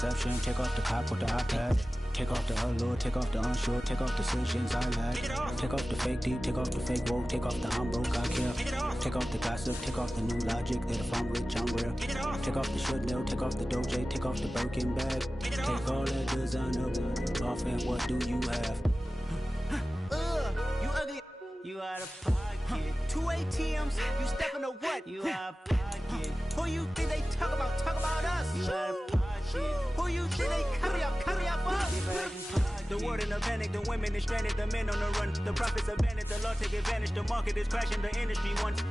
perception. Take off the cop with the iPad. Take off the allure, take off the unsure, take off decisions I lack. Take off the fake deep, take off the fake woke, take off the I'm broke, I care. Take off the gossip, take off the new logic that if I'm rich, I'm real. Take off the should know, take off the doje, take off the Birkin bag. Take all that designer off and what do you have? You ugly. You out of pocket. 2 ATMs, you stepping to what? You out of pocket. Who you think they talk about us? You out of pocket. Who you think they carry up us? The world in a panic, the women is stranded, the men on the run. The profits abandoned, the law take advantage, the market is crashing, the industry wants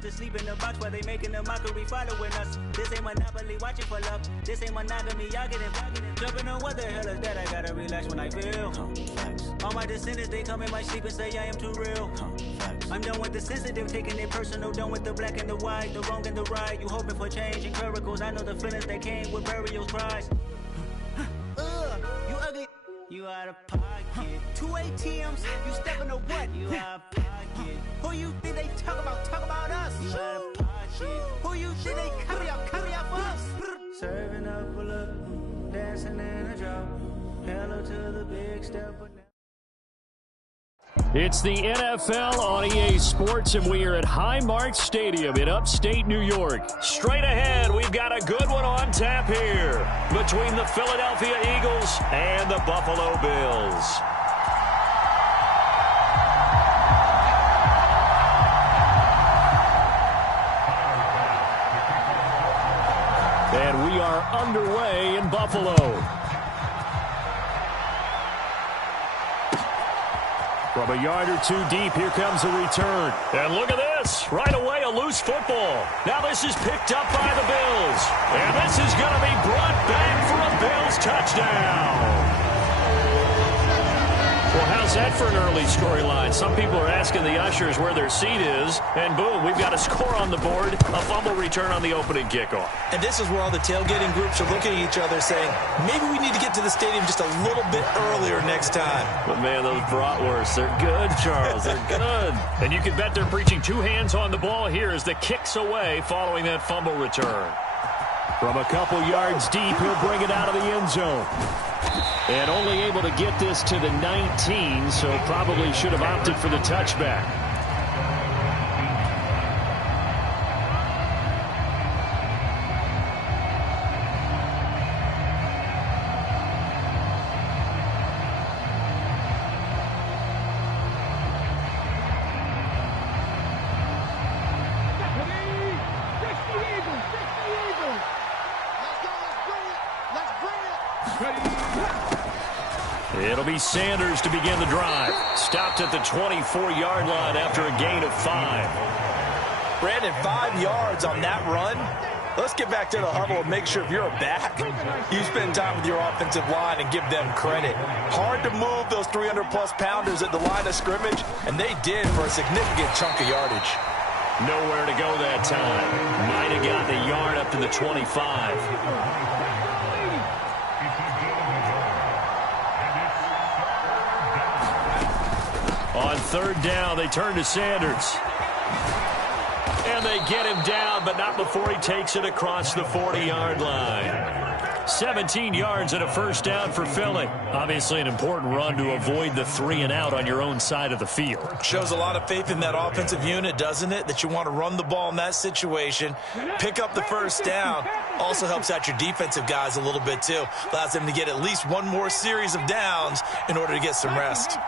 to sleep in the box while they making a mockery following us. This ain't monopoly, watching for love. This ain't monogamy, y'all getting jumping on what the hell is that? I gotta relax when I feel. All my descendants, they come in my sleep and say I am too real. I'm done with the sensitive, taking it personal, done with the black and the white, the wrong and the right. You hoping for change and miracles, I know the feelings that came with burial cries. You ugly. You out of pocket. 2 ATMs, you stepping to what? You out of pocket. Who you think they talk about us? You out of pocket. Who you think they carry up us? Serving up a look, dancing in a drop. Hello to the big step. It's the NFL on EA Sports, and we are at Highmark Stadium in upstate New York. Straight ahead, we've got a good one on tap here between the Philadelphia Eagles and the Buffalo Bills. And we are underway in Buffalo. From a yard or two deep, here comes a return. And look at this. Right away, a loose football. Now this is picked up by the Bills. And this is going to be brought back for a Bills touchdown. Well, how's that for an early storyline? Some people are asking the ushers where their seat is. And boom, we've got a score on the board. A fumble return on the opening kickoff. And this is where all the tailgating groups are looking at each other saying, maybe we need to get to the stadium just a little bit earlier next time. But, man, those bratwursts, they're good, Charles. They're good. And you can bet they're preaching two hands on the ball here as the kick's away following that fumble return. From a couple yards deep, he'll bring it out of the end zone. And only able to get this to the 19, so probably should have opted for the touchback. It'll be Sanders to begin the drive. Stopped at the 24-yard line after a gain of 5. Brandon, 5 yards on that run. Let's get back to the huddle and make sure if you're a back, you spend time with your offensive line and give them credit. Hard to move those 300-plus pounders at the line of scrimmage, and they did for a significant chunk of yardage. Nowhere to go that time. Might have gotten a yard up to the 25. On third down, they turn to Sanders. And they get him down, but not before he takes it across the 40-yard line. 17 yards and a first down for Philly. Obviously an important run to avoid the 3-and-out on your own side of the field. Shows a lot of faith in that offensive unit, doesn't it? That you want to run the ball in that situation. Pick up the first down. Also helps out your defensive guys a little bit, too. Allows them to get at least one more series of downs in order to get some rest.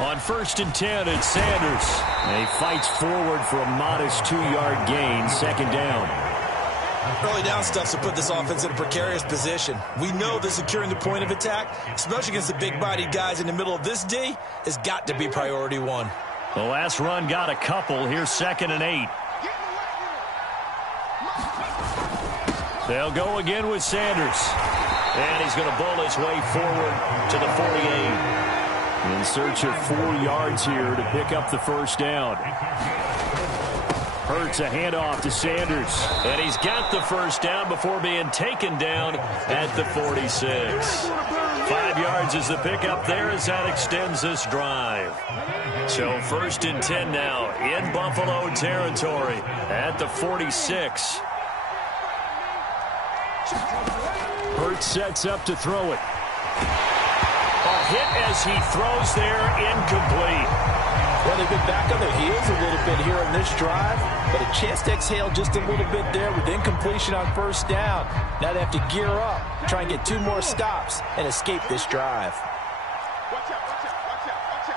On 1st and 10, it's Sanders. And he fights forward for a modest 2-yard gain, second down. Early down stuff to put this offense in a precarious position. We know that securing the point of attack, especially against the big-bodied guys in the middle of this D, has got to be priority one. The last run got a couple. Here's 2nd and 8. They'll go again with Sanders. And he's going to bowl his way forward to the 48. In search of 4 yards here to pick up the first down. Hurts a handoff to Sanders. And he's got the first down before being taken down at the 46. 5 yards is the pickup there as that extends this drive. So 1st and 10 now in Buffalo territory at the 46. Hurts sets up to throw it. A hit as he throws there, incomplete. Well, they've been back on their heels a little bit here on this drive, but a chance to exhale just a little bit there with incompletion on first down. Now they have to gear up, try and get 2 more stops, and escape this drive. Watch out, watch out, watch out, watch out.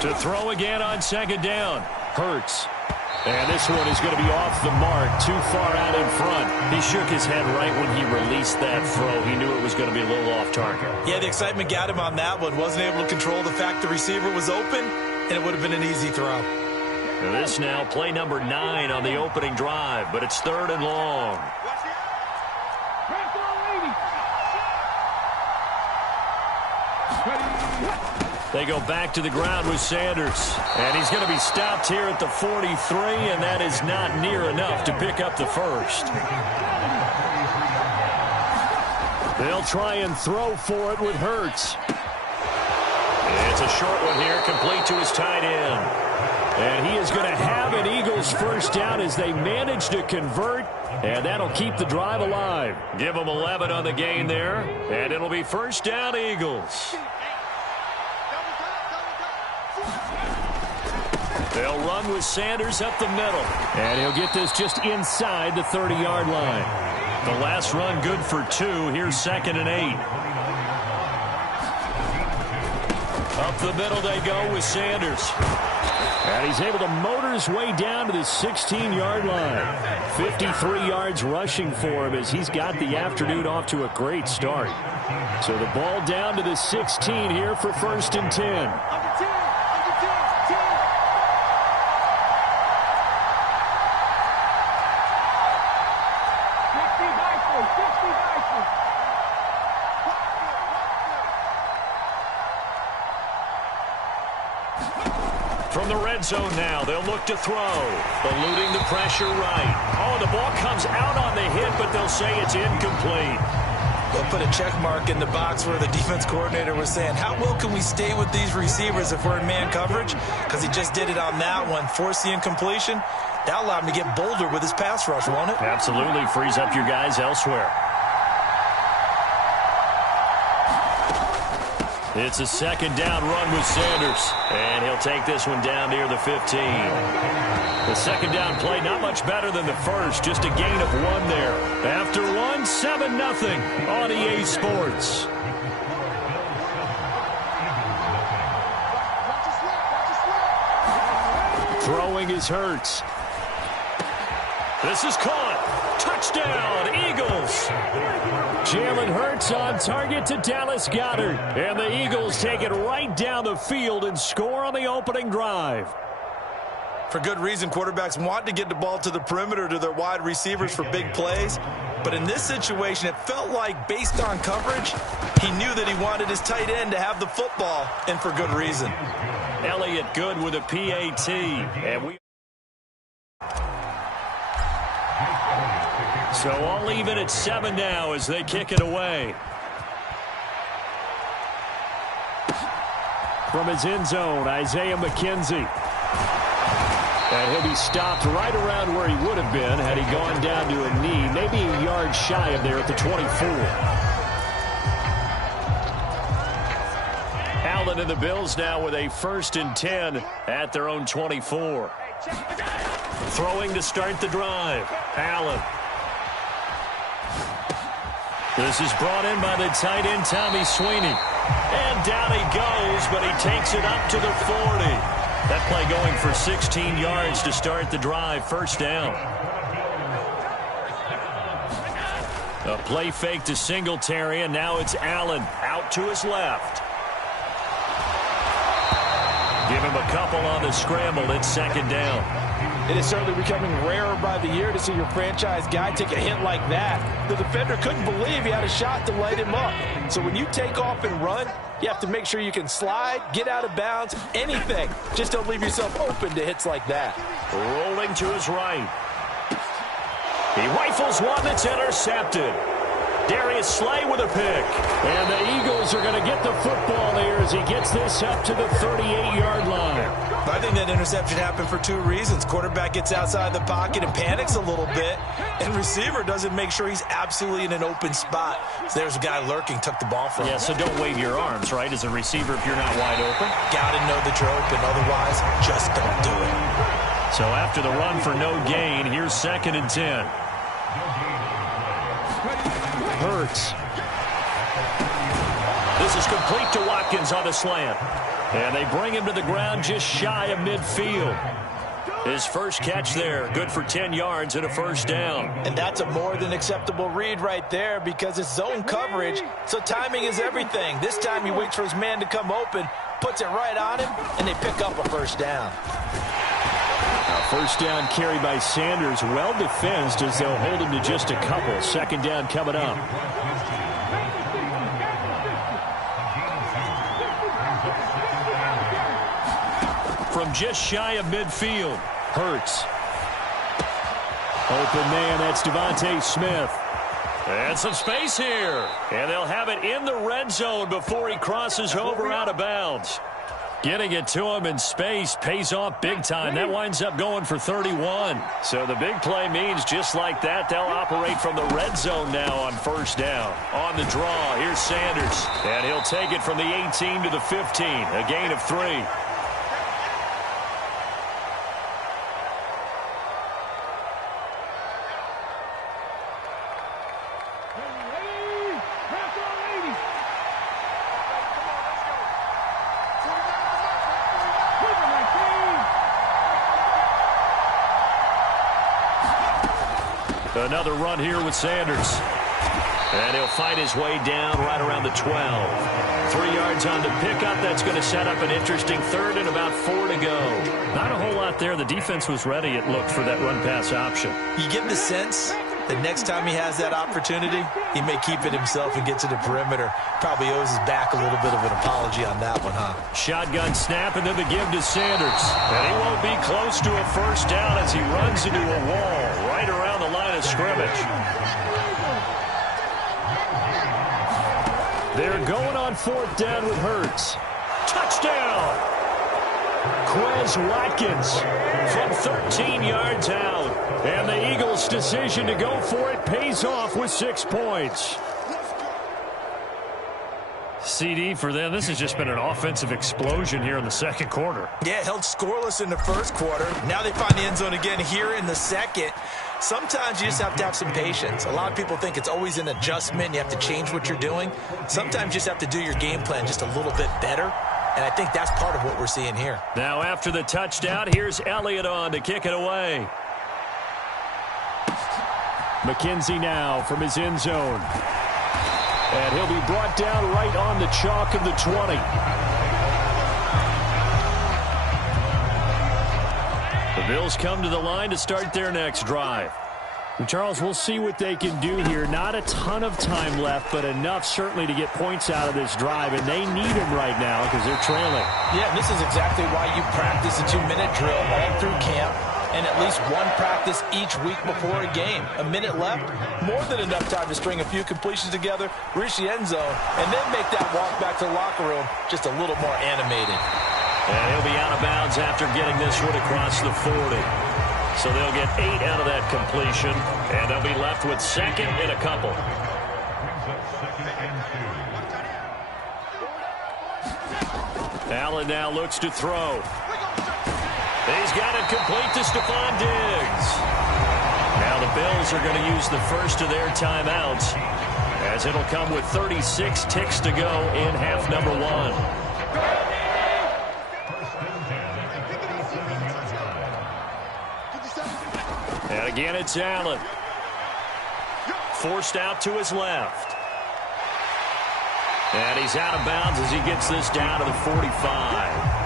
To throw again on second down. Hurts. And this one is going to be off the mark, too far out in front. He shook his head right when he released that throw. He knew it was going to be a little off target. Yeah, the excitement got him on that one. Wasn't able to control the fact the receiver was open, and it would have been an easy throw. And this now play number 9 on the opening drive, but it's 3rd and long. They go back to the ground with Sanders. And he's going to be stopped here at the 43, and that is not near enough to pick up the first. They'll try and throw for it with Hurts. It's a short one here, complete to his tight end. And he is going to have an Eagles first down as they manage to convert, and that'll keep the drive alive. Give them 11 on the gain there, and it'll be first down Eagles. They'll run with Sanders up the middle. And he'll get this just inside the 30-yard line. The last run good for 2. Here's 2nd and 8. Up the middle they go with Sanders. And he's able to motor his way down to the 16-yard line. 53 yards rushing for him as he's got the afternoon off to a great start. So the ball down to the 16 here for 1st and 10. From the red zone now, they'll look to throw. Eluding the pressure right. Oh, the ball comes out on the hit, but they'll say it's incomplete. They'll put a check mark in the box where the defense coordinator was saying, how well can we stay with these receivers if we're in man coverage? Because he just did it on that one. Force the incompletion. That allowed him to get bolder with his pass rush, won't it? Absolutely. Frees up your guys elsewhere. It's a 2nd down run with Sanders. And he'll take this one down near the 15. The 2nd down play not much better than the first. Just a gain of 1 there. After 1, 7-0 on EA Sports. Throwing is Hurts. This is caught. Touchdown, Eagles. Jalen Hurts on target to Dallas Goedert. And the Eagles take it right down the field and score on the opening drive. For good reason, quarterbacks want to get the ball to the perimeter to their wide receivers for big plays. But in this situation, it felt like, based on coverage, he knew that he wanted his tight end to have the football, and for good reason. Elliott good with a PAT. And we... So all even at 7 now as they kick it away. From his end zone, Isaiah McKenzie. And he'll be stopped right around where he would have been had he gone down to a knee, maybe a yard shy of there at the 24. Allen and the Bills now with a 1st and 10 at their own 24. Throwing to start the drive. Allen. This is brought in by the tight end, Tommy Sweeney. And down he goes, but he takes it up to the 40. That play going for 16 yards to start the drive. 1st down. A play fake to Singletary, and now it's Allen out to his left. Give him a couple on the scramble. It's 2nd down. It is certainly becoming rarer by the year to see your franchise guy take a hit like that. The defender couldn't believe he had a shot to light him up. So when you take off and run, you have to make sure you can slide, get out of bounds, anything. Just don't leave yourself open to hits like that. Rolling to his right. He rifles one that's intercepted. Darius Slay with a pick. And the Eagles are going to get the football there as he gets this up to the 38-yard line. I think that interception happened for two reasons. Quarterback gets outside the pocket and panics a little bit, and receiver doesn't make sure he's absolutely in an open spot. So there's a guy lurking, took the ball from him. Yeah, so don't wave your arms, right, as a receiver if you're not wide open. Got to know that you're open, otherwise just don't do it. So after the run for no gain, here's 2nd and 10. Hurts. This is complete to Watkins on the slant. And they bring him to the ground just shy of midfield. His first catch there, good for 10 yards and a first down. And that's a more than acceptable read right there because it's zone coverage, so timing is everything. This time he waits for his man to come open, puts it right on him, and they pick up a first down. First down carry by Sanders, well defensed as they'll hold him to just a couple. 2nd down coming up. From just shy of midfield. Hurts. Open man, that's Devontae Smith. And some space here. And they'll have it in the red zone before he crosses over out of bounds. Getting it to him in space pays off big time. That winds up going for 31. So the big play means just like that, they'll operate from the red zone now on first down. On the draw, here's Sanders. And he'll take it from the 18 to the 15. A gain of 3. Another run here with Sanders. And he'll fight his way down right around the 12. 3 yards on the pickup. That's going to set up an interesting 3rd and about 4 to go. Not a whole lot there. The defense was ready, it looked, for that run-pass option. You get the sense that next time he has that opportunity, he may keep it himself and get to the perimeter. Probably owes his back a little bit of an apology on that one, huh? Shotgun snap and then the give to Sanders. And he won't be close to a first down as he runs into a wall right around the line of scrimmage. They're going on 4th down with Hurts. Touchdown! Quez Watkins From 13 yards out. And the Eagles' decision to go for it pays off with 6 points. CD for them. This has just been an offensive explosion here in the second quarter. Yeah, held scoreless in the first quarter. Now they find the end zone again here in the second. Sometimes you just have to have some patience. A lot of people think it's always an adjustment. You have to change what you're doing. Sometimes you just have to do your game plan just a little bit better. And I think that's part of what we're seeing here. Now after the touchdown, here's Elliott on to kick it away. McKenzie now from his end zone. And he'll be brought down right on the chalk of the 20. The Bills come to the line to start their next drive. And Charles, we'll see what they can do here. Not a ton of time left, but enough certainly to get points out of this drive. And they need them right now because they're trailing. Yeah, this is exactly why you practice a 2-minute drill all through camp. And at least one practice each week before a game. A minute left, more than enough time to string a few completions together, reach the end zone, and then make that walk back to the locker room just a little more animated. And he'll be out of bounds after getting this one across the 40. So they'll get 8 out of that completion, and they'll be left with 2nd and a couple. Allen now looks to throw. He's got it complete to Stephon Diggs. Now the Bills are going to use the first of their timeouts as it'll come with 36 ticks to go in half number 1. And again, it's Allen. Forced out to his left. And he's out of bounds as he gets this down to the 45.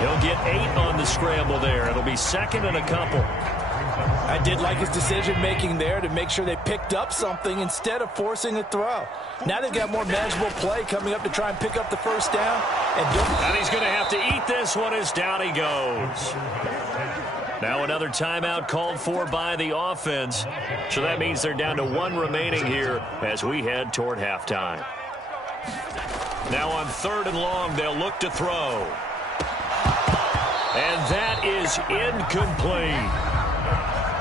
He'll get 8 on the scramble there. It'll be 2nd and a couple. I did like his decision-making there to make sure they picked up something instead of forcing a throw. Now they've got more manageable play coming up to try and pick up the first down. And he's going to have to eat this one as down he goes. Now another timeout called for by the offense. So that means they're down to 1 remaining here as we head toward halftime. Now on 3rd and long, they'll look to throw. And that is incomplete.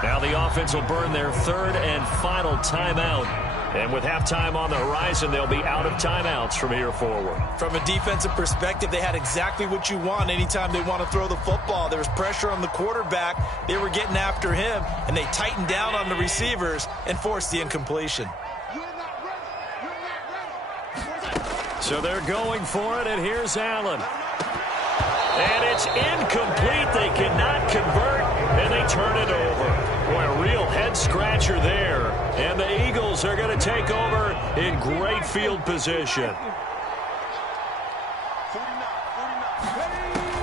Now the offense will burn their 3rd and final timeout. And with halftime on the horizon, they'll be out of timeouts from here forward. From a defensive perspective, they had exactly what you want anytime they want to throw the football. There was pressure on the quarterback. They were getting after him, and they tightened down on the receivers and forced the incompletion. So they're going for it, and here's Allen. And it's incomplete. They cannot convert, and they turn it over. Boy, a real head-scratcher there. And the Eagles are going to take over in great field position.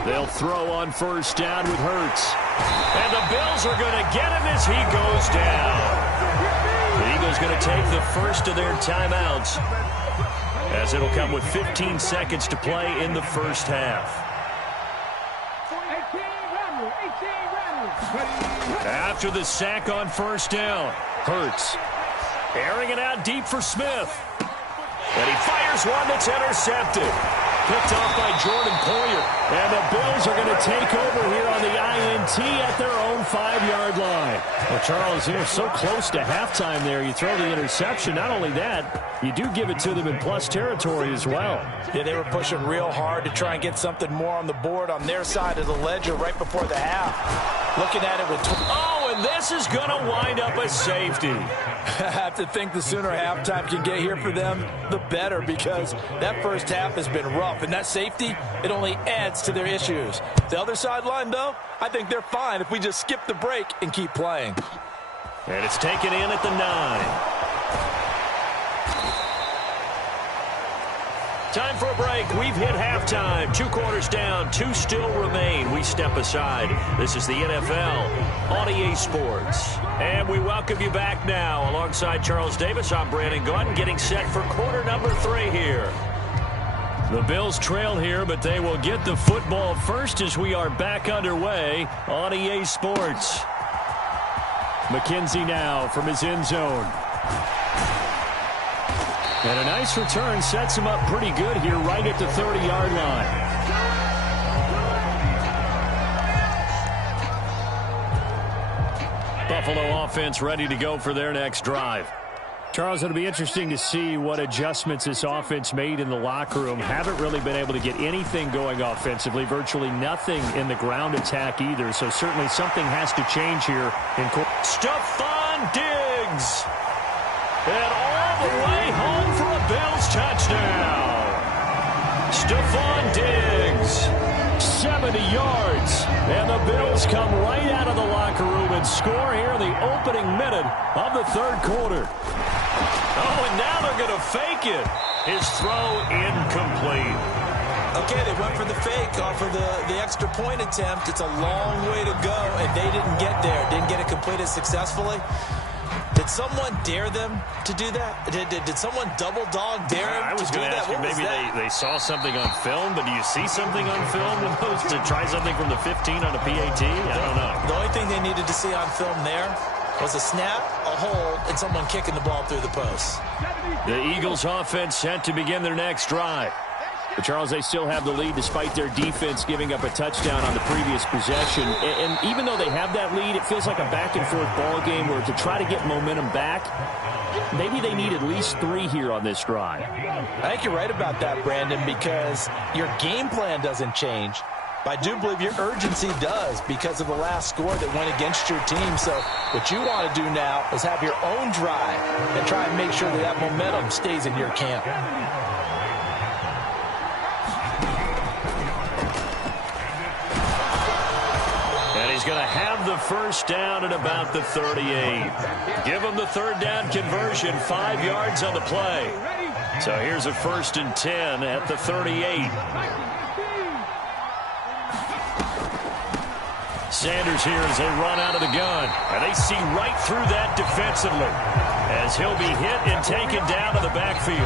They'll throw on 1st down with Hurts. And the Bills are going to get him as he goes down. The Eagles going to take the first of their timeouts, as it'll come with 15 seconds to play in the first half. After the sack on 1st down, Hurts airing it out deep for Smith. And he fires one that's intercepted. Picked off by Jordan Poyer. And the Bills are going to take over here on the INT at their own 5-yard line. Well, Charles, you're so close to halftime there. You throw the interception. Not only that, you do give it to them in plus territory as well. Yeah, they were pushing real hard to try and get something more on the board on their side of the ledger right before the half. Looking at it with... Oh, and this is going to wind up a safety. I have to think the sooner halftime can get here for them, the better, because that first half has been rough. And that safety, it only adds to their issues. The other sideline, though, I think they're fine if we just skip the break and keep playing. And it's taken in at the 9. Time for a break. We've hit halftime. 2 quarters down. 2 still remain. We step aside. This is the NFL on EA Sports. And we welcome you back now. Alongside Charles Davis, I'm Brandon Gaudin, getting set for quarter number 3 here. The Bills trail here, but they will get the football first as we are back underway on EA Sports. McKenzie now from his end zone. And a nice return sets him up pretty good here right at the 30-yard line. Buffalo offense ready to go for their next drive. Charles, it'll be interesting to see what adjustments this offense made in the locker room. Haven't really been able to get anything going offensively, virtually nothing in the ground attack either. So certainly something has to change here. Stephon Diggs. And all the way home for a Bills touchdown. Stephon Diggs, 70 yards. And the Bills come right out of the locker room and score here in the opening minute of the 3rd quarter. Oh, and now they're going to fake it. His throw incomplete. Okay, they went for the fake off of the extra point attempt. It's a long way to go, and they didn't get there. Didn't get it completed successfully. Did someone dare them to do that? Did someone double dog dare them I was to do going to that? ask you, maybe they saw something on film, but do you see something on film opposed to try something from the 15 on a PAT? I don't know. The only thing they needed to see on film there was a snap, a hold, and someone kicking the ball through the post. The Eagles offense set to begin their next drive. But Charles, they still have the lead despite their defense giving up a touchdown on the previous possession. And even though they have that lead, it feels like a back-and-forth ball game where to try to get momentum back, maybe they need at least 3 here on this drive. I think you're right about that, Brandon, because your game plan doesn't change. But I do believe your urgency does because of the last score that went against your team. So what you want to do now is have your own drive and try and make sure that momentum stays in your camp. He's going to have the first down at about the 38. Give him the 3rd down conversion, 5 yards on the play. So here's a 1st and 10 at the 38. Sanders here as they run out of the gun. And they see right through that defensively as he'll be hit and taken down to the backfield.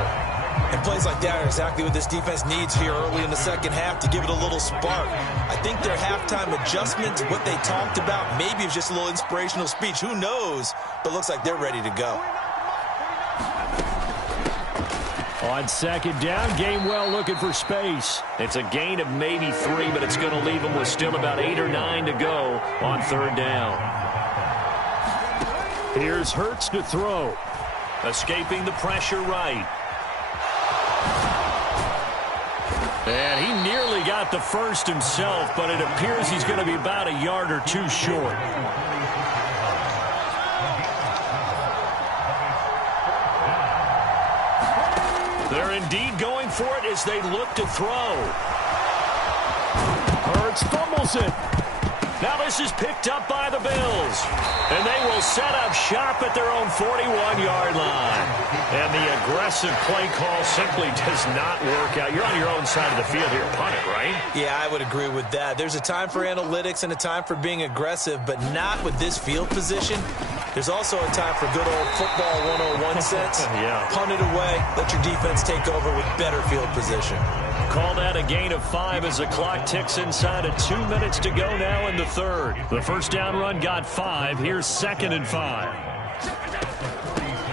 And plays like that are exactly what this defense needs here early in the second half to give it a little spark. I think their halftime adjustment, what they talked about, maybe it's just a little inspirational speech. Who knows? But looks like they're ready to go. On second down, Gainwell looking for space. It's a gain of maybe 3, but it's going to leave them with still about 8 or 9 to go on third down. Here's Hurts to throw. Escaping the pressure right. And he nearly got the first himself, but it appears he's going to be about a yard or 2 short. They're indeed going for it as they look to throw. Hurts fumbles it. Now this is picked up by the Bills. And they will set up shop at their own 41-yard line. And the aggressive play call simply does not work out. You're on your own side of the field here. Punt it, right? Yeah, I would agree with that. There's a time for analytics and a time for being aggressive, but not with this field position. There's also a time for good old football 101 sense. Yeah. Punt it away. Let your defense take over with better field position. Call that a gain of 5 as the clock ticks inside of 2 minutes to go now in the third. The first down run got 5. Here's 2nd and 5.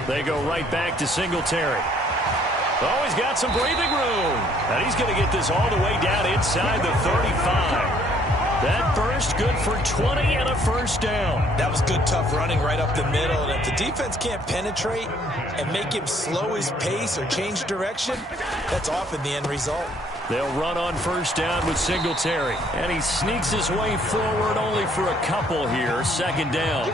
They go right back to Singletary. Oh, he's got some breathing room. And he's going to get this all the way down inside the 35. That burst good for 20 and a first down. That was good, tough running right up the middle. And if the defense can't penetrate and make him slow his pace or change direction, that's often the end result. They'll run on first down with Singletary. And he sneaks his way forward only for a couple here. 2nd down.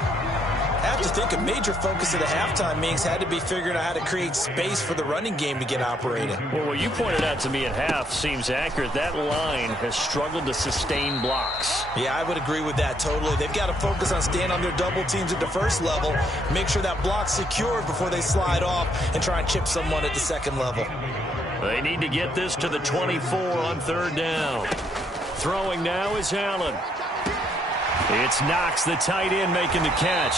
I have to think a major focus of the halftime meetings had to be figuring out how to create space for the running game to get operating. Well, what you pointed out to me at half seems accurate. That line has struggled to sustain blocks. Yeah, I would agree with that totally. They've got to focus on staying on their double teams at the first level, make sure that block's secured before they slide off and try and chip someone at the second level. They need to get this to the 24 on third down. Throwing now is Allen. It's Knox, the tight end, making the catch.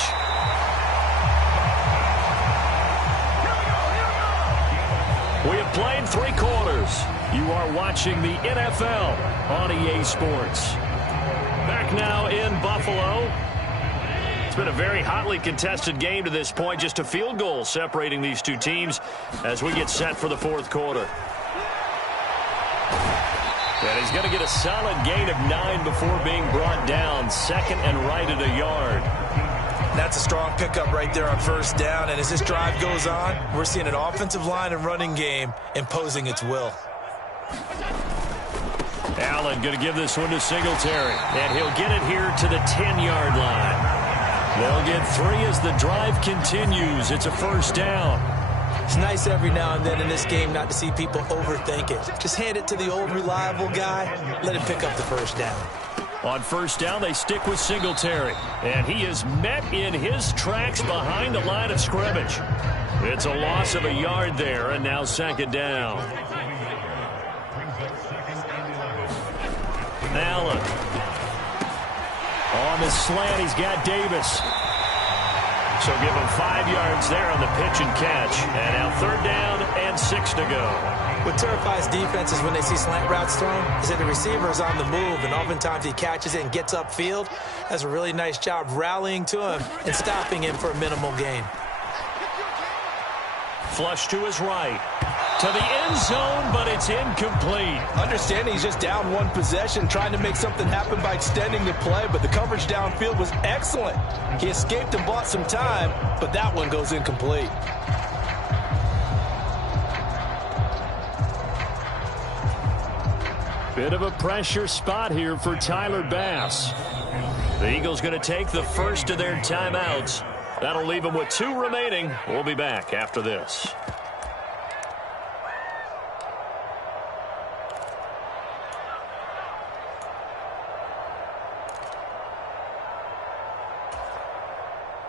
We have played 3 quarters. You are watching the NFL on EA Sports. Back now in Buffalo. It's been a very hotly contested game to this point. Just a field goal separating these two teams as we get set for the 4th quarter. And he's going to get a solid gain of 9 before being brought down. 2nd and right at a yard. That's a strong pickup right there on first down. And as this drive goes on, we're seeing an offensive line and running game imposing its will. Allen going to give this one to Singletary. And he'll get it here to the 10-yard line. They'll get 3 as the drive continues. It's a first down. It's nice every now and then in this game not to see people overthink it. Just hand it to the old reliable guy. Let him pick up the first down. On first down, they stick with Singletary. And he is met in his tracks behind the line of scrimmage. It's a loss of a yard there, and now 2nd down. Allen. On the slant, he's got Davis. So give him 5 yards there on the pitch and catch. And now 3rd down and 6 to go. What terrifies defenses when they see slant routes thrown is that the receiver is on the move, and oftentimes he catches it and gets upfield. Does a really nice job rallying to him and stopping him for a minimal gain. Flush to his right. To the end zone, but it's incomplete. Understanding he's just down 1 possession, trying to make something happen by extending the play, but the coverage downfield was excellent. He escaped and bought some time, but that one goes incomplete. Bit of a pressure spot here for Tyler Bass. The Eagles going to take the first of their timeouts. That'll leave them with 2 remaining. We'll be back after this.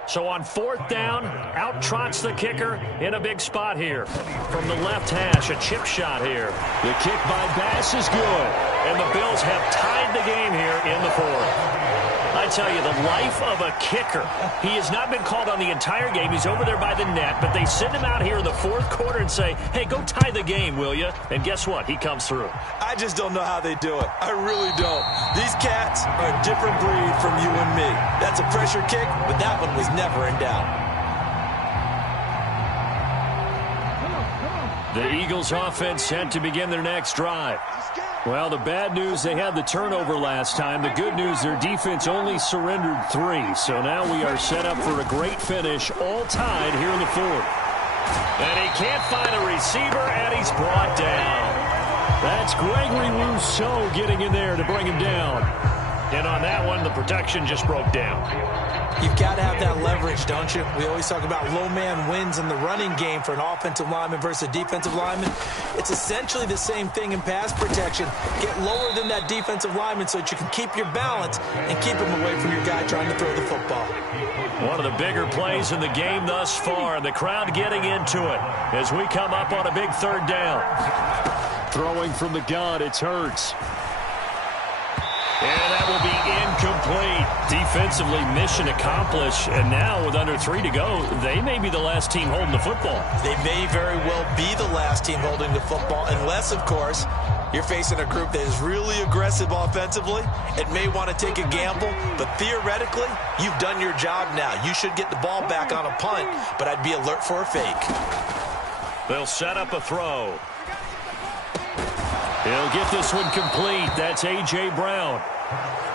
So on 4th down, out trots the kicker in a big spot here. From the left hash, a chip shot here. The kick by Bass is good. And the Bills have tied the game here in the 4th. I tell you, the life of a kicker. He has not been called on the entire game. He's over there by the net, but they send him out here in the fourth quarter and say, hey, go tie the game, will you? And guess what? He comes through. I just don't know how they do it. I really don't. These cats are a different breed from you and me. That's a pressure kick, but that one was never in doubt. The Eagles offense set to begin their next drive. Well, the bad news, they had the turnover last time. The good news, their defense only surrendered 3. So now we are set up for a great finish, all tied here in the fourth. And he can't find a receiver, and he's brought down. That's Gregory Rousseau getting in there to bring him down. And on that one, the protection just broke down. You've got to have that leverage, don't you? We always talk about low man wins in the running game for an offensive lineman versus a defensive lineman. It's essentially the same thing in pass protection. Get lower than that defensive lineman so that you can keep your balance and keep him away from your guy trying to throw the football. One of the bigger plays in the game thus far, and the crowd getting into it as we come up on a big third down. Throwing from the gun, it's Hurts. And that will be incomplete. Defensively, mission accomplished. And now with under 3 to go, they may be the last team holding the football. They may very well be the last team holding the football, unless, of course, you're facing a group that is really aggressive offensively and may want to take a gamble. But theoretically, you've done your job now. You should get the ball back on a punt, but I'd be alert for a fake. They'll set up a throw. He'll get this one complete. That's A.J. Brown.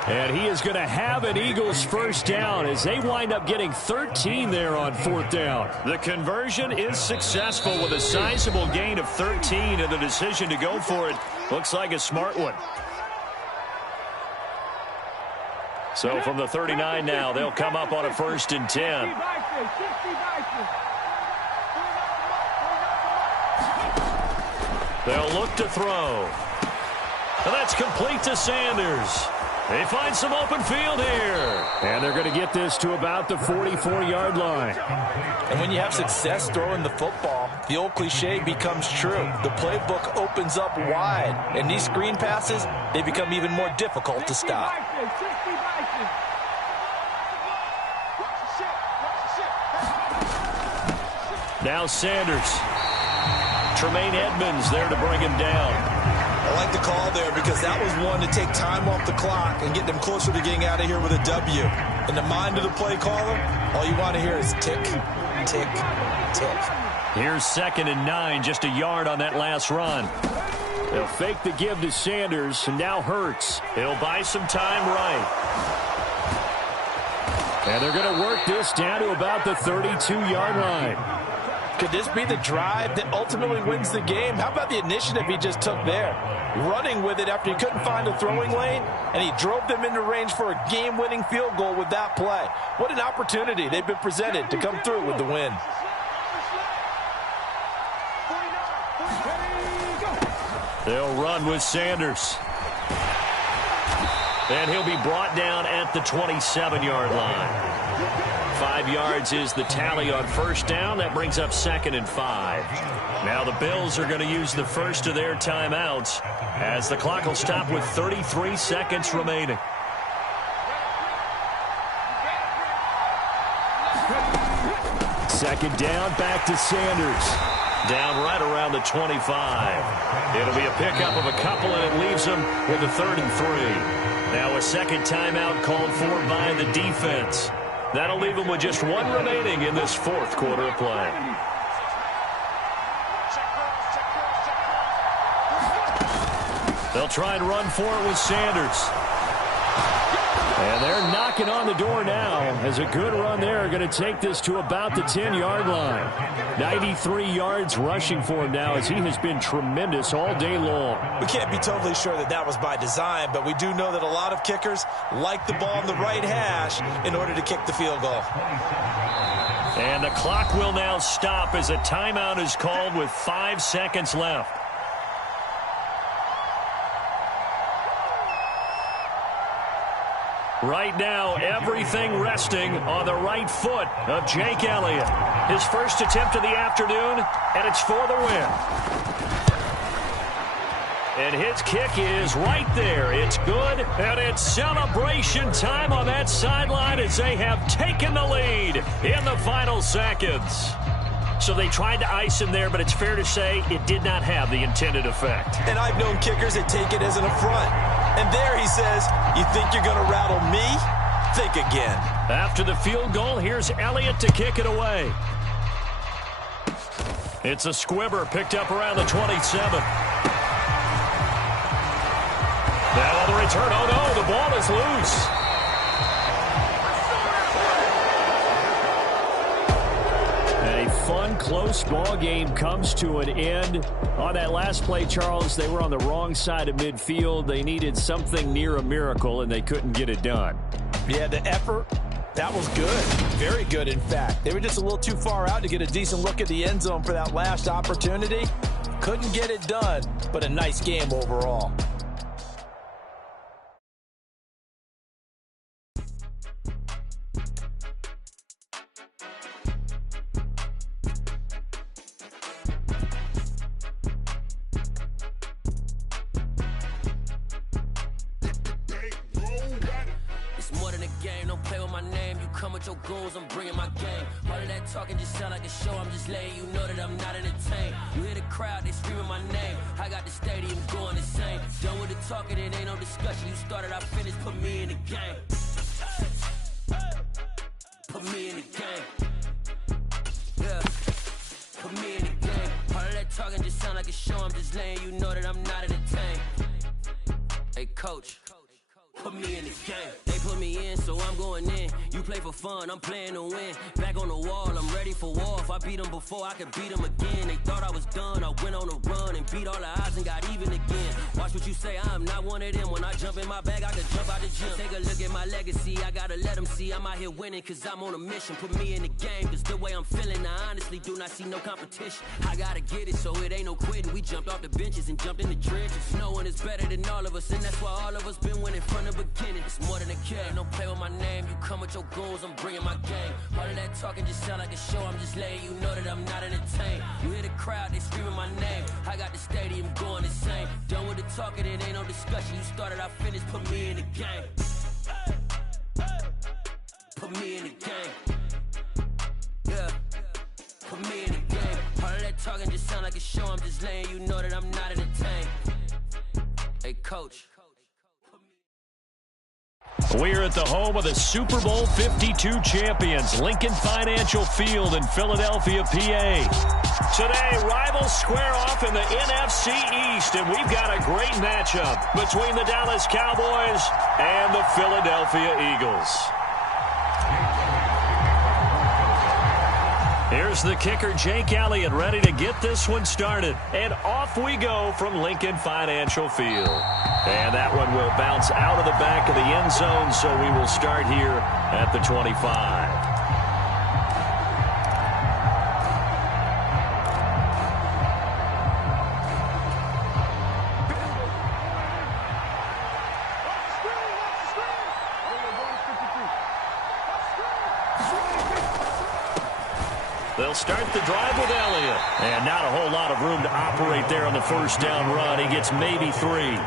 And he is going to have an Eagles first down as they wind up getting 13 there on fourth down. The conversion is successful with a sizable gain of 13, and the decision to go for it looks like a smart one. So from the 39 now, they'll come up on a 1st and 10. They'll look to throw. And that's complete to Sanders. They find some open field here. And they're going to get this to about the 44-yard line. And when you have success throwing the football, the old cliche becomes true. The playbook opens up wide. And these screen passes, they become even more difficult to stop. Now Sanders. Tremaine Edmonds there to bring him down. I like the call there because that was one to take time off the clock and get them closer to getting out of here with a W. In the mind of the play caller, all you want to hear is tick, tick, tick. Here's 2nd and 9, just a yard on that last run. They'll fake the give to Sanders, and now Hurts. He'll buy some time right. And they're going to work this down to about the 32-yard line. Could this be the drive that ultimately wins the game? How about the initiative he just took there? Running with it after he couldn't find a throwing lane, and he drove them into range for a game-winning field goal with that play. What an opportunity they've been presented to come through with the win. They'll run with Sanders. And he'll be brought down at the 27-yard line. 5 yards is the tally on first down. That brings up 2nd and 5. Now the Bills are going to use the first of their timeouts as the clock will stop with 33 seconds remaining. Second down, back to Sanders. Down right around the 25. It'll be a pickup of a couple, and it leaves them with a 3rd and 3. Now a second timeout called for by the defense. That'll leave them with just 1 remaining in this 4th quarter of play. They'll try and run for it with Sanders. And they're knocking on the door now as a good run there. Going to take this to about the 10-yard line. 93 yards rushing for him now as he has been tremendous all day long. We can't be totally sure that that was by design, but we do know that a lot of kickers like the ball in the right hash in order to kick the field goal. And the clock will now stop as a timeout is called with 5 seconds left. Right now, everything resting on the right foot of Jake Elliott. His first attempt of the afternoon, and it's for the win. And his kick is right there. It's good, and it's celebration time on that sideline as they have taken the lead in the final seconds. So they tried to ice him there, but it's fair to say it did not have the intended effect. And I've known kickers that take it as an affront. And there he says, you think you're going to rattle me? Think again. After the field goal, here's Elliott to kick it away. It's a squibber picked up around the 27. Now on the return, oh no, the ball is loose. And a fun, close ball game comes to an end. On that last play, Charles, they were on the wrong side of midfield. They needed something near a miracle, and they couldn't get it done. Yeah, the effort, that was good. Very good, in fact. They were just a little too far out to get a decent look at the end zone for that last opportunity. Couldn't get it done, but a nice game overall. Your goals, I'm bringing my game. All of that talking just sound like a show. I'm just letting you know that I'm not entertained. You hear the crowd, they screaming my name. I got the stadium going insane. Done with the talking, it ain't no discussion. You started, I finished, put me in the game. Put me in the game. Yeah. Put me in the game. All of that talking just sound like a show. I'm just letting you know that I'm not entertained. Hey, coach. Put me in the game. They put me in, so I'm going in. You play for fun, I'm playing to win. Back on the wall, I'm ready for war. If I beat them before, I could beat them again. They thought I was done, I went on a run and beat all the odds and got even again. Watch what you say, I'm not one of them. When I jump in my bag, I could jump out the gym. Take a look at my legacy, I gotta let them see I'm out here winning, cause I'm on a mission. Put me in the game, cause the way I'm feeling, I honestly do not see no competition. I gotta get it, so it ain't no quitting. We jumped off the benches and jumped in the trenches. No one is better than all of us, and that's why all of us been winning from the beginning. It's more than a kill, don't play with my name. You come with your goals, I'm bringing my game. All of that talking just sound like a show. I'm just letting you know that I'm not entertained. You hear the crowd, they screaming my name. I got the stadium going insane. Done with the talking, it ain't no discussion. You started, I finished, put me in the game. Put me in the game. Yeah. Put me in the game. All of that talking just sound like a show. I'm just letting you know that I'm not entertained. Hey, coach. We're at the home of the Super Bowl 52 champions, Lincoln Financial Field in Philadelphia, PA. Today, rivals square off in the NFC East, and we've got a great matchup between the Dallas Cowboys and the Philadelphia Eagles. Here's the kicker, Jake Elliott, ready to get this one started. And off we go from Lincoln Financial Field. And that one will bounce out of the back of the end zone, so we will start here at the 25. They'll start the drive with Elliott. And not a whole lot of room to operate there on the first down run. He gets maybe 3.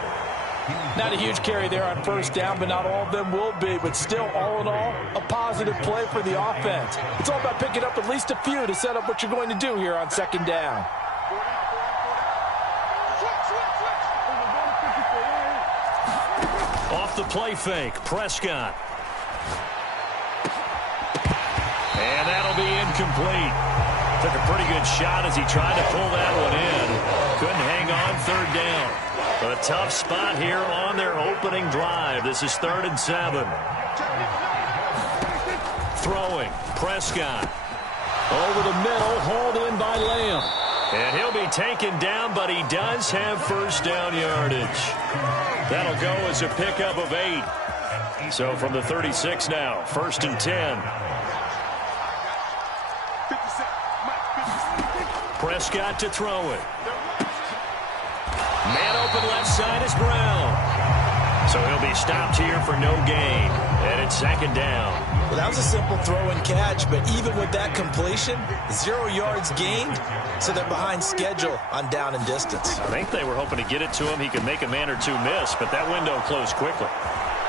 Not a huge carry there on first down, but not all of them will be. But still, all in all, a positive play for the offense. It's all about picking up at least a few to set up what you're going to do here on second down. Off the play fake, Prescott. And that'll be incomplete. Took a pretty good shot as he tried to pull that one in. Couldn't hang on third down. A tough spot here on their opening drive. This is 3rd and 7. Throwing, Prescott. Over the middle, hauled in by Lamb. And he'll be taken down, but he does have first down yardage. That'll go as a pickup of 8. So from the 36 now, 1st and 10. Prescott to throw it. Man open left side is Brown. So he'll be stopped here for no gain. And it's second down. Well, that was a simple throw and catch, but even with that completion, 0 yards gained, so they're behind schedule on down and distance. I think they were hoping to get it to him. He could make a man or two miss, but that window closed quickly.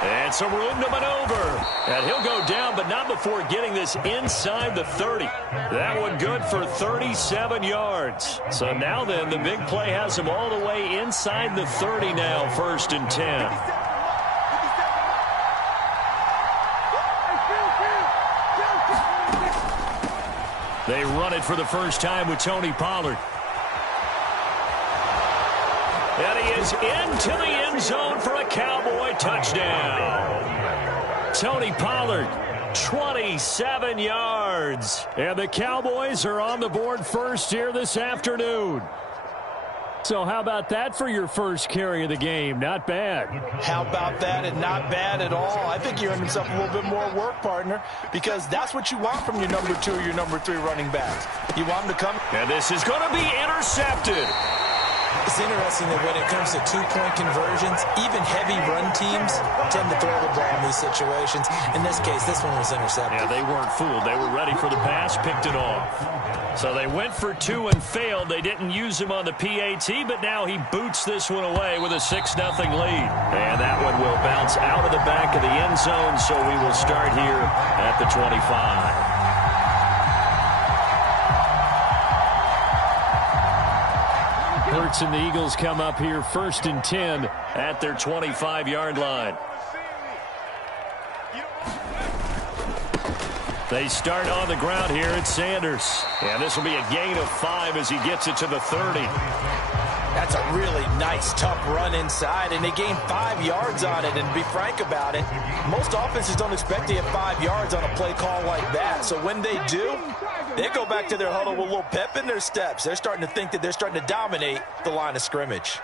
And some room to maneuver. And he'll go down, but not before getting this inside the 30. That one good for 37 yards. So now then, the big play has him all the way inside the 30 now, 1st and 10. They run it for the first time with Tony Pollard. And he is into the end zone for a Cowboy touchdown. Tony Pollard, 27 yards. And the Cowboys are on the board first here this afternoon. So how about that for your first carry of the game? Not bad. How about that, and not bad at all. I think you earned himself a little bit more work, partner, because that's what you want from your number 2 or your number 3 running backs. You want him to come. And this is going to be intercepted. It's interesting that when it comes to two-point conversions, even heavy run teams tend to throw the ball in these situations. In this case, this one was intercepted. Yeah, they weren't fooled. They were ready for the pass, picked it off. So they went for 2 and failed. They didn't use him on the PAT, but now he boots this one away with a 6-0 lead. And that one will bounce out of the back of the end zone, so we will start here at the 25. Hurts and the Eagles come up here 1st and 10 at their 25-yard line. They start on the ground here at Sanders. And this will be a gain of 5 as he gets it to the 30. That's a really nice, tough run inside, and they gain 5 yards on it. And to be frank about it, most offenses don't expect to get 5 yards on a play call like that. So when they do, they go back to their huddle with a little pep in their steps. They're starting to think that they're starting to dominate the line of scrimmage.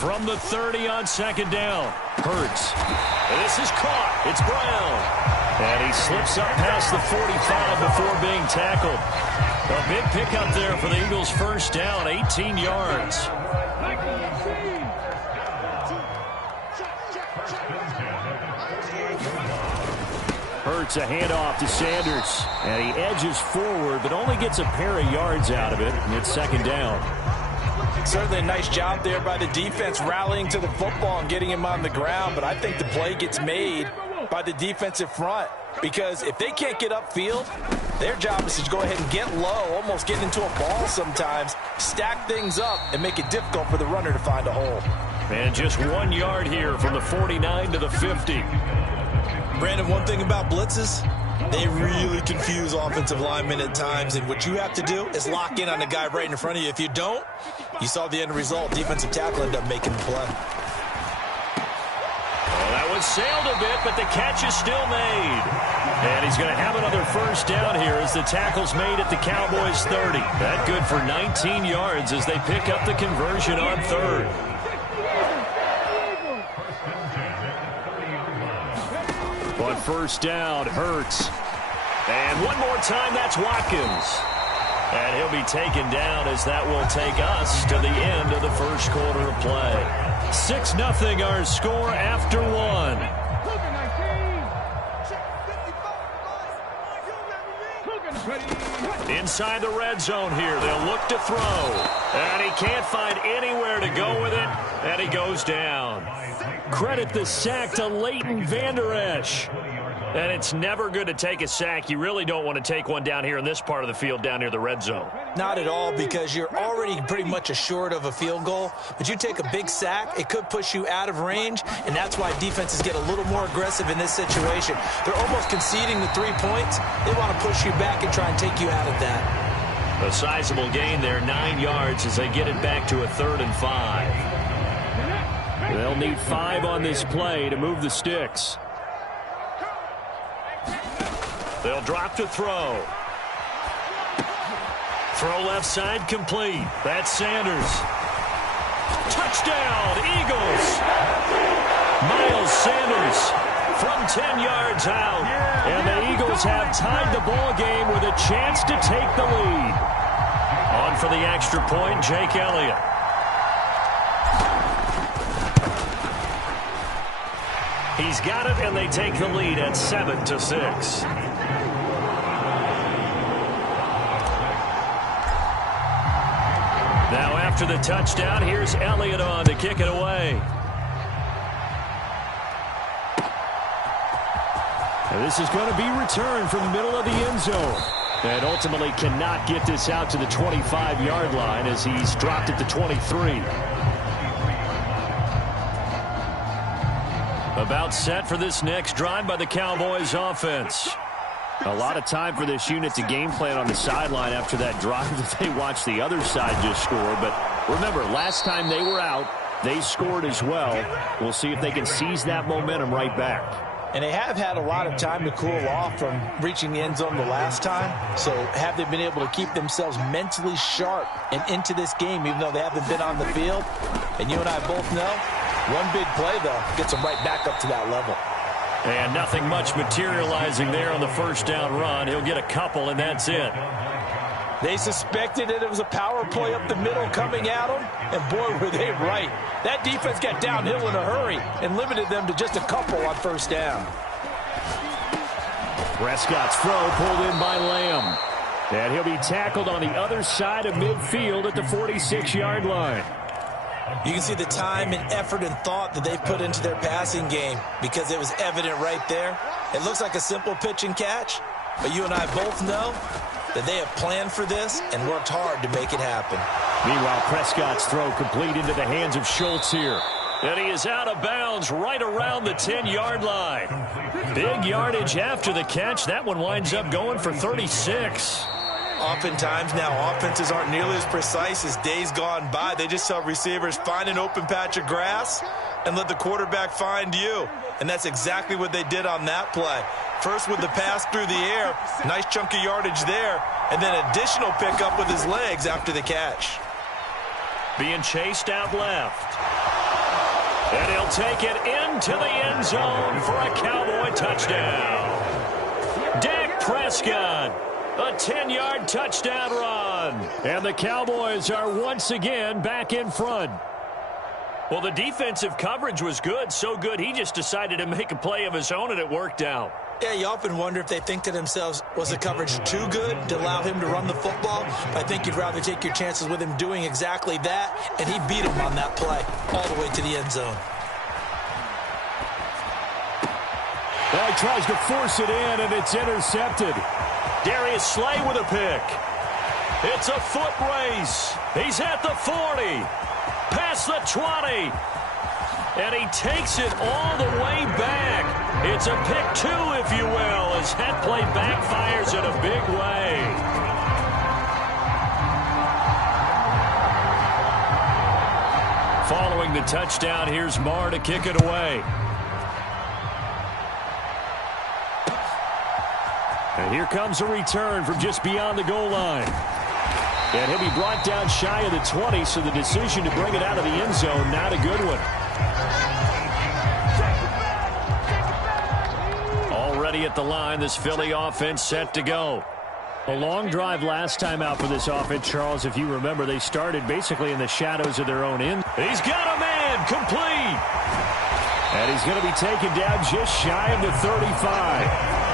From the 30 on 2nd down, Hurts. This is caught. It's Brown. And he slips up past the 45 before being tackled. A big pickup there for the Eagles' 1st down, 18 yards. Hurts a handoff to Sanders. And he edges forward, but only gets a pair of yards out of it. And it's 2nd down. Certainly a nice job there by the defense rallying to the football and getting him on the ground, but I think the play gets made by the defensive front, because if they can't get upfield, their job is to go ahead and get low, almost get into a ball sometimes, stack things up, and make it difficult for the runner to find a hole. And just 1 yard here from the 49 to the 50. Brandon, one thing about blitzes, they really confuse offensive linemen at times, and what you have to do is lock in on the guy right in front of you. If you don't, you saw the end result. Defensive tackle ended up making the play. Well, that one sailed a bit, but the catch is still made. And he's going to have another 1st down here as the tackle's made at the Cowboys' 30. That good for 19 yards as they pick up the conversion on 3rd. On 1st down, Hurts. And one more time, that's Watkins. And he'll be taken down as that will take us to the end of the 1st quarter of play. 6-0 our score after 1. Inside the red zone here, they'll look to throw. And he can't find anywhere to go with it, and he goes down. Credit the sack to Leighton Vander Esch. And it's never good to take a sack. You really don't want to take one down here in this part of the field down near the red zone. Not at all, because you're already pretty much assured of a field goal. But you take a big sack, it could push you out of range, and that's why defenses get a little more aggressive in this situation. They're almost conceding the 3 points. They want to push you back and try and take you out of that. A sizable gain there, 9 yards as they get it back to a 3rd and 5. They'll need 5 on this play to move the sticks. They'll drop to throw. Throw left side complete. That's Sanders. Touchdown, Eagles. Miles Sanders from 10 yards out. And the Eagles have tied the ball game with a chance to take the lead. On for the extra point, Jake Elliott. He's got it, and they take the lead at 7-6. Now after the touchdown, here's Elliott on to kick it away. And this is going to be returned from the middle of the end zone. And ultimately cannot get this out to the 25-yard line as he's dropped at the 23. About set for this next drive by the Cowboys offense. A lot of time for this unit to game plan on the sideline after that drive that they watched the other side just score. But remember, last time they were out, they scored as well. We'll see if they can seize that momentum right back. And they have had a lot of time to cool off from reaching the end zone the last time. So have they been able to keep themselves mentally sharp and into this game, even though they haven't been on the field? And you and I both know, one big play, though, gets them right back up to that level. And nothing much materializing there on the first down run. He'll get a couple, and that's it. They suspected that it was a power play up the middle coming at them, and boy, were they right. That defense got downhill in a hurry and limited them to just a couple on first down. Prescott's throw pulled in by Lamb. And he'll be tackled on the other side of midfield at the 46-yard line. You can see the time and effort and thought that they've put into their passing game because it was evident right there. It looks like a simple pitch and catch, but you and I both know that they have planned for this and worked hard to make it happen. Meanwhile, Prescott's throw complete into the hands of Schultz here. And he is out of bounds right around the 10-yard line. Big yardage after the catch. That one winds up going for 36. Oftentimes now offenses aren't nearly as precise as days gone by. They just tell receivers, find an open patch of grass and let the quarterback find you. And that's exactly what they did on that play. First with the pass through the air, nice chunk of yardage there, and then additional pickup with his legs after the catch. Being chased out left. And he'll take it into the end zone for a Cowboy touchdown. Dak Prescott, a 10-yard touchdown run. And the Cowboys are once again back in front. Well, the defensive coverage was good, so good he just decided to make a play of his own, and it worked out. Yeah, you often wonder if they think to themselves, was the coverage too good to allow him to run the football? I think you'd rather take your chances with him doing exactly that, and he beat him on that play all the way to the end zone. Well, he tries to force it in, and it's intercepted. Darius Slay with a pick. It's a foot race. He's at the 40. Past the 20. And he takes it all the way back. It's a pick two, if you will, as that play backfires in a big way. Following the touchdown, here's Marr to kick it away. And here comes a return from just beyond the goal line. And he'll be brought down shy of the 20, so the decision to bring it out of the end zone, not a good one. Already at the line, this Philly offense set to go. A long drive last time out for this offense, Charles. If you remember, they started basically in the shadows of their own end. He's got a man, complete. And he's going to be taken down just shy of the 35.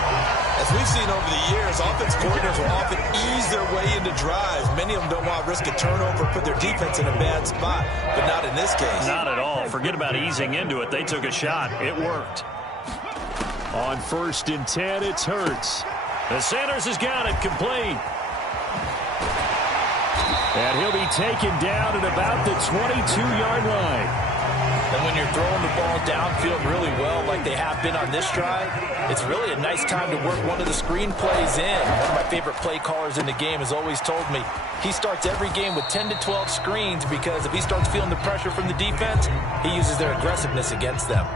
As we've seen over the years, offense coordinators will often ease their way into drives. Many of them don't want to risk a turnover, put their defense in a bad spot, but not in this case. Not at all. Forget about easing into it. They took a shot. It worked. On 1st and 10, it's Hurts. The Sanders has got it complete. And he'll be taken down at about the 22-yard line. And when you're throwing the ball downfield really well like they have been on this drive, it's really a nice time to work one of the screen plays in. One of my favorite play callers in the game has always told me he starts every game with 10 to 12 screens because if he starts feeling the pressure from the defense, he uses their aggressiveness against them.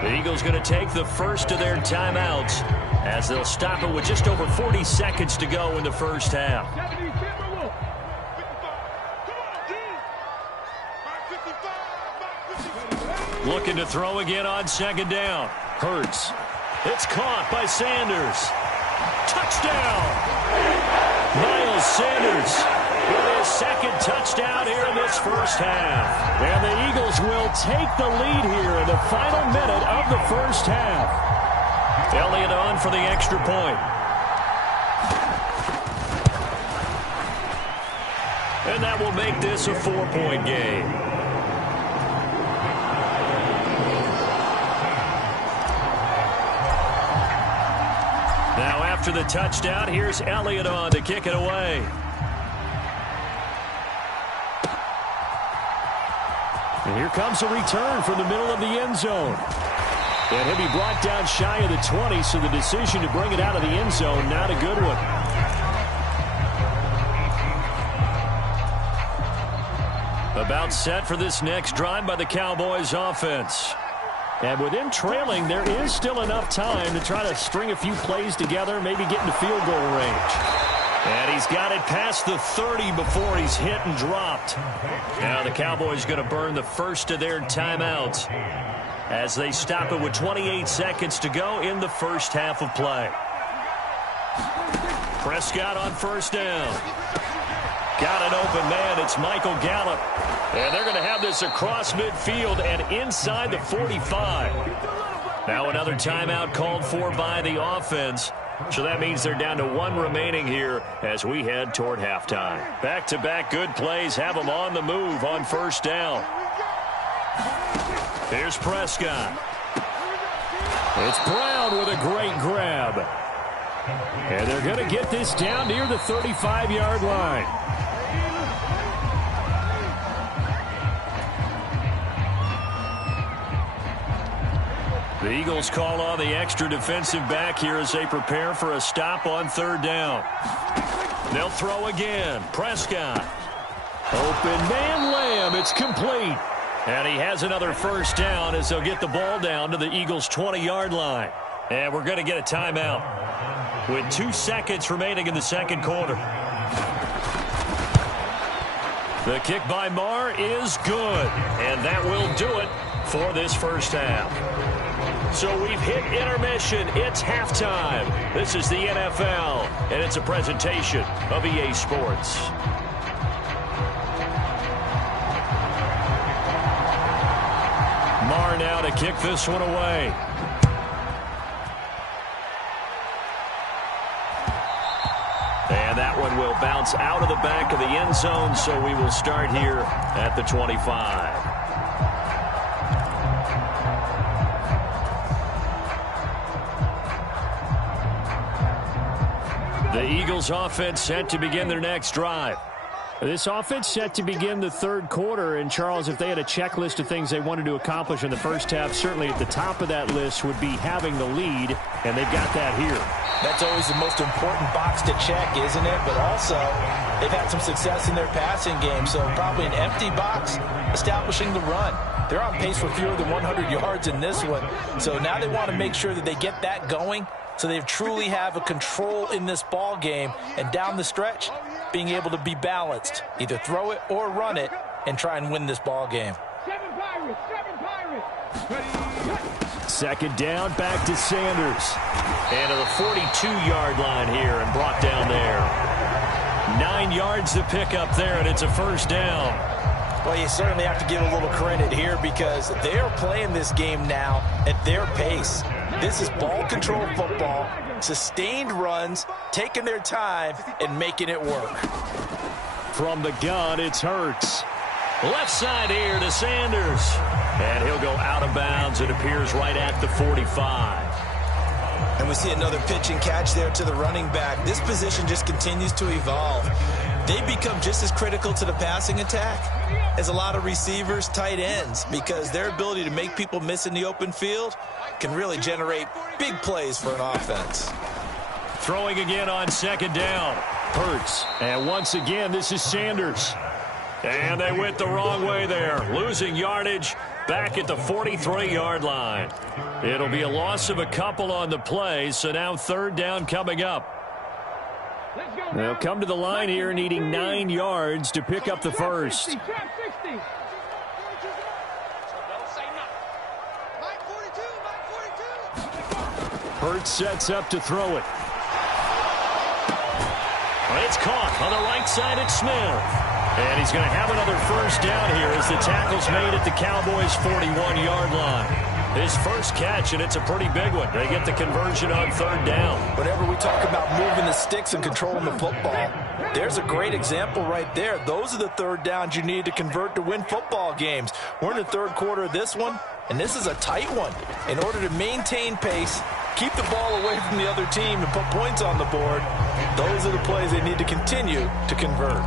The Eagles going to take the first of their timeouts as they'll stop it with just over 40 seconds to go in the first half. Looking to throw again on 2nd down. Hurts. It's caught by Sanders. Touchdown! Miles Sanders with his second touchdown here in this first half. And the Eagles will take the lead here in the final minute of the first half. Elliott on for the extra point. And that will make this a 4-point game. Now after the touchdown, here's Elliott on to kick it away. And here comes a return from the middle of the end zone. And he'll be brought down shy of the 20, so the decision to bring it out of the end zone, not a good one. About set for this next drive by the Cowboys offense. And with him trailing, there is still enough time to try to string a few plays together, maybe get into field goal range. And he's got it past the 30 before he's hit and dropped. Now the Cowboys going to burn the first of their timeouts as they stop it with 28 seconds to go in the first half of play. Prescott on first down. Got an open man. It's Michael Gallup. And they're going to have this across midfield and inside the 45. Now another timeout called for by the offense. So that means they're down to 1 remaining here as we head toward halftime. Back-to-back good plays have them on the move on first down. Here's Prescott. It's Brown with a great grab. And they're going to get this down near the 35-yard line. The Eagles call on the extra defensive back here as they prepare for a stop on third down. They'll throw again. Prescott. Open man Lamb. It's complete. And he has another first down as they'll get the ball down to the Eagles' 20-yard line. And we're going to get a timeout with 2 seconds remaining in the second quarter. The kick by Marr is good. And that will do it for this first half. So we've hit intermission. It's halftime. This is the NFL, and it's a presentation of EA Sports. Marr now to kick this one away. And that one will bounce out of the back of the end zone, so we will start here at the 25. The Eagles offense set to begin their next drive. This offense set to begin the third quarter. And, Charles, if they had a checklist of things they wanted to accomplish in the first half, certainly at the top of that list would be having the lead, and they've got that here. That's always the most important box to check, isn't it? But also, they've had some success in their passing game, so probably an empty box establishing the run. They're on pace for fewer than 100 yards in this one, so now they want to make sure that they get that going so they truly have a control in this ball game, and down the stretch, being able to be balanced, either throw it or run it, and try and win this ball game. Second down, back to Sanders. And to the 42-yard line here and brought down there. 9 yards to pick up there, and it's a first down. Well, you certainly have to give a little credit here because they're playing this game now at their pace. This is ball control football, sustained runs, taking their time, and making it work. From the gun, it's Hurts. Left side here to Sanders. And he'll go out of bounds. It appears right at the 45. And we see another pitch and catch there to the running back. This position just continues to evolve. They become just as critical to the passing attack as a lot of receivers, tight ends, because their ability to make people miss in the open field can really generate big plays for an offense. Throwing again on second down. Hurts. And once again, this is Sanders. And they went the wrong way there. Losing yardage back at the 43-yard line. It'll be a loss of a couple on the play, so now third down coming up. They'll come to the line here needing 9 yards to pick up the first. Hurts sets up to throw it. It's caught on the right side. It's Smith. And he's going to have another first down here as the tackle's made at the Cowboys' 41-yard line. His first catch, and it's a pretty big one. They get the conversion on third down. Whenever we talk about moving the sticks and controlling the football, there's a great example right there. Those are the third downs you need to convert to win football games. We're in the third quarter of this one, and this is a tight one. In order to maintain pace, keep the ball away from the other team, and put points on the board, those are the plays they need to continue to convert.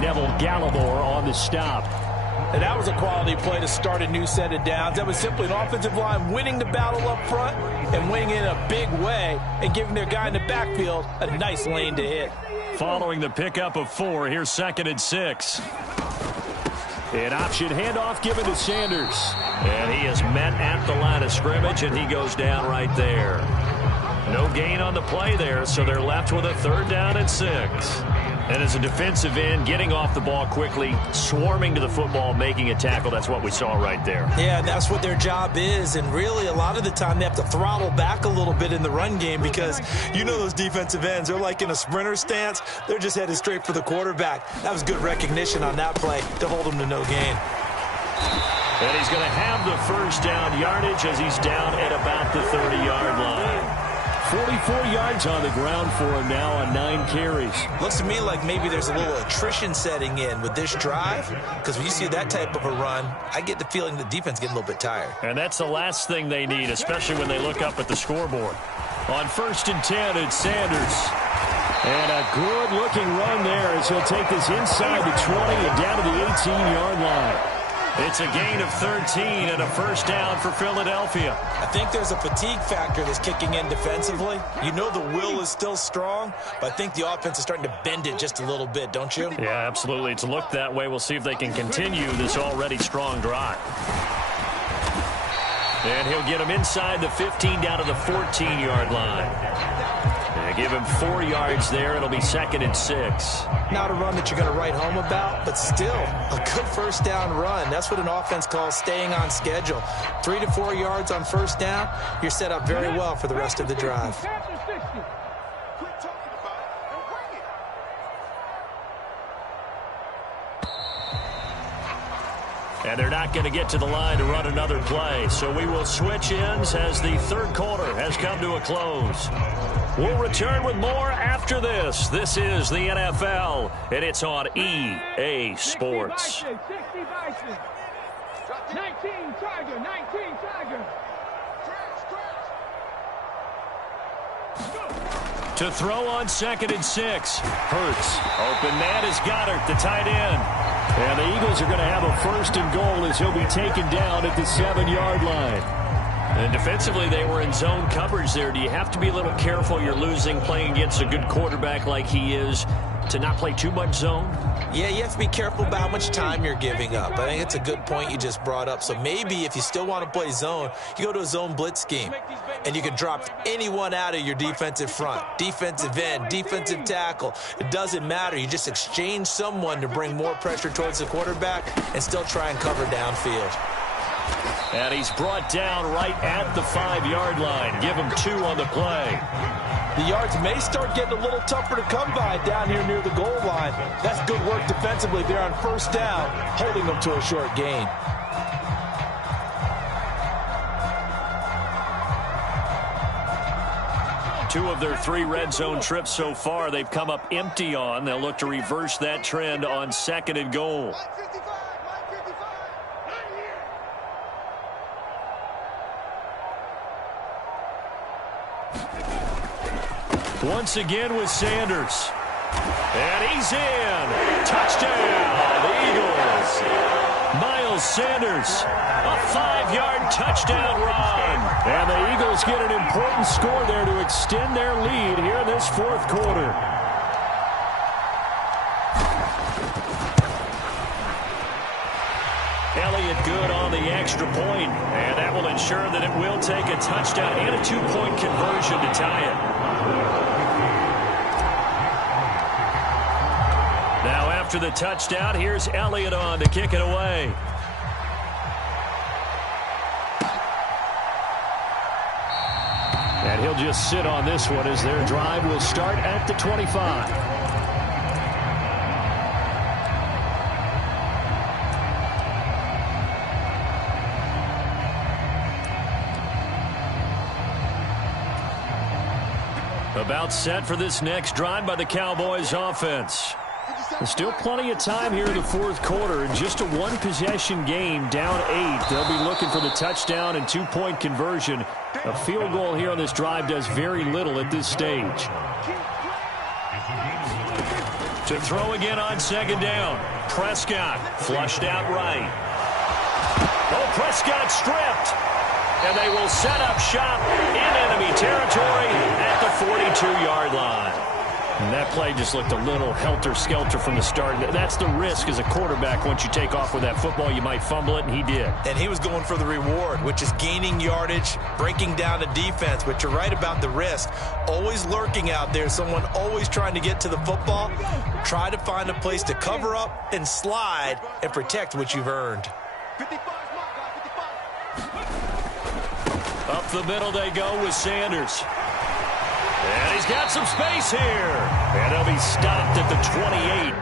Neville Gallimore on the stop. And that was a quality play to start a new set of downs. That was simply an offensive line winning the battle up front and winning in a big way and giving their guy in the backfield a nice lane to hit. Following the pickup of 4, here's 2nd and 6. An option handoff given to Sanders. And he is met at the line of scrimmage, and he goes down right there. No gain on the play there, so they're left with a 3rd down and 6. And as a defensive end, getting off the ball quickly, swarming to the football, making a tackle, that's what we saw right there. Yeah, and that's what their job is. And really, a lot of the time, they have to throttle back a little bit in the run game because you know those defensive ends, they're like in a sprinter stance. They're just headed straight for the quarterback. That was good recognition on that play to hold him to no gain. And he's going to have the first down yardage as he's down at about the 30-yard line. 44 yards on the ground for him now on 9 carries. Looks to me like maybe there's a little attrition setting in with this drive, because when you see that type of a run, I get the feeling the defense getting a little bit tired. And that's the last thing they need, especially when they look up at the scoreboard. On 1st and 10, it's Sanders. And a good-looking run there as he'll take this inside the 20 and down to the 18-yard line. It's a gain of 13 and a first down for Philadelphia. I think there's a fatigue factor that's kicking in defensively. You know the will is still strong, but I think the offense is starting to bend it just a little bit, don't you? Yeah, absolutely. It's looked that way. We'll see if they can continue this already strong drive. And he'll get him inside the 15 down to the 14-yard line. They give him 4 yards there. It'll be 2nd and 6. Not a run that you're going to write home about, but still a good first down run. That's what an offense calls staying on schedule. 3 to 4 yards on first down, you're set up very well for the rest of the drive. And they're not going to get to the line to run another play. So we will switch ends as the third quarter has come to a close. We'll return with more after this. This is the NFL, and it's on EA Sports. 19 Tiger, 19 Tiger. To throw on 2nd and 6. Hurts. Open man is Goddard, the tight end. And the Eagles are going to have a 1st and goal as he'll be taken down at the 7-yard line. And defensively, they were in zone coverage there. Do you have to be a little careful? You're losing playing against a good quarterback like he is to not play too much zone? Yeah, you have to be careful about how much time you're giving up. I think it's a good point you just brought up. So maybe if you still want to play zone, you go to a zone blitz scheme. And you can drop anyone out of your defensive front. Defensive end, defensive tackle. It doesn't matter. You just exchange someone to bring more pressure towards the quarterback and still try and cover downfield. And he's brought down right at the 5-yard line. Give him 2 on the play. The yards may start getting a little tougher to come by down here near the goal line. That's good work defensively there on first down, holding them to a short gain. Two of their 3 red zone trips so far, they've come up empty on. They'll look to reverse that trend on 2nd and goal. Once again with Sanders. And he's in. Touchdown, the Eagles. Miles Sanders, a 5-yard touchdown run. And the Eagles get an important score there to extend their lead here in this 4th quarter. Elliott good on the extra point, and that will ensure that it will take a touchdown and a 2-point conversion to tie it. Now after the touchdown, here's Elliott on to kick it away. And he'll just sit on this one as their drive will start at the 25. About set for this next drive by the Cowboys offense. There's still plenty of time here in the fourth quarter. In just a one-possession game, down 8. They'll be looking for the touchdown and two-point conversion. A field goal here on this drive does very little at this stage. To throw again on second down. Prescott flushed out right. Oh, Prescott stripped. And they will set up shop in enemy territory at the 42-yard line. And that play just looked a little helter-skelter from the start. That's the risk as a quarterback. Once you take off with that football, you might fumble it, and he did. And he was going for the reward, which is gaining yardage, breaking down the defense. But you're right about the risk. Always lurking out there, someone always trying to get to the football. Try to find a place to cover up and slide and protect what you've earned. Up the middle they go with Sanders. And he's got some space here. And he'll be stopped at the 28.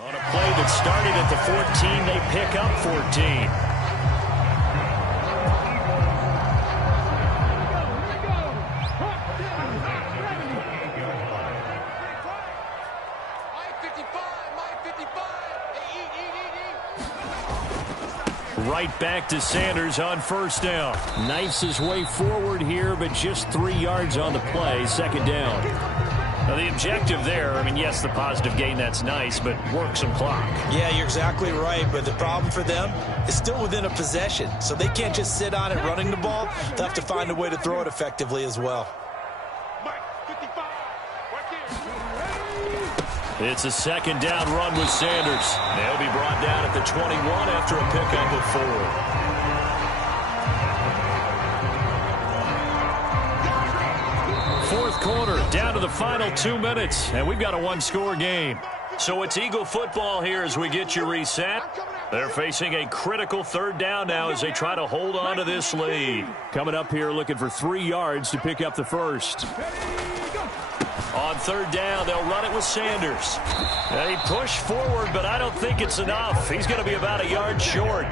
On a play that started at the 14, they pick up 14. Right back to Sanders on first down. Knifes his way forward here, but just 3 yards on the play. Second down. Now, the objective there, I mean, yes, the positive gain, that's nice, but work some clock. Yeah, you're exactly right, but the problem for them is still within a possession, so they can't just sit on it running the ball. They'll have to find a way to throw it effectively as well. It's a second down run with Sanders. They'll be brought down at the 21 after a pickup of 4. Fourth quarter, down to the final 2 minutes, and we've got a one-score game. So it's Eagle football here as we get you reset. They're facing a critical third down now as they try to hold on to this lead. Coming up here looking for 3 yards to pick up the first. On third down, they'll run it with Sanders. They push forward, but I don't think it's enough. He's going to be about a yard short.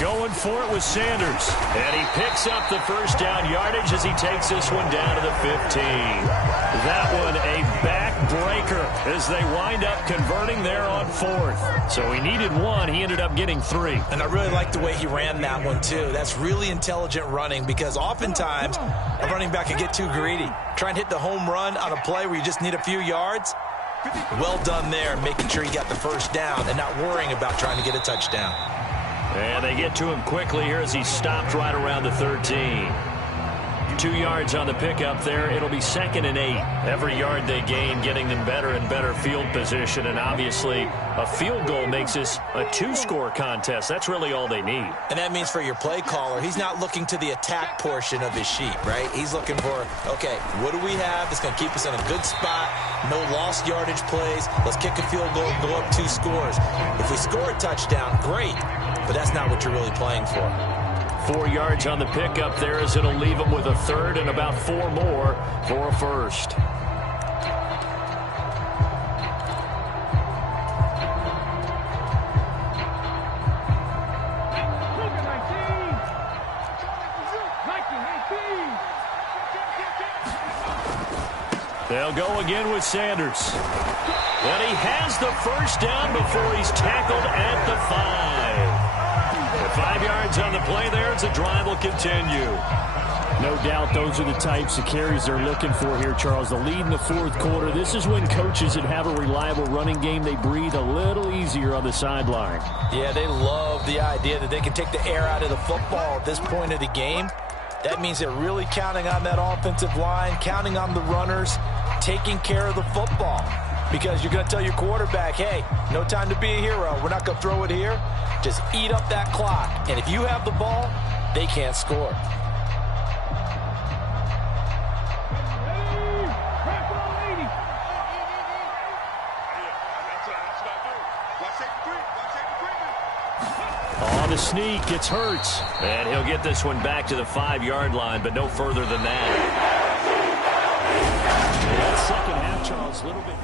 Going for it with Sanders. And he picks up the first down yardage as he takes this one down to the 15. That one a backbreaker as they wind up converting there on fourth. So he needed 1. He ended up getting 3. And I really like the way he ran that one, too. That's really intelligent running because oftentimes a running back can get too greedy. Try and hit the home run on a play where you just need a few yards. Well done there, making sure he got the first down and not worrying about trying to get a touchdown. And they get to him quickly here as he stopped right around the 13. 2 yards on the pickup there. It'll be 2nd and 8. Every yard they gain getting them better and better field position. And obviously a field goal makes this a 2-score contest. That's really all they need. And that means for your play caller, he's not looking to the attack portion of his sheet, right? He's looking for, okay, what do we have that's going to keep us in a good spot? No lost yardage plays. Let's kick a field goal and go up 2 scores. If we score a touchdown, great. But that's not what you're really playing for. 4 yards on the pickup there as it'll leave them with a third and about 4 more for a first. They'll go again with Sanders. And he has the first down before he's tackled at the 5. 5 yards on the play there as the drive will continue. No doubt those are the types of carries they're looking for here, Charles. The lead in the fourth quarter. This is when coaches that have a reliable running game, they breathe a little easier on the sideline. Yeah, they love the idea that they can take the air out of the football at this point of the game. That means they're really counting on that offensive line, counting on the runners, taking care of the football. because you're going to tell your quarterback, hey, no time to be a hero. We're not going to throw it here. Just eat up that clock. And if you have the ball, they can't score. On the sneak, it's Hurts. And he'll get this one back to the 5-yard line, but no further than that. And second half, Charles, a little bit.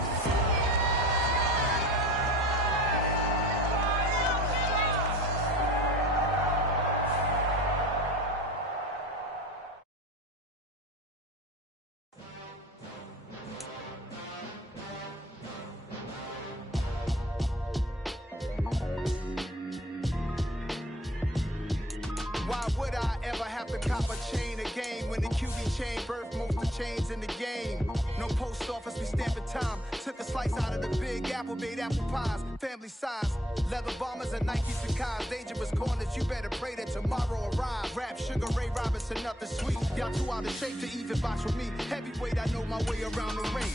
Why would I ever have to cop a chain again when the QB chain birthed most of the chains in the game? No post office, we stamping time. Took a slice out of the big apple, made apple pies, family size. Leather bombers and Nike Sacai's. Dangerous corners, you better pray that tomorrow arrives. Rap, Sugar Ray Robinson, nothing sweet. Y'all too out of shape to even box with me. Heavyweight, I know my way around the ring.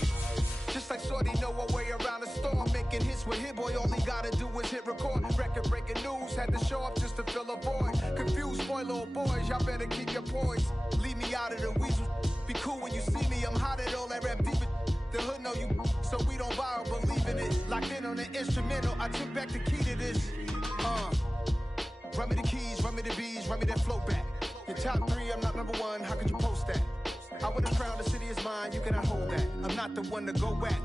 Just like Shorty know her way around the storm. Making hits with Hit Boy, all he gotta do is hit record. Record breaking news, had to show up just to fill a void. Confused boy, little boys, y'all better keep your poise. Leave me out of the weasel. Be cool when you see me, I'm hot at all that rap deep. The hood know you, so we don't borrow, believe in it. Locked in on the instrumental, I took back the key to this. Run me the keys, run me the bees, run me that flow back. Your top 3, I'm not number 1, how could you post that? I would have crowned the city is mine, you cannot hold that. I'm not the one to go at.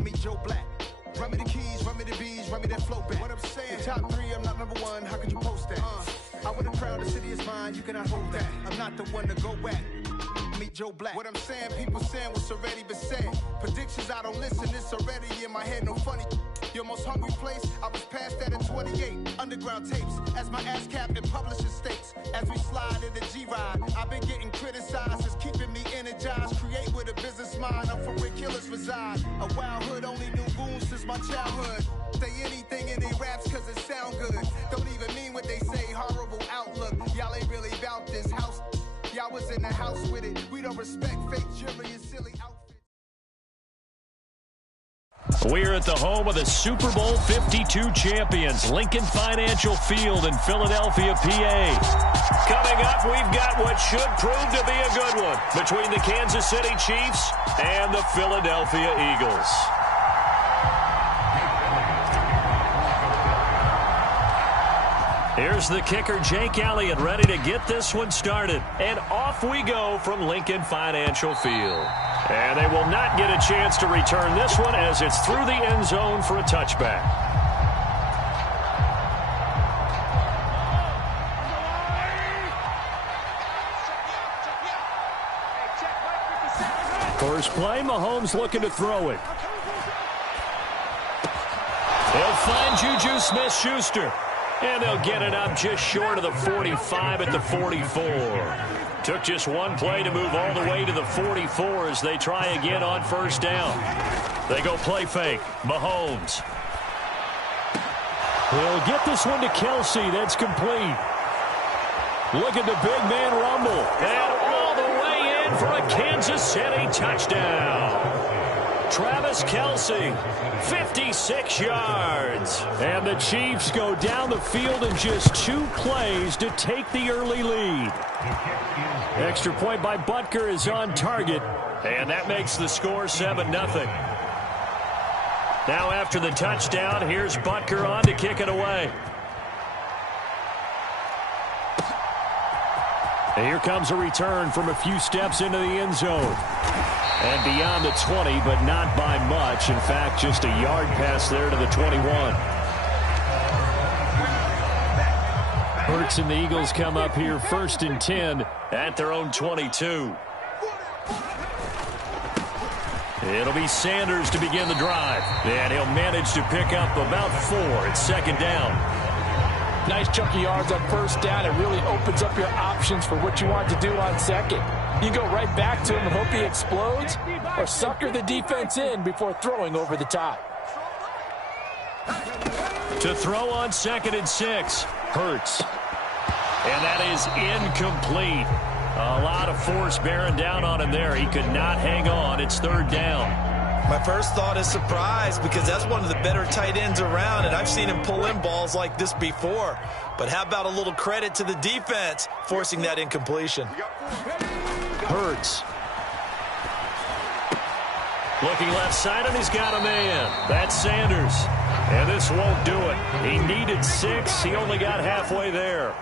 Meet Joe Black. Run me the keys, run me the bees, run me that flow back. What I'm saying, your top 3, I'm not number 1, how could you post that? I would have crowned the city is mine, you cannot hold that. I'm not the one to go at. Meet Joe Black. What I'm saying, people saying what's already been said. Predictions, I don't listen, it's already in my head, no funny. Your most hungry place, I was past that at 28. Underground tapes, as my ass cap in publishing states. As we slide in the G-Ride, I've been getting criticized, it's keeping me energized. Create with a business mind, I'm from where killers reside. A wild hood, only knew goons since my childhood. Say anything in they raps cause it sound good. Don't even mean what they say, horrible outlook. Y'all ain't really about this house. Y'all was in the house with it. We don't respect fake jewelry and silly outfits. We're at the home of the Super Bowl 52 champions, Lincoln Financial Field in Philadelphia, PA. Coming up, we've got what should prove to be a good one between the Kansas City Chiefs and the Philadelphia Eagles. Here's the kicker, Jake Elliott, ready to get this one started. And off we go from Lincoln Financial Field. And they will not get a chance to return this one as it's through the end zone for a touchback. First play, Mahomes looking to throw it. He'll find Juju Smith-Schuster. And they'll get it up just short of the 45 at the 44. Took just one play to move all the way to the 44 as they try again on first down. They go play fake. Mahomes. He'll get this one to Kelsey. That's complete. Look at the big man rumble. And all the way in for a Kansas City touchdown. Travis Kelsey, 56 yards. And the Chiefs go down the field in just 2 plays to take the early lead. Extra point by Butker is on target. And that makes the score 7-0. Now after the touchdown, here's Butker on to kick it away. And here comes a return from a few steps into the end zone. And beyond the 20, but not by much. In fact, just a yard pass there to the 21. Hurts and the Eagles come up here 1st and 10 at their own 22. It'll be Sanders to begin the drive. And he'll manage to pick up about 4 at 2nd down. Nice chunk of yards on first down. It really opens up your options for what you want to do on second. You go right back to him and hope he explodes, or sucker the defense in before throwing over the top. To throw on 2nd and 6, Hurts. And that is incomplete. A lot of force bearing down on him there. He could not hang on. It's 3rd down. My first thought is surprise because that's one of the better tight ends around, and I've seen him pull in balls like this before. But how about a little credit to the defense forcing that incompletion? Hurts. Looking left side, and he's got a man. That's Sanders. And this won't do it. He needed 6. He only got halfway there.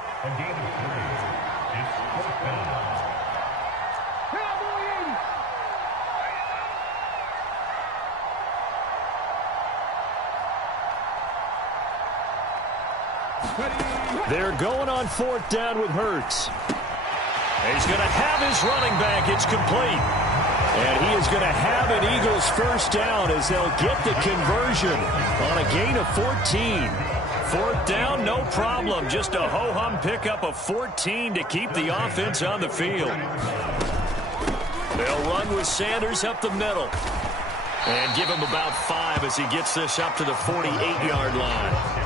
They're going on 4th down with Hurts. He's going to have his running back. It's complete. And he is going to have an Eagles first down as they'll get the conversion on a gain of 14. 4th down, no problem. Just a ho-hum pickup of 14 to keep the offense on the field. They'll run with Sanders up the middle. And give him about 5 as he gets this up to the 48-yard line.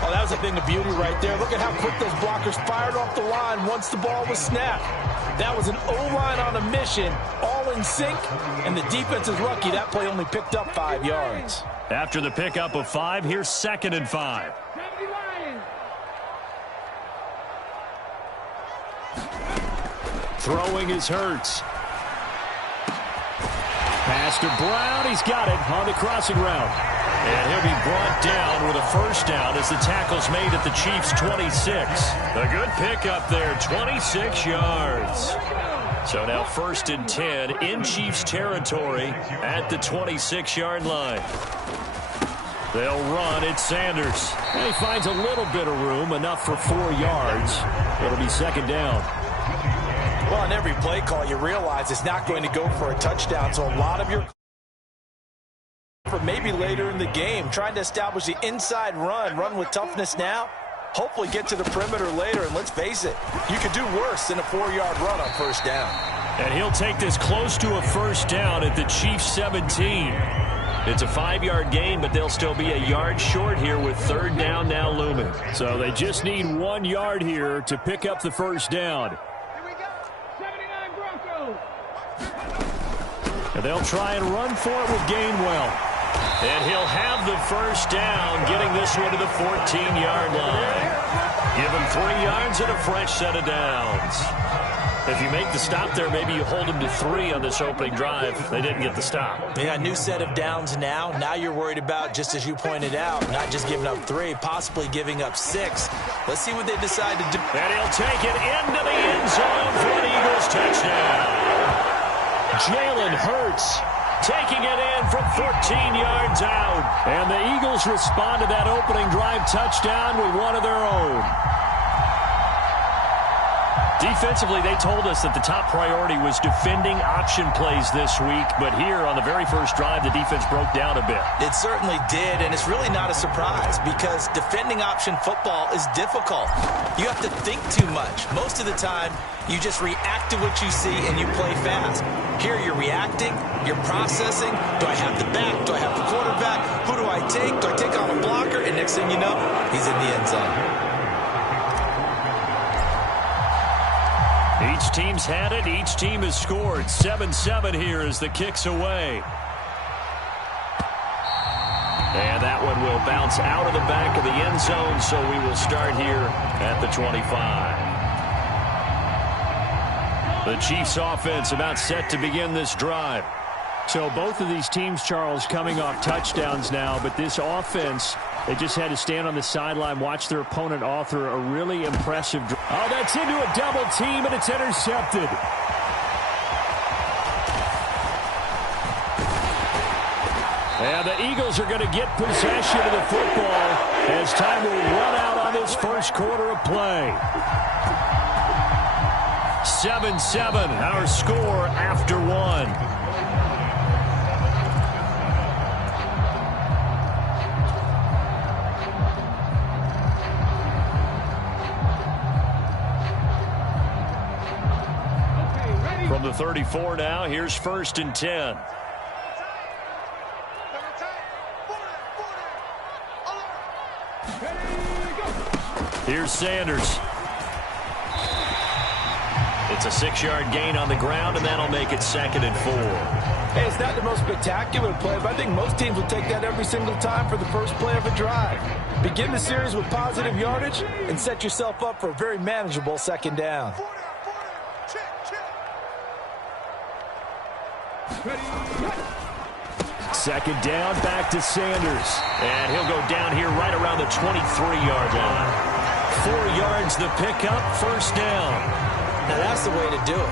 Oh, that was a thing of beauty right there. Look at how quick those blockers fired off the line once the ball was snapped. That was an O-line on a mission, all in sync, and the defense is lucky that play only picked up 5 yards. After the pickup of 5, here's 2nd and 5. Throwing is Hurts. Pass to Brown. He's got it on the crossing route. And he'll be brought down with a first down as the tackle's made at the Chiefs' 26. A good pickup there, 26 yards. So now 1st and 10 in Chiefs territory at the 26-yard line. They'll run. It's Sanders. And he finds a little bit of room, enough for 4 yards. It'll be 2nd down. Well, on every play call, you realize it's not going to go for a touchdown, so a lot of your for maybe later in the game, trying to establish the inside run with toughness now, hopefully get to the perimeter later, and let's face it, you could do worse than a 4-yard run on first down. And he'll take this close to a first down at the Chiefs' 17. It's a 5-yard gain, but they'll still be a yard short here with 3rd down now looming. So they just need 1 yard here to pick up the first down. Here we go. 79 Broncos. And they'll try and run for it with Gainwell. And he'll have the first down, getting this one to the 14-yard line. Give him 3 yards and a fresh set of downs. If you make the stop there, maybe you hold them to 3 on this opening drive. They didn't get the stop. Yeah, new set of downs now. Now you're worried about, just as you pointed out, not just giving up 3, possibly giving up 6. Let's see what they decide to do. And he'll take it into the end zone for an Eagles touchdown. Jalen Hurts taking it in from 14 yards out. And the Eagles respond to that opening drive touchdown with one of their own. Defensively, they told us that the top priority was defending option plays this week, but here on the very first drive, the defense broke down a bit. It certainly did, and it's really not a surprise because defending option football is difficult. You have to think too much. Most of the time, you just react to what you see and you play fast. Here, you're reacting, you're processing. Do I have the back? Do I have the quarterback? Who do I take? Do I take on a blocker? And next thing you know, he's in the end zone. Each team's had it. Each team has scored. 7-7 here as the kick's away. And that one will bounce out of the back of the end zone, so we will start here at the 25. The Chiefs offense about set to begin this drive. So both of these teams, Charles, coming off touchdowns now, but this offense, they just had to stand on the sideline, watch their opponent author a really impressive drive. Oh, that's into a double team, and it's intercepted. And the Eagles are going to get possession of the football as time will run out on this first quarter of play. 7-7, our score after 1. From the 34 now, here's 1st and 10. Here's Sanders. It's a 6-yard gain on the ground, and that'll make it 2nd and 4. Hey, it's not the most spectacular play, but I think most teams will take that every single time for the first play of a drive. Begin the series with positive yardage and set yourself up for a very manageable 2nd down. Second down, back to Sanders. And he'll go down here right around the 23-yard line. 4 yards the pickup, 1st down. Now that's the way to do it.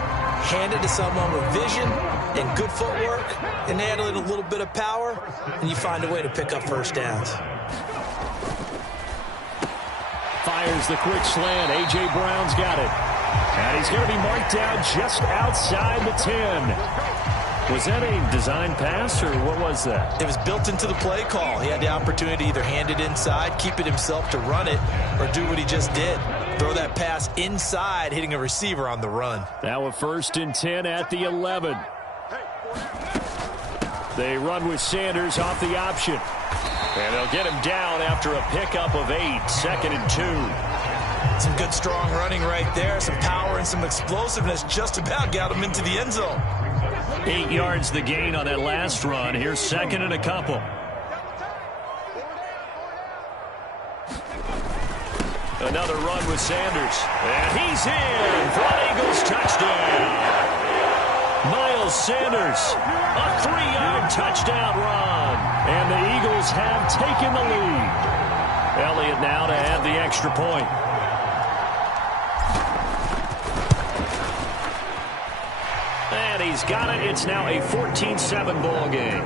Hand it to someone with vision and good footwork, and add in a little bit of power, and you find a way to pick up 1st downs. Fires the quick slant. A.J. Brown's got it. And he's going to be marked down just outside the 10. Was that a design pass, or what was that? It was built into the play call. He had the opportunity to either hand it inside, keep it himself to run it, or do what he just did. Throw that pass inside, hitting a receiver on the run. Now a 1st and 10 at the 11. They run with Sanders off the option. And they'll get him down after a pickup of 8, 2nd and 2. Some good, strong running right there. Some power and some explosiveness just about got him into the end zone. 8 yards the gain on that last run. Here's 2nd and a couple. Another run with Sanders. And he's in for an Eagles touchdown. Miles Sanders, a 3-yard touchdown run. And the Eagles have taken the lead. Elliott now to add the extra point. And he's got it. It's now a 14-7 ball game.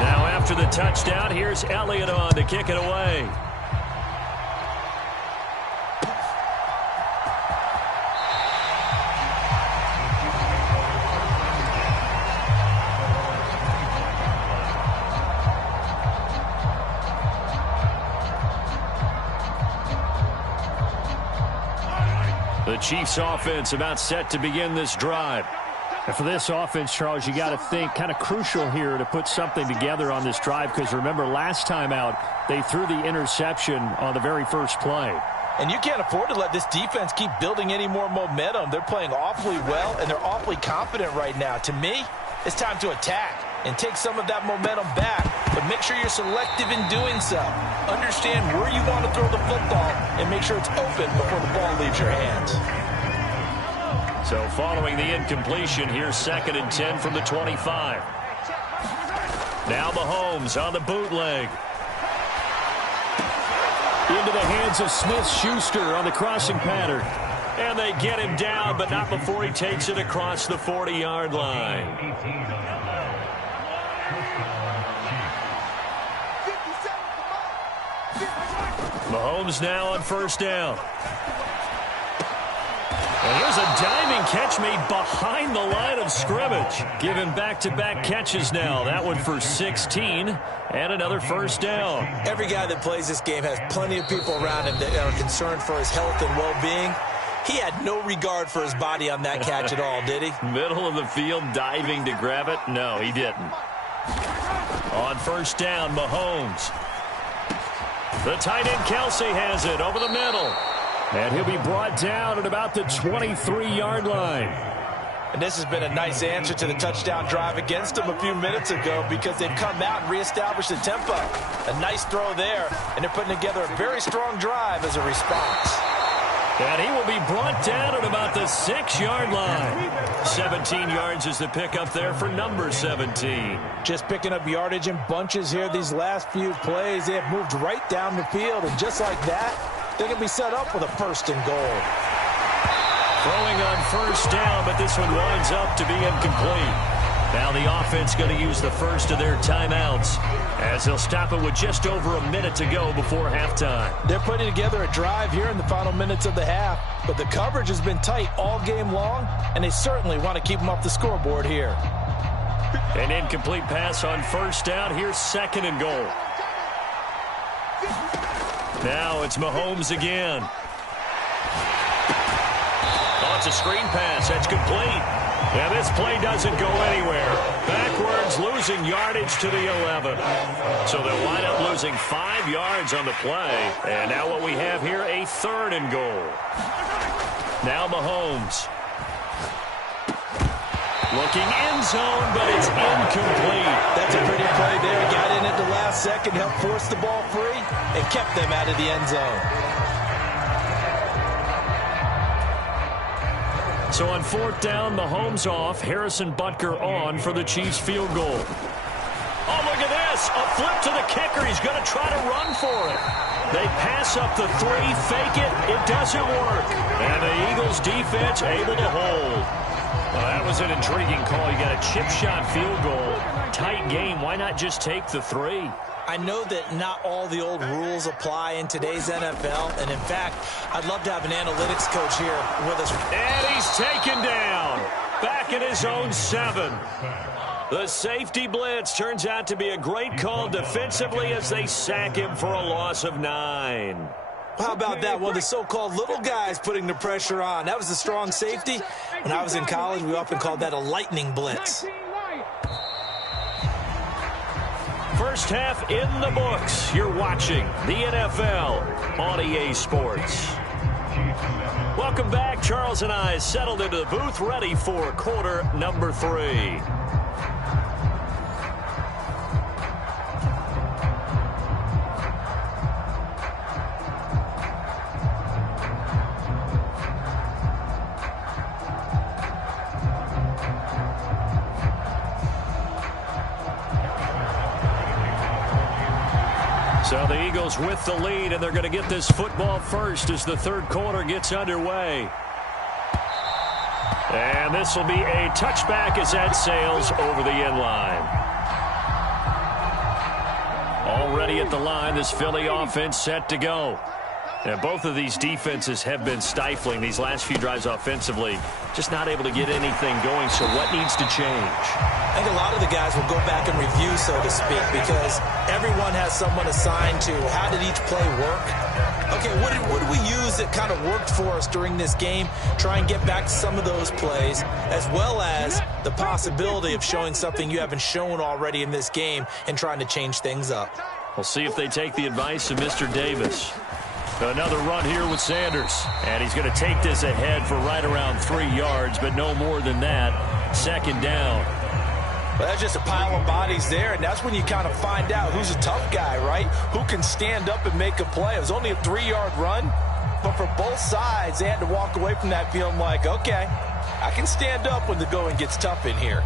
Now after the touchdown, here's Elliott on to kick it away. The Chiefs offense about set to begin this drive. And for this offense, Charles, you got to think kind of crucial here to put something together on this drive, because remember last time out they threw the interception on the very first play. And you can't afford to let this defense keep building any more momentum. They're playing awfully well, and they're awfully confident right now. To me, it's time to attack and take some of that momentum back, but make sure you're selective in doing so. Understand where you want to throw the football and make sure it's open before the ball leaves your hands. So following the incompletion, here's 2nd and 10 from the 25. Now Mahomes on the bootleg. Into the hands of Smith-Schuster on the crossing pattern. And they get him down, but not before he takes it across the 40-yard line. Mahomes now on 1st down. And here's a diving catch made behind the line of scrimmage. Given back-to-back catches now. That one for 16 and another 1st down. Every guy that plays this game has plenty of people around him that are concerned for his health and well-being. He had no regard for his body on that catch at all, did he? Middle of the field diving to grab it? No, he didn't. On 1st down, Mahomes. The tight end Kelsey has it over the middle. And he'll be brought down at about the 23-yard line. And this has been a nice answer to the touchdown drive against them a few minutes ago, because they've come out and reestablished the tempo. A nice throw there, and they're putting together a very strong drive as a response. And he will be brought down at about the 6-yard line. 17 yards is the pickup there for number 17. Just picking up yardage in bunches here these last few plays. They have moved right down the field, and just like that, they can be set up with a 1st and goal. Throwing on 1st down, but this one winds up to be incomplete. Now the offense going to use the first of their timeouts, as they'll stop it with just over a minute to go before halftime. They're putting together a drive here in the final minutes of the half, but the coverage has been tight all game long, and they certainly want to keep them off the scoreboard here. An incomplete pass on 1st down. Here's 2nd and goal. Now it's Mahomes again. Oh, it's a screen pass. That's complete. And this play doesn't go anywhere. Backwards, losing yardage to the 11. So they'll wind up losing 5 yards on the play. And now what we have here, a 3rd and goal. Now Mahomes. Looking end zone, but it's incomplete. That's a pretty play there. Got in at the last second, helped force the ball free, and kept them out of the end zone. So on 4th down, Mahomes off, Harrison Butker on for the Chiefs field goal. Oh, look at this. A flip to the kicker. He's going to try to run for it. They pass up the 3, fake it. It doesn't work. And the Eagles defense able to hold. Well, that was an intriguing call. You got a chip shot field goal. Tight game. Why not just take the 3? I know that not all the old rules apply in today's NFL, and in fact, I'd love to have an analytics coach here with us. And he's taken down. Back in his own 7. The safety blitz turns out to be a great call defensively as they sack him for a loss of 9. How about that? One of the so-called little guys putting the pressure on. That was a strong safety. When I was in college, we often called that a lightning blitz. First half in the books. You're watching the NFL on EA Sports. Welcome back. Charles and I settled into the booth, ready for quarter number 3. So the Eagles with the lead, and they're going to get this football first as the 3rd quarter gets underway. And this will be a touchback as that sails over the end line. Already at the line, this Philly offense set to go. And both of these defenses have been stifling these last few drives offensively. Just not able to get anything going, so what needs to change? I think a lot of the guys will go back and review, so to speak, because everyone has someone assigned to how did each play work. Okay, what did we use that kind of worked for us during this game? Try and get back to some of those plays, as well as the possibility of showing something you haven't shown already in this game and trying to change things up. We'll see if they take the advice of Mr. Davis. Another run here with Sanders. And he's going to take this ahead for right around 3 yards, but no more than that. 2nd down. Well, that's just a pile of bodies there, and that's when you kind of find out who's a tough guy, right? Who can stand up and make a play. It was only a 3-yard run, but for both sides, they had to walk away from that feeling like, okay, I can stand up when the going gets tough in here.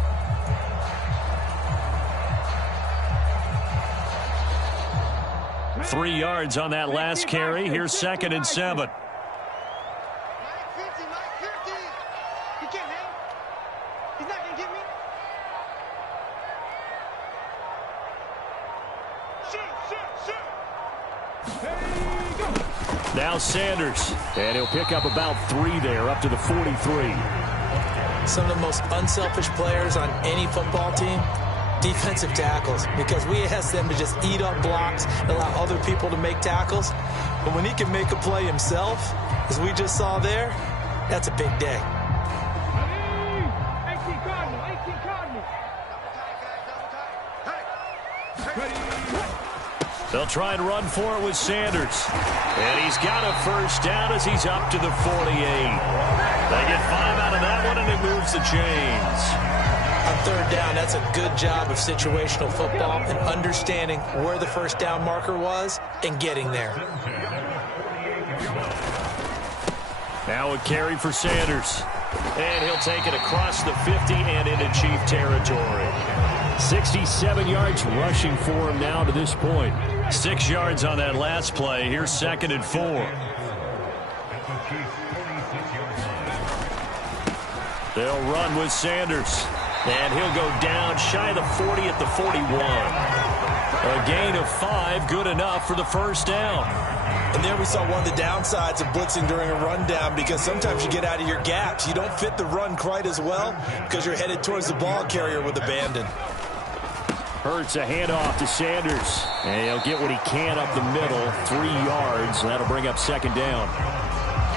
Three yards on that last carry. Here's 2nd and 7. Now Sanders, and he'll pick up about 3 there, up to the 43. Some of the most unselfish players on any football team, defensive tackles, because we ask them to just eat up blocks and allow other people to make tackles. But when he can make a play himself, as we just saw there, that's a big day. They'll try and run for it with Sanders. And he's got a first down as he's up to the 48. They get 5 out of that one, and it moves the chains. On 3rd down, that's a good job of situational football and understanding where the first down marker was and getting there. Now a carry for Sanders. And he'll take it across the 50 and into Chief territory. 67 yards rushing for him now to this point. 6 yards on that last play. Here's 2nd and 4. They'll run with Sanders. And he'll go down shy of the 40 at the 41. A gain of 5, good enough for the first down. And there we saw one of the downsides of blitzing during a rundown, because sometimes you get out of your gaps. You don't fit the run quite as well because you're headed towards the ball carrier with abandon. Hurts a handoff to Sanders. And he'll get what he can up the middle, 3 yards. And that'll bring up 2nd down.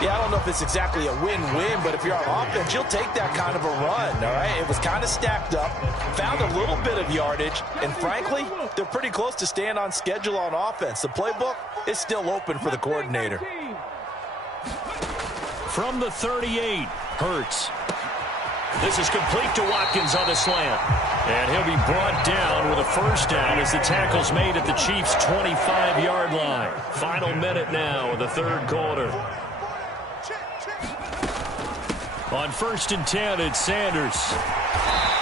Yeah, I don't know if it's exactly a win-win, but if you're on offense, you'll take that kind of a run, all right? It was kind of stacked up, found a little bit of yardage, and frankly, they're pretty close to staying on schedule on offense. The playbook is still open for the coordinator. From the 38, Hurts. This is complete to Watkins on the slant. And he'll be brought down with a first down as the tackle's made at the Chiefs' 25-yard line. Final minute now of the third quarter. On 1st and 10, it's Sanders.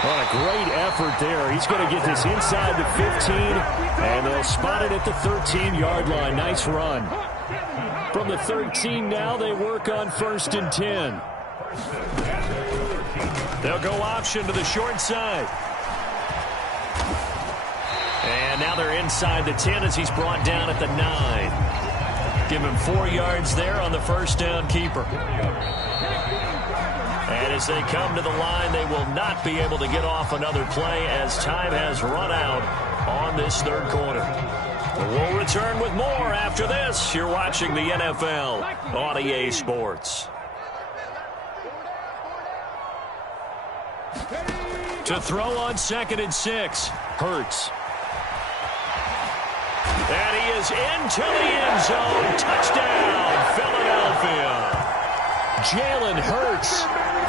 What a great effort there. He's going to get this inside the 15, and they'll spot it at the 13-yard line. Nice run. From the 13 now, they work on 1st and 10. They'll go option to the short side. And now they're inside the 10 as he's brought down at the 9. Give him 4 yards there on the first down keeper. And as they come to the line, they will not be able to get off another play as time has run out on this third quarter. We'll return with more after this. You're watching the NFL on EA Sports. To throw on 2nd and 6, Hurts. And he is into the end zone. Touchdown, Philadelphia. Jalen Hurts,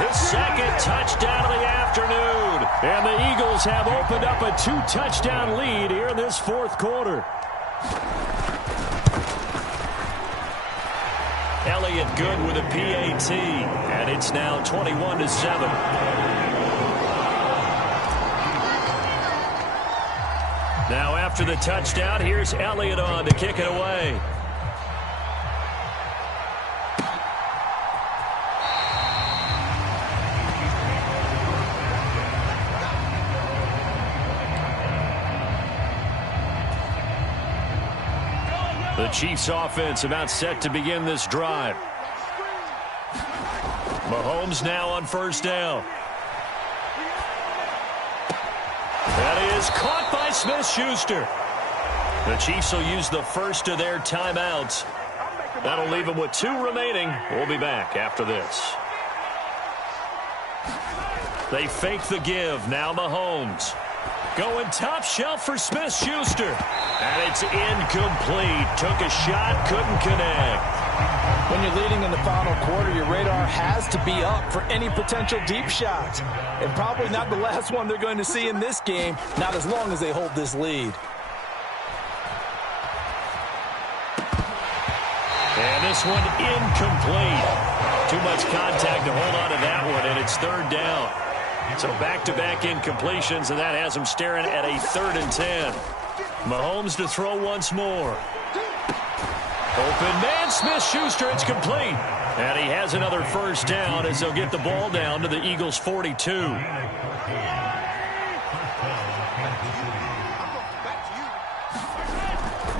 his second touchdown of the afternoon. And the Eagles have opened up a 2-touchdown lead here in this fourth quarter. Elliott good with a PAT. And it's now 21-7. Now after the touchdown, here's Elliott on to kick it away. The Chiefs offense about set to begin this drive. Mahomes now on first down. That is caught by Smith-Schuster. The Chiefs will use the first of their timeouts. That'll leave them with 2 remaining. We'll be back after this. They fake the give. Now Mahomes. Going top shelf for Smith-Schuster. And it's incomplete. Took a shot, couldn't connect. When you're leading in the final quarter, your radar has to be up for any potential deep shots. And probably not the last one they're going to see in this game, not as long as they hold this lead. And this one incomplete. Too much contact to hold on to that one, and it's 3rd down. So back-to-back incompletions, and that has them staring at a 3rd and 10. Mahomes to throw once more. Open man, Smith-Schuster, it's complete. And he has another first down as they'll get the ball down to the Eagles' 42.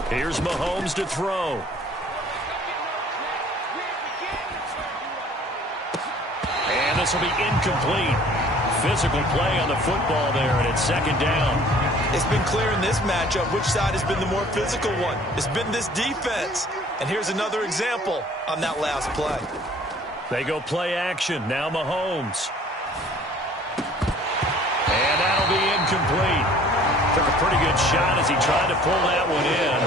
Here's Mahomes to throw. And this will be incomplete. Physical play on the football there, and it's 2nd down. It's been clear in this matchup which side has been the more physical one. It's been this defense. And here's another example on that last play. They go play action. Now Mahomes. And that'll be incomplete. Took a pretty good shot as he tried to pull that one in.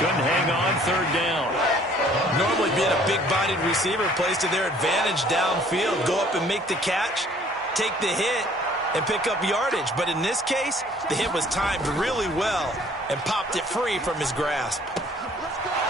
Couldn't hang on. 3rd down. Normally being a big-bodied receiver plays to their advantage downfield. Go up and make the catch, take the hit, and pick up yardage. But in this case, the hit was timed really well and popped it free from his grasp.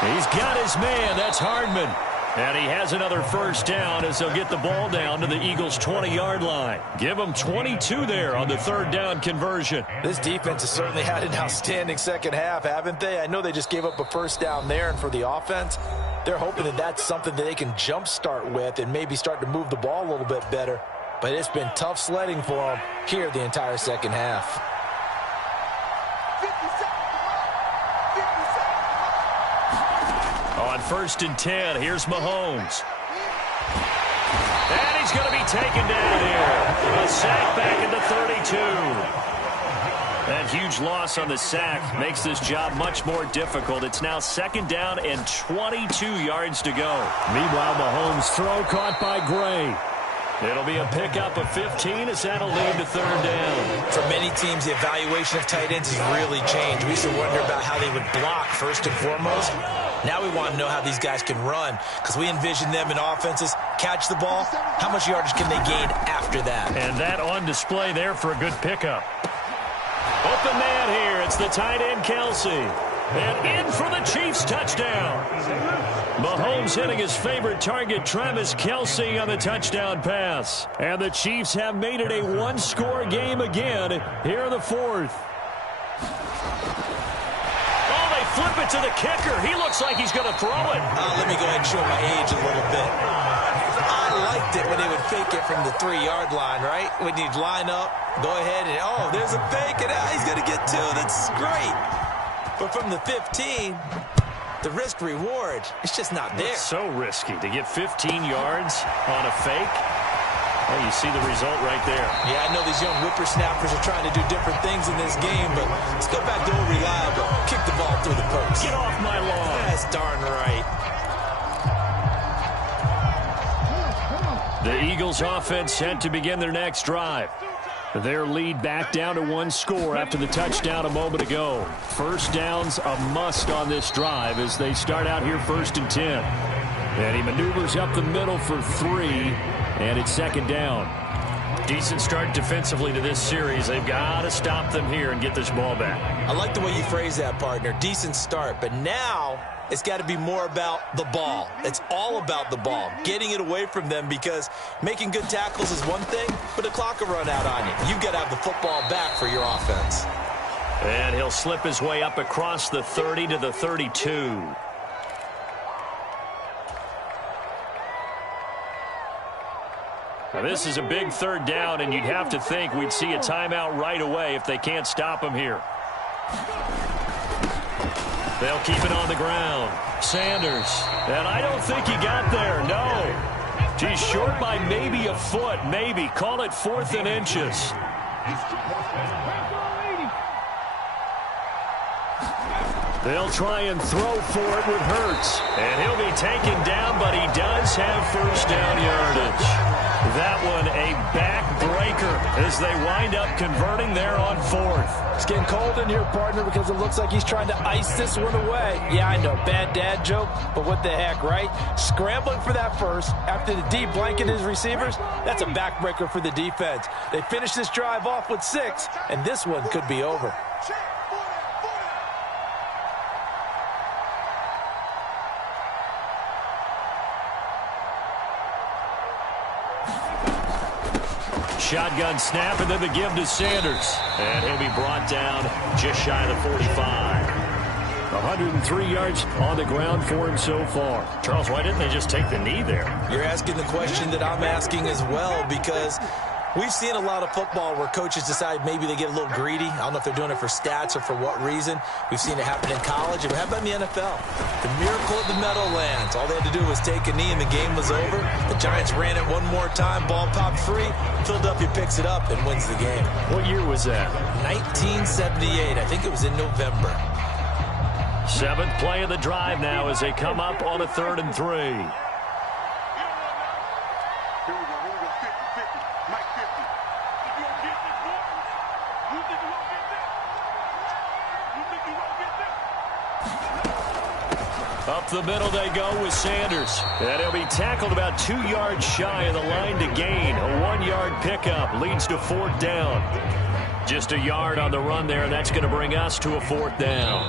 He's got his man. That's Hardman. And he has another first down as they'll get the ball down to the Eagles' 20-yard line. Give them 22 there on the 3rd down conversion. This defense has certainly had an outstanding second half, haven't they? I know they just gave up a first down there, and for the offense, they're hoping that that's something that they can jumpstart with and maybe start to move the ball a little bit better. But it's been tough sledding for them here the entire second half. On 1st and 10, here's Mahomes. And he's going to be taken down here. A sack back at the 32. That huge loss on the sack makes this job much more difficult. It's now 2nd down and 22 yards to go. Meanwhile, Mahomes' throw caught by Gray. It'll be a pickup of 15 as that'll lead to 3rd down. For many teams, the evaluation of tight ends has really changed. We used to wonder about how they would block first and foremost. Now we want to know how these guys can run, because we envision them in offenses catch the ball. How much yardage can they gain after that? And that on display there for a good pickup. Open man here. It's the tight end, Kelsey. And in for the Chiefs touchdown. Mahomes hitting his favorite target, Travis Kelsey, on the touchdown pass. And the Chiefs have made it a one-score game again here in the 4th. Oh, they flip it to the kicker. He looks like he's going to throw it. Let me go ahead and show my age a little bit. I liked it when they would fake it from the 3-yard line, right? When you'd line up, go ahead and, oh, there's a fake, and he's going to get 2. That's great. But from the 15, the risk-reward, it's just not there. It's so risky to get 15 yards on a fake. Oh, you see the result right there. Yeah, I know these young whippersnappers are trying to do different things in this game, but let's go back to old reliable. Kick the ball through the post. Get off my lawn. That's darn right. The Eagles offense set to begin their next drive. Their lead back down to 1 score after the touchdown a moment ago. First down's a must on this drive as they start out here 1st and 10. And he maneuvers up the middle for 3, and it's 2nd down. Decent start defensively to this series. They've got to stop them here and get this ball back. I like the way you phrase that, partner. Decent start, but now it's got to be more about the ball. It's all about the ball, getting it away from them, because making good tackles is one thing, but the clock will run out on you. You've got to have the football back for your offense. And he'll slip his way up across the 30 to the 32. Now, this is a big 3rd down, and you'd have to think we'd see a timeout right away if they can't stop him here. They'll keep it on the ground. Sanders. And I don't think he got there. No. He's short by maybe a foot. Maybe. Call it 4th and inches. They'll try and throw for it with Hurts. And he'll be taken down, but he does have 1st down yardage. That one a backbreaker as they wind up converting there on 4th. It's getting cold in here, partner, because it looks like he's trying to ice this one away. Yeah, I know, bad dad joke, but what the heck, right? Scrambling for that first after the D blanket his receivers, that's a backbreaker for the defense. They finish this drive off with 6, and this one could be over. Shotgun snap, and then the give to Sanders. And he'll be brought down just shy of the 45. 103 yards on the ground for him so far. Charles, why didn't they just take the knee there? You're asking the question that I'm asking as well, because we've seen a lot of football where coaches decide maybe they get a little greedy. I don't know if they're doing it for stats or for what reason. We've seen it happen in college. And how about in the NFL? The miracle of the Meadowlands. All they had to do was take a knee and the game was over. The Giants ran it one more time. Ball popped free. Philadelphia picks it up and wins the game. What year was that? 1978. I think it was in November. 7th play of the drive now as they come up on a 3rd and 3. Up the middle they go with Sanders. And he'll be tackled about 2 yards shy of the line to gain. A 1-yard pickup leads to 4th down. Just a yard on the run there, and that's going to bring us to a 4th down.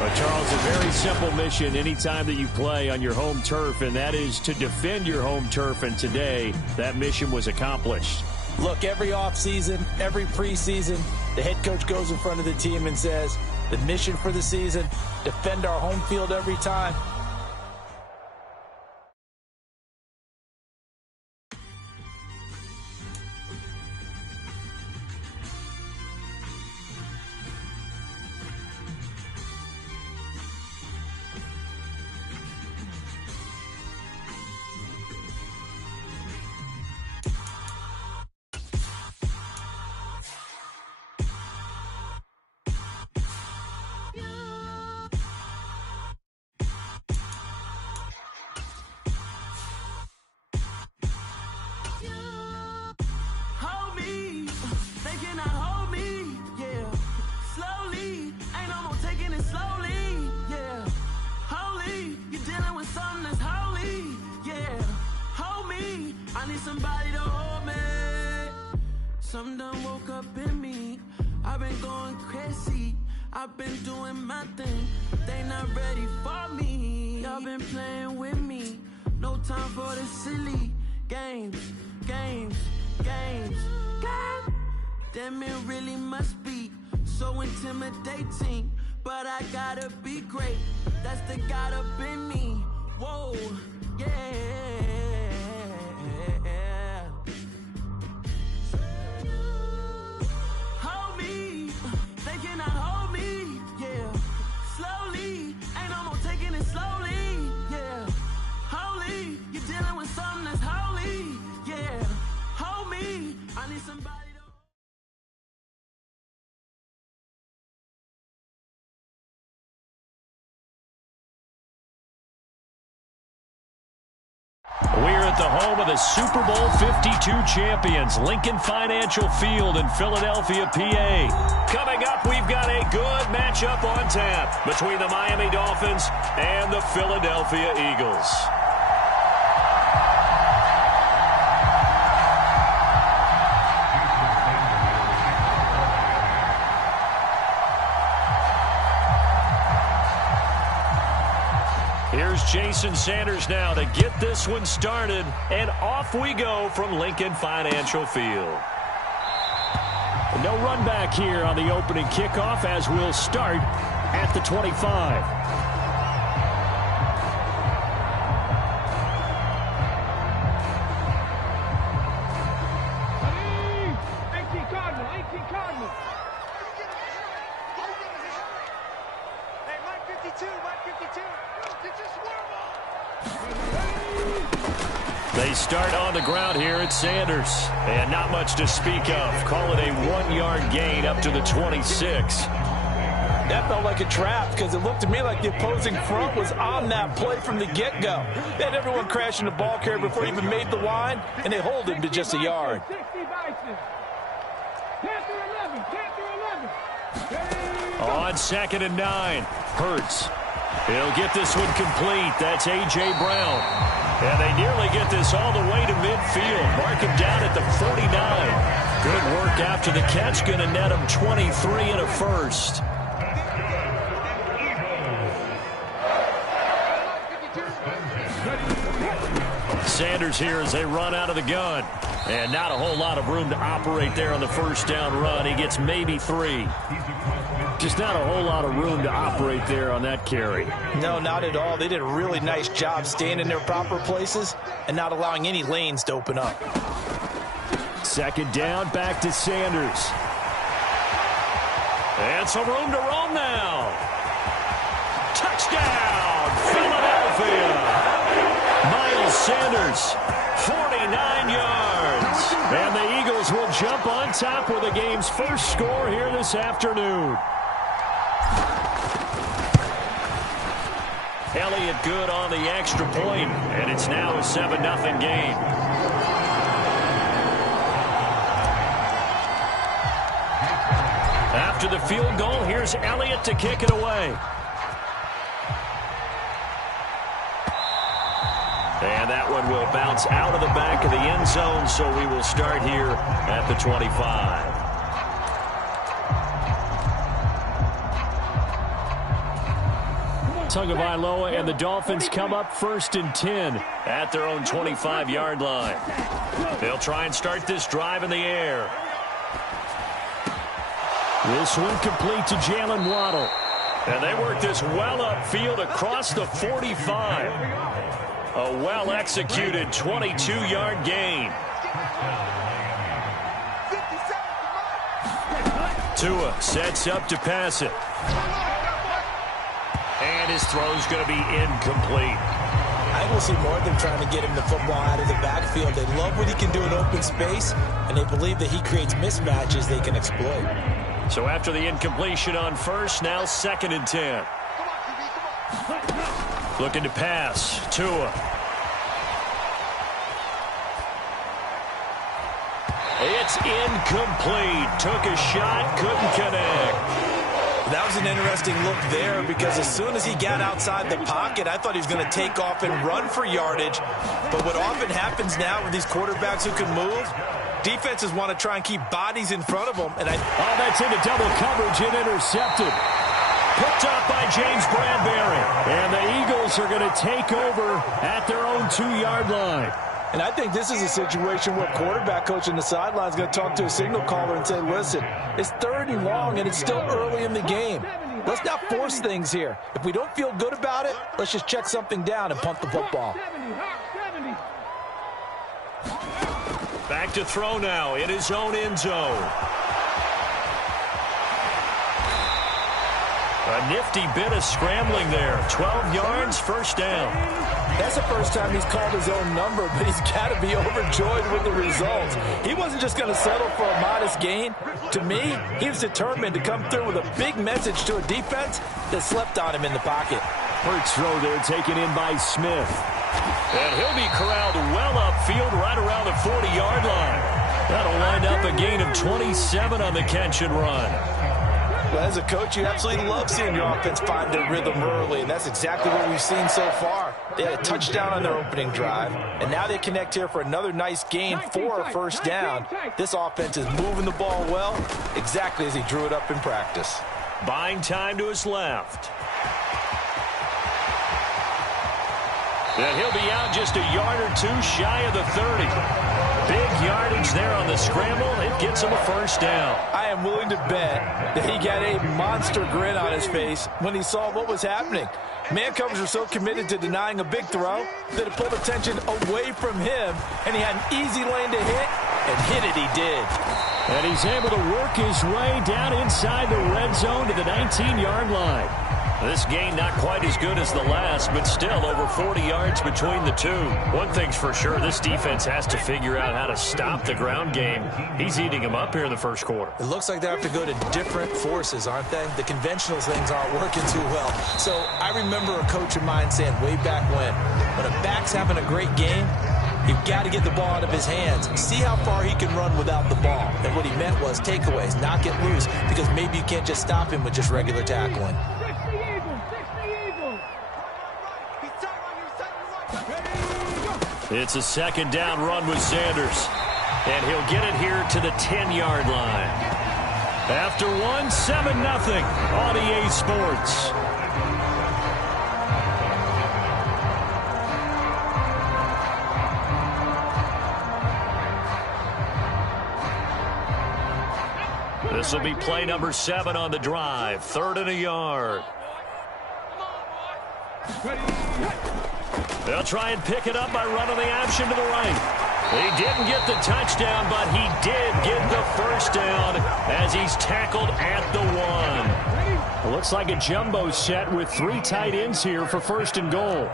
But Charles, a very simple mission anytime that you play on your home turf, and that is to defend your home turf. And today, that mission was accomplished. Look, every offseason, every preseason, the head coach goes in front of the team and says, the mission for the season, defend our home field every time. somebody to hold me. Some done woke up in me. I've been going crazy. I've been doing my thing. They not ready for me. Y'all been playing with me. No time for the silly games. Damn, it really must be so intimidating. But I gotta be great. That's the God up in me. Whoa, yeah. Hold me, they cannot hold me, yeah. Slowly, ain't no more taking it slowly, yeah. Holy, you're dealing with something that's holy, yeah. Hold me, I need somebody. We're at the home of the Super Bowl 52 champions, Lincoln Financial Field in Philadelphia, PA. Coming up, we've got a good matchup on tap between the Miami Dolphins and the Philadelphia Eagles. Here's Jason Sanders now to get this one started, and off we go from Lincoln Financial Field. No run back here on the opening kickoff as we'll start at the 25. They start on the ground here at Sanders. And not much to speak of. Call it a 1-yard gain up to the 26. That felt like a trap because it looked to me like the opposing front was on that play from the get-go. They had everyone crashing the ball carrier before he even made the line, and they hold him to just a yard. On 2nd and 9, Hurts. He'll get this one complete. That's A.J. Brown. And they nearly get this all the way to midfield. Mark him down at the 49. Good work after the catch. Going to net him 23 and a first. Sanders here as they run out of the gun. And not a whole lot of room to operate there on the first down run. He gets maybe 3. Just not a whole lot of room to operate there on that carry. No, not at all. They did a really nice job staying in their proper places and not allowing any lanes to open up. 2nd down, back to Sanders. And some room to roam now. Touchdown, Philadelphia. Miles Sanders, 49 yards. And the Eagles will jump on top with the game's first score here this afternoon. Elliott good on the extra point, and it's now a 7-0 game. After the field goal, here's Elliott to kick it away. And that one will bounce out of the back of the end zone, so we will start here at the 25. Tagovailoa and the Dolphins come up 1st and 10 at their own 25-yard line. They'll try and start this drive in the air. This one complete to Jalen Waddle. And they work this well upfield across the 45. A well-executed 22-yard gain. Tua sets up to pass it. And his throw's going to be incomplete. I will see more of them trying to get him the football out of the backfield. They love what he can do in open space, and they believe that he creates mismatches they can exploit. So after the incompletion on first, now 2nd and 10. Looking to pass. Tua. It's incomplete. Took a shot, couldn't connect. That was an interesting look there because as soon as he got outside the pocket, I thought he was going to take off and run for yardage. But what often happens now with these quarterbacks who can move, defenses want to try and keep bodies in front of them. And that's into double coverage and intercepted. Picked up by James Bradbury. And the Eagles are going to take over at their own 2-yard line. And I think this is a situation where quarterback coach on the sideline is going to talk to a signal caller and say, listen, it's 3rd and long and it's still early in the game. Let's not force things here. If we don't feel good about it, let's just check something down and punt the football. Back to throw now in his own end zone. A nifty bit of scrambling there. 12 yards, first down. That's the first time he's called his own number, but he's got to be overjoyed with the results. He wasn't just going to settle for a modest gain. To me, he was determined to come through with a big message to a defense that slept on him in the pocket. Hurts throw there taken in by Smith. And he'll be corralled well upfield right around the 40-yard line. That'll wind up a gain of 27 on the catch and run. Well, as a coach, you absolutely love seeing your offense find their rhythm early, and that's exactly what we've seen so far. They had a touchdown on their opening drive, and now they connect here for another nice gain for a first down. This offense is moving the ball well, exactly as he drew it up in practice. Buying time to his left. And he'll be out just a yard or two shy of the 30. Big yardage there on the scramble. It gets him a first down. I am willing to bet that he got a monster grin on his face when he saw what was happening. Man coverage were so committed to denying a big throw that it pulled attention away from him, and he had an easy lane to hit, and hit it he did. And he's able to work his way down inside the red zone to the 19-yard line. This gain not quite as good as the last, but still over 40 yards between the two. One thing's for sure, this defense has to figure out how to stop the ground game. He's eating them up here in the first quarter. It looks like they have to go to different forces, aren't they? The conventional things aren't working too well. So I remember a coach of mine saying way back when a back's having a great game, you've got to get the ball out of his hands. See how far he can run without the ball. And what he meant was takeaways, knock it loose, because maybe you can't just stop him with just regular tackling. It's a second down run with Sanders. And he'll get it here to the 10-yard line. After one, 7-0 on EA Sports. This will be play number 7 on the drive. 3rd and a yard. They'll try and pick it up by running the option to the right. He didn't get the touchdown, but he did get the first down as he's tackled at the 1. It looks like a jumbo set with 3 tight ends here for 1st and goal.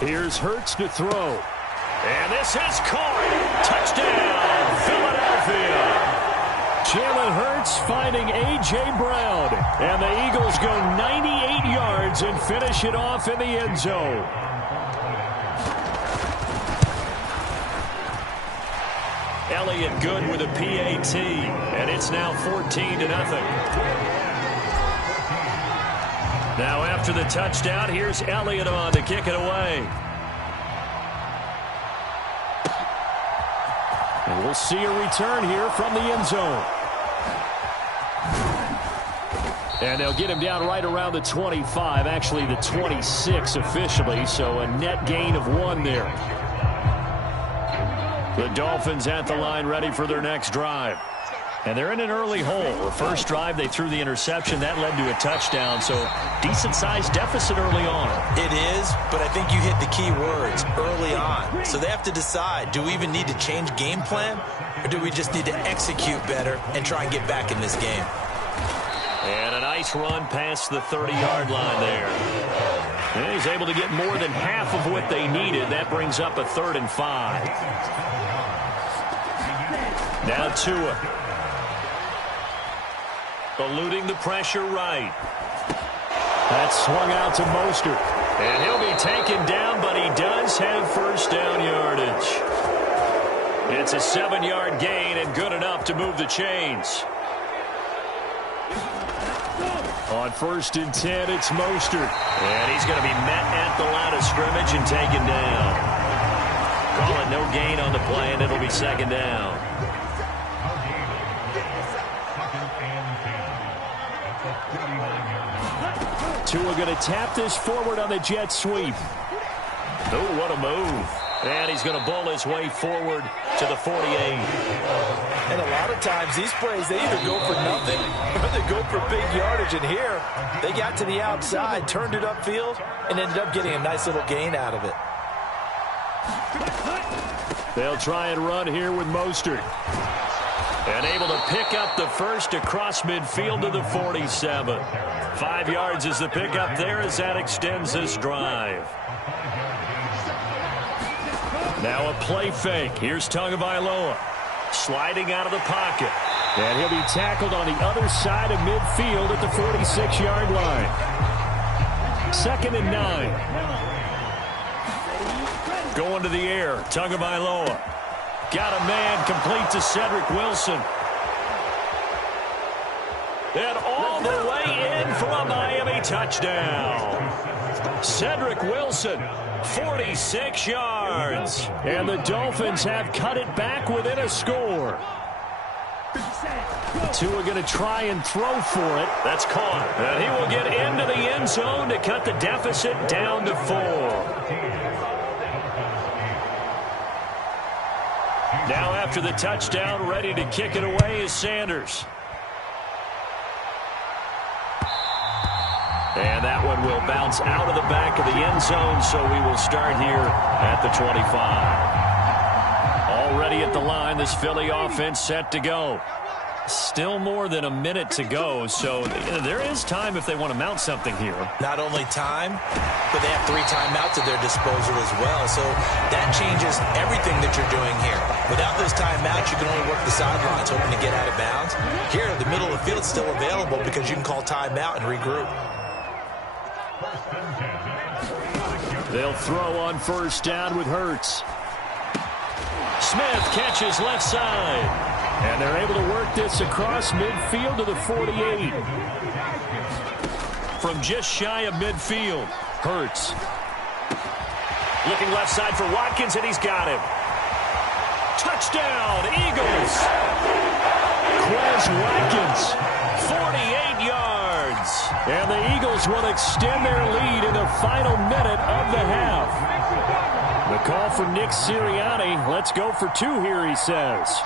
Here's Hurts to throw. And this is caught. Touchdown, Philadelphia. Jalen Hurts finding A.J. Brown. And the Eagles go 98 yards and finish it off in the end zone. Elliott good with a PAT. And it's now 14-0. Now after the touchdown, here's Elliott on to kick it away. And we'll see a return here from the end zone. And they'll get him down right around the 25, actually the 26 officially, so a net gain of 1 there. The Dolphins at the line ready for their next drive. And they're in an early hole. The first drive, they threw the interception. That led to a touchdown, so decent-sized deficit early on. It is, but I think you hit the key words, early on. So they have to decide, do we even need to change game plan, or do we just need to execute better and try and get back in this game? And a nice run past the 30-yard line there. And he's able to get more than half of what they needed. That brings up a 3rd and 5. Now Tua. Eluding the pressure right. That's swung out to Mostert. And he'll be taken down, but he does have first down yardage. It's a 7-yard gain and good enough to move the chains. On 1st and 10, it's Mostert. And he's going to be met at the line of scrimmage and taken down. Call it no gain on the play, and it'll be 2nd down. Tua going to tap this forward on the jet sweep. Oh, what a move. And he's going to bowl his way forward to the 48. And a lot of times these plays, they either go for nothing or they go for big yardage. And here, they got to the outside, turned it upfield, and ended up getting a nice little gain out of it. They'll try and run here with Mostert. And able to pick up the first across midfield to the 47. 5 yards is the pickup there as that extends this drive. Now a play fake. Here's Tagovailoa sliding out of the pocket. And he'll be tackled on the other side of midfield at the 46-yard line. 2nd and 9. Going to the air. Tagovailoa. Got a man complete to Cedric Wilson. And all the way in for a Miami touchdown. Cedric Wilson, 46 yards. And the Dolphins have cut it back within a score. Tua going to try and throw for it. That's caught. And he will get into the end zone to cut the deficit down to 4. Now after the touchdown, ready to kick it away is Sanders. And that one will bounce out of the back of the end zone, so we will start here at the 25. Already at the line, this Philly offense set to go. Still more than a minute to go, so there is time if they want to mount something here. Not only time, but they have 3 timeouts at their disposal as well. So that changes everything that you're doing here. Without those timeouts, you can only work the sidelines, hoping to get out of bounds. Here, the middle of the field is still available because you can call timeout and regroup. They'll throw on 1st down with Hurts. Smith catches left side. And they're able to work this across midfield to the 48. From just shy of midfield, Hurts. Looking left side for Watkins, and he's got him. Touchdown, Eagles. Quez Watkins. 48 yards. And the Eagles will extend their lead in the final minute of the half. The call for Nick Sirianni. Let's go for 2 here, he says.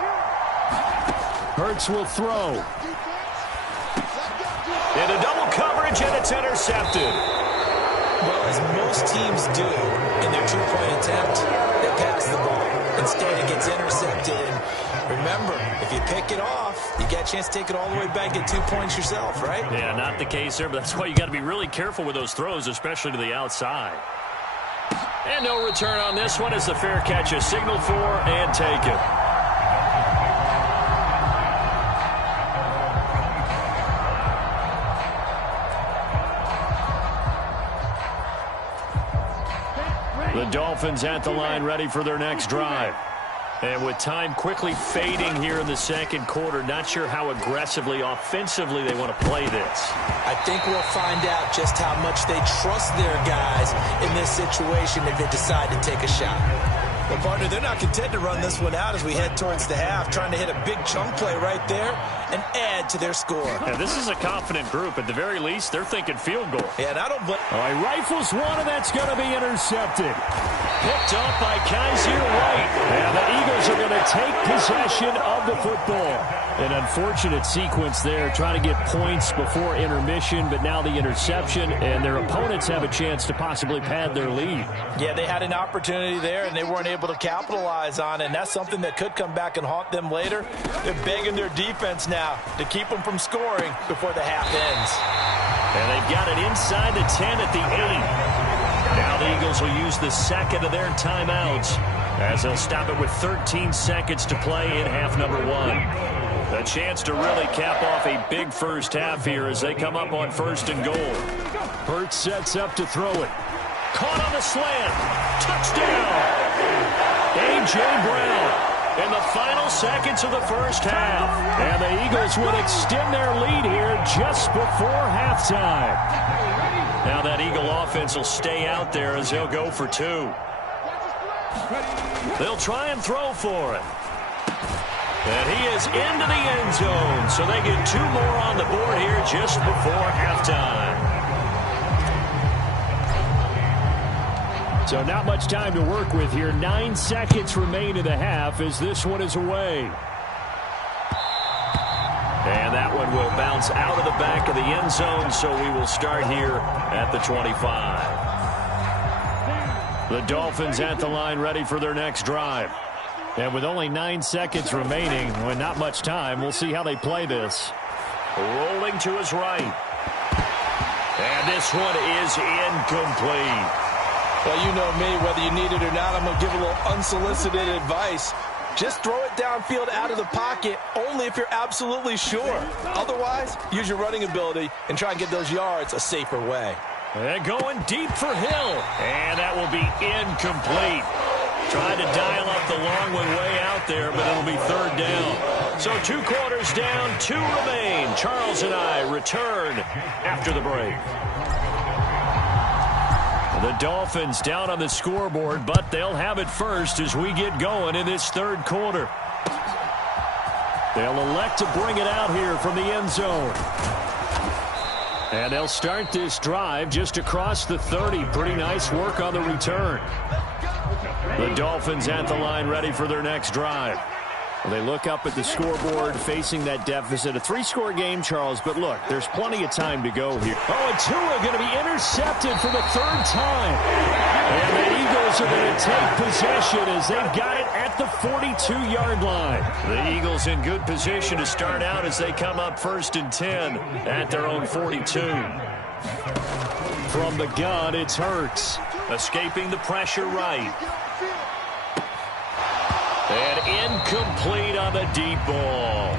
Hurts will throw. Into double coverage, and it's intercepted. Well, as most teams do in their 2-point attempt, they pass the ball. Instead, it gets intercepted. And remember, if you pick it off, you get a chance to take it all the way back, get 2 points yourself, right? Yeah, not the case there, but that's why you got to be really careful with those throws, especially to the outside. And no return on this one as the fair catch is signaled for and taken. The Dolphins at the line ready for their next drive. And with time quickly fading here in the 2nd quarter, not sure how aggressively, offensively they want to play this. I think we'll find out just how much they trust their guys in this situation if they decide to take a shot. Well, partner, they're not content to run this one out as we head towards the half, trying to hit a big chunk play right there and add to their score. Yeah, this is a confident group. At the very least, they're thinking field goal. Yeah, and I don't blame. All right, rifles one, and that's going to be intercepted. Picked up by Kaiser White. And the Eagles are going to take possession of the football. An unfortunate sequence there, trying to get points before intermission, but now the interception, and their opponents have a chance to possibly pad their lead. Yeah, they had an opportunity there, and they weren't able to capitalize on it, and that's something that could come back and haunt them later. They're begging their defense now to keep them from scoring before the half ends. And they've got it inside the 10 at the 8. Now the Eagles will use the 2nd of their timeouts as they'll stop it with 13 seconds to play in half number 1. A chance to really cap off a big first half here as they come up on 1st and goal. Hurts sets up to throw it. Caught on the slant. Touchdown. A.J. Brown. in the final seconds of the first half. And the Eagles would extend their lead here just before halftime. Now that Eagle offense will stay out there as they'll go for two. They'll try and throw for it. And he is into the end zone, so they get two more on the board here just before halftime. So not much time to work with here. 9 seconds remain in the half as this one is away. And that one will bounce out of the back of the end zone, so we will start here at the 25. The Dolphins at the line ready for their next drive. And with only 9 seconds remaining, with not much time, we'll see how they play this. Rolling to his right. And this one is incomplete. Well, you know me, whether you need it or not, I'm going to give a little unsolicited advice. Just throw it downfield out of the pocket only if you're absolutely sure. Otherwise, use your running ability and try and get those yards a safer way. And going deep for Hill. And that will be incomplete. Tried to dial up the long one way out there, but it'll be third down. So 2 quarters down, 2 remain. Charles and I return after the break. The Dolphins down on the scoreboard, but they'll have it first as we get going in this third quarter. They'll elect to bring it out here from the end zone. And they'll start this drive just across the 30. Pretty nice work on the return. The Dolphins at the line ready for their next drive. Well, they look up at the scoreboard facing that deficit. A 3-score game, Charles, but look, there's plenty of time to go here. Oh, and Tua going to be intercepted for the 3rd time. And the Eagles are going to take possession as they've got it at the 42-yard line. The Eagles in good position to start out as they come up 1st and 10 at their own 42. From the gun, it's Hurts. Escaping the pressure right. And incomplete on the deep ball.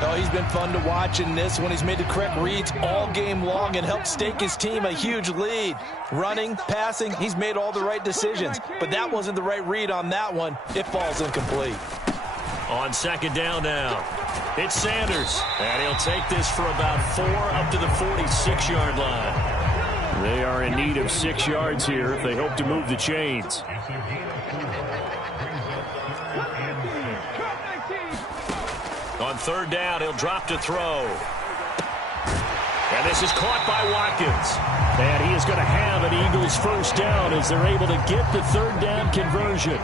Oh, he's been fun to watch in this one. He's made the correct reads all game long and helped stake his team a huge lead. Running, passing, he's made all the right decisions. But that wasn't the right read on that one. It falls incomplete. On 2nd down now, it's Sanders. And he'll take this for about 4 up to the 46-yard line. They are in need of 6 yards here if they hope to move the chains. On 3rd down, he'll drop to throw. And this is caught by Watkins. And he is going to have an Eagles 1st down as they're able to get the 3rd down conversion.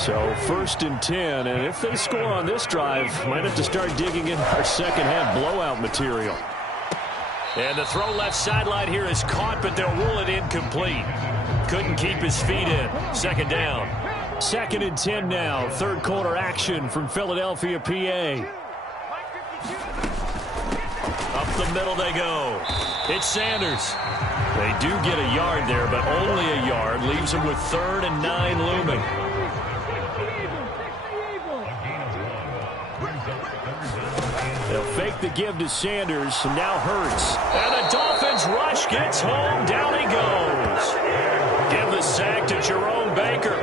So 1st and 10, and if they score on this drive, might have to start digging in our second-half blowout material. And the throw left sideline here is caught, but they'll rule it incomplete. Couldn't keep his feet in. 2nd down. 2nd and 10 now. 3rd quarter action from Philadelphia, PA. Up the middle they go. It's Sanders. They do get a yard there, but only a yard. Leaves them with 3rd and 9 looming. They'll fake the give to Sanders, and now Hurts. And the Dolphins rush gets home. Down he goes. Give the sack to Jerome Baker.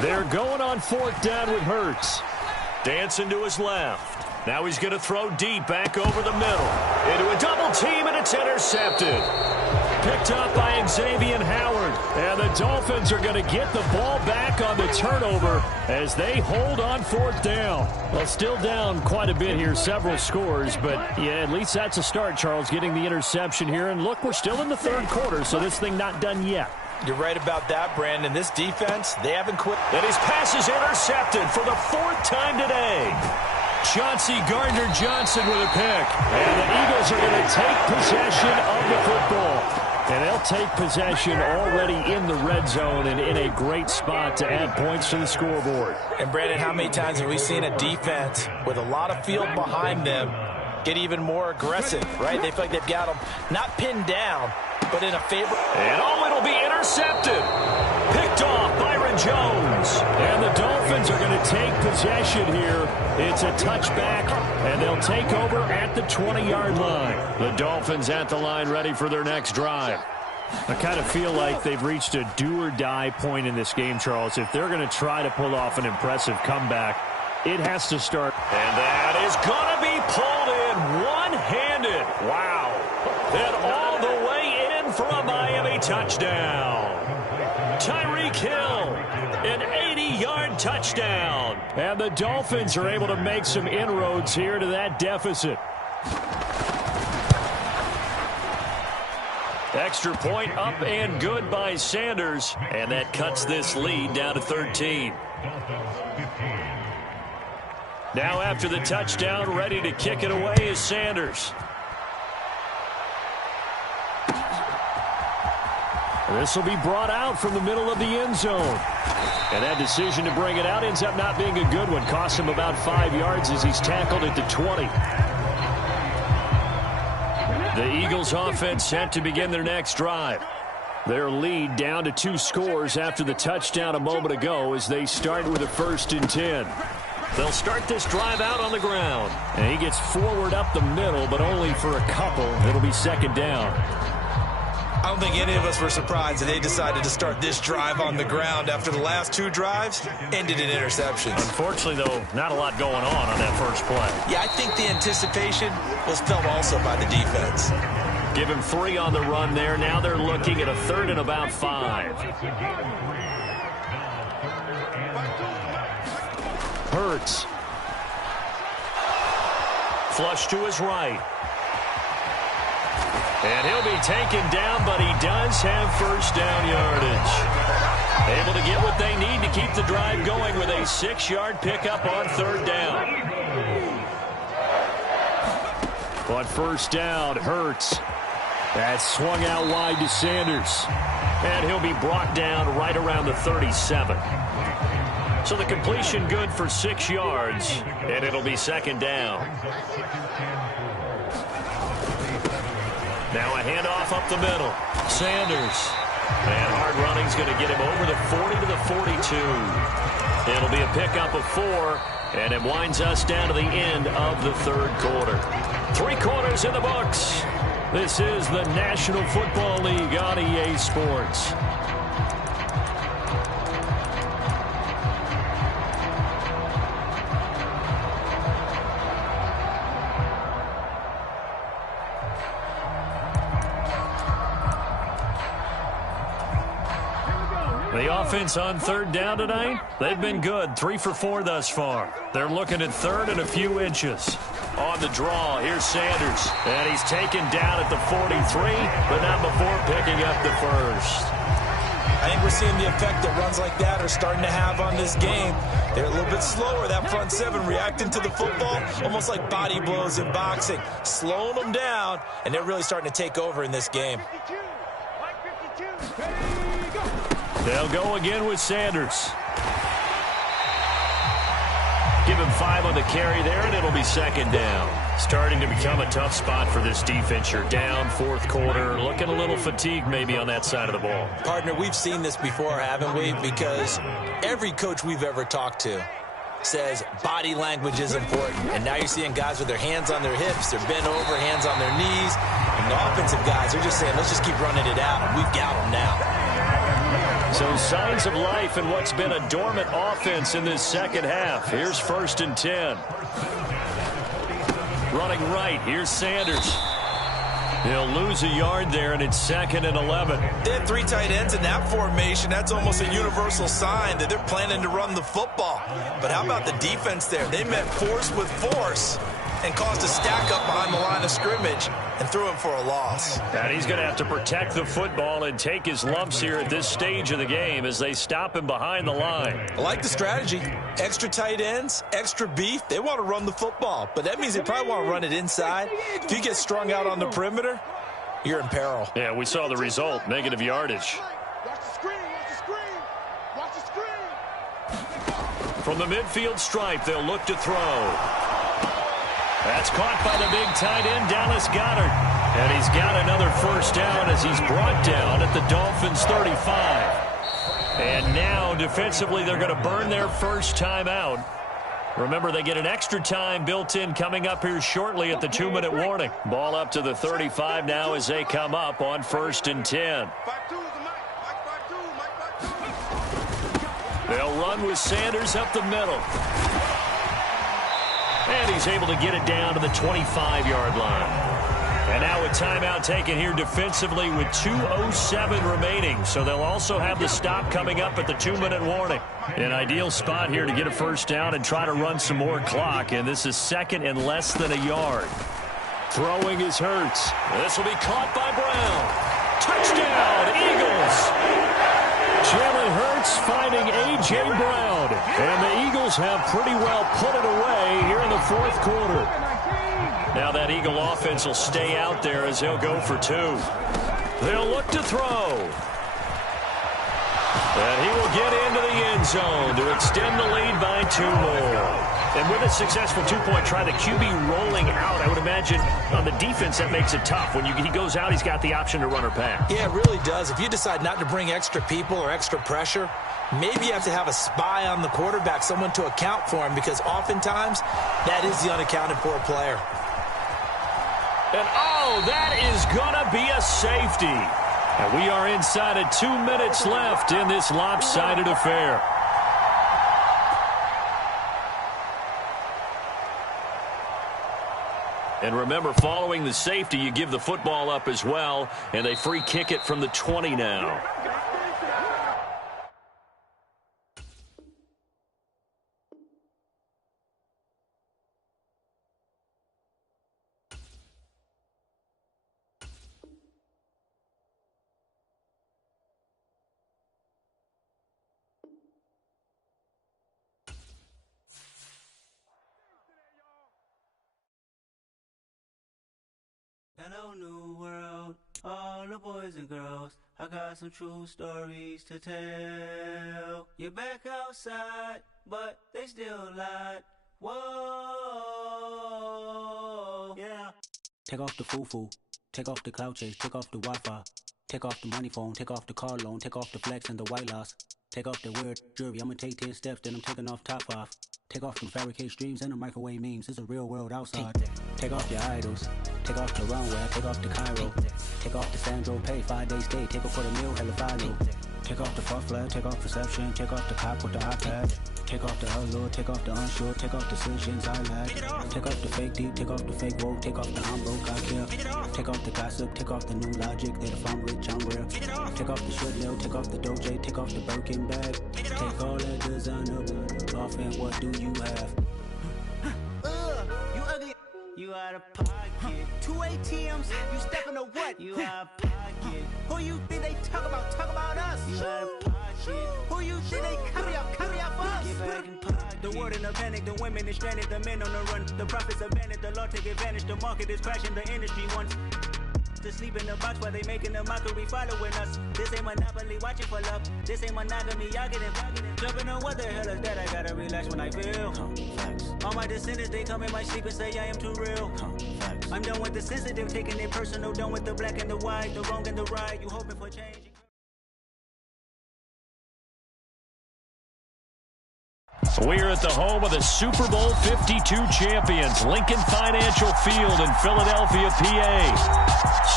They're going on 4th down with Hurts. Dancing to his left. Now he's going to throw deep back over the middle. Into a double team, and it's intercepted. Picked up by Xavier Howard. And the Dolphins are going to get the ball back on the turnover as they hold on 4th down. Well, still down quite a bit here, several scores. But, yeah, at least that's a start, Charles, getting the interception here. And, look, we're still in the 3rd quarter, so this thing not done yet. You're right about that, Brandon. This defense, they haven't quit. And his pass is intercepted for the 4th time today. Chauncey Gardner-Johnson with a pick. And the Eagles are going to take possession of the football. And they'll take possession already in the red zone and in a great spot to add points to the scoreboard. And, Brandon, how many times have we seen a defense with a lot of field behind them get even more aggressive, right? They feel like they've got them not pinned down, but in a favor. And it'll be intercepted. Picked off Byron Jones. And the Dolphins are going to take possession possession here. It's a touchback, and they'll take over at the 20-yard line. The Dolphins at the line ready for their next drive. I kind of feel like they've reached a do-or-die point in this game, Charles. If they're going to try to pull off an impressive comeback, it has to start. And that is going to be pulled in one-handed. Wow. And all the way in for a Miami touchdown. Tyreek Hill, an 80-yard touchdown. And the Dolphins are able to make some inroads here to that deficit. Extra point up and good by Sanders. And that cuts this lead down to 13. Now after the touchdown, ready to kick it away is Sanders. This will be brought out from the middle of the end zone. And that decision to bring it out ends up not being a good one. Costs him about 5 yards as he's tackled at the 20. The Eagles offense set to begin their next drive. Their lead down to 2 scores after the touchdown a moment ago as they start with a 1st and 10. They'll start this drive out on the ground. And he gets forward up the middle, but only for a couple. It'll be 2nd down. I don't think any of us were surprised that they decided to start this drive on the ground after the last 2 drives ended in interceptions. Unfortunately, though, not a lot going on that first play. Yeah, I think the anticipation was felt also by the defense. Give him 3 on the run there. Now they're looking at a 3rd and about 5. Hurts. Flush to his right. And he'll be taken down, but he does have 1st down yardage. Able to get what they need to keep the drive going with a 6-yard pickup on 3rd down. On 1st down, Hurts. That's swung out wide to Sanders. And he'll be brought down right around the 37. So the completion good for 6 yards, and it'll be 2nd down. Now a handoff up the middle. Sanders. And hard running's going to get him over the 40 to the 42. It'll be a pickup of 4, and it winds us down to the end of the 3rd quarter. 3 quarters in the books. This is the National Football League on EA Sports. The offense on 3rd down tonight, they've been good. 3 for 4 thus far. They're looking at 3rd and a few inches. On the draw, here's Sanders. And he's taken down at the 43, but not before picking up the 1st. I think we're seeing the effect that runs like that are starting to have on this game. They're a little bit slower, that front 7, reacting to the football, almost like body blows in boxing, slowing them down, and they're really starting to take over in this game. They'll go again with Sanders. Give him 5 on the carry there, and it'll be 2nd down. Starting to become a tough spot for this defense. You're down 4th quarter, looking a little fatigued maybe on that side of the ball. Partner, we've seen this before, haven't we? Because every coach we've ever talked to says body language is important. And now you're seeing guys with their hands on their hips, they're bent over, hands on their knees. And the offensive guys are just saying, let's just keep running it out, and we've got them now. So signs of life in what's been a dormant offense in this 2nd half. Here's 1st and 10. Running right, here's Sanders. He'll lose a yard there, and it's 2nd and 11. They had 3 tight ends in that formation. That's almost a universal sign that they're planning to run the football. But how about the defense there? They met force with force and caused a stack up behind the line of scrimmage and threw him for a loss. And he's going to have to protect the football and take his lumps here at this stage of the game as they stop him behind the line. I like the strategy. Extra tight ends, extra beef. They want to run the football, but that means they probably want to run it inside. If you get strung out on the perimeter, you're in peril. Yeah, we saw the result, negative yardage. Watch the screen, watch the screen, watch the screen. From the midfield stripe, they'll look to throw. That's caught by the big tight end, Dallas Goedert. And he's got another 1st down as he's brought down at the Dolphins' 35. And now, defensively, they're going to burn their 1st time out. Remember, they get an extra time built in coming up here shortly at the 2-minute warning. Ball up to the 35 now as they come up on 1st and 10. They'll run with Sanders up the middle. And he's able to get it down to the 25-yard line. And now a timeout taken here defensively with 2:07 remaining. So they'll also have the stop coming up at the 2-minute warning. An ideal spot here to get a first down and try to run some more clock. And this is 2nd and less than a yard. Throwing is Hurts. This will be caught by Brown. Touchdown, Eagles! Jalen Hurts finding A.J. Brown. And the Eagles have pretty well put it away here in the 4th quarter. Now that Eagle offense will stay out there as they'll go for 2. They'll look to throw. And he will get into the end zone to extend the lead by 2 more. And with a successful 2-point try, the QB rolling out, I would imagine on the defense that makes it tough. When he goes out, he's got the option to run or pass. Yeah, it really does. If you decide not to bring extra people or extra pressure, maybe you have to have a spy on the quarterback, someone to account for him, because oftentimes that is the unaccounted for player. And, oh, that is going to be a safety. And we are inside of 2 minutes left in this lopsided affair. And remember, following the safety, you give the football up as well, and they free kick it from the 20 now. Hello, new world, all the boys and girls. I got some true stories to tell. You're back outside, but they still lied. Whoa, yeah. Take off the foo-foo, take off the cloud chase, take off the Wi-Fi, take off the money phone, take off the car loan, take off the flex and the white loss. Take off the weird jewelry, I'ma take 10 steps, then I'm taking off top 5. Take off them fabricate streams and the microwave memes, it's a real world outside. Take off your idols, take off the runway, take off the Cairo. Take off the Sandro Pay, 5-day stay, take off for the meal, hella follow. Take off the fuck flag, take off perception, take off the cop with the iPad. Take off the allure, take off the unsure, take off the decisions I lack. Take off the fake deep, take off the fake woke, take off the I'm broke, I care. Take off the gossip, take off the new logic, that if I'm rich, I'm real. Take off the shit lil, take off the Doja, take off the Birkin bag. Take all that designer off and what do you have? You ugly, you out of pocket. 2 ATMs, you stepping to what? You out of pocket. Who you think they talk about? Talk about us. You out of pocket. Who you think they carry up us? Get back in pocket. The world in a panic, the women is stranded, the men on the run. The profits abandoned, the law take advantage. The market is crashing, the industry wants to sleep in the box while they making a mockery following us. This ain't Monopoly, watching for love. This ain't monogamy, y'all getting jumping on what the hell is that? I gotta relax when I feel. All my descendants, they come in my sleep and say I am too real. I'm done with the sensitive, taking it personal. Done with the black and the white, the wrong and the right. You hoping for change. We're at the home of the Super Bowl 52 champions, Lincoln Financial Field in Philadelphia, PA.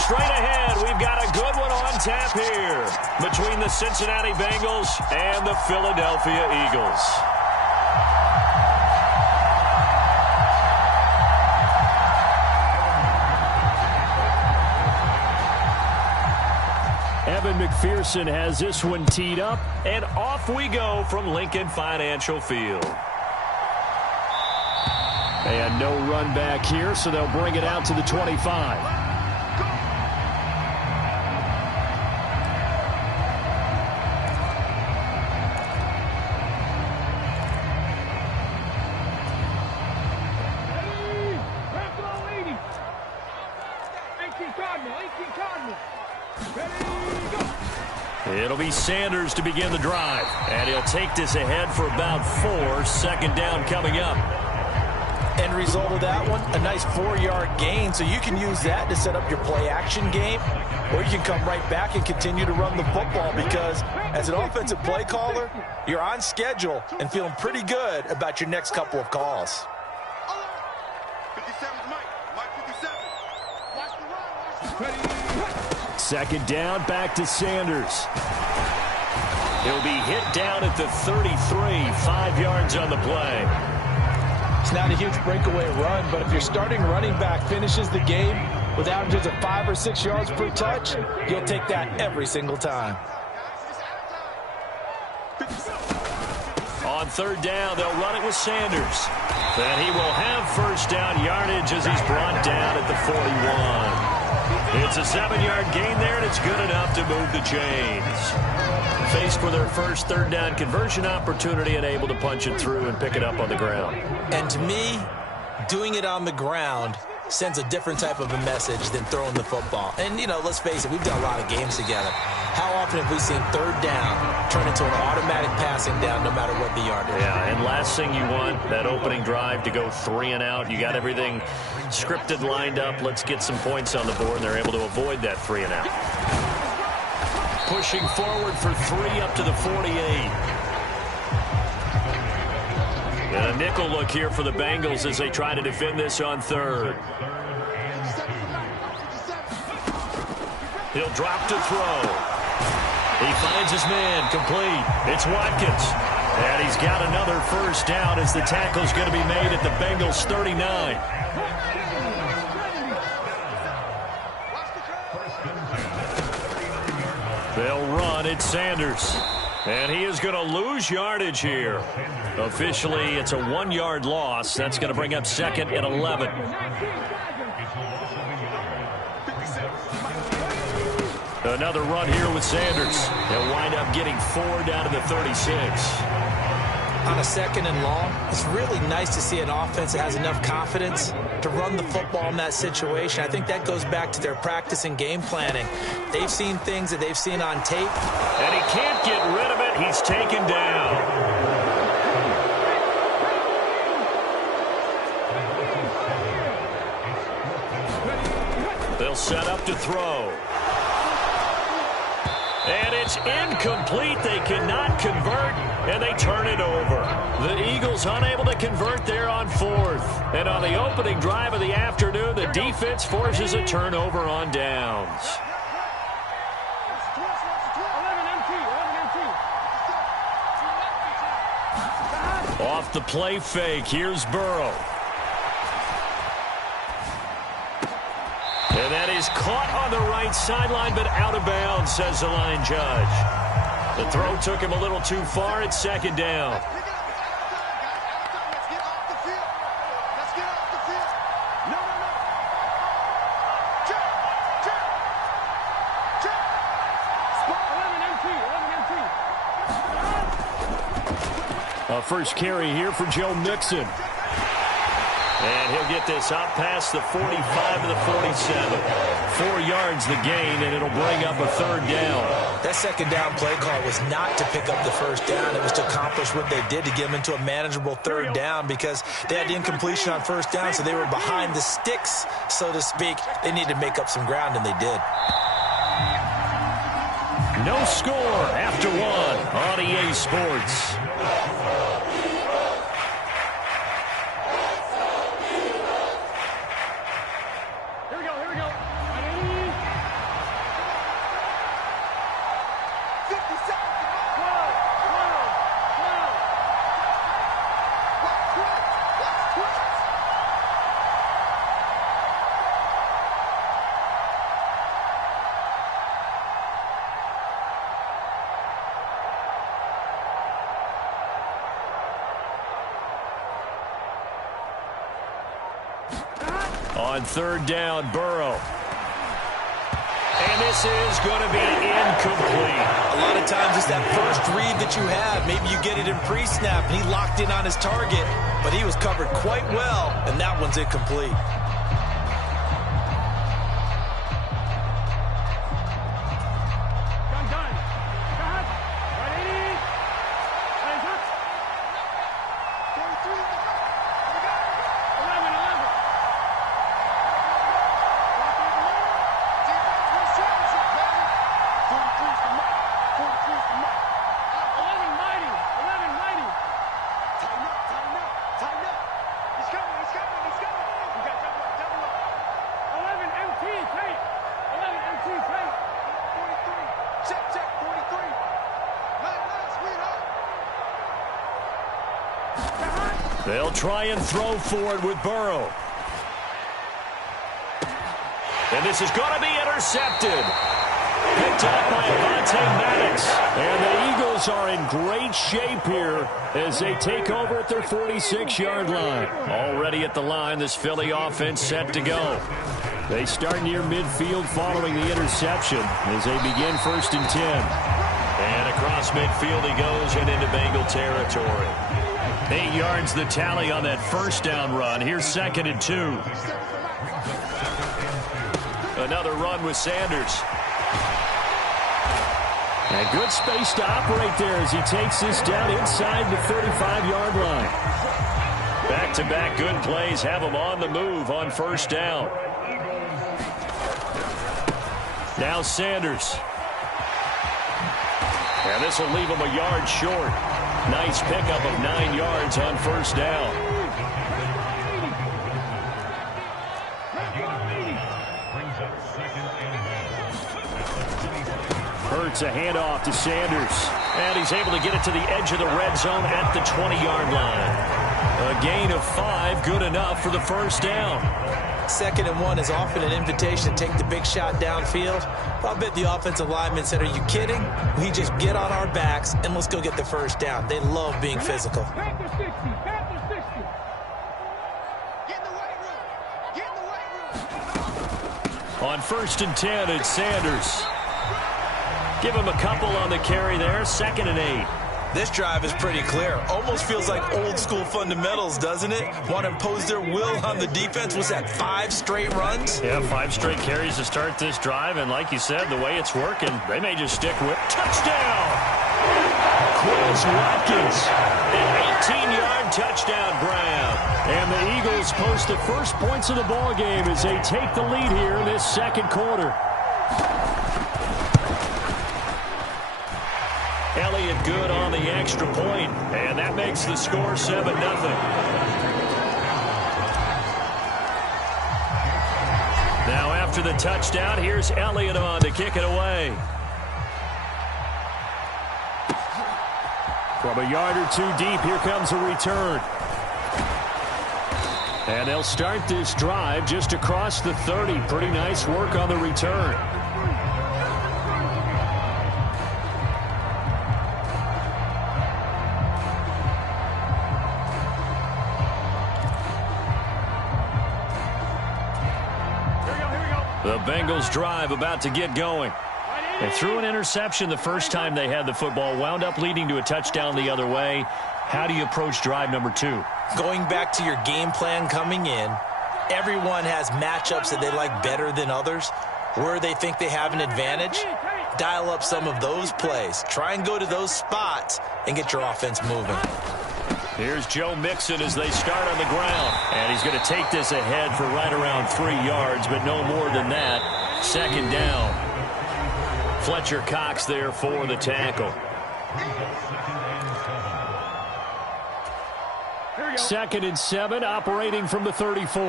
Straight ahead, we've got a good one on tap here between the Cincinnati Bengals and the Philadelphia Eagles. Evan McPherson has this one teed up, and off we go from Lincoln Financial Field. And no run back here, so they'll bring it out to the 25. It'll be Sanders to begin the drive, and he'll take this ahead for about 4. Second down coming up. End result of that one, a nice 4-yard gain, so you can use that to set up your play-action game, or you can come right back and continue to run the football because as an offensive play caller, you're on schedule and feeling pretty good about your next couple of calls. 57's Mike 57. Watch the run. Second down, back to Sanders. He'll be hit down at the 33, 5 yards on the play. It's not a huge breakaway run, but if your starting running back finishes the game with averages of 5 or 6 yards per touch, you'll take that every single time. On third down, they'll run it with Sanders. And he will have first down yardage as he's brought down at the 41. It's a 7-yard gain there, and it's good enough to move the chains. Faced with their first third down conversion opportunity and able to punch it through and pick it up on the ground. And to me, doing it on the ground sends a different type of a message than throwing the football. And, you know, let's face it, we've done a lot of games together. How often have we seen third down turn into an automatic passing down no matter what the yardage? Yeah, and last thing you want, that opening drive to go 3 and out. You got everything scripted, lined up. Let's get some points on the board, and they're able to avoid that 3 and out. Pushing forward for 3 up to the 48. And a nickel look here for the Bengals as they try to defend this on third. He'll drop to throw. He finds his man, complete. It's Watkins. And he's got another first down as the tackle's going to be made at the Bengals 39. They'll run it, Sanders. And he is going to lose yardage here. Officially, it's a 1-yard loss. That's going to bring up second and 11. Another run here with Sanders. He'll wind up getting 4 down to the 36. On a second and long, it's really nice to see an offense that has enough confidence to run the football in that situation. I think that goes back to their practice and game planning. They've seen things that they've seen on tape. And he can't get rid of it. He's taken down. They'll set up to throw. And it's incomplete. They cannot convert, and they turn it over. The Eagles unable to convert there on 4th. And on the opening drive of the afternoon, the defense forces a turnover on downs. Off the play fake, here's Burrow. And that is caught on the right sideline, but out of bounds, says the line judge. The throw took him a little too far. It's second down. A first carry here for Joe Mixon. And he'll get this out past the 45 to the 47. 4 yards the gain, and it'll bring up a third down. That second down play call was not to pick up the first down. It was to accomplish what they did to get them into a manageable third down because they had the incompletion on first down, so they were behind the sticks, so to speak. They needed to make up some ground, and they did. No score after 1 on EA Sports. On third down, Burrow. And this is going to be incomplete. A lot of times it's that first read that you have. Maybe you get it in pre-snap, and he locked in on his target, but he was covered quite well, and that one's incomplete. They'll try and throw for it with Burrow. And this is going to be intercepted. Picked up by Avonte Maddox. And the Eagles are in great shape here as they take over at their 46-yard line. Already at the line, this Philly offense set to go. They start near midfield following the interception as they begin 1st and 10. And across midfield he goes and into Bengal territory. 8 yards the tally on that first down run. Here's 2nd and 2. Another run with Sanders. And good space to operate there as he takes this down inside the 35-yard line. Back-to-back good plays have him on the move on 1st down. Now Sanders. And this will leave him a yard short. Nice pickup of 9 yards on 1st down. Hurts a handoff to Sanders. And he's able to get it to the edge of the red zone at the 20-yard line. A gain of 5, good enough for the 1st down. 2nd and 1 is often an invitation to take the big shot downfield. I'll bet the offensive linemen said, are you kidding? We just get on our backs and let's go get the 1st down. They love being physical. Panther 60. Panther 60. Get in the weight room. Get in the weight room. On 1st and 10, it's Sanders. Give him a couple on the carry there. 2nd and 8. This drive is pretty clear. Almost feels like old school fundamentals, doesn't it? Want to impose their will on the defense. Was that 5 straight runs? Yeah, 5 straight carries to start this drive. And like you said, the way it's working, they may just stick with touchdown. Quez Watkins. An 18-yard touchdown grab. And the Eagles post the first points of the ball game as they take the lead here in this 2nd quarter. Elliott good on the extra point, and that makes the score 7-0. Now after the touchdown, here's Elliott on to kick it away. From a yard or 2 deep, here comes a return. And they'll start this drive just across the 30. Pretty nice work on the return. The Bengals drive about to get going. They threw an interception the first time they had the football, wound up leading to a touchdown the other way. How do you approach drive number 2? Going back to your game plan coming in, everyone has matchups that they like better than others. Where they think they have an advantage, dial up some of those plays. Try and go to those spots and get your offense moving. Here's Joe Mixon as they start on the ground. And he's going to take this ahead for right around 3 yards, but no more than that. 2nd down. Fletcher Cox there for the tackle. 2nd and 7, operating from the 34.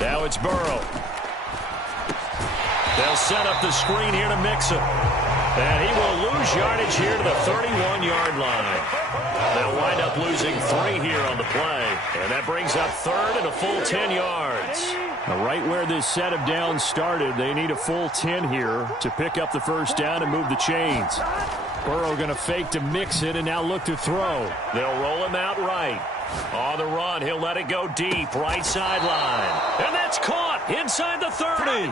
Now it's Burrow. They'll set up the screen here to Mixon. And he will lose yardage here to the 31-yard line. They'll wind up losing 3 here on the play. And that brings up 3rd and a full 10 yards. Now, right where this set of downs started, they need a full 10 here to pick up the 1st down and move the chains. Burrow going to fake to Mixon and now look to throw. They'll roll him out right. On the run, he'll let it go deep, right sideline. And that's caught inside the 30.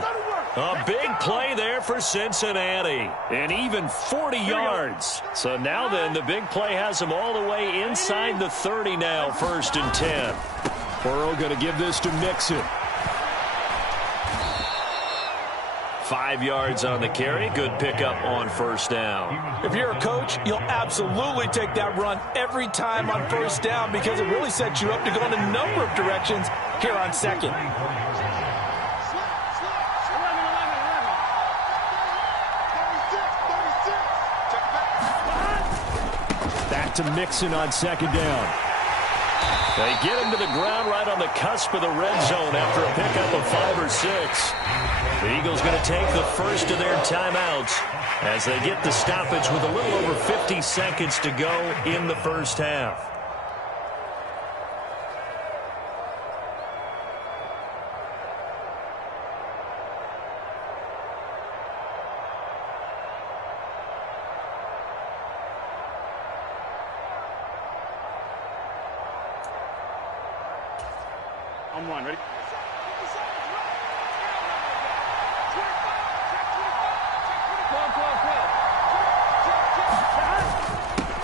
A big play there for Cincinnati. And even 40 yards. So now then, the big play has them all the way inside the 30 now, 1st and 10. Burrow going to give this to Mixon. 5 yards on the carry. Good pickup on 1st down. If you're a coach, you'll absolutely take that run every time on 1st down because it really sets you up to go in a number of directions here on 2nd. Back to Mixon on 2nd down. They get him to the ground right on the cusp of the red zone after a pickup of 5 or 6. The Eagles going to take the first of their timeouts as they get the stoppage with a little over 50 seconds to go in the first half. On one, ready?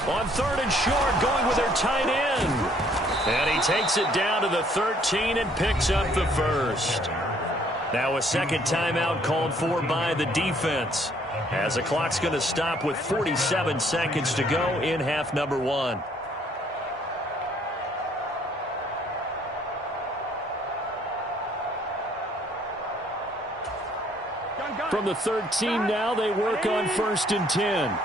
On 3rd and short, going with their tight end. And he takes it down to the 13 and picks up the first. Now a second timeout called for by the defense, as the clock's going to stop with 47 seconds to go in half number 1. From the 13 now, they work on 1st and 10.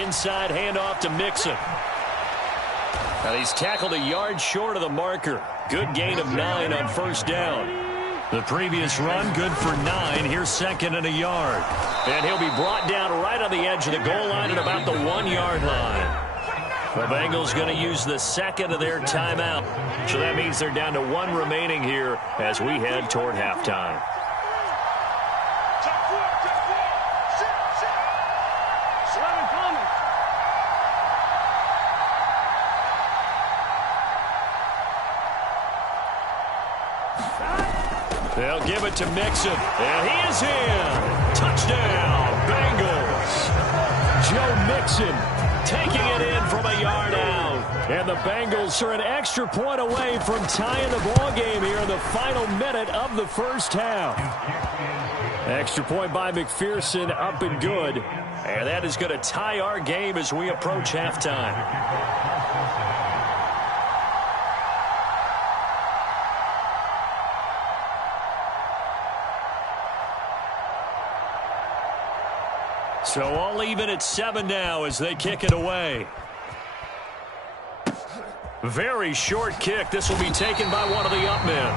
Inside handoff to Mixon. Now he's tackled a yard short of the marker. Good gain of 9 on 1st down. The previous run, good for 9. Here's 2nd and a yard. And he'll be brought down right on the edge of the goal line at about the 1-yard line. The Bengals going to use the 2nd of their timeout. So that means they're down to 1 remaining here as we head toward halftime. They'll give it to Mixon, and he is in. Touchdown, Bengals. Joe Mixon taking it in from a yard out. And the Bengals are an extra point away from tying the ball game here in the final minute of the first half. Extra point by McPherson, up and good. And that is going to tie our game as we approach halftime. So all even at 7 now as they kick it away. Very short kick. This will be taken by one of the up men.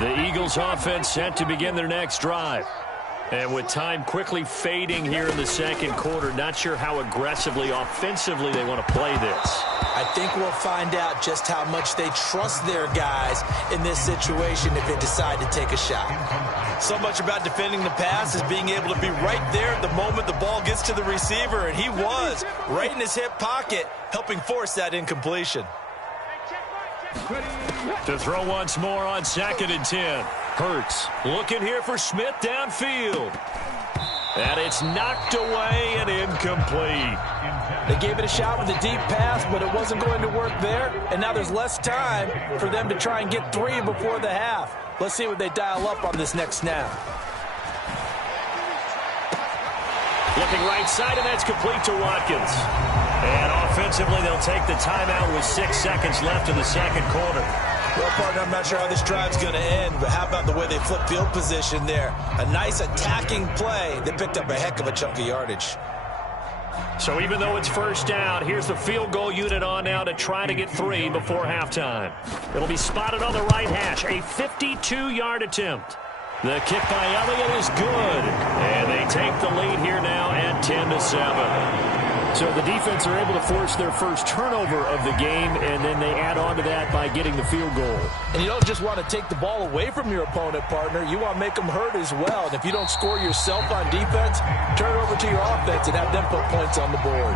The Eagles offense set to begin their next drive. And with time quickly fading here in the second quarter, not sure how aggressively, offensively they want to play this. I think we'll find out just how much they trust their guys in this situation if they decide to take a shot. So much about defending the pass is being able to be right there at the moment the ball gets to the receiver, and he was right in his hip pocket, helping force that incompletion. To throw once more on 2nd and 10. Hurts looking here for Smith downfield. And it's knocked away and incomplete. They gave it a shot with a deep pass, but it wasn't going to work there. And now there's less time for them to try and get 3 before the half. Let's see what they dial up on this next snap. Looking right side, and that's complete to Watkins. And offensively, they'll take the timeout with 6 seconds left in the second quarter. Well, partner, I'm not sure how this drive's going to end, but how about the way they flip field position there? A nice attacking play. They picked up a heck of a chunk of yardage. So even though it's 1st down, here's the field goal unit on now to try to get 3 before halftime. It'll be spotted on the right hash, a 52-yard attempt. The kick by Elliott is good, and they take the lead here now at 10-7. So the defense are able to force their first turnover of the game, and then they add on to that by getting the field goal. And you don't just want to take the ball away from your opponent, partner. You want to make them hurt as well. And if you don't score yourself on defense, turn it over to your offense and have them put points on the board.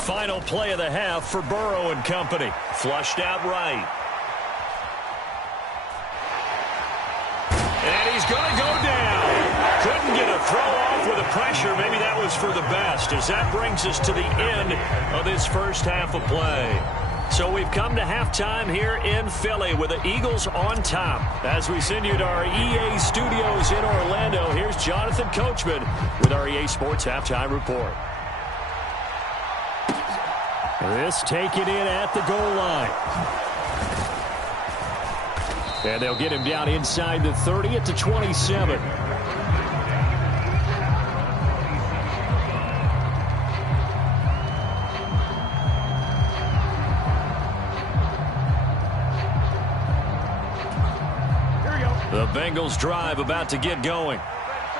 Final play of the half for Burrow and company. Flushed out right. And he's going to go down. Couldn't get a throw off with the pressure. Maybe that was for the best, as that brings us to the end of this first half of play. So we've come to halftime here in Philly with the Eagles on top. As we send you to our EA studios in Orlando, here's Jonathan Coachman with our EA Sports Halftime Report. This taken in at the goal line. And they'll get him down inside the 30 at the 27. The Bengals drive about to get going.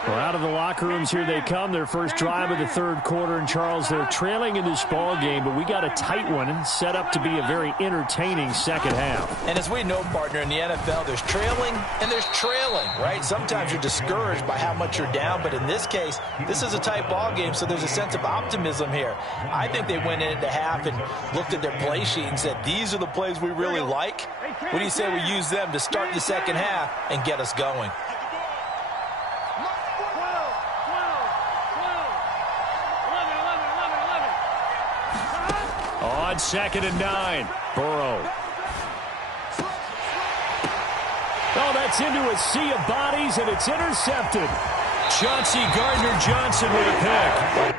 Well, out of the locker rooms here they come. Their first drive of the third quarter. And, Charles, they're trailing in this ball game, but we got a tight one set up to be a very entertaining second half. And as we know, partner, in the NFL, there's trailing and there's trailing, right? Sometimes you're discouraged by how much you're down, but in this case, this is a tight ball game, so there's a sense of optimism here. I think they went into half and looked at their play sheet and said, these are the plays we really like. What do you say we use them to start the second half and get us going? On 2nd and 9, Burrow. Oh, that's into a sea of bodies, and it's intercepted. Chauncey Gardner-Johnson with a pick.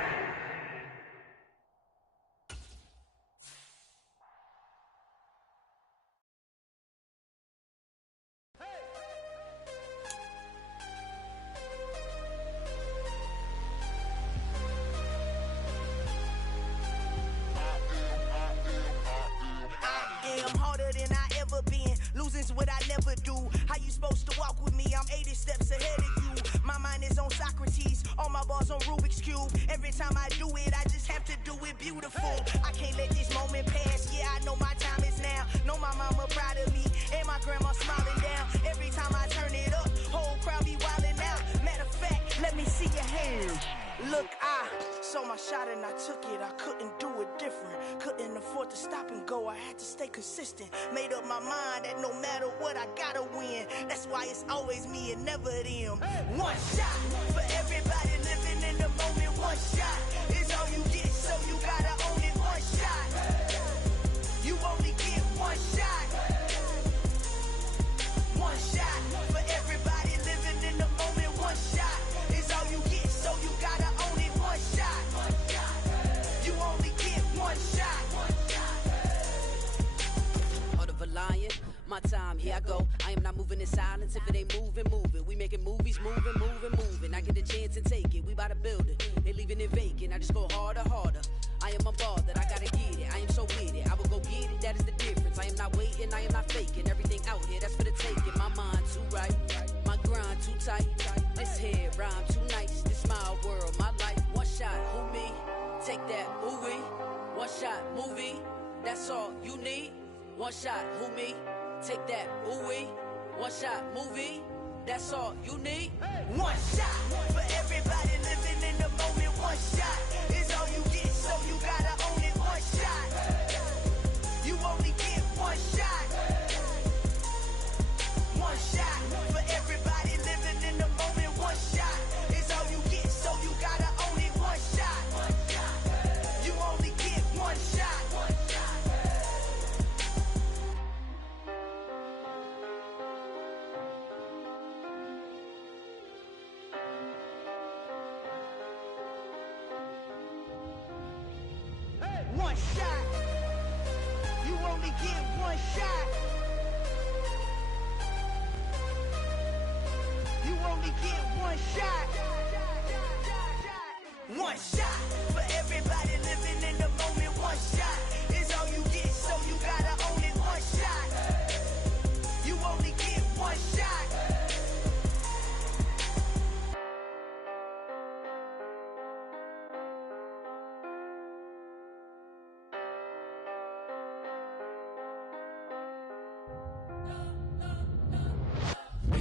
Made up my mind that no matter what, I gotta win. That's why it's always me and never them. One shot for everybody living in the moment. One shot is all you get, so you gotta own it. One shot, you only get one shot. One shot for everybody living in the moment. One shot is all you get, so you gotta own it. One shot, you only get one shot. Lion, my time, here I go. I am not moving in silence. If it ain't moving, moving. We making movies, moving. I get a chance and take it. We bout to build it. They leaving it vacant. I just go harder. I am unbothered. I gotta get it. I am so with it. I will go get it. That is the difference. I am not waiting. I am not faking. Everything out here, that's for the taking. My mind too right. My grind too tight. This head rhyme too nice. This my world, my life. One shot, who me? Take that, ooh wee. One shot, movie. That's all you need. One shot, who me? Take that, ooh wee. One shot, movie. That's all you need. One shot for everybody living in the moment. One shot is all you get, so you gotta own it. One shot, you only get one shot. One shot for everybody living in the moment. One shot is all you get, so you gotta own it. One shot, you only get one shot. One shot. You only get one shot. You only get one shot. One shot for everybody living in the moment. One shot is all you get, so you gotta own it. One shot. You only get one shot.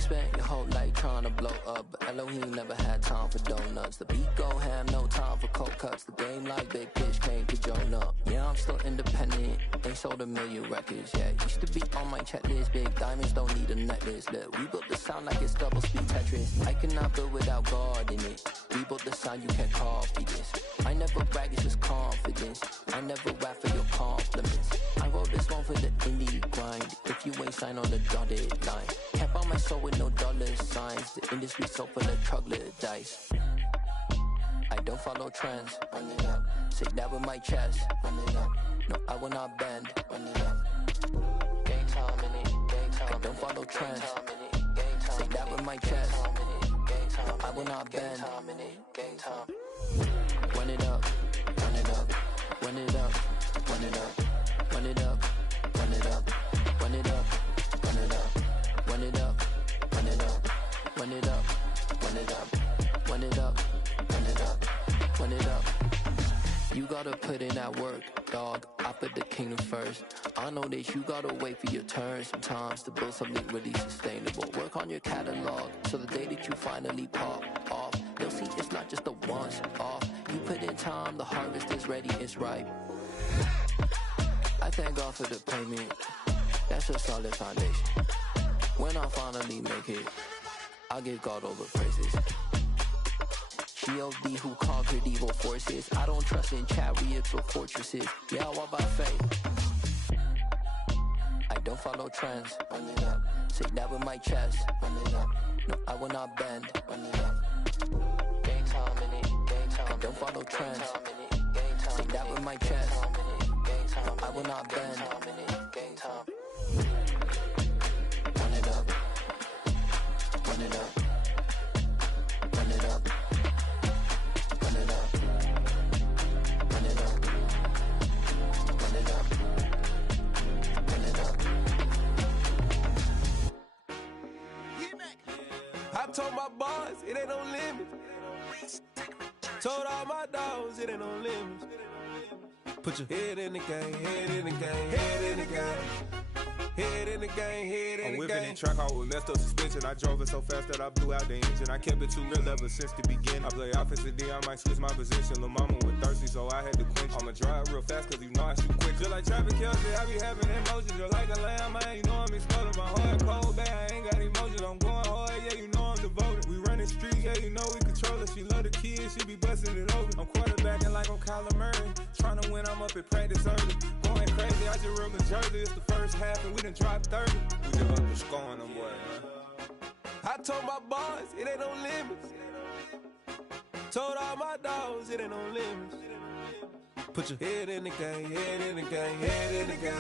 You spent your whole life trying to blow up, but Elohim never had time for donuts. The beat go ham, no time for cold cuts. The game like Big Pitch came to Jonah. Yeah, I'm still independent, ain't sold a million records yet. Used to be on my checklist, big diamonds don't need a necklace. Look, we built the sound like it's double speed Tetris. I cannot build without God in it. We built the sound, you can't copy this. I never brag, it's just confidence. I never rap for your compliments. I wrote this one for the indie grind. If you ain't signed on the dotted line, can't buy my soul with no dollar signs. The industry so full of troglodytes. I don't follow trends. Run it up. Say that with my chest. Run it up. No, I will not bend. Run it up. Gang time in it. Gang time. I don't follow trends. Say that with my chest. No, I will not bend. Gang time. Run it up. Run it up. Run it up. Run it up. Run it up. Run it up. Run it up. Run it up. Run it up. Run it up. Run it up. Run it up. Run it up. Run it up. Run it up. You gotta put in that work, dog. I put the kingdom first. I know that you gotta wait for your turn sometimes to build something really sustainable. Work on your catalog, so the day that you finally pop off, you'll see it's not just a once off. You put in time, the harvest is ready, it's ripe. I thank God for the payment. That's a solid foundation. When I finally make it, I'll give God all the praises. G.O.D. who conquered evil forces. I don't trust in chariots or fortresses. Yeah, I walk by faith. I don't follow trends. Run it up. Say that with my chest. Run it up. No, I will not bend. Run it up. Gang time in it. Gang time. I don't follow trends. Say that with my chest. No, I will not bend. Gang time. Run it up. Run it up. Run it up. Run it up. Run it up. Run it up. Run it up. I told my boys it ain't no limits. Told all my dogs it ain't no limits. Put your head in the game, head in the game, head in the game. Head in the game, head in the game. I'm whipping and track out with messed up suspension. I drove it so fast that I blew out the engine. I kept it too real ever since the beginning. I play offensive D, I might switch my position. Lil' mama was thirsty, so I had to quench. I'ma drive real fast, cause you know I shoot quick. Just like traffic Kelsey, I be having emotions. Just like a lamb, man, you know I'm exploding. My heart cold, bad, I ain't got emotions. I'm going hard, yeah, you know I'm devoted. We running streets, yeah, you know we control it. She love the kids, she be busting it open. I'm quarterbacking like I'm Kyler Murray. Trying to win, I'm up at practice early. Going crazy, I just rolled the jersey. It's the first half, and we done dropped 30. We just up to scoring them boys, man. I told my boys it ain't no limits. Told all my dogs it ain't no limits. Put your head in the game, head in the game, head in the game.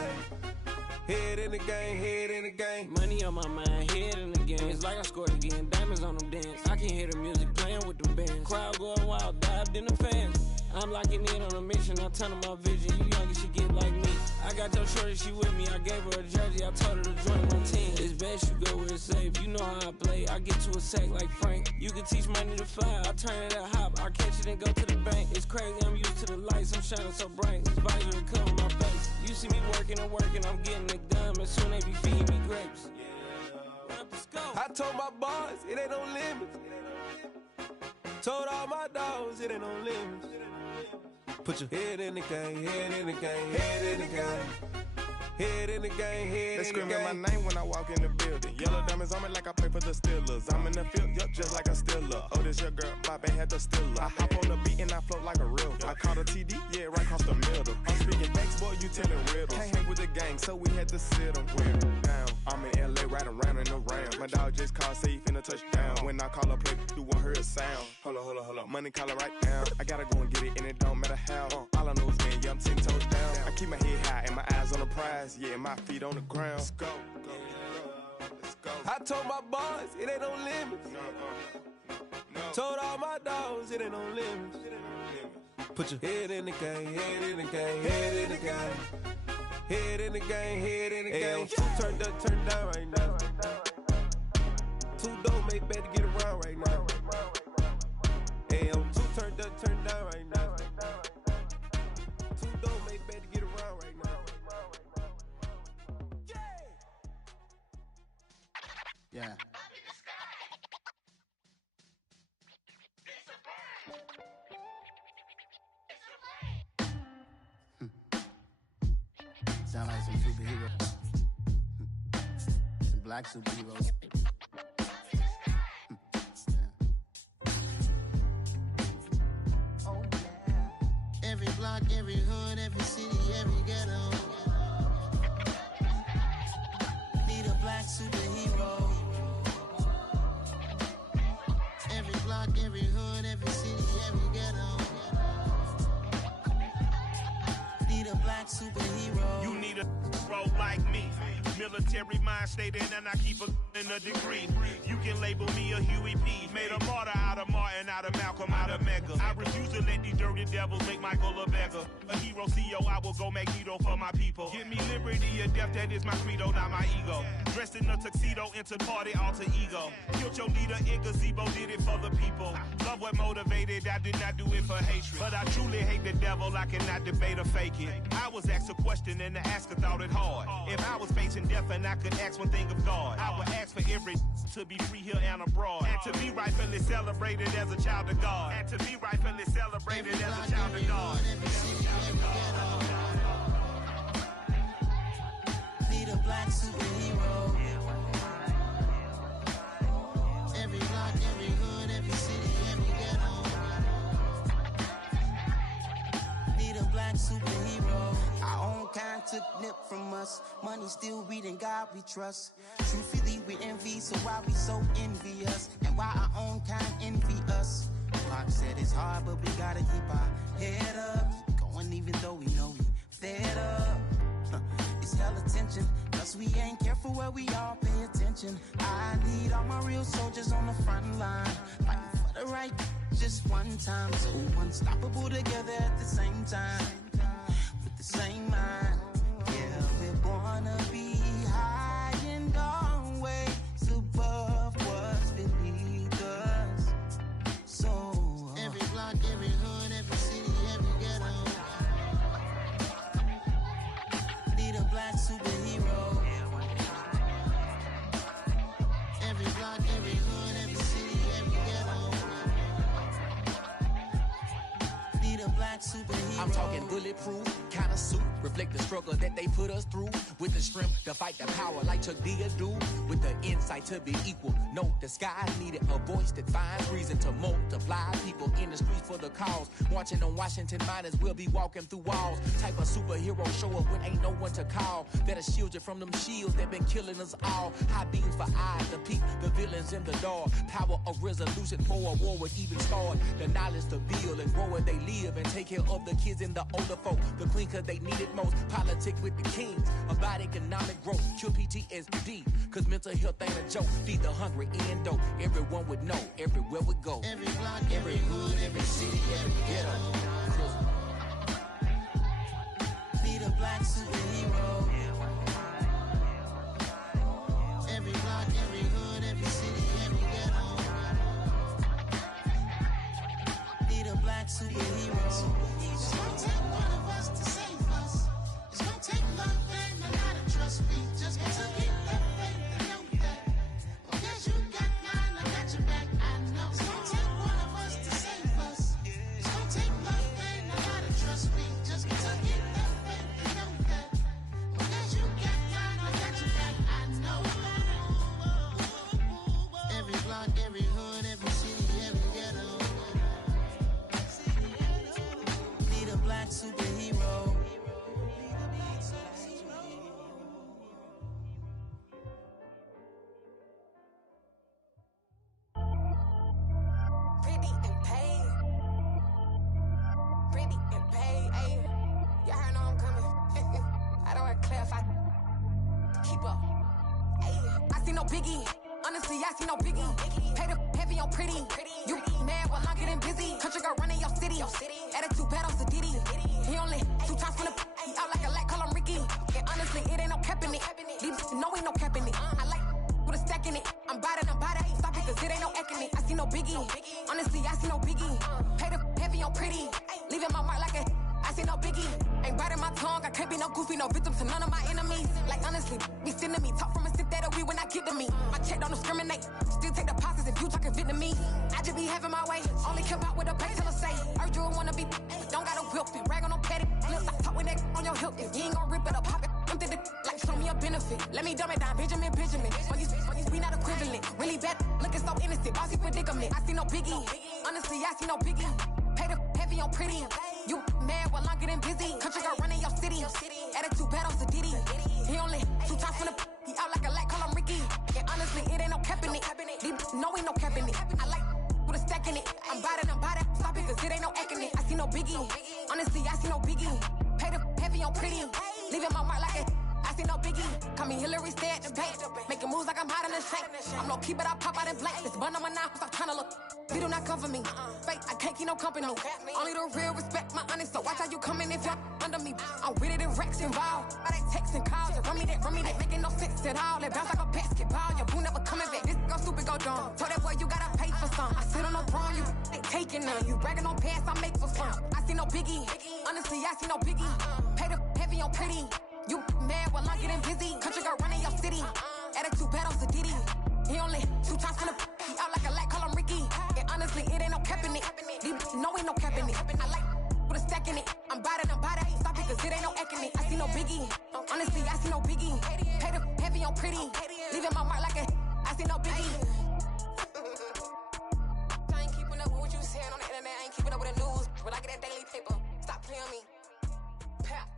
Head in the game, head in the game. Money on my mind, head in the game. It's like I scored again, diamonds on them dance. I can hear the music playing with the bands. Crowd going wild, dived in the fans. I'm locking in on a mission, I turn on my vision. You young, she get like me. I got your shorty, she with me. I gave her a jersey, I told her to join my team. It's best you go where it's safe. You know how I play. I get to a sack like Frank. You can teach money to fly. I turn it at hop. I catch it and go to the bank. It's crazy, I'm used to the lights. I'm shining so bright. This visor will cover my face. You see me working and working, I'm getting it done. And soon they be feeding me grapes. I told my boys it ain't no limits. Told all my dogs it ain't no limits. Put your head in the game, head in the game, head in the game. Head in the game, head they in the game. They screaming my name when I walk in the building. Yellow diamonds on me like I play for the Steelers. I'm in the field, yup, just like a Steeler. Oh, this your girl, my band had the Steeler. I hop on the beat and I float like a real. I caught a TD, yeah, right across the middle. I'm speaking facts, boy, you telling riddles. Can't hang with the gang, so we had to sit them down. I'm in LA, riding round and around. My dog just called, say he finna touch down. When I call a play, you won't hear a sound. Hold up, money caller right now. I gotta go and get it, and it don't matter how. All I know is man, yeah, I'm 10 toes down. I keep my head high and my eyes on the prize. Yeah, my feet on the ground. Let's go. Let's go. I told my boys it ain't no limits. No. Told all my dogs it ain't no limits. Put your head in the game, head in the game, head in the game. Head in the game, head in the game. Turn down right now. Two dope make better get around right now. Hey, I'm two turn down right now. Two dope make better get around right now. Yeah. Sound like some superheroes. Some black superheroes. Oh, yeah. Every block, every hood, every city, every ghetto. Need a black superhero. Every block, every hood, every city, every ghetto. Need a black superhero. You need a bro like me. Military mind stated, and I keep a degree. You can label me a Huey P. Made a martyr out of Martin, out of Malcolm, out of Mega. I refuse to let these dirty devils make Michael a beggar. A hero CEO, I will go Magneto for my people. Give me liberty or death, that is my credo, not my ego. Dressed in a tuxedo, into party, alter ego. Killed your leader in gazebo, did it for the people. Love what motivated, I did not do it for hatred. But I truly hate the devil, I cannot debate or fake it. I was asked a question and the asker thought it hard. If I was facing death and I could ask one thing of God, I would ask for every to be free here and abroad, and to be rightfully celebrated as a child of God, and to be rightfully celebrated as a child of God. Need a black superhero. Every block, every hood, every city, every ghetto. Need a black superhero. Our own kind took nip from us. Money still reading God we trust. Truthfully we envy, so why we so envious? And why our own kind envy us? Pac said it's hard, but we gotta keep our head up. Going even though we know we fed up. It's hella tension, cause we ain't careful where we all pay attention. I need all my real soldiers on the front line, fighting for the right just one time. So unstoppable together at the same time, with the same mind. Yeah, we're born to be high and always above what's beneath us. So every block, every hood, every city, every ghetto. Need a black superhero. Every block, every hood, every city, every ghetto. Need a black superhero. I'm talking bulletproof kind of suit, reflect the struggle that they put us through, with the strength to fight the power like Chuck D do, with the insight to be equal. No, the sky needed a voice that finds reason to multiply people in the streets for the cause. Marching on Washington, might as well be walking through walls. Type of superhero show up when ain't no one to call, that'll shield you from them shields that been killing us all. High beams for eyes to peek the villains in the dark. Power of resolution for a war would even start. The knowledge to build and grow where they live and take care of the kids and the older folk. The queen cause they need it most. Politic with the kings about economic growth. Cure PTSD cause mental health ain't a joke. Feed the hungry and dope. Everyone would know everywhere we go. Every block, every hood, every city, every ghetto. Need a black superhero. Every block, every hood, every city, every ghetto. Need a black superhero. It's gonna take one of us to save us. It's gonna take love and a lot of trust. We just got to get that faith and know that. Because you got mine, I got your back, I know. It's gonna take one of us to save us. It's gonna take love and a lot of trust. We just got to get that faith and know that. Because you got mine, I got your back, I know. Every block, every hood, every city, every ghetto. Need a black superhero. Pretty and paid. Pretty and paid. Ayy. Y'all heard know I'm coming. I don't want to clarify. Keep up. Ayy. I see no biggie. Honestly, I see no biggie. Pay the heavy on pretty. You mad while I'm getting busy. Country girl running your city. Attitude bad on Diddy. He only 2 times from the he out like a lack, call him Ricky. And honestly, it ain't no cap in it. These know ain't no cap in it. I like with a stack in it. I'm about it. Stop it, cause it ain't no acting it. I see no biggie. Honestly, I see no biggie. Pay the heavy on pretty. Leaving my mark like a I see no biggie. Ain't biting my tongue. I can't be no goofy, no victim to none of my enemies. Like honestly, be sending me talk from a sip that we when I get to me. My check don't discriminate. Still take deposits if you talking Vietnamese. I just be having my way. Only care about what the pay teller say. Urge you wanna be. Don't got a whip it. Rag on no petty. Lips, I talk with that on your hip. If you ain't gon' rip it up, pop it. benefit. Let me dumb it down, Benjamin. We not equivalent. Really bad, looking so innocent. Bossy predicament. I see no biggie. Honestly, I see no biggie. Pay the heavy on pretty. You mad while I'm getting busy. Country girl running your city. Attitude bad on Sadiddy. He only 2 times from the he out like a light, call him Ricky. And honestly, it ain't no cap in it. No, ain't no cap in it. I like with a stack in it. I'm about it. Stop it, cause it ain't no acting it. I see no biggie. Honestly, I see no biggie. Pay the heavy on pretty. Leaving my mark like a I see no biggie. Call me Hillary, stay at the bank. Making moves like I'm hot in the shank. I'm low key, but I pop out in blank. This bun on my knife, stop trying to look. They do not come for me. Fake, I can't keep no company. Only the real respect my honest. So watch how you coming if y'all under me. I'm with it in Rex involved. I they texting calls. Run me that. Making no sense at all. It bounce like a basketball. Your boo never coming back. This go stupid, go dumb. Told that boy you gotta pay for some. I sit on no throne, you ain't taking none. You bragging on pants, I make for fun. I see no biggie. Honestly, I see no biggie. Pay the heavy on pretty. You mad while I'm getting busy. Country girl running your city. Attitude bad on Sadiddy. He only 2 times from the he out like a light, call him Ricky. And honestly, it ain't no cap in it. No, ain't no cap in it. I like with a stack in it. I'm about it. Stop it, cause it ain't no acting it. I see no biggie. Honestly, I see no biggie. Pay the heavy on pretty. Leaving my mark like a I see no biggie. I ain't keeping up with what you saying on the internet. I ain't keeping up with the news. But I get that daily paper. Stop playing me. Pap.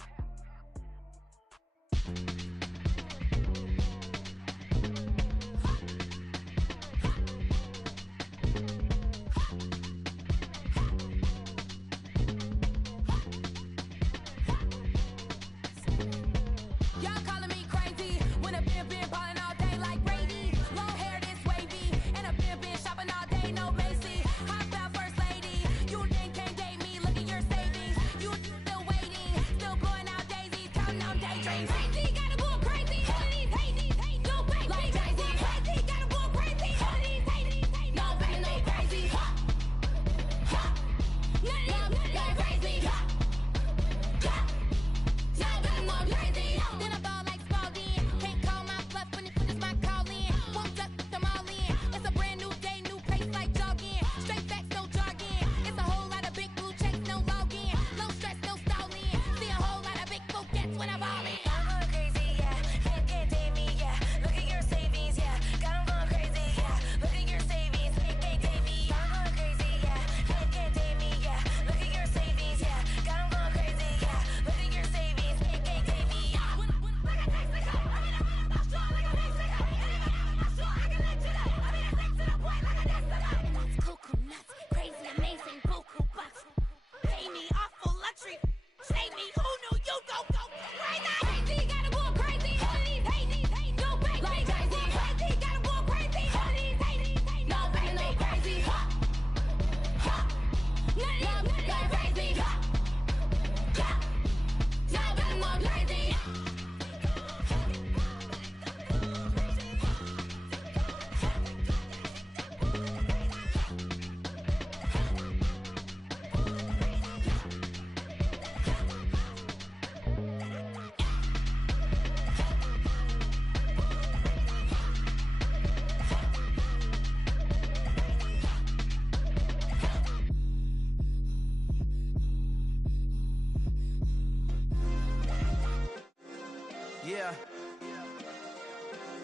Yeah.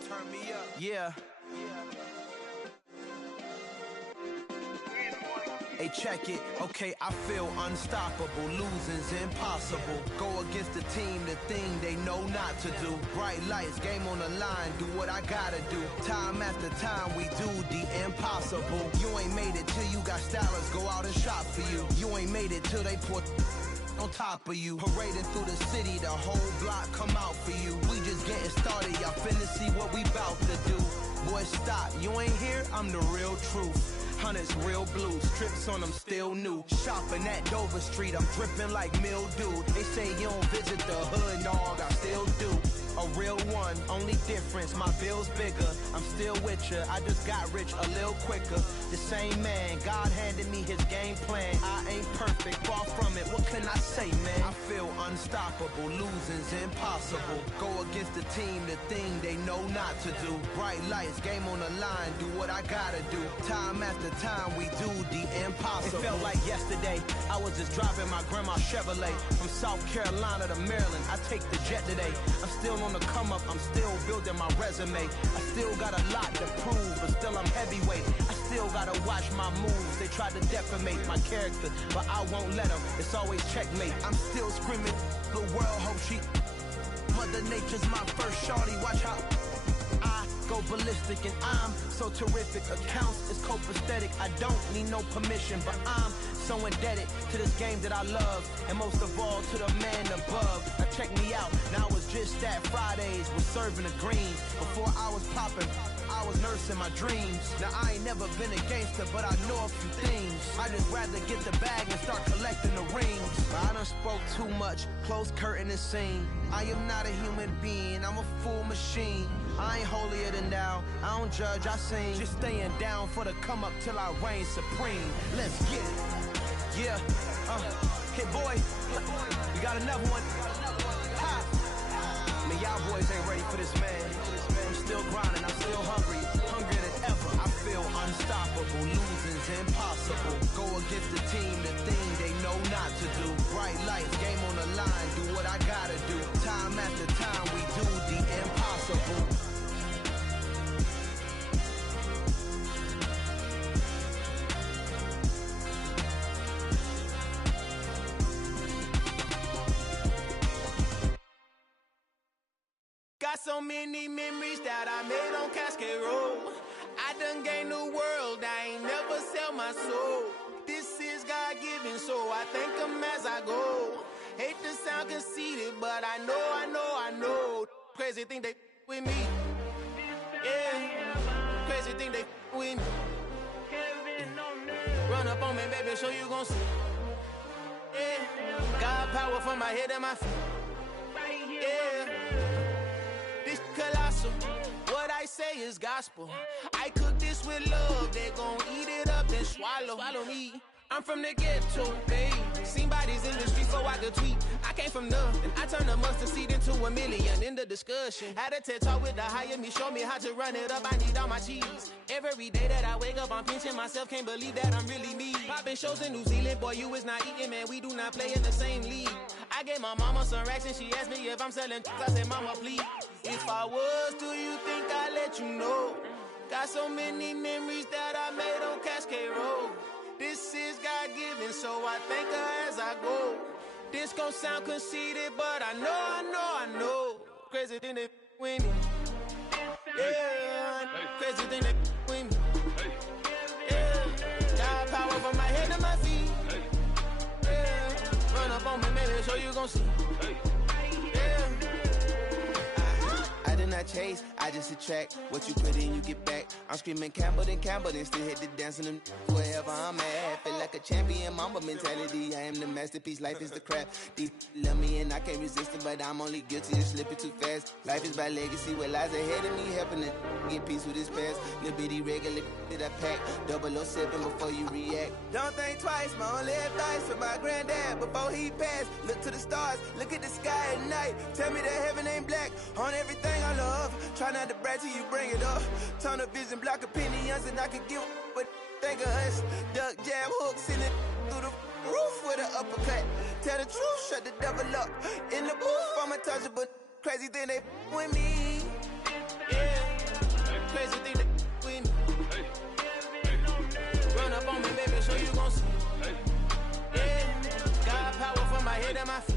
Turn me up. Yeah. Hey, check it. Okay, I feel unstoppable. Losing's impossible. Go against the team, the thing they know not to do. Bright lights, game on the line. Do what I gotta do. Time after time, we do the impossible. You ain't made it till you got stylists go out and shop for you. You ain't made it till they put on top of you. Parading through the city, the whole block come out for you. We just getting started, y'all finna see what we bout to do. Boy, stop, you ain't here, I'm the real truth. Hunters, real blue, strips on them still new. Shopping at Dover Street, I'm dripping like mildew. They say you don't visit the hood, dog, I still do. A real one, only difference, my bill's bigger. I'm still with ya, I just got rich a little quicker. The same man, God handed me his game plan. I ain't perfect, far from it, what can I say, man? I feel unstoppable, losing's impossible. Go against the team, the thing they know not to do. Bright lights, game on the line, do what I gotta do. Time after time, we do the impossible. It felt like yesterday, I was just driving my grandma's Chevrolet. From South Carolina to Maryland, I take the jet today. I'm still on the come up, I'm still building my resume. I still got a lot to prove, but still I'm heavyweight. I still gotta watch my moves. They try to defamate my character, but I won't let them. It's always checkmate. I'm still screaming, the world hope she. Mother Nature's my first shorty, watch how I go ballistic and I'm so terrific. Accounts is copacetic, I don't need no permission, but I'm so indebted to this game that I love, and most of all to the man above. Now check me out, now it's just that Fridays was serving the greens. Before I was popping, I was nursing my dreams. Now I ain't never been a gangster, but I know a few things. I just rather get the bag and start collecting the rings. I done spoke too much, close curtain and scene. I am not a human being, I'm a full machine. I ain't holier than thou, I don't judge, I sing. Just staying down for the come up till I reign supreme. Let's get it. Yeah, hit boy, we got another one. Ha! Man, y'all boys ain't ready for this, man. I'm still grinding, I'm still hungry, hungrier than ever. I feel unstoppable, losing's impossible. Go against the team, the thing they know not to do. Bright lights, game on the line, do what I gotta do. Time after time, we do the impossible. Got so many memories that I made on Cascade Road. I done gained the world, I ain't never sell my soul. This is God-given, so I thank him as I go. Hate to sound conceited, but I know. Crazy thing they with me. Yeah, crazy thing they with me. Run up on me, baby, show you gon' see. Yeah, God power from my head and my feet. Yeah. This colossal, what I say is gospel. I cook this with love, they gon' eat it up and swallow me. I'm from the ghetto, babe. Seen bodies in the street so I could tweet. I came from nothing, I turned a mustard seed into a million. In the discussion, had a TED talk with the hire me, show me how to run it up. I need all my cheese. Every day that I wake up, I'm pinching myself, can't believe that I'm really me. Popping shows in New Zealand, boy, you is not eating, man. We do not play in the same league. I gave my mama some racks and she asked me if I'm selling. I said, mama, please. If I was, do you think I'd let you know? Got so many memories that I made on Cascade Road. This is God-given, so I thank her as I go. This gon' sound conceited, but I know. Crazy thing they with me. Yeah, crazy thing they with me. Yeah, got power from my head to my feet. Yeah, run up on me, maybe show you gon' see. I did not chase, I just attract. What you put in, you get back. I'm screaming Campbell, then still hit the dancing them wherever I'm at. Feel like a champion, mamba mentality. I am the masterpiece, life is the crap. These love me and I can't resist it, but I'm only guilty of slipping too fast. Life is by legacy, what lies ahead of me, helping to get peace with this past. Little bitty regular that I pack, 007 before you react. Don't think twice, my only advice for my granddad before he passed. Look to the stars, look at the sky at night. Tell me that heaven ain't black on everything I love. Try not to brag till you bring it up. Tunnel vision, block opinions, and I can give what think of us. Duck jab hooks in it through the roof with an uppercut. Tell the truth, shut the devil up. In the booth, I'm untouchable. Crazy thing they with me. Yeah, crazy thing they with me. Run up on me, baby, so you gon' see. Yeah, got power from my head and my feet.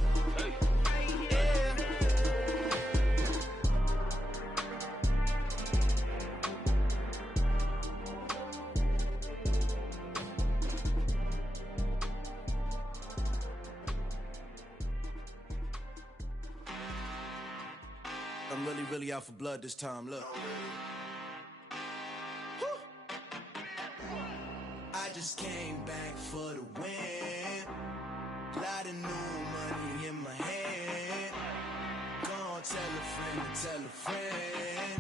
I'm really out for blood this time, look. I just came back for the win. Lot of new money in my hand. Go on, tell a friend to tell a friend.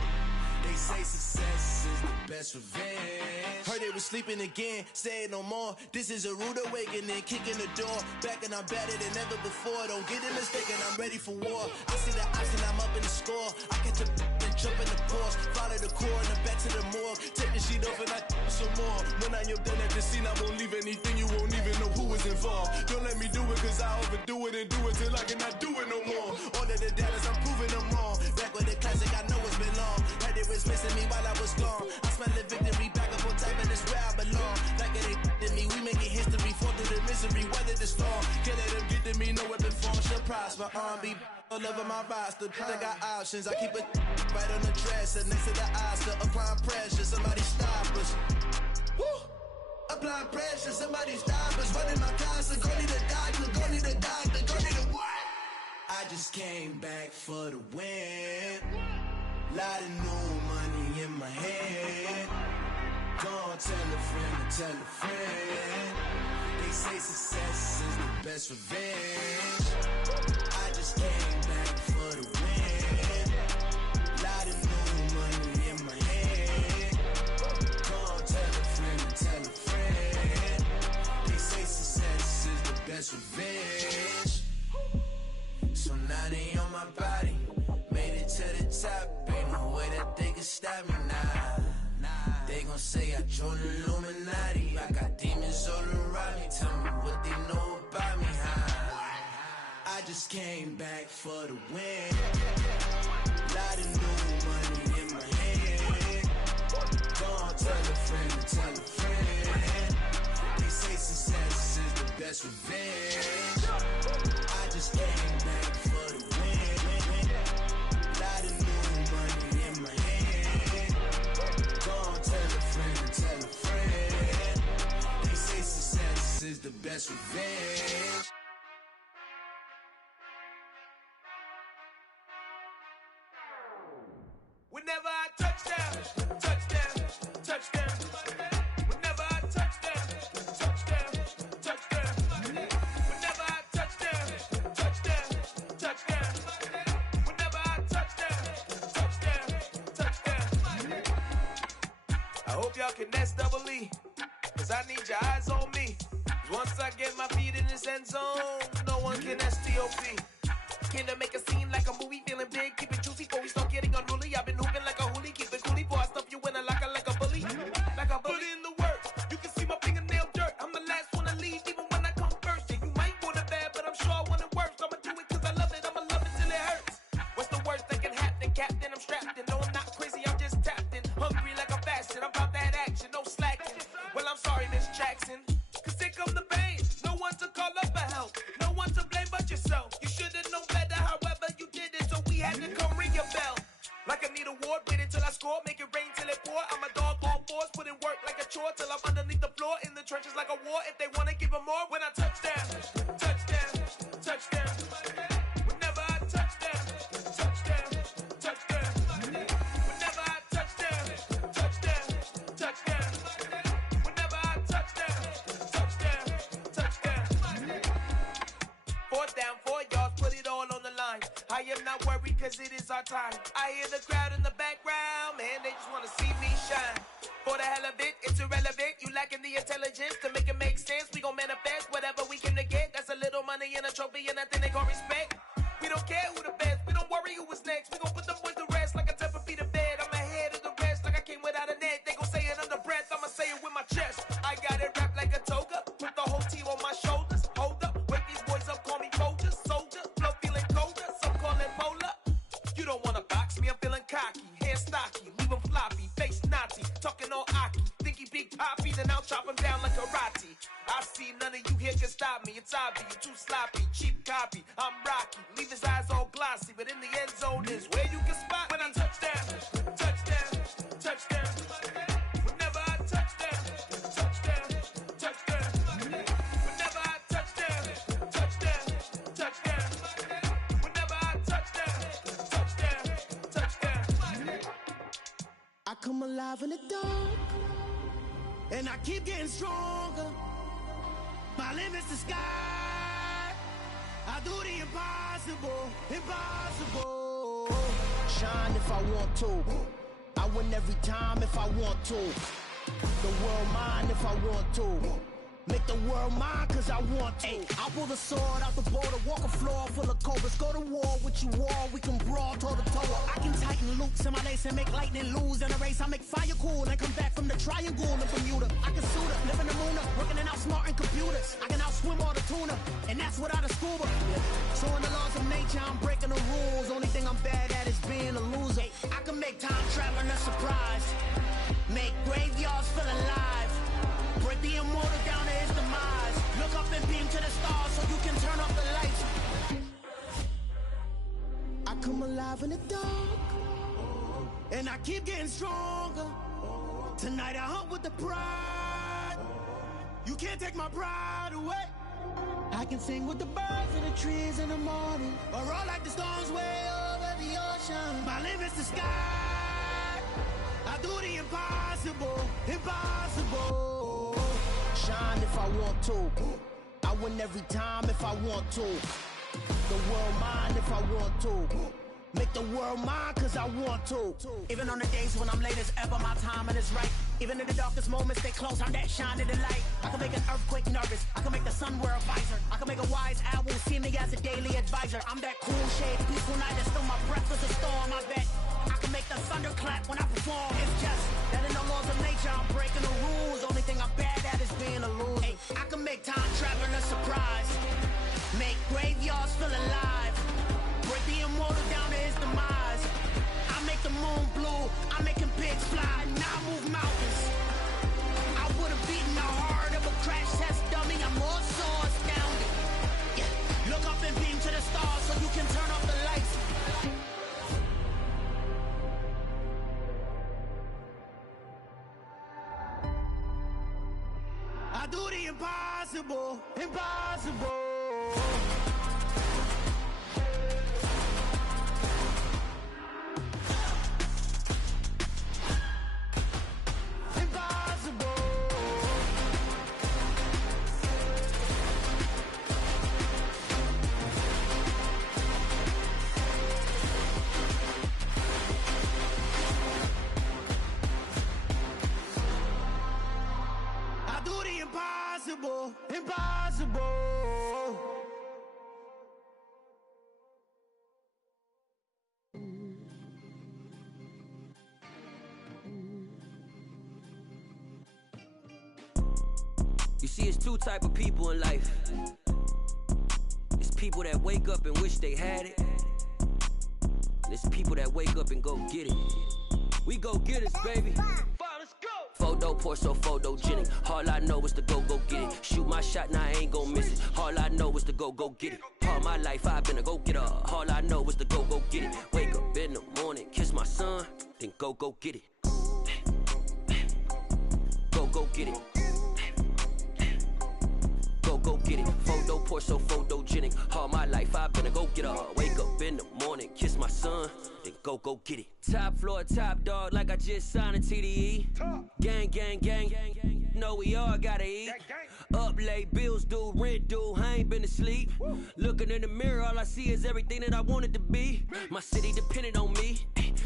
say success is the best revenge. Heard they was sleeping again, say it no more. This is a rude awakening, kicking the door. Back and I'm better than ever before. Don't get it mistaken, I'm ready for war. I see the option, I'm up in the score. I catch a and jump in the Porsche. Follow the core and then back to the morgue. Take the sheet off and I some more. When I am done at the scene, I won't leave anything. You won't even know who is involved. Don't let me do it, cause I overdo it and do it till I cannot do it no more. All of the doubters, I'm proving them wrong. Back with the classic, I know it's been long. Heard it was missing me while I was gone. I smell the victory, back up on type, and it's where I belong. Like it ain't to me, we making history. Fall through the misery, weather the storm. Can't let them get to me, no weapon form shall prosper. R&B all over my roster. I got options, I keep it right on the dresser. Next to the Oscar, applying pressure. Somebody stop us. Woo! Applying pressure, somebody stop us. Running my concert, go need a doctor, go need a doctor, go need a what? I just came back for the win. Lot of new money in my head. Gonna tell a friend to tell a friend. They say success is the best revenge. I just came back for the win. Lot of new money in my head. Gonna tell a friend to tell a friend. They say success is the best revenge. So now they on my body. Made it to the top. Ain't no way that they can stop me now. They gon' say I joined the Illuminati. I got demons all around me. Tell me what they know about me, huh? I just came back for the win. Lot of new money in my head. Gonna tell a friend to tell a friend. They say success is the best revenge. I just came back for the win. Lot of new money in my head. Gonna tell a friend to tell a friend. They say success is the best revenge. Whenever I touchdown, touchdown, touchdown. Whenever I touchdown, touchdown, touchdown. Whenever I touchdown, touchdown, touchdown. Whenever I touchdown, touchdown, touchdown. I hope y'all can nest double E, cause I need your eyes on me. Once I get my feet in this end zone, no one can STOP. Came to make a scene like a movie, feeling big, keep it juicy before we start getting unruly. I've been hooping like a hoolie, keep it coolie before I stuff you in a locker like a bully. Like a bully. Put in the work, you can see my fingernail dirt. I'm the last one to leave, even when I come first. Yeah, you might want it bad, but I'm sure I want it worse. I'ma do it cause I love it, I'ma love it till it hurts. What's the worst that can happen, Captain? I'm strapped in, no I'm not crazy, I'm just tapped in. Hungry like I'm fasting, I'm about that action, no slacking. Well, I'm sorry, Miss Jackson, cause here come the pain. No one to call up for help, no one to blame but yourself. You should've known better, however you did it, so we had to come ring your bell. Like I need a ward, wait until I score, make it rain till it pour. I'm a dog on fours, put in work like a chore till I'm underneath the floor, in the trenches like a war. If they wanna give them more, when I touchdown, touchdown, touchdown. Whenever I touchdown, touchdown, touchdown. Whenever I touchdown, touchdown, touchdown. Whenever I touchdown, touchdown, touchdown. 4th down, 4 yards, put it all on the line. I am not worried cause it is our time. I hear the crowd in the background, man, they just wanna see me shine. For the hell of it, it's irrelevant. You lacking the intelligence to make it make sense. We gon' manifest whatever we came to get. That's a little money and a trophy and nothing they call respect. We don't care who the best, we don't worry who was next. We gon' put them boys to rest like a temper feet of bed. I'm ahead of the rest like I came without a net. They gon' say it under breath, I'ma say it with my chest. I got it wrapped like a toga, put the whole team on my shoulders. Hold up, wake these boys up, call me Folger, soldier. Flow feeling colder, some call it polar. You don't wanna box me, I'm feeling cocky. Hair stocky, leave him floppy, face Nazi. Talking all Aki, think he big poppy, then I'll chop him down like karate. I see none of you here can stop me. It's obvious, you're too sloppy, cheap copy. I'm Rocky, leave his eyes all glossy, but in the end zone is where you can spot when I touchdown, touchdown, touchdown. Whenever I touchdown, touchdown, touchdown. Whenever I touchdown, touchdown, touchdown. Whenever I touchdown, touchdown, touchdown. I come alive in the dark, and I keep getting stronger. My limit's the sky. I do the impossible, impossible. Shine if I want to. I win every time if I want to. The world mine if I want to. Make the world mine cause I want to. Ay, I'll pull the sword out the border, walk a floor full of cobras. Go to war with you all, we can brawl toe to toe. I can tighten loops in my lace and make lightning lose in a race. I make fire cool and come back from the triangle in Bermuda. I can suit up, live in the moon, working and outsmarting computers. I can outswim all the tuna, and that's without a scuba. So in the laws of nature, I'm breaking the rules. Only thing I'm bad at is being a loser. I can make time traveling a surprise, make graveyards feel alive. Break the immortal down to his demise. Look up and beam to the stars so you can turn off the lights. I come alive in the dark, and I keep getting stronger. Tonight I hunt with the pride. You can't take my pride away. I can sing with the birds and the trees in the morning, or roll like the storms way over the ocean. My limit's the sky. I do the impossible, impossible. Shine if I want to. I win every time if I want to. The world mine if I want to. Make the world mine cause I want to. Even on the days when I'm late as ever, my timing is right. Even in the darkest moments, stay close, I'm that shining the light. I can make an earthquake nervous, I can make the sun wear a visor. I can make a wise owl see me as a daily advisor. I'm that cool shade, peaceful night that still my breath is a storm, I bet. I can make the thunder clap when I perform. It's just that in the laws of nature, I'm breaking the rules. Only thing I'm bad at is being a loser. Ay, I can make time traveling a surprise, make graveyards feel alive. Break the immortal down to his demise. I make the moon blue, I'm making pigs fly. Now I move mountains. I would have beaten the heart of a crash test dummy. I'm more so astounded. Yeah. Look up and beam to the stars so you can turn off the lights. I do the impossible, impossible. Impossible, impossible. You see, it's two type of people in life. It's people that wake up and wish they had it, and it's people that wake up and go get it. We go get it, baby. Photo poor, so photogenic. All I know is to go get it. Shoot my shot, now I ain't gon' miss it. All I know is to go get it. All my life I've been a go-getter. All I know is to go get it. Wake up in the morning, kiss my son, then go get it. Go get it. Go get it. Photo poor, so photogenic. All my life I've been a go-getter. Wake up in the morning, kiss my son, then go get it. Top floor, top dog, like I just signed a TDE. Gang, gang, gang. Know we all gotta eat. Up late, bills due, rent due, I ain't been asleep. Looking in the mirror, all I see is everything that I wanted to be. My city depended on me,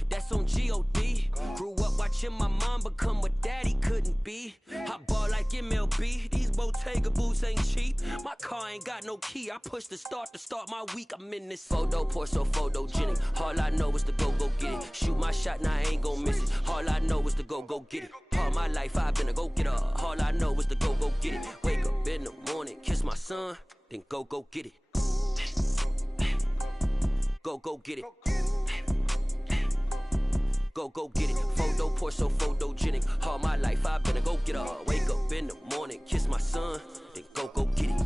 that's on G.O.D. Grew up watching my mom become what daddy couldn't be. I ball like MLB, these Bottega boots ain't cheap. My car ain't got no key, I push the start to start my week. I'm in this photo poor, so photogenic. All I know is to go get it. Shoot my shot, now I ain't gon' miss it. All I know is to go get it. All my life I've been a go-getter. All I know is to go get it. Wake up in the morning, kiss my son, then go get it. Go get it. Go get it. Photo poor, so photogenic. All my life I've been a go-getter. Wake up in the morning, kiss my son, then go get it.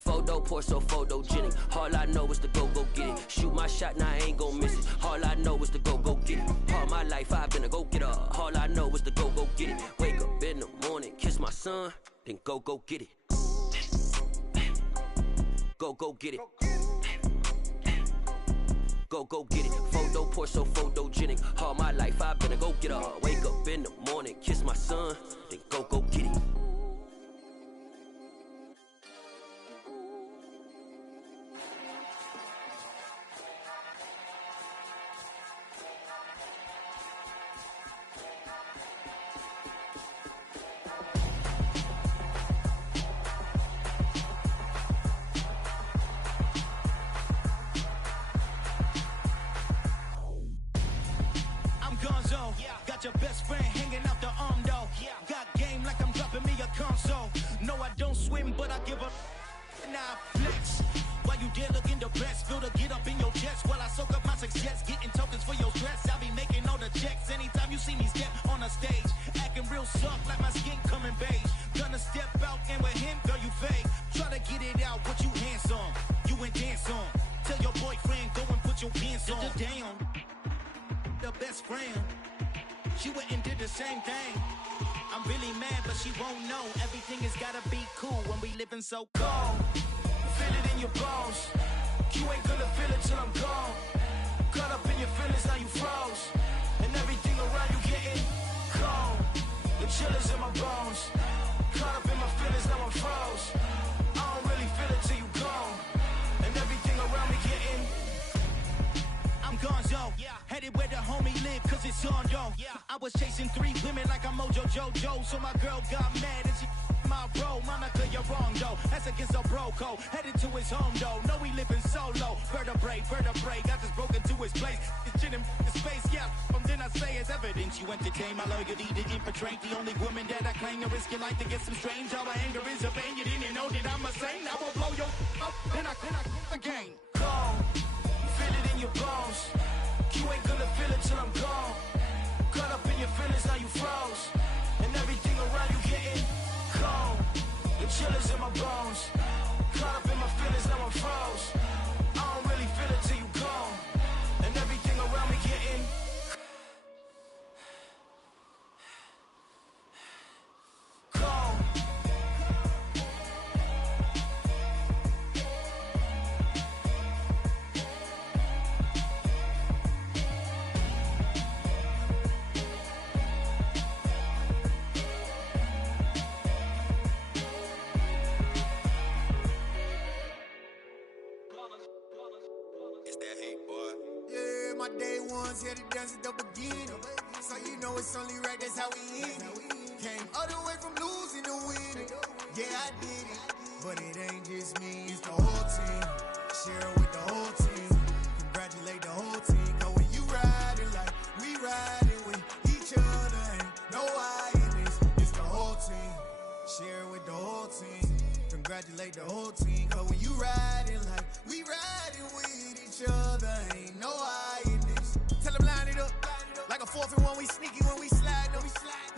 Photo poor, so photogenic. All I know is to go get it. Shoot my shot, now I ain't gon' miss it. All I know is to go get it. All my life I've been a go-getter. All I know is to go get it. Wake up in the morning, kiss my my son, then go get it. Go get it. Go get it. Photo poor, so photogenic. All my life I've been a go getter. Wake up in the morning, kiss my son, then go get it. Got your best friend hanging out the arm though. Got game like I'm dropping me a console. No, I don't swim, but I give a now flex. While you there looking depressed, feel the get up in your chest while I soak up my success, getting tokens for your stress. I'll be making all the checks anytime you see me step on a stage, acting real soft like my skin coming beige. Gonna step out and with him, girl, you fake. Try to get it out, what you handsome, you ain't dance on. Tell your boyfriend go and put your pants on. Down, the best friend. She went and did the same thing. I'm really mad, but she won't know. Everything has gotta be cool when we living so cold. Feel it in your bones. You ain't gonna feel it till I'm gone. Caught up in your feelings, now you froze. And everything around you getting cold. The chillers in my bones. Caught up in my feelings, now I'm froze. I don't really feel it till you gone. And everything around me getting I'm gonzo, headed where the homie live, cause it's on though. I was chasing 3 women like I'm Mojo Jojo, so my girl got mad and she my bro. Monica, you're wrong though, that's against a bro code. Headed to his home though, no we living solo. Vertebrae, got just broken to his place. It's chin in his face, from then I say it's evidence. You entertain my loyalty to infiltrate. The only woman that I claim to risk your life to get some strange. All my anger is a pain, you didn't know that I'm a saint. I will blow your up, then I again. Gone. Feel it in your bones. You ain't gonna feel it till I'm gone. Caught up in your feelings, now you froze. And everything around you getting cold. The chillers in my bones. Caught up in my feelings, now I'm froze. I don't really feel it till you gone. And everything around me getting cold. My day ones here to dance at the beginning. So you know it's only right, that's how we end it. Came all the way from losing to winning. Yeah, I did it. But it ain't just me, it's the whole team. Share it with the whole team. Congratulate the whole team. Cause when you riding like we riding with each other, ain't no I in this. It's the whole team. Share it with the whole team. Congratulate the whole team. Cause when you riding like we riding with each other, ain't no I in this. Tell them line it up. Like a 4th and 1, we sneaky when we slide them.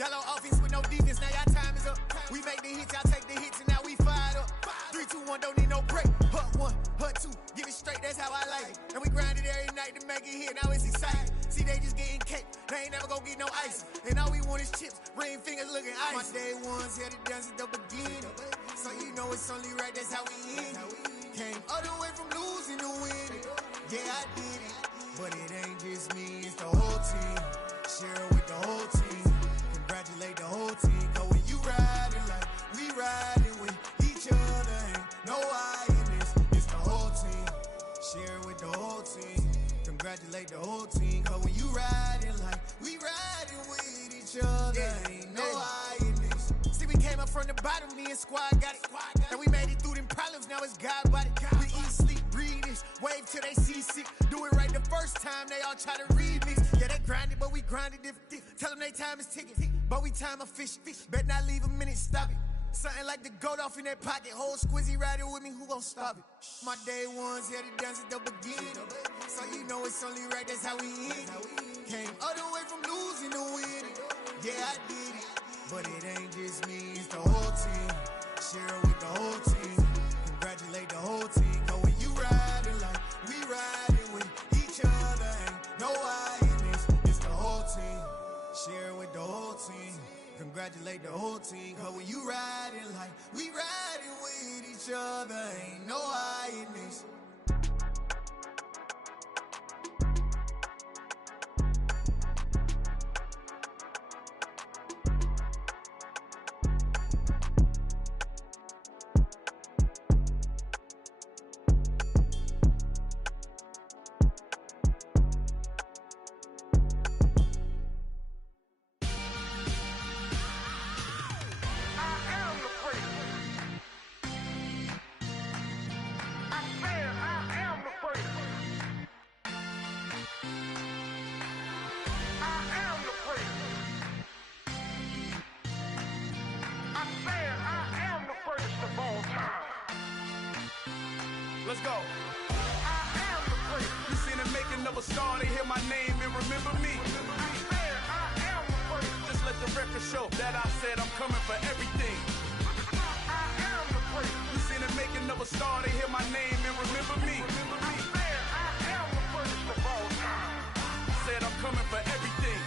Yellow offense with no defense, now y'all time is up. We make the hits, y'all take the hits, and now we fired up. 3, 2, 1, don't need no break. Hut 1, hut 2, give it straight, that's how I like it. And we grind it every night to make it hit, now it's exciting. See, they just getting cake, they ain't never gonna get no ice. And all we want is chips, ring fingers looking ice. My day ones here to dance at the beginning. So you know it's only right, that's how we end it. Came all the way from losing to winning. Yeah, I did it. But it ain't just me, it's the whole team. Share it with the whole team. Congratulate the whole team. Cause when you riding like we riding with each other, ain't no I in this. It's the whole team. Share it with the whole team. Congratulate the whole team. Cause when you riding like we riding with each other, ain't no I in this. See, we came up from the bottom, me and squad got it. And we made it through them problems, now it's God body. We eat, sleep, breathe this. Wave till they seasick. Do it right the first time, they all try to remix. Yeah, they grinded, but we grinded different. Tell them they time is ticking, but we time a fish. Bet not leave a minute, stop it. Something like the goat off in their pocket. Whole squizzy riding with me, who gon' stop it? My day ones here to dance at the beginning. So you know it's only right, that's how we end it. Came all the way from losing to winning. Yeah, I did it. But it ain't just me, it's the whole team. Share it with the whole team. Congratulate the whole team. Cause when you riding like we riding with each other, ain't no I in this. It's the whole team. Share it with the whole team. Congratulate the whole team, cause when you riding like we riding with each other, ain't no hiding this. Let's go. I am the great. You seen the making of a star, they hear my name and remember me. I am the great. Just let the record show that I said I'm coming for everything. I am the great. You seen the making of a star, they hear my name and remember me. I am the greatest of all time. Said I'm coming for everything.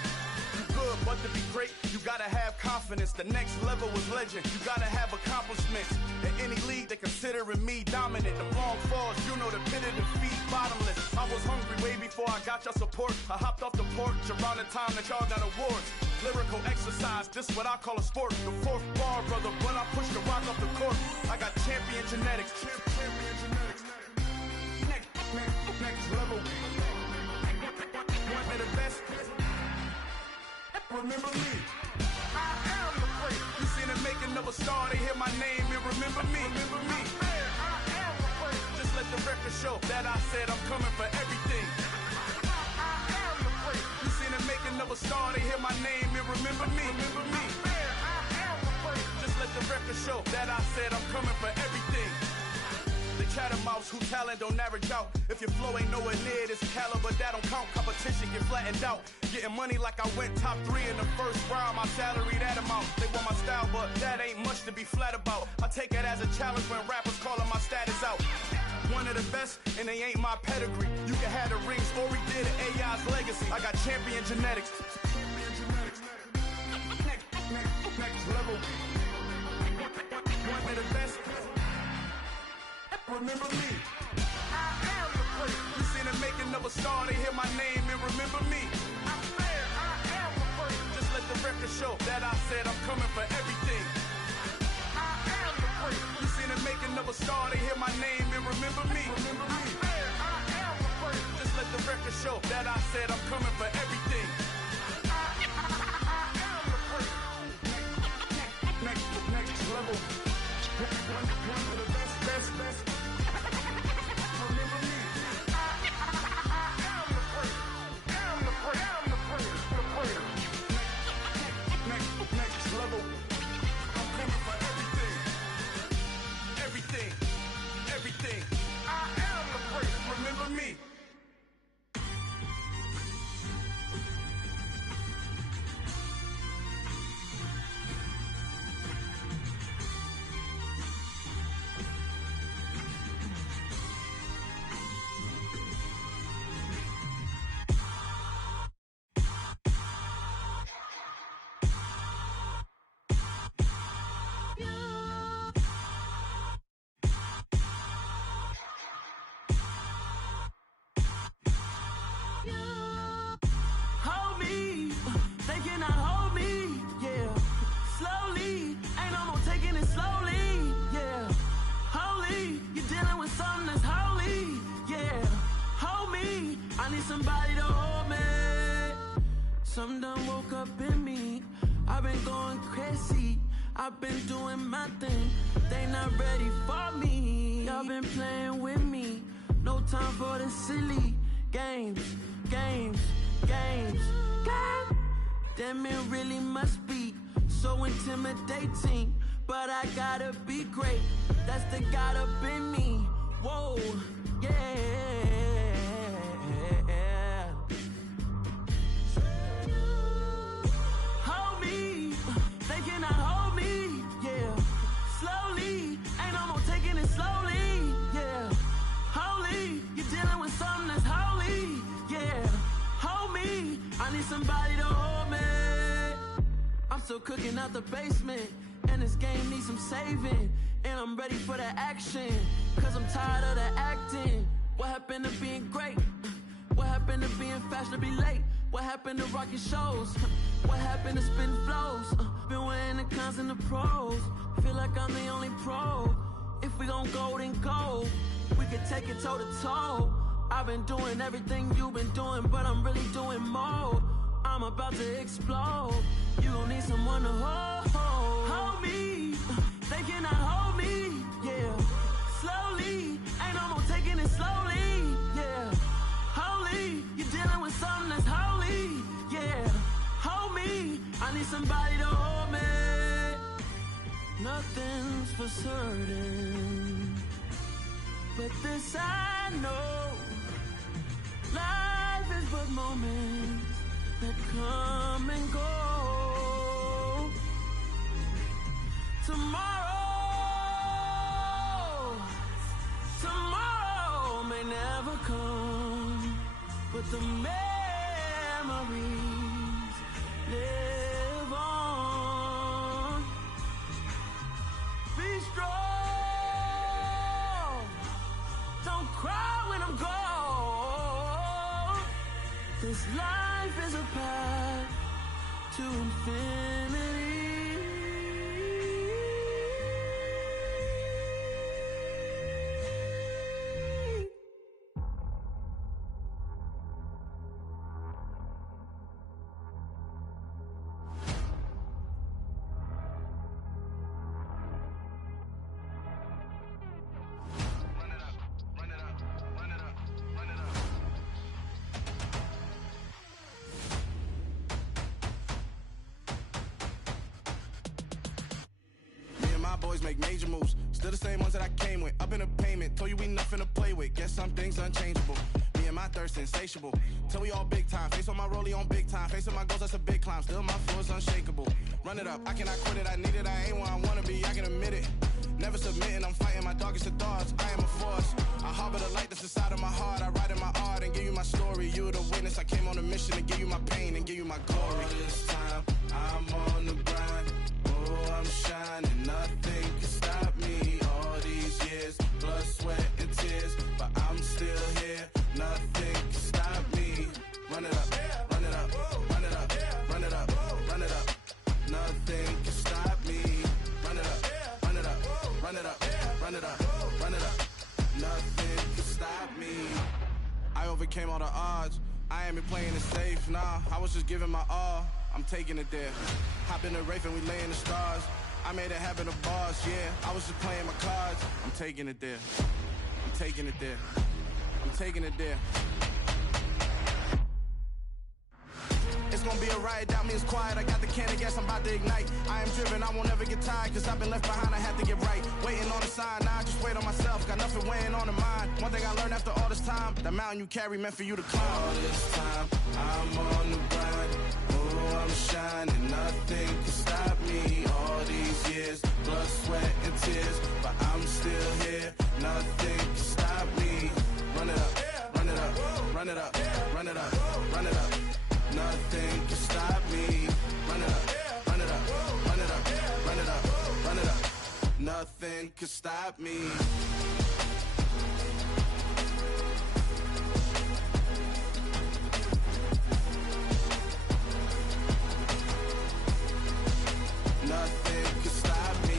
You good, but to be great, you gotta have confidence. The next level was legend. You gotta have accomplishments. In any league, they considering me dominant. The long falls, you know the pit of defeat, bottomless. I was hungry way before I got your support. I hopped off the porch around the time that y'all got awards. Lyrical exercise, this what I call a sport. The fourth bar, brother, when I push the rock off the court. I got champion genetics. Champion genetics. Next level. One of the best. Remember me. I am the great. You seen the making of a star, they hear my name and remember me. Remember me. I am the great. Just let the record show that I said I'm coming for everything. I am the great. You seen the making of a star, they hear my name and remember me. Remember me. I am the great. Just let the record show that I said I'm coming for everything. They chattermouths who talent don't average out. If your flow ain't nowhere near this caliber, that don't count. Competition get flattened out. Getting money like I went top 3 in the first round. My salary that amount. They want my style, but that ain't much to be flat about. I take it as a challenge when rappers calling my status out. One of the best, and they ain't my pedigree. You can have the rings, or we did it, AI's legacy. I got champion genetics. Next level. One of the best. Remember me. I am the great. You seen the making of a star, they hear my name and remember me. I am the great. Just let the record show that I said I'm coming for everything. I am the great. You seen the making of a star, they hear my name and remember me. Remember me. I am the great. Just let the record show that I said I'm coming for everything. I am the great. Next level. One of the best. Everything. I am the great. Remember me. Somebody to hold me. Something done woke up in me. I've been going crazy. I've been doing my thing. They not ready for me. Y'all been playing with me. No time for the silly games. God damn, it really must be so intimidating. But I gotta be great. That's the God up in me. Whoa, yeah. Hold me, they cannot hold me, yeah. Slowly, ain't no more taking it slowly, yeah. Holy, you're dealing with something that's holy, yeah. Hold me, I need somebody to hold me. I'm still cooking out the basement. And this game needs some saving. And I'm ready for the action. Cause I'm tired of the acting. What happened to being great? What happened to being fashionably late? What happened to rocking shows? What happened to spin flows? Been wearing the cons and the pros. Feel like I'm the only pro. If we gon' go, then go. We could take it toe to toe. I've been doing everything you've been doing, but I'm really doing more. I'm about to explode. You gon' need someone to hold me. They cannot hold me, yeah. Slowly, ain't no more taking it slowly, yeah. Holy, you're dealing with something that's holy, yeah. Hold me, I need somebody to hold me. Nothing's for certain, but this I know. Life is but moments that come and go. Tomorrow may never come, but the memories live on. Be strong, don't cry when I'm gone. This life is a path to infinity. Boys make major moves, still the same ones that I came with. Up in the payment, told you we nothing to play with. Guess some things unchangeable. Me and my thirst insatiable. Till we all big time. Face on my rollie on big time. Facing my goals, that's a big climb. Still my floor is unshakable. Run it up, I cannot quit it. I need it, I ain't where I wanna be. I can admit it. Never submitting, I'm fighting my darkest of thoughts. I am a force. I harbor the light that's inside of my heart. I write in my art and give you my story. You're the witness. I came on a mission to give you my pain and give you my glory. All this time, I'm on the grind. Oh, I'm shining. Nothing can stop me. All these years, blood, sweat, and tears, but I'm still here. Nothing can stop me. Run it up, run it up, run it up, run it up, run it up. Nothing can stop me. Run it up, run it up, run it up, run it up, run it up. Nothing can stop me. I overcame all the odds. I ain't been playing it safe, nah. I was just giving my all. I'm taking it there. Hop in the Wraith and we lay in the stars. I made it happen to bars, yeah. I was just playing my cards. I'm taking it there. I'm taking it there. I'm taking it there. It's gonna be a riot, doubt me it's quiet. I got the can of gas, I'm about to ignite. I am driven, I won't ever get tired, cause I've been left behind, I have to get right. Waiting on the sign, now I just wait on myself. Got nothing weighing on the mind. One thing I learned after all this time, the mountain you carry meant for you to climb. All this time, I'm on the grind. Oh, I'm shining, nothing can stop me. All these years, blood, sweat, and tears, but I'm still here. Nothing can stop me. Run it up, run it up, run it up, run it up, run it up. Nothing can stop me. Run it up, run it up, run it up, run it up, run it up. Nothing can stop me. Nothing can stop me.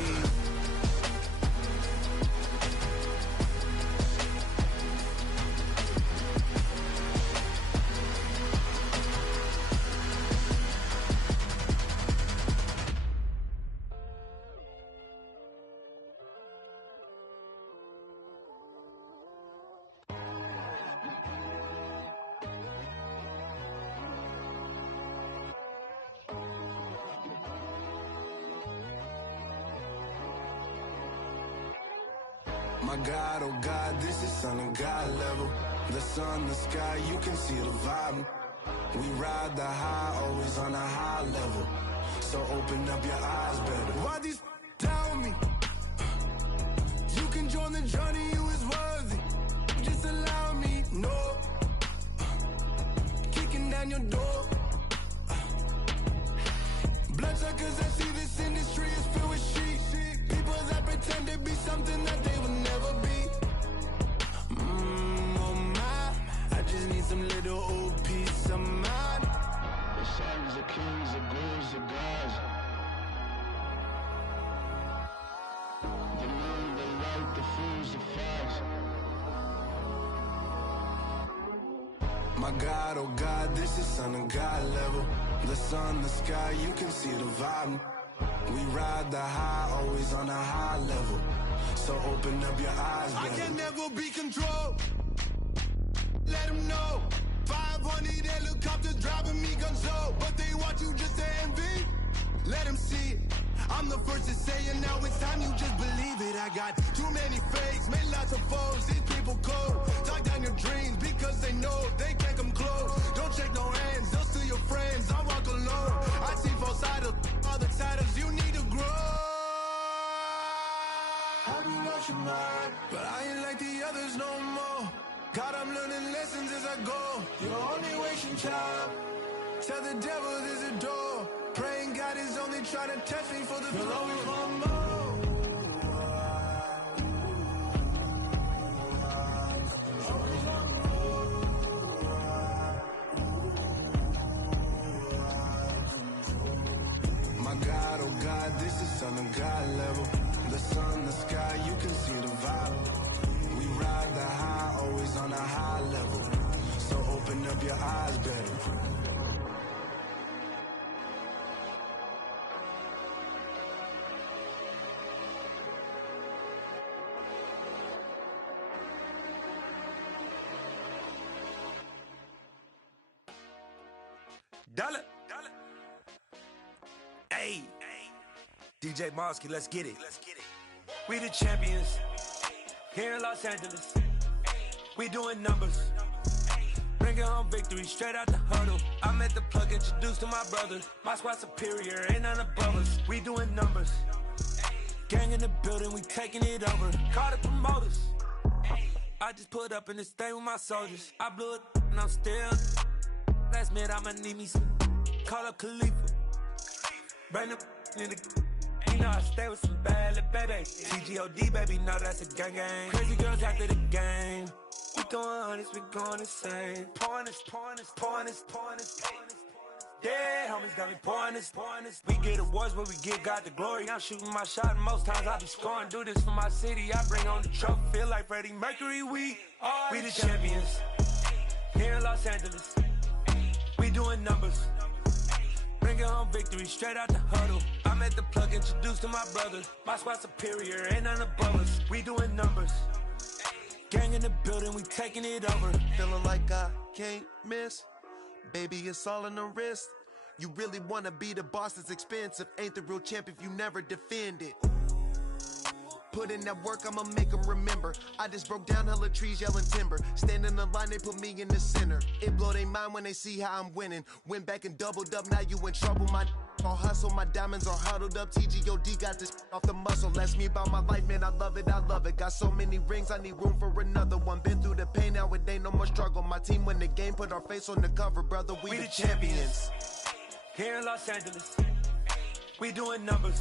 My God, oh God, this is Son of God level. The sun, the sky, you can see the vibe. We ride the high, always on a high level. So open up your eyes better. Why these down me? You can join the journey, you is worthy. Just allow me, no. Kicking down your door. Bloodsuckers something that they would never be. Oh my, I just need some little old peace of mind. The sons of kings, the gurus, the gods. The moon, the light, the fools, the facts. My God, oh God, this is son of God level. The sun, the sky, you can see the vibe. We ride the high, always on a high level. So open up your eyes, baby. I can never be controlled. Let them know. 500 helicopters driving me gonzo. But they want you just to envy. Let them see it. I'm the first to say it, now it's time you just believe it. I got too many fakes, made lots of foes. These people cold. Talk down your dreams because they know they can't come close. Don't shake no hands, they'll steal your friends. I walk alone. I see both sides of all the titles you need to grow. Have you lost your mind? But I ain't like the others no more. God, I'm learning lessons as I go. You're only wasting time. Tell the devil there's a door. Praying God is only trying to test me for the flow. You'll always want more. My God, oh God, this is son of God level. The sun, the sky, you can see the vibe. We ride the high, always on a high level. So open up your eyes better. Dollar. Hey. DJ Mosky, let's get it. We the champions. Here in Los Angeles. We doing numbers. Bringing home victory straight out the huddle. I'm at the plug, introduced to my brothers. My squad superior, ain't none above us. We doing numbers. Gang in the building, we taking it over. Call the promoters. I just put up in this thing with my soldiers. I blew it and I'm still. Last minute, I'ma need me some. Call up Khalifa. Bring the in the. You know I stay with some bad little baby. TGOD, baby, know that's a gang gang. Crazy girls after the game. We going honest, we going insane. Pouring this. Yeah, homies got me pouring this. We get awards, but we give God the glory. I'm shooting my shot, and most times I be scoring. Do this for my city, I bring on the trophy. Feel like Freddie Mercury, we the champions. Here in Los Angeles. We doing numbers. Bringing home victory straight out the huddle. I'm at the plug, introduced to my brothers. My squad superior, ain't none above us. We doing numbers. Gang in the building, we taking it over. Feeling like I can't miss. Baby, it's all in the wrist. You really wanna be the boss, it's expensive. Ain't the real champ if you never defend it. Put in that work, I'ma make them remember. I just broke down hella trees, yelling timber. Stand in the line, they put me in the center. It blow their mind when they see how I'm winning. Went back and doubled up, now you in trouble. My all hustle, my diamonds are huddled up. TGOD got this off the muscle. That's me about my life, man, I love it. Got so many rings, I need room for another one. Been through the pain, now it ain't no more struggle. My team win the game, put our face on the cover, brother. We the champions. Here in Los Angeles, we doing numbers.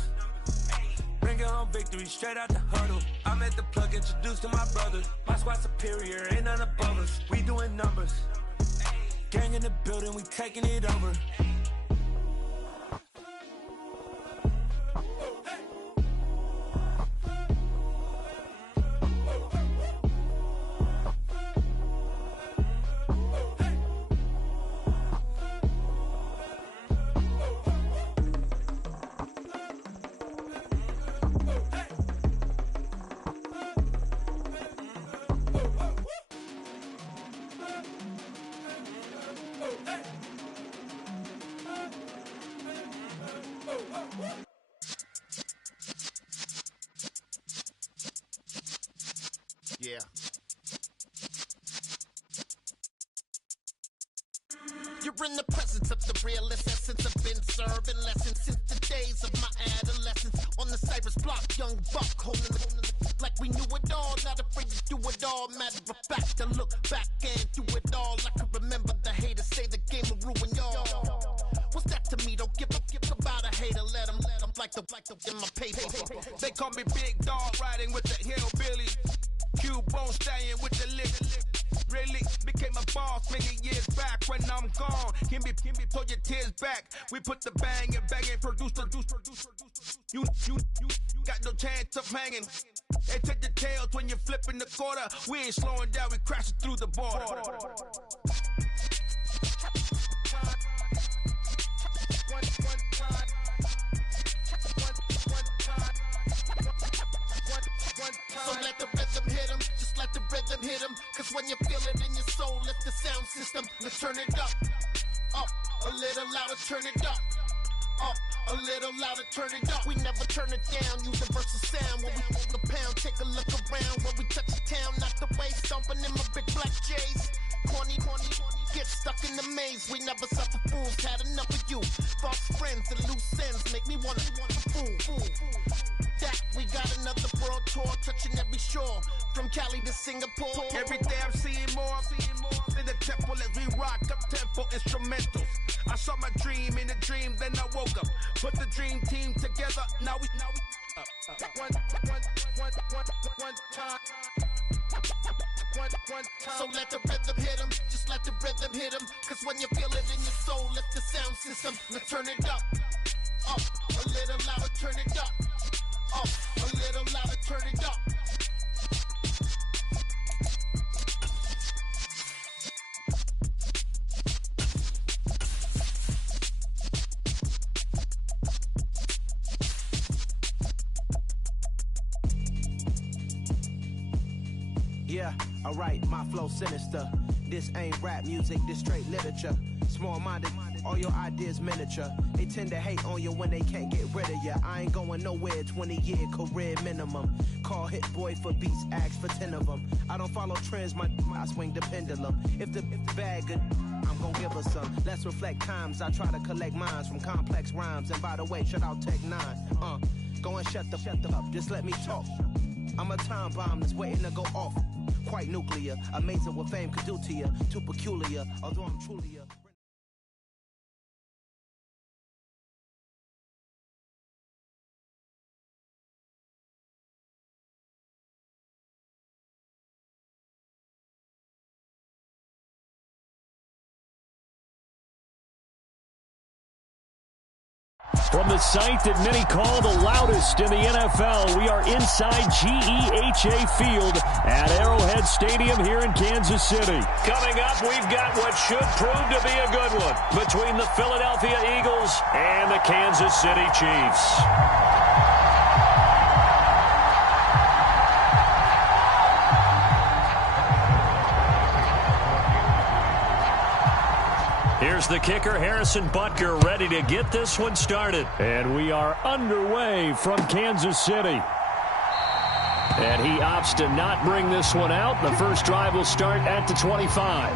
Bringing home victory straight out the huddle. I'm at the plug, introduced to my brothers. My squad superior, ain't none above us. We doing numbers. Gang in the building, we taking it over. Yeah. You're in the presence of the realest essence. I've been serving lessons since the days of my adolescence. On the Cypress block, young buck holding the like we knew it all. Not afraid to do it all. Matter of fact, to look back and do it all. I can remember the haters say the game will ruin y'all. What's that to me? Don't give a about a hater. Let them like in my paper. They call me Big Dog, riding with the hillbilly. Cubone staying with the lick. Really became a boss many years back. When I'm gone, can be pull your tears back. We put the bang and produce. You got no chance of hanging. They take the tails when you're flipping the quarter. We ain't slowing down, we crashing through the border. So let the rhythm hit 'em, just let the rhythm hit 'em. Cause when you feel it in your soul, lift the sound system. Let's turn it up, a little louder, turn it up, a little louder, turn it up. We never turn it down, universal sound. When we move the pound, take a look around. When we touch the town, knock the way, stomping in my big black J's. Corny, get stuck in the maze. We never suffer fools, had enough of you. False friends and loose ends make me wanna fool. That we got another world tour, touching every shore, from Cali to Singapore. Every day I'm seeing more in the temple as we rock up tempo instrumentals. I saw my dream in a dream, then I woke up. Put the dream team together, now we one time. So let the rhythm hit 'em, just let the rhythm hit 'em. Cause when you feel it in your soul, lift the sound system. Let's turn it up, a little louder, turn it up, a little louder, turn it up. Yeah, alright, my flow sinister. This ain't rap music, this straight literature. Small-minded, all your ideas miniature. They tend to hate on you when they can't get rid of you. I ain't going nowhere, 20-year career minimum. Call Hit Boy for beats, ask for 10 of them. I don't follow trends, I swing the pendulum. If the bag good, I'm gonna give her some. Let's reflect times, I try to collect minds from complex rhymes. And by the way, shut out Tech 9. Go and shut the up, just let me talk. I'm a time bomb that's waiting to go off. Quite nuclear, amazing what fame could do to you. Too peculiar, although I'm truly a... From the site that many call the loudest in the NFL, we are inside GEHA Field at Arrowhead Stadium here in Kansas City. Coming up, we've got what should prove to be a good one between the Philadelphia Eagles and the Kansas City Chiefs. Here's the kicker, Harrison Butker, ready to get this one started. And we are underway from Kansas City. And he opts to not bring this one out. The first drive will start at the 25.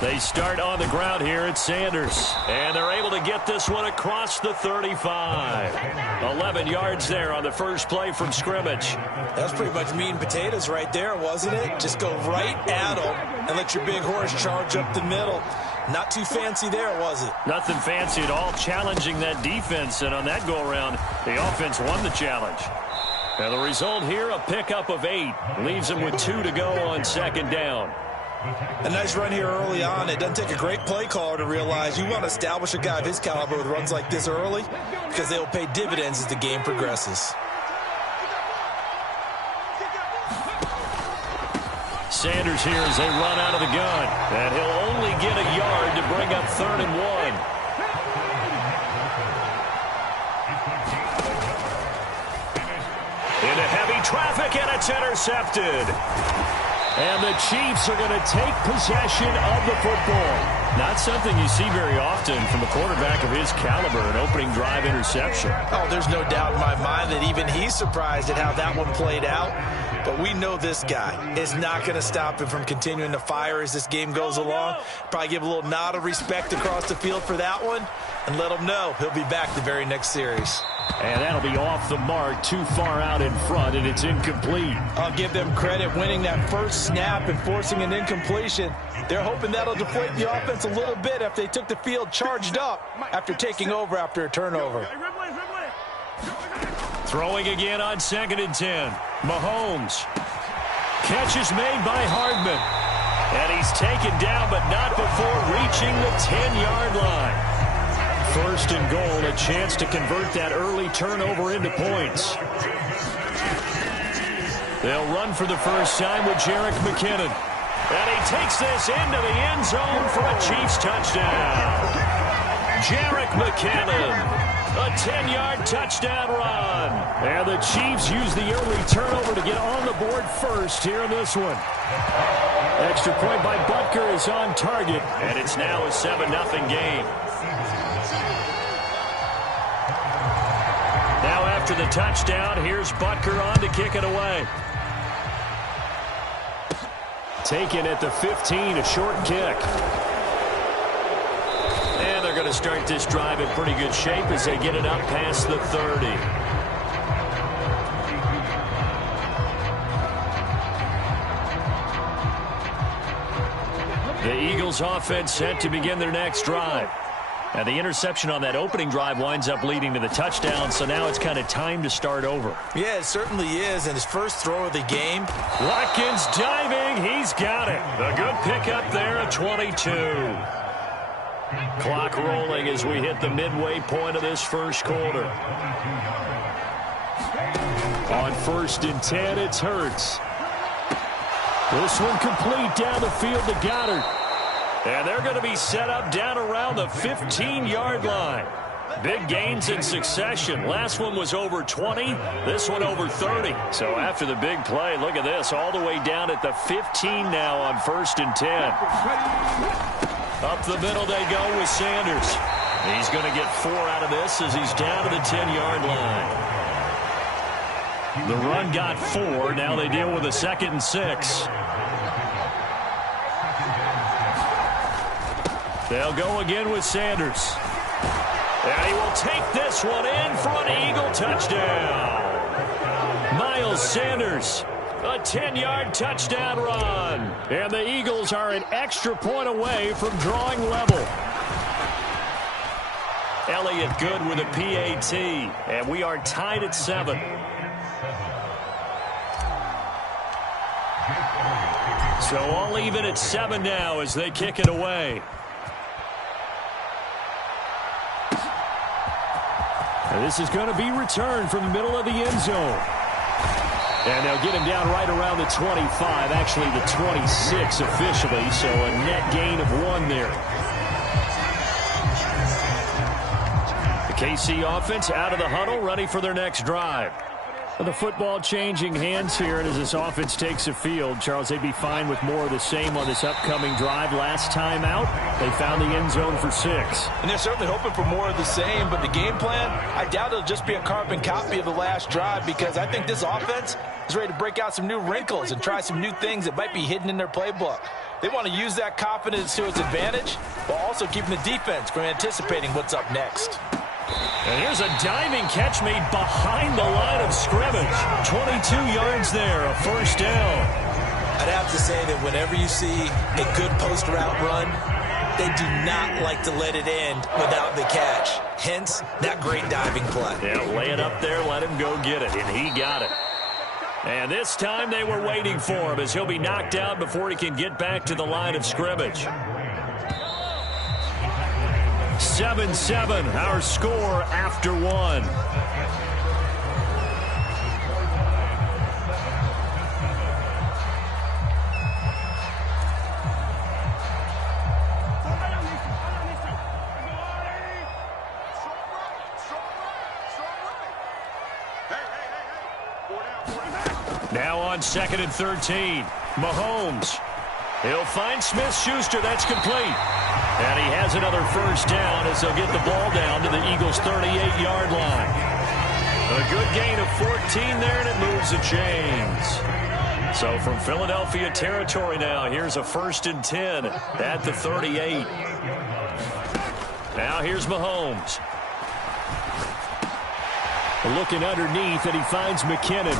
They start on the ground here at Sanders. And they're able to get this one across the 35. 11 yards there on the first play from scrimmage. That was pretty much meat and potatoes right there, wasn't it? Just go right at them and let your big horse charge up the middle. Not too fancy there, was it? Nothing fancy at all, challenging that defense. And on that go-around, the offense won the challenge. And the result here, a pickup of 8. Leaves them with 2 to go on second down. A nice run here early on. It doesn't take a great play caller to realize you want to establish a guy of his caliber with runs like this early because they will pay dividends as the game progresses. Sanders here as they run out of the gun. And he'll only get a yard to bring up 3rd and 1. Into heavy traffic, and it's intercepted. And the Chiefs are going to take possession of the football. Not something you see very often from a quarterback of his caliber, an opening drive interception. Oh, there's no doubt in my mind that even he's surprised at how that one played out. but we know this guy is not going to stop him from continuing to fire as this game goes along. Probably give a little nod of respect across the field for that one and let him know he'll be back the very next series. And that'll be off the mark, too far out in front, and it's incomplete. I'll give them credit winning that first snap and forcing an incompletion. They're hoping that'll deflate the offense a little bit after they took the field charged up after taking over after a turnover. Throwing again on 2nd and 10. Mahomes. Catch is made by Hardman. And he's taken down, but not before reaching the 10-yard line. 1st and goal, a chance to convert that early turnover into points. They'll run for the first time with Jerick McKinnon. And he takes this into the end zone for a Chiefs touchdown. Jerick McKinnon, a 10-yard touchdown run. And the Chiefs use the early turnover to get on the board first here in this one. Extra point by Butker is on target, and it's now a 7-0 game. Now after the touchdown, here's Butker on to kick it away. Taken at the 15, a short kick. And they're going to start this drive in pretty good shape as they get it up past the 30. The Eagles offense set to begin their next drive. And the interception on that opening drive winds up leading to the touchdown, so now it's kind of time to start over. Yeah, it certainly is, and his first throw of the game. Watkins diving, he's got it. A good pickup there at 22. Clock rolling as we hit the midway point of this first quarter. On 1st and 10, it's Hurts. This one complete down the field to Goddard. And they're going to be set up down around the 15-yard line. Big gains in succession. Last one was over 20. This one over 30. So after the big play, look at this. All the way down at the 15 now on 1st and 10. Up the middle they go with Sanders. He's going to get 4 out of this as he's down to the 10-yard line. The run got 4. Now they deal with a 2nd and 6. They'll go again with Sanders. And he will take this one in for an Eagle touchdown. Miles Sanders, a 10-yard touchdown run. And the Eagles are an extra point away from drawing level. Elliott good with a PAT. And we are tied at 7. So all even at 7 now as they kick it away. And this is going to be returned from the middle of the end zone. And they'll get him down right around the 25, actually the 26 officially, so a net gain of 1 there. The KC offense out of the huddle, ready for their next drive. The football changing hands here, and as this offense takes the field, Charles, they'd be fine with more of the same on this upcoming drive. Last time out, they found the end zone for 6. And they're certainly hoping for more of the same, but the game plan, I doubt it'll just be a carbon copy of the last drive, because I think this offense is ready to break out some new wrinkles and try some new things that might be hidden in their playbook. They want to use that confidence to its advantage, while also keeping the defense from anticipating what's up next. And here's a diving catch made behind the line of scrimmage. 22 yards there, a first down. I'd have to say that whenever you see a good post route run, they do not like to let it end without the catch. Hence, that great diving play. Yeah, lay it up there, let him go get it, and he got it. And this time they were waiting for him as he'll be knocked out before he can get back to the line of scrimmage. 7-7, our score after 1. Now on 2nd and 13, Mahomes. He'll find Smith-Schuster. That's complete. And he has another first down as they'll get the ball down to the Eagles' 38-yard line. A good gain of 14 there, and it moves the chains. So from Philadelphia territory now, here's a 1st and 10 at the 38. Now here's Mahomes. Looking underneath, and he finds McKinnon.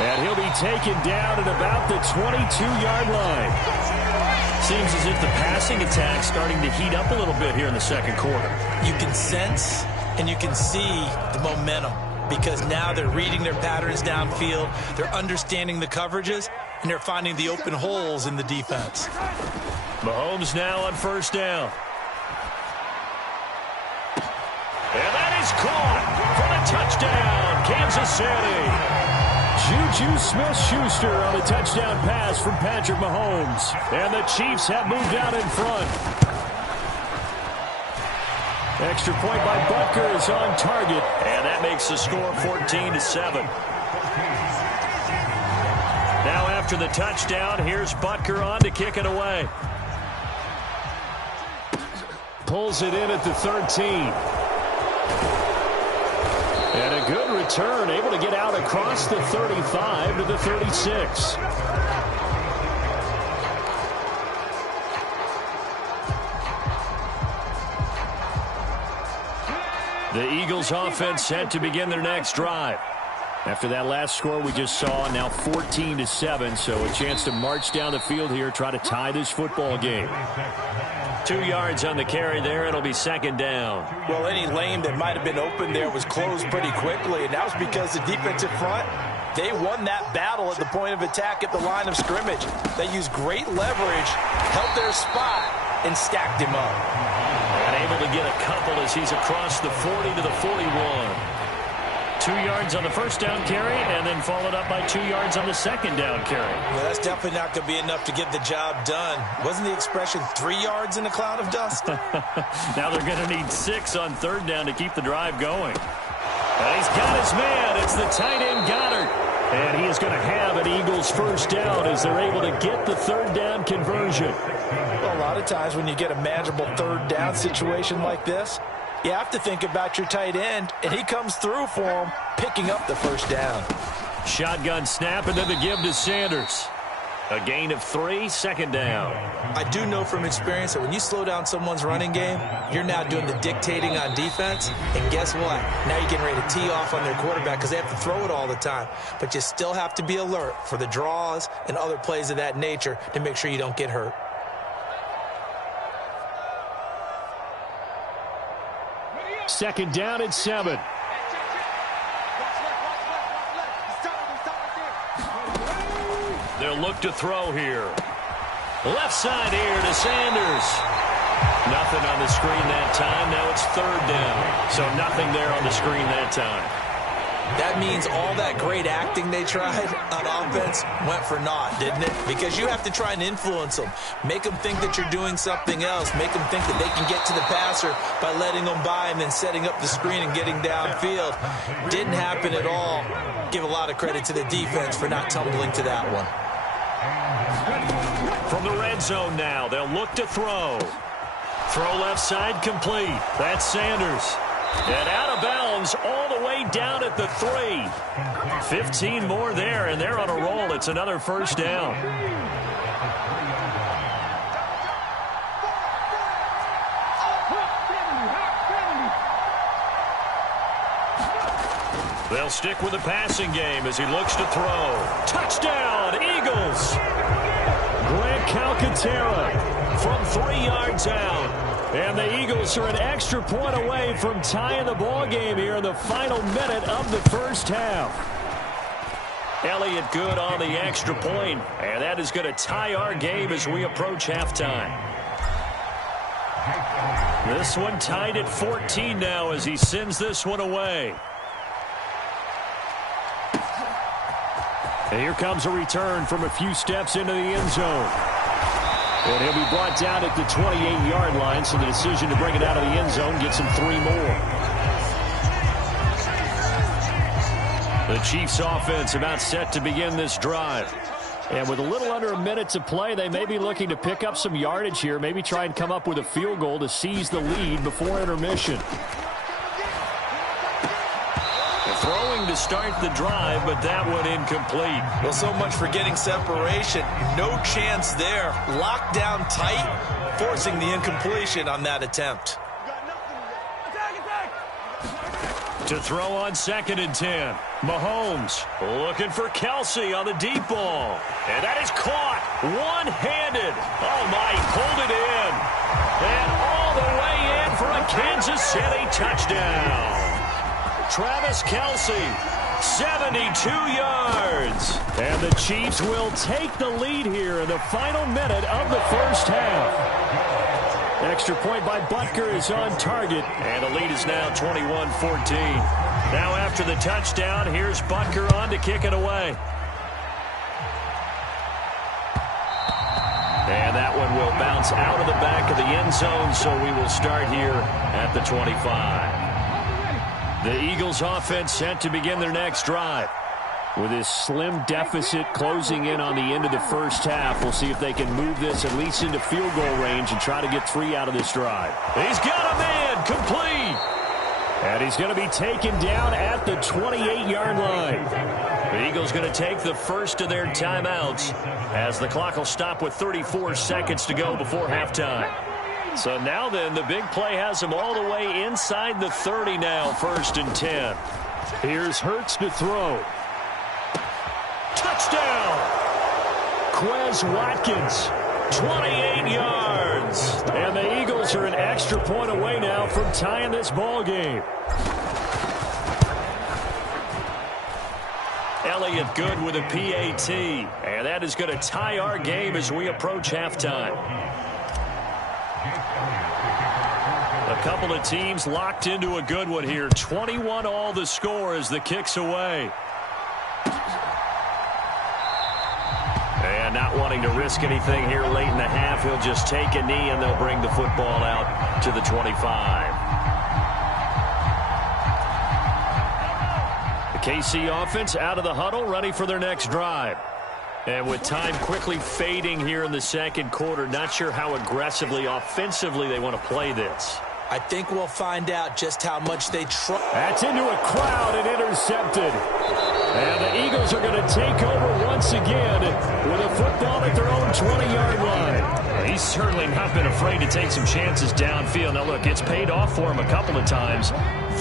And he'll be taken down at about the 22-yard line. Seems as if the passing attack's starting to heat up a little bit here in the second quarter. You can sense and you can see the momentum because now they're reading their patterns downfield, they're understanding the coverages, and they're finding the open holes in the defense. Mahomes now on 1st down. And that is caught for the touchdown, Kansas City. Juju Smith-Schuster on a touchdown pass from Patrick Mahomes. And the Chiefs have moved out in front. Extra point by Butker is on target. And that makes the score 14-7. Now after the touchdown, here's Butker on to kick it away. Pulls it in at the 13. And a good return, able to get out across the 35 to the 36. The Eagles offense set to begin their next drive. After that last score we just saw, now 14-7, so a chance to march down the field here, try to tie this football game. 2 yards on the carry there. It'll be 2nd down. Well, any lane that might have been open there was closed pretty quickly, and that was because the defensive front, they won that battle at the point of attack at the line of scrimmage. They used great leverage, held their spot, and stacked him up. And able to get a couple as he's across the 40 to the 41. 2 yards on the 1st down carry, and then followed up by 2 yards on the 2nd down carry. Well, that's definitely not going to be enough to get the job done. Wasn't the expression 3 yards in a cloud of dust? Now they're going to need 6 on 3rd down to keep the drive going. And he's got his man. It's the tight end Goddard. And he is going to have an Eagles 1st down as they're able to get the 3rd down conversion. Well, a lot of times when you get a manageable 3rd down situation like this, you have to think about your tight end, and he comes through for him, picking up the 1st down. Shotgun snap, and then the give to Sanders. A gain of 3, 2nd down. I do know from experience that when you slow down someone's running game, you're now doing the dictating on defense, and guess what? Now you're getting ready to tee off on their quarterback because they have to throw it all the time. But you still have to be alert for the draws and other plays of that nature to make sure you don't get hurt. Second down and 7. They'll look to throw here. Left side here to Sanders. Nothing on the screen that time. Now it's 3rd down. So nothing there on the screen that time. That means all that great acting they tried on offense went for naught, didn't it? Because you have to try and influence them. Make them think that you're doing something else. Make them think that they can get to the passer by letting them by and then setting up the screen and getting downfield. Didn't happen at all. Give a lot of credit to the defense for not tumbling to that one. From the red zone now, they'll look to throw. Throw left side complete. That's Sanders. And out of bounds all the way down at the 3. 15 more there, and they're on a roll. It's another 1st down. They'll stick with the passing game as he looks to throw. Touchdown, Eagles! Grant Calcaterra from 3 yards out. And the Eagles are an extra point away from tying the ball game here in the final minute of the 1st half. Elliott good on the extra point, and that is going to tie our game as we approach halftime. This one tied at 14 now as he sends this one away. And here comes a return from a few steps into the end zone. And he'll be brought down at the 28-yard line, so the decision to bring it out of the end zone gets him 3 more. The Chiefs offense about set to begin this drive. And with a little under a minute to play, they may be looking to pick up some yardage here, maybe try and come up with a field goal to seize the lead before intermission. The throwing to start the drive, but that one incomplete. Well, so much for getting separation. No chance there. Locked down tight, forcing the incompletion on that attempt. To throw on 2nd and 10. Mahomes looking for Kelsey on the deep ball. And that is caught one-handed. Oh, my, pulled it in. And all the way in for a Kansas City touchdown. Travis Kelsey, 72 yards. And the Chiefs will take the lead here in the final minute of the first half. Extra point by Butker is on target, and the lead is now 21-14. Now after the touchdown, here's Butker on to kick it away. And that one will bounce out of the back of the end zone, so we will start here at the 25. The Eagles offense set to begin their next drive. With this slim deficit closing in on the end of the first half, we'll see if they can move this at least into field goal range and try to get 3 out of this drive. He's got a man, complete. And he's going to be taken down at the 28-yard line. The Eagles going to take the first of their timeouts as the clock will stop with 34 seconds to go before halftime. So now then, the big play has them all the way inside the 30 now, 1st and 10. Here's Hurts to throw. Touchdown! Quez Watkins, 28 yards. And the Eagles are an extra point away now from tying this ball game. Elliott good with a PAT. And that is going to tie our game as we approach halftime. A couple of teams locked into a good one here. 21 all the score as the kick's away. And not wanting to risk anything here late in the half, he'll just take a knee and they'll bring the football out to the 25. The KC offense out of the huddle, ready for their next drive. And with time quickly fading here in the second quarter, not sure how aggressively, offensively they want to play this. I think we'll find out just how much they try. That's into a crowd and intercepted. And the Eagles are going to take over once again with a football at their own 20-yard line. He's certainly not been afraid to take some chances downfield. Now, look, it's paid off for him a couple of times.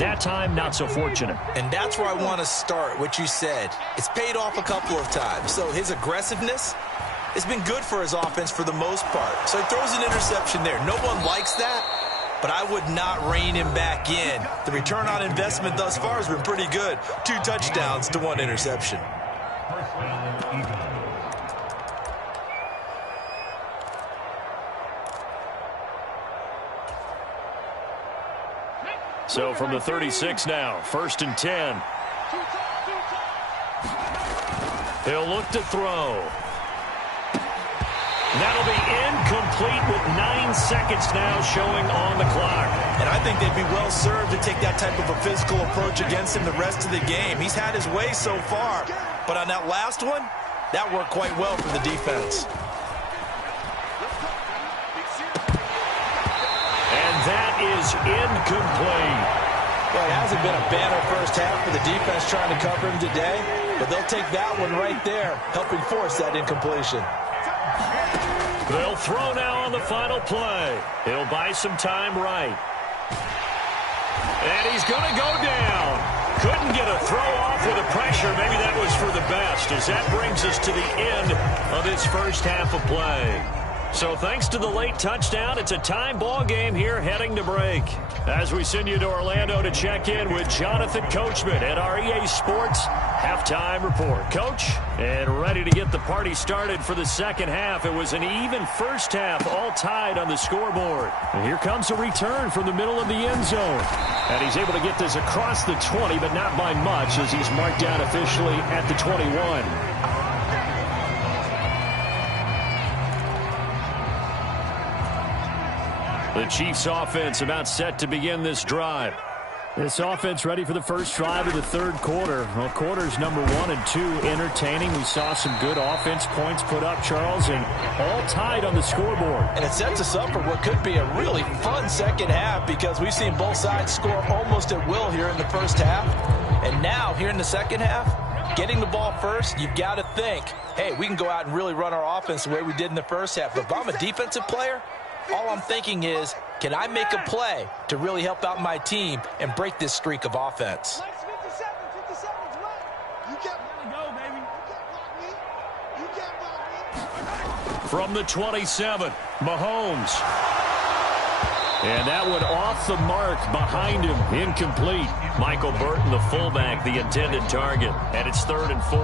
That time, not so fortunate. And that's where I want to start, what you said. It's paid off a couple of times. So his aggressiveness has been good for his offense for the most part. So he throws an interception there. No one likes that, but I would not rein him back in. The return on investment thus far has been pretty good. 2 touchdowns to 1 interception. So from the 36 now, 1st and 10. He'll look to throw. That'll be incomplete with 9 seconds now showing on the clock. And I think they'd be well served to take that type of a physical approach against him the rest of the game. He's had his way so far, but on that last one, that worked quite well for the defense. And that is incomplete. Well, it hasn't been a banner first half for the defense trying to cover him today, but they'll take that one right there, helping force that incompletion. They'll throw now on the final play. He'll buy some time right. And he's going to go down. Couldn't get a throw off with the pressure. Maybe that was for the best, as that brings us to the end of this first half of play. So thanks to the late touchdown, it's a time ball game here heading to break. As we send you to Orlando to check in with Jonathan Coachman at our EA Sports Halftime Report. Coach, and ready to get the party started for the second half. It was an even first half, all tied on the scoreboard. And here comes a return from the middle of the end zone. And he's able to get this across the 20, but not by much, as he's marked down officially at the 21. The Chiefs offense about set to begin this drive. This offense ready for the first drive of the third quarter. Well, quarters number 1 and 2 entertaining. We saw some good offense points put up, Charles, and all tied on the scoreboard. And it sets us up for what could be a really fun second half because we've seen both sides score almost at will here in the first half. And now, here in the second half, getting the ball first, you've got to think, hey, we can go out and really run our offense the way we did in the first half. But if I'm a defensive player, all I'm thinking is, can I make a play to really help out my team and break this streak of offense? From the 27, Mahomes. And that one off the mark behind him, incomplete. Michael Burton, the fullback, the intended target. And it's 3rd and 4.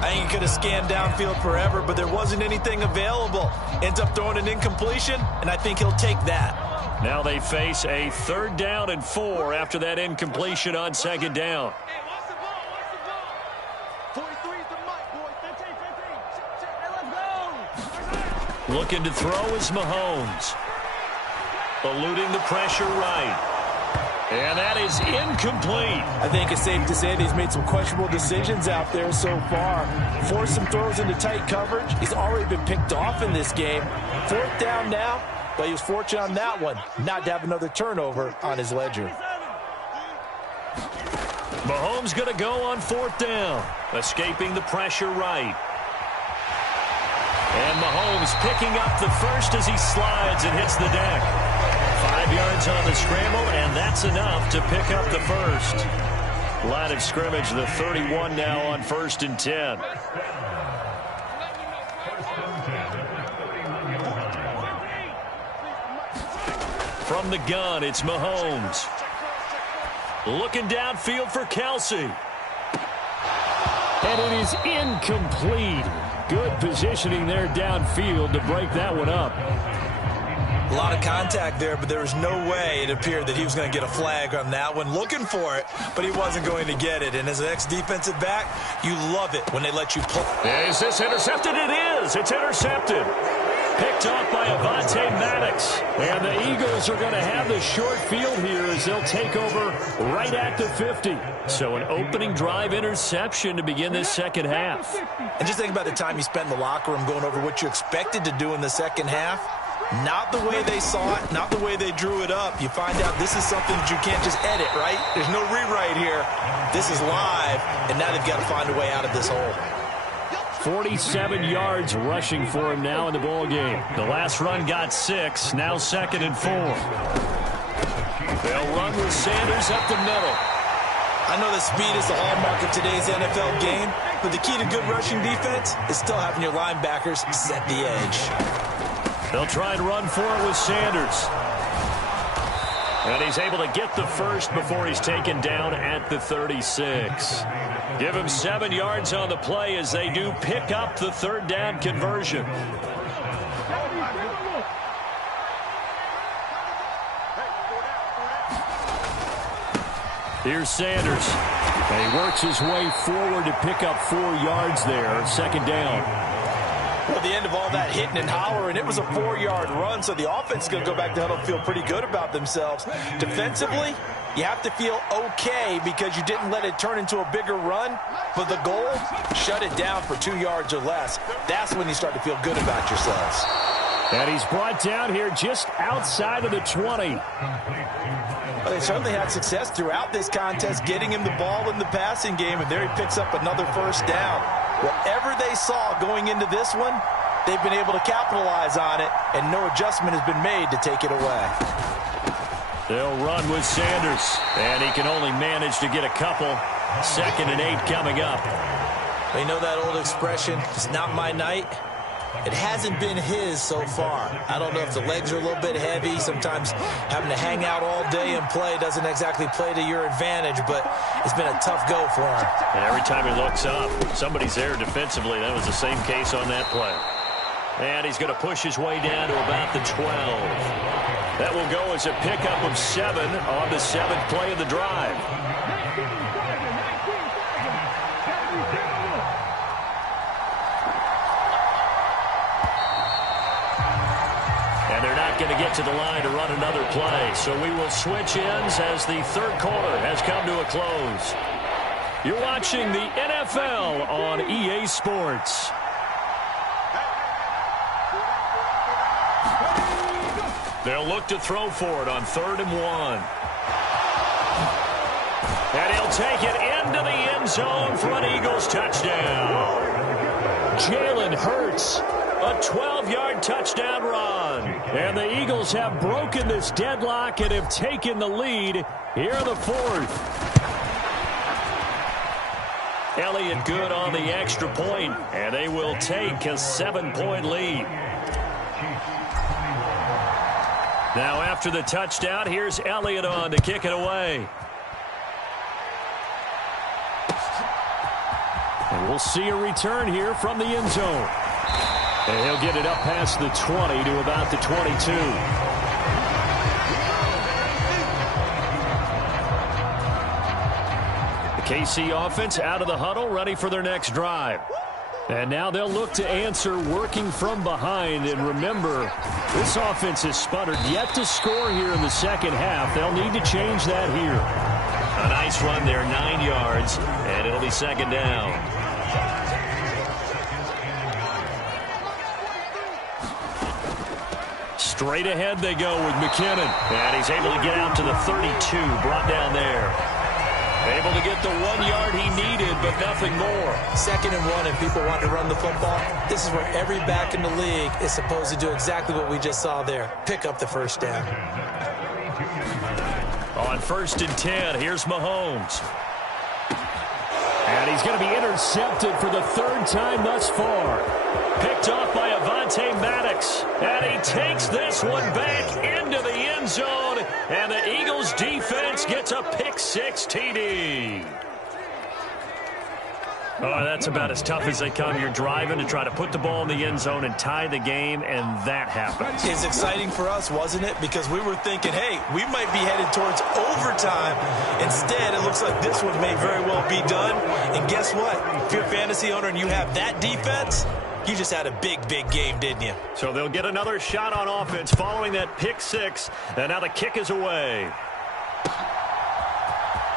I think he could have scanned downfield forever, but there wasn't anything available. Ends up throwing an incompletion, and I think he'll take that. Now they face a 3rd down and 4 after that incompletion on 2nd down. Looking to throw is Mahomes. Eluding the pressure right. And that is incomplete. I think it's safe to say that he's made some questionable decisions out there so far. Forced some throws into tight coverage. He's already been picked off in this game. 4th down now, but he was fortunate on that one not to have another turnover on his ledger. Mahomes going to go on 4th down. Escaping the pressure right. And Mahomes picking up the first as he slides and hits the deck. 5 yards on the scramble, and that's enough to pick up the first. Line of scrimmage, the 31 now on 1st and 10. From the gun, it's Mahomes. Looking downfield for Kelsey. And it is incomplete. Good positioning there downfield to break that one up. A lot of contact there, but there was no way it appeared that he was going to get a flag on that one. Looking for it, but he wasn't going to get it. And as an ex-defensive back, you love it when they let you pull. Is this intercepted? It is. It's intercepted. Picked off by Avonte Maddox. And the Eagles are going to have the short field here as they'll take over right at the 50. So an opening drive interception to begin this second half. And just think about the time you spent in the locker room going over what you expected to do in the second half. Not the way they saw it, not the way they drew it up. You find out this is something that you can't just edit, right? There's no rewrite here. This is live, and now they've got to find a way out of this hole. 47 yards rushing for him now in the ball game. The last run got 6, now 2nd and 4. They'll run with Sanders up the middle. I know that speed is the hallmark of today's NFL game, but the key to good rushing defense is still having your linebackers set the edge. They'll try and run for it with Sanders. And he's able to get the first before he's taken down at the 36. Give him 7 yards on the play as they do pick up the 3rd down conversion. Here's Sanders. And he works his way forward to pick up 4 yards there. 2nd down. Well, the end of all that hitting and hollering, it was a 4-yard run, so the offense is going to go back to huddle and feel pretty good about themselves. Defensively, you have to feel okay because you didn't let it turn into a bigger run, but the goal, shut it down for 2 yards or less. That's when you start to feel good about yourselves. And he's brought down here just outside of the 20. Well, they certainly had success throughout this contest, getting him the ball in the passing game, and there he picks up another 1st down. Whatever they saw going into this one, they've been able to capitalize on it, and no adjustment has been made to take it away. They'll run with Sanders, and he can only manage to get a couple. 2nd and 8 coming up. You know that old expression, it's not my night? It hasn't been his so far. I don't know if the legs are a little bit heavy. Sometimes having to hang out all day and play doesn't exactly play to your advantage, but it's been a tough go for him. And every time he looks up, somebody's there defensively. That was the same case on that play. And he's going to push his way down to about the 12. That will go as a pickup of 7 on the 7th play of the drive. not going to get to the line to run another play. So we will switch ends as the third quarter has come to a close. You're watching the NFL on EA Sports. They'll look to throw for it on 3rd and 1. And he'll take it into the end zone for an Eagles touchdown. Jalen Hurts, a 12-yard touchdown run. And the Eagles have broken this deadlock and have taken the lead here in the 4th. Elliott good on the extra point, and they will take a 7-point lead. Now after the touchdown, here's Elliott on to kick it away. And we'll see a return here from the end zone. And he'll get it up past the 20 to about the 22. The KC offense out of the huddle, ready for their next drive. And now they'll look to answer working from behind. And remember, this offense has sputtered yet to score here in the second half. They'll need to change that here. A nice run there, 9 yards, and it'll be second down. Straight ahead they go with McKinnon. And he's able to get out to the 32, brought down there. Able to get the 1 yard he needed, but nothing more. 2nd and 1, and people want to run the football. This is where every back in the league is supposed to do exactly what we just saw there. Pick up the first down. On 1st and 10, here's Mahomes. And he's going to be intercepted for the 3rd time thus far. Picked off by Avonte Maddox. And he takes this one back into the end zone. And the Eagles defense gets a pick-6 TD. Oh, that's about as tough as they come. You're driving to try to put the ball in the end zone and tie the game, and that happens. It's exciting for us, wasn't it? Because we were thinking, hey, we might be headed towards overtime. Instead, it looks like this one may very well be done. And guess what? If you're a fantasy owner and you have that defense, you just had a big, big game, didn't you? So they'll get another shot on offense following that pick-6, and now the kick is away.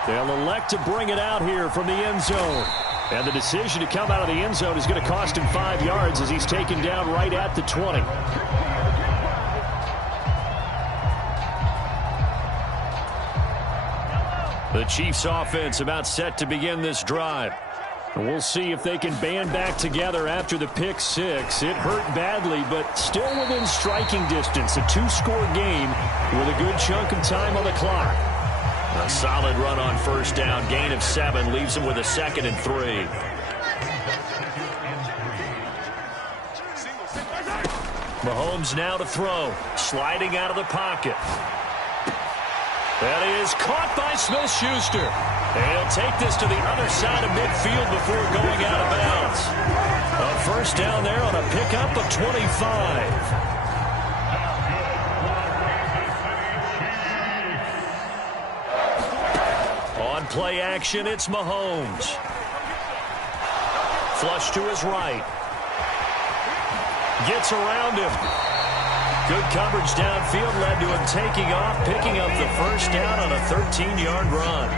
They'll elect to bring it out here from the end zone. And the decision to come out of the end zone is going to cost him 5 yards as he's taken down right at the 20. The Chiefs offense about set to begin this drive. And we'll see if they can band back together after the pick-6. It hurt badly, but still within striking distance. A 2-score game with a good chunk of time on the clock. A solid run on 1st down. Gain of 7 leaves him with a 2nd and 3. Mahomes now to throw. Sliding out of the pocket. That is caught by Smith-Schuster. And he'll take this to the other side of midfield before going out of bounds. A 1st down there on a pickup of 25. Play action, it's Mahomes. Flush to his right. Gets around him. Good coverage downfield led to him taking off, picking up the 1st down on a 13-yard run.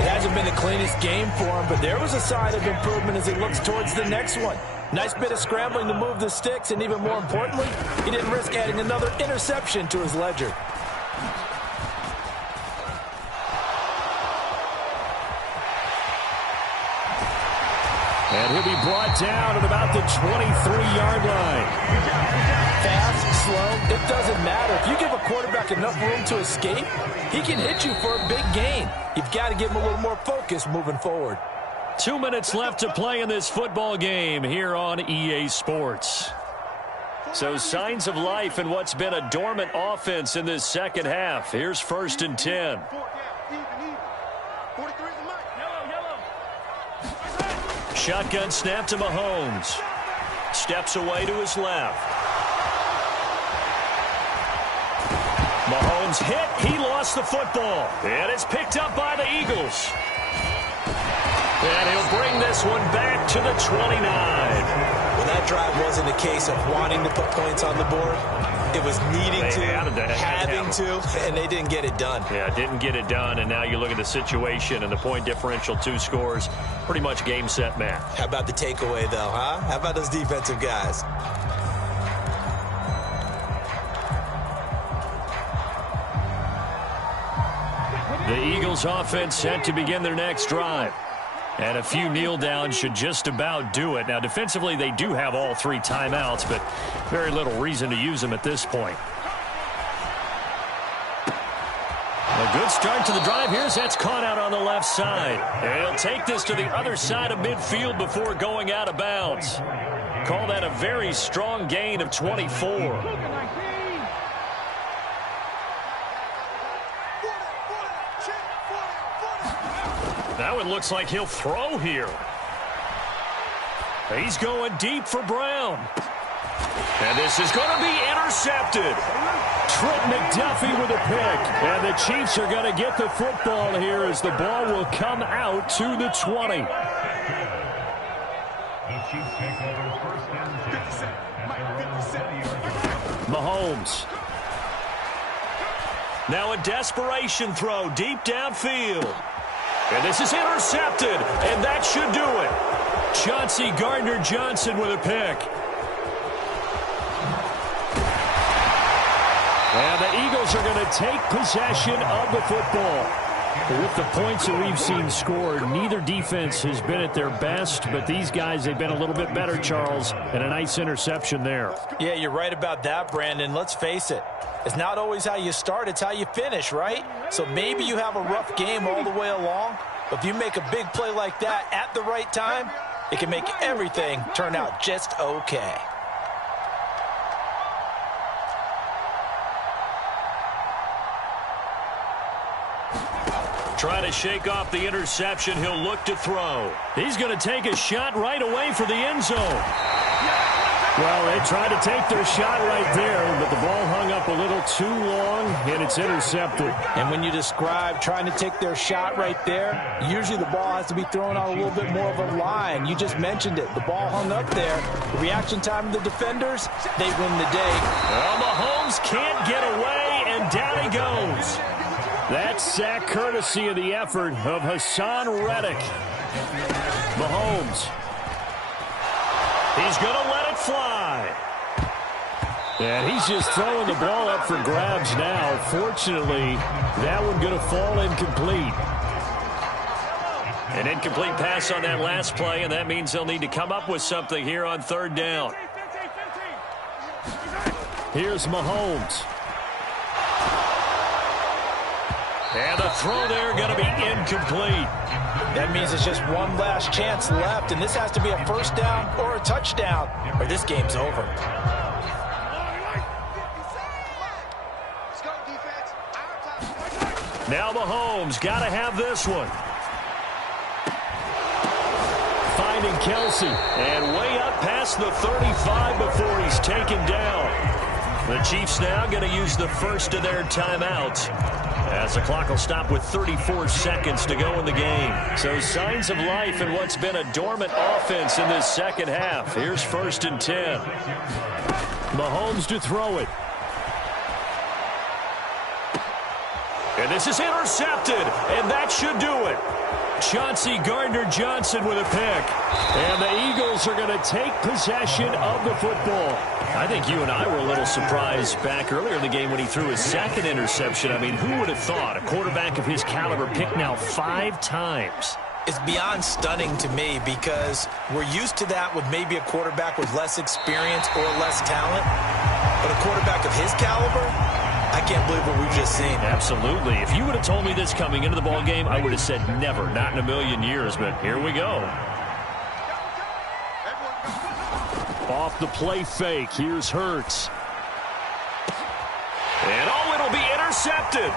It hasn't been the cleanest game for him, but there was a sign of improvement as he looks towards the next one. Nice bit of scrambling to move the sticks, and even more importantly, he didn't risk adding another interception to his ledger. And he'll be brought down at about the 23-yard line. Fast, slow, it doesn't matter. If you give a quarterback enough room to escape, he can hit you for a big gain. You've got to give him a little more focus moving forward. 2 minutes left to play in this football game here on EA Sports. So signs of life in what's been a dormant offense in this second half. Here's 1st and 10. Shotgun snap to Mahomes. Steps away to his left. Mahomes hit. He lost the football. And it's picked up by the Eagles. And he'll bring this one back to the 29. Well, that drive wasn't a case of wanting to put points on the board. It was needing having to, and they didn't get it done. Yeah, didn't get it done, and now you look at the situation and the point differential, 2 scores, pretty much game, set, match. How about the takeaway, though, huh? How about those defensive guys? The Eagles offense set to begin their next drive. And a few kneel downs should just about do it. Now, defensively, they do have all 3 timeouts, but very little reason to use them at this point. A good start to the drive. That's caught out on the left side. And he'll take this to the other side of midfield before going out of bounds. Call that a very strong gain of 24. That one looks like he'll throw here. He's going deep for Brown. And this is going to be intercepted. Trent McDuffie with a pick. And the Chiefs are going to get the football here as the ball will come out to the 20. Mahomes. Now a desperation throw deep downfield. And this is intercepted, and that should do it. Chauncey Gardner-Johnson with a pick. And the Eagles are going to take possession of the football. With the points that we've seen scored, neither defense has been at their best, but these guys, they've been a little bit better, Charles, and a nice interception there. Yeah, you're right about that, Brandon. Let's face it. It's not always how you start, it's how you finish, right? So maybe you have a rough game all the way along, but if you make a big play like that at the right time, it can make everything turn out just okay. Trying to shake off the interception, he'll look to throw. He's going to take a shot right away for the end zone. Well, they tried to take their shot right there, but the ball hung up a little too long, and it's intercepted. And when you describe trying to take their shot right there, usually the ball has to be thrown out a little bit more of a line. You just mentioned it. The ball hung up there. The reaction time of the defenders, they win the day. Well, Mahomes can't get away, and down he goes. That sack courtesy of the effort of Hassan Reddick. Mahomes. He's going to let it fly. And he's just throwing the ball up for grabs now. Fortunately, that one going to fall incomplete. An incomplete pass on that last play, and that means they'll need to come up with something here on 3rd down. Here's Mahomes. And the throw there going to be incomplete. That means it's just one last chance left, and this has to be a first down or a touchdown, or this game's over. Now Mahomes got to have this one. Finding Kelsey, and way up past the 35 before he's taken down. The Chiefs now going to use the first of their timeouts, as the clock will stop with 34 seconds to go in the game. So signs of life in what's been a dormant offense in this second half. Here's 1st and 10. Mahomes to throw it. And this is intercepted, and that should do it. Chauncey Gardner-Johnson with a pick. And the Eagles are going to take possession of the football. I think you and I were a little surprised back earlier in the game when he threw his second interception. I mean, who would have thought a quarterback of his caliber picked now 5 times? It's beyond stunning to me because we're used to that with maybe a quarterback with less experience or less talent. But a quarterback of his caliber, I can't believe what we've just seen. Absolutely. If you would have told me this coming into the ball game, I would have said never, not in a million years. But here we go. Off the play fake. Here's Hurts. And it'll be intercepted.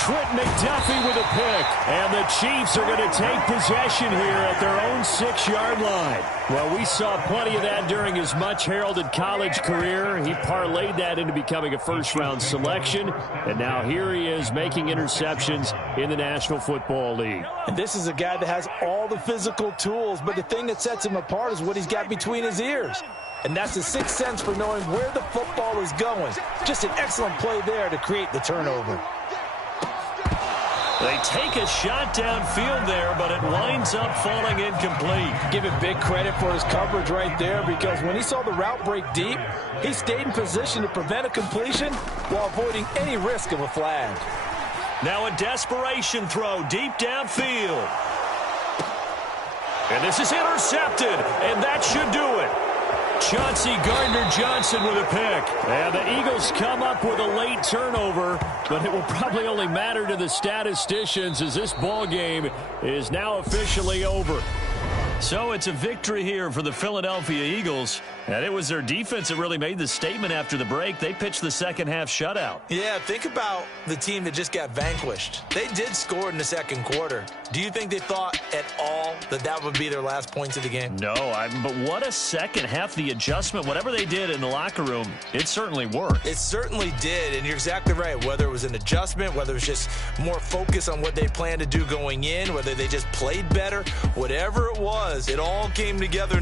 Trent McDuffie with a pick. And the Chiefs are going to take possession here at their own 6-yard line. Well, we saw plenty of that during his much-heralded college career. He parlayed that into becoming a first-round selection. And now here he is making interceptions in the National Football League. And this is a guy that has all the physical tools, but the thing that sets him apart is what he's got between his ears. And that's the sixth sense for knowing where the football is going. Just an excellent play there to create the turnover. They take a shot downfield there, but it winds up falling incomplete. Give him big credit for his coverage right there, because when he saw the route break deep, he stayed in position to prevent a completion while avoiding any risk of a flag. Now a desperation throw deep downfield. And this is intercepted, and that should do it. Chauncey Gardner-Johnson with a pick. And the Eagles come up with a late turnover, but it will probably only matter to the statisticians as this ball game is now officially over. So it's a victory here for the Philadelphia Eagles, and it was their defense that really made the statement after the break. They pitched the second-half shutout. Yeah, think about the team that just got vanquished. They did score in the second quarter. Do you think they thought at all that that would be their last points of the game? No, but what a second half. The adjustment, whatever they did in the locker room, it certainly worked. It certainly did, and you're exactly right. Whether it was an adjustment, whether it was just more focus on what they planned to do going in, whether they just played better, whatever it was, it all came together.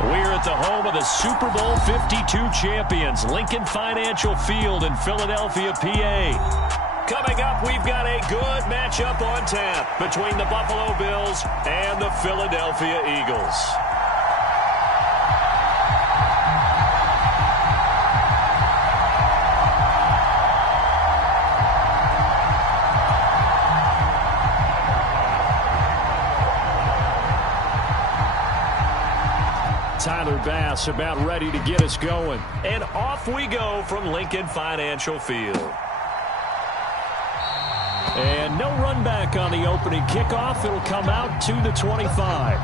We're at the home of the Super Bowl 52 champions, Lincoln Financial Field in Philadelphia, PA. Coming up, we've got a good matchup on tap between the Buffalo Bills and the Philadelphia Eagles. Tyler Bass about ready to get us going. And off we go from Lincoln Financial Field. And no run back on the opening kickoff. It'll come out to the 25.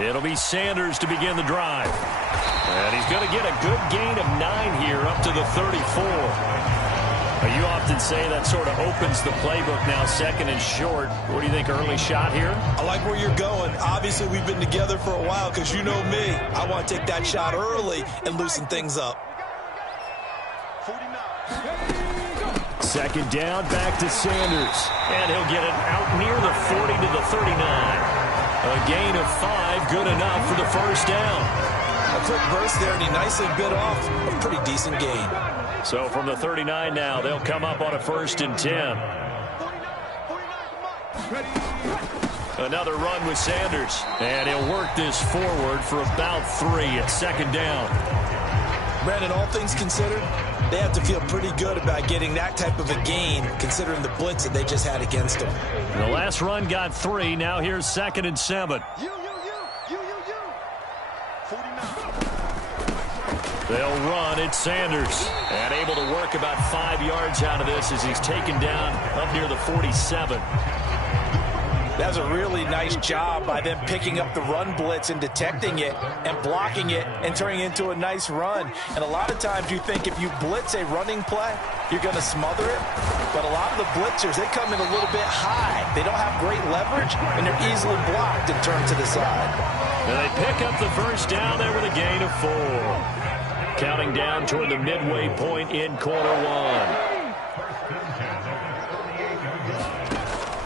It'll be Sanders to begin the drive. And he's going to get a good gain of 9 here up to the 34. You often say that sort of opens the playbook now, second and short. What do you think, early shot here? I like where you're going. Obviously, we've been together for a while because you know me. I want to take that shot early and loosen things up. Second down, back to Sanders. And he'll get it out near the 40 to the 39. A gain of 5, good enough for the first down. A quick burst there, and he nicely bit off a pretty decent gain. So from the 39 now, they'll come up on a 1st and 10. Another run with Sanders. And he'll work this forward for about 3 at 2nd down. Brandon, all things considered, they have to feel pretty good about getting that type of a gain, considering the blitz that they just had against them. The last run got 3. Now here's 2nd and 7. They'll run. It's Sanders. And able to work about 5 yards out of this as he's taken down up near the 47. That was a really nice job by them picking up the run blitz and detecting it and blocking it and turning it into a nice run. And a lot of times you think if you blitz a running play, you're going to smother it. But a lot of the blitzers, they come in a little bit high. They don't have great leverage, and they're easily blocked and turned to the side. And they pick up the first down there with a gain of 4. Counting down toward the midway point in quarter 1.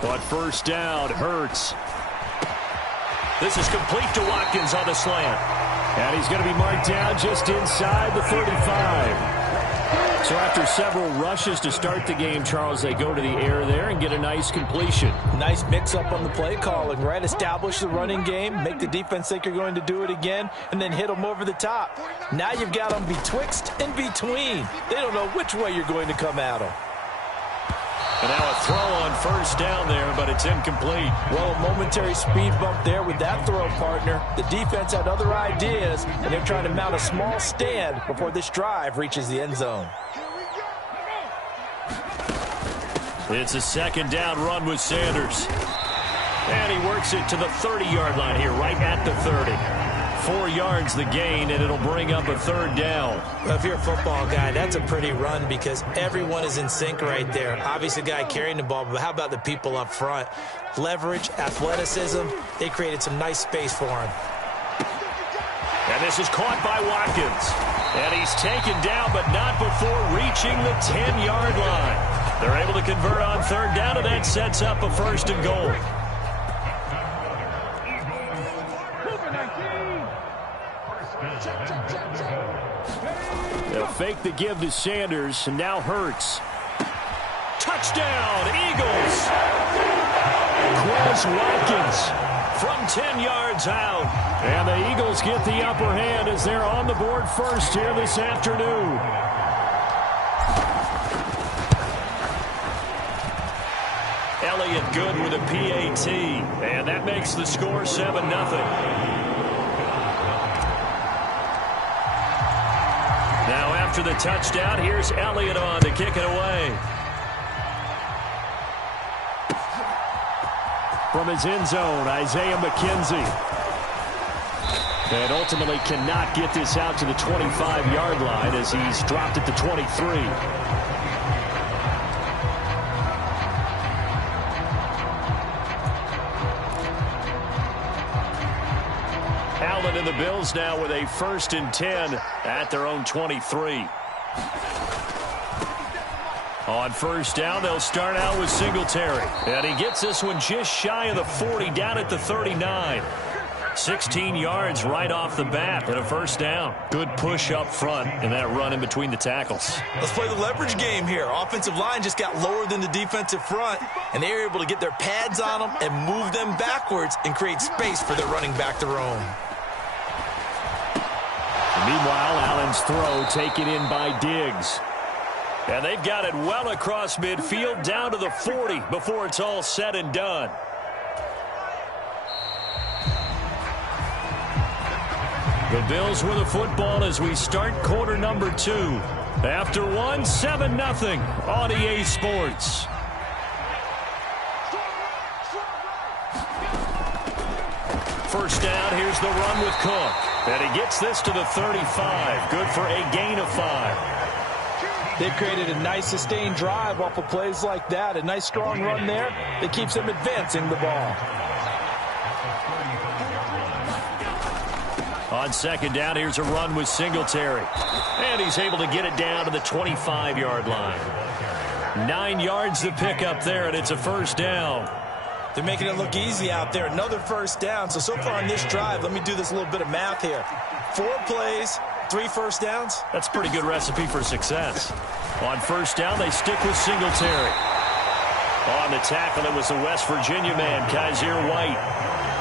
On first down, Hurts. This is complete to Watkins on the slant. And he's going to be marked down just inside the 35. So after several rushes to start the game, Charles, they go to the air there and get a nice completion. Nice mix-up on the play calling, right? Establish the running game, make the defense think you're going to do it again, and then hit them over the top. Now you've got them betwixt and between. They don't know which way you're going to come at them. And now a throw on first down there, but it's incomplete. Well, a momentary speed bump there with that throw, partner. The defense had other ideas, and they're trying to mount a small stand before this drive reaches the end zone. It's a 2nd down run with Sanders. And he works it to the 30-yard line here, right at the 30. 4 yards the gain, and it'll bring up a 3rd down. Well, if you're a football guy, that's a pretty run because everyone is in sync right there. Obviously, the guy carrying the ball, but how about the people up front? Leverage, athleticism, they created some nice space for him. And this is caught by Watkins. And he's taken down, but not before reaching the 10-yard line. They're able to convert on 3rd down, and that sets up a 1st and goal. They'll fake the give to Sanders, and now Hurts. Touchdown, Eagles! Quez Watkins from 10 yards out. And the Eagles get the upper hand as they're on the board first here this afternoon. Elliott good with a PAT, and that makes the score 7-0. Now after the touchdown, here's Elliott on to kick it away. From his end zone, Isaiah McKenzie. And ultimately cannot get this out to the 25-yard line as he's dropped it to 23. Allen and the Bills now with a 1st and 10 at their own 23. On first down, they'll start out with Singletary. And he gets this one just shy of the 40, down at the 39. 16 yards right off the bat and a 1st down. Good push up front and that run in between the tackles. Let's play the leverage game here. Offensive line just got lower than the defensive front, and they were able to get their pads on them and move them backwards and create space for their running back to roam. Meanwhile, Allen's throw taken in by Diggs. And they've got it well across midfield down to the 40 before it's all said and done. The Bills with the football as we start quarter number 2. After one, 7-0 on EA Sports. First down, here's the run with Cook. And he gets this to the 35. Good for a gain of 5. They've created a nice sustained drive off of plays like that. A nice strong run there that keeps them advancing the ball. On second down, here's a run with Singletary. And he's able to get it down to the 25-yard line. 9 yards to pick up there, and it's a first down. They're making it look easy out there. Another first down. So far on this drive, let me do this little bit of math here. 4 plays, 3 first downs. That's a pretty good recipe for success. On first down, they stick with Singletary. On the tackle, it was the West Virginia man, Kaiser White.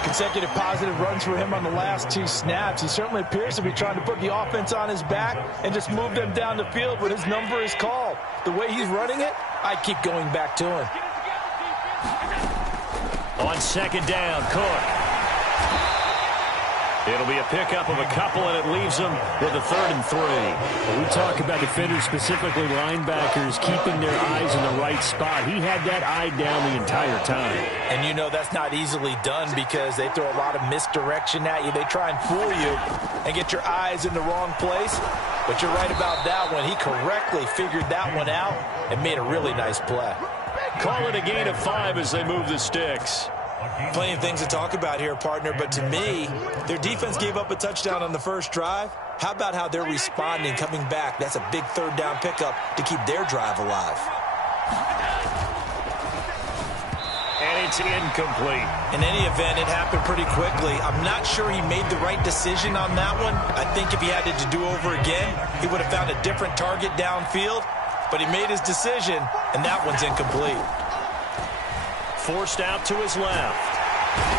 Consecutive positive runs for him on the last 2 snaps. He certainly appears to be trying to put the offense on his back and just move them down the field when his number is called. The way he's running it, I keep going back to him. On second down, Cook. It'll be a pickup of a couple, and it leaves them with a 3rd and 3. When we talk about defenders, specifically linebackers, keeping their eyes in the right spot. He had that eye down the entire time. And you know that's not easily done because they throw a lot of misdirection at you. They try and fool you and get your eyes in the wrong place. But you're right about that one. He correctly figured that one out and made a really nice play. Call it a gain of 5 as they move the sticks. Plenty of things to talk about here, partner, but to me, their defense gave up a touchdown on the first drive. How about how they're responding, coming back? That's a big 3rd down pickup to keep their drive alive. And it's incomplete. In any event, it happened pretty quickly. I'm not sure he made the right decision on that one. I think if he had it to do over again, he would have found a different target downfield. But he made his decision, and that one's incomplete. Forced out to his left.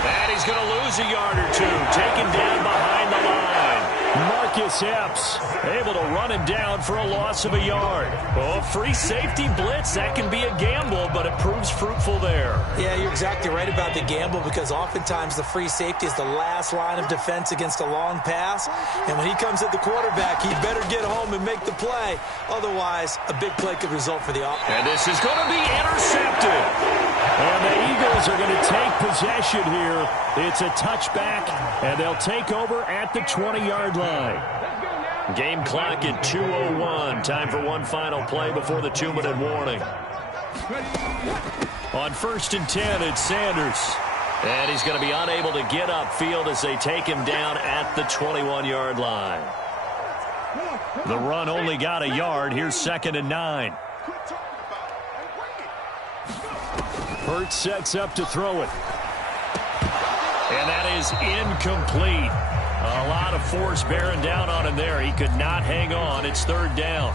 And he's going to lose a yard or 2. Taken down behind the line. Marcus Epps able to run him down for a loss of a yard. Oh, free safety blitz. That can be a gamble, but it proves fruitful there. Yeah, you're exactly right about the gamble because oftentimes the free safety is the last line of defense against a long pass. And when he comes at the quarterback, he better get home and make the play. Otherwise, a big play could result for the offense. And this is going to be intercepted. And the Eagles are going to take possession here. It's a touchback, and they'll take over at the 20-yard line. Game clock at 2:01. Time for one final play before the 2-minute warning. On 1st and 10, it's Sanders. And he's going to be unable to get upfield as they take him down at the 21-yard line. The run only got a yard. Here's 2nd and 9. Hurts sets up to throw it. And that is incomplete. A lot of force bearing down on him there. He could not hang on. It's 3rd down.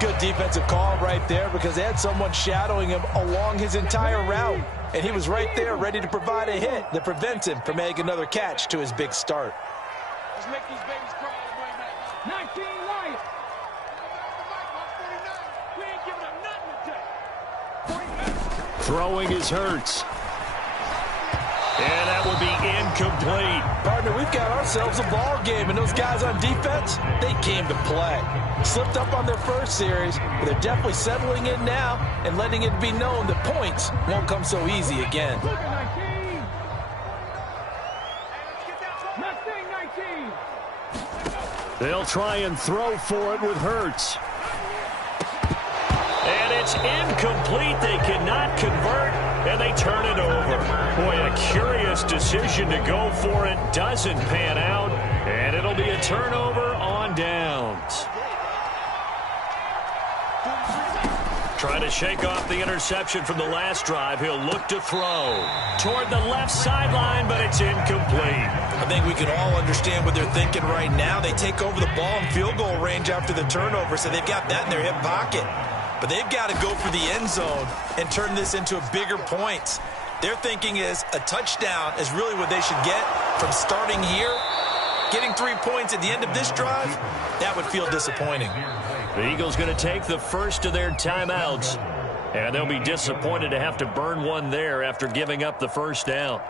Good defensive call right there because they had someone shadowing him along his entire route. And he was right there ready to provide a hit that prevents him from making another catch to his big start. Let's make these babies cry all the way back. 19 Lions. We ain't giving up nothing today. Throwing is Hurts. And that would be incomplete. Partner, we've got ourselves a ball game, and those guys on defense, they came to play. Slipped up on their first series, but they're definitely settling in now and letting it be known that points won't come so easy again. They'll try and throw for it with Hurts. And it's incomplete. They cannot convert, and they turn it over. Boy, a curious decision to go for it. Doesn't pan out, and it'll be a turnover on downs. Trying to shake off the interception from the last drive. He'll look to throw toward the left sideline, but it's incomplete. I think we can all understand what they're thinking right now. They take over the ball in field goal range after the turnover, so they've got that in their hip pocket. But they've got to go for the end zone and turn this into a bigger points. Their thinking is a touchdown is really what they should get from starting here. Getting 3 points at the end of this drive, that would feel disappointing. The Eagles going to take the first of their timeouts, and they'll be disappointed to have to burn one there after giving up the first down.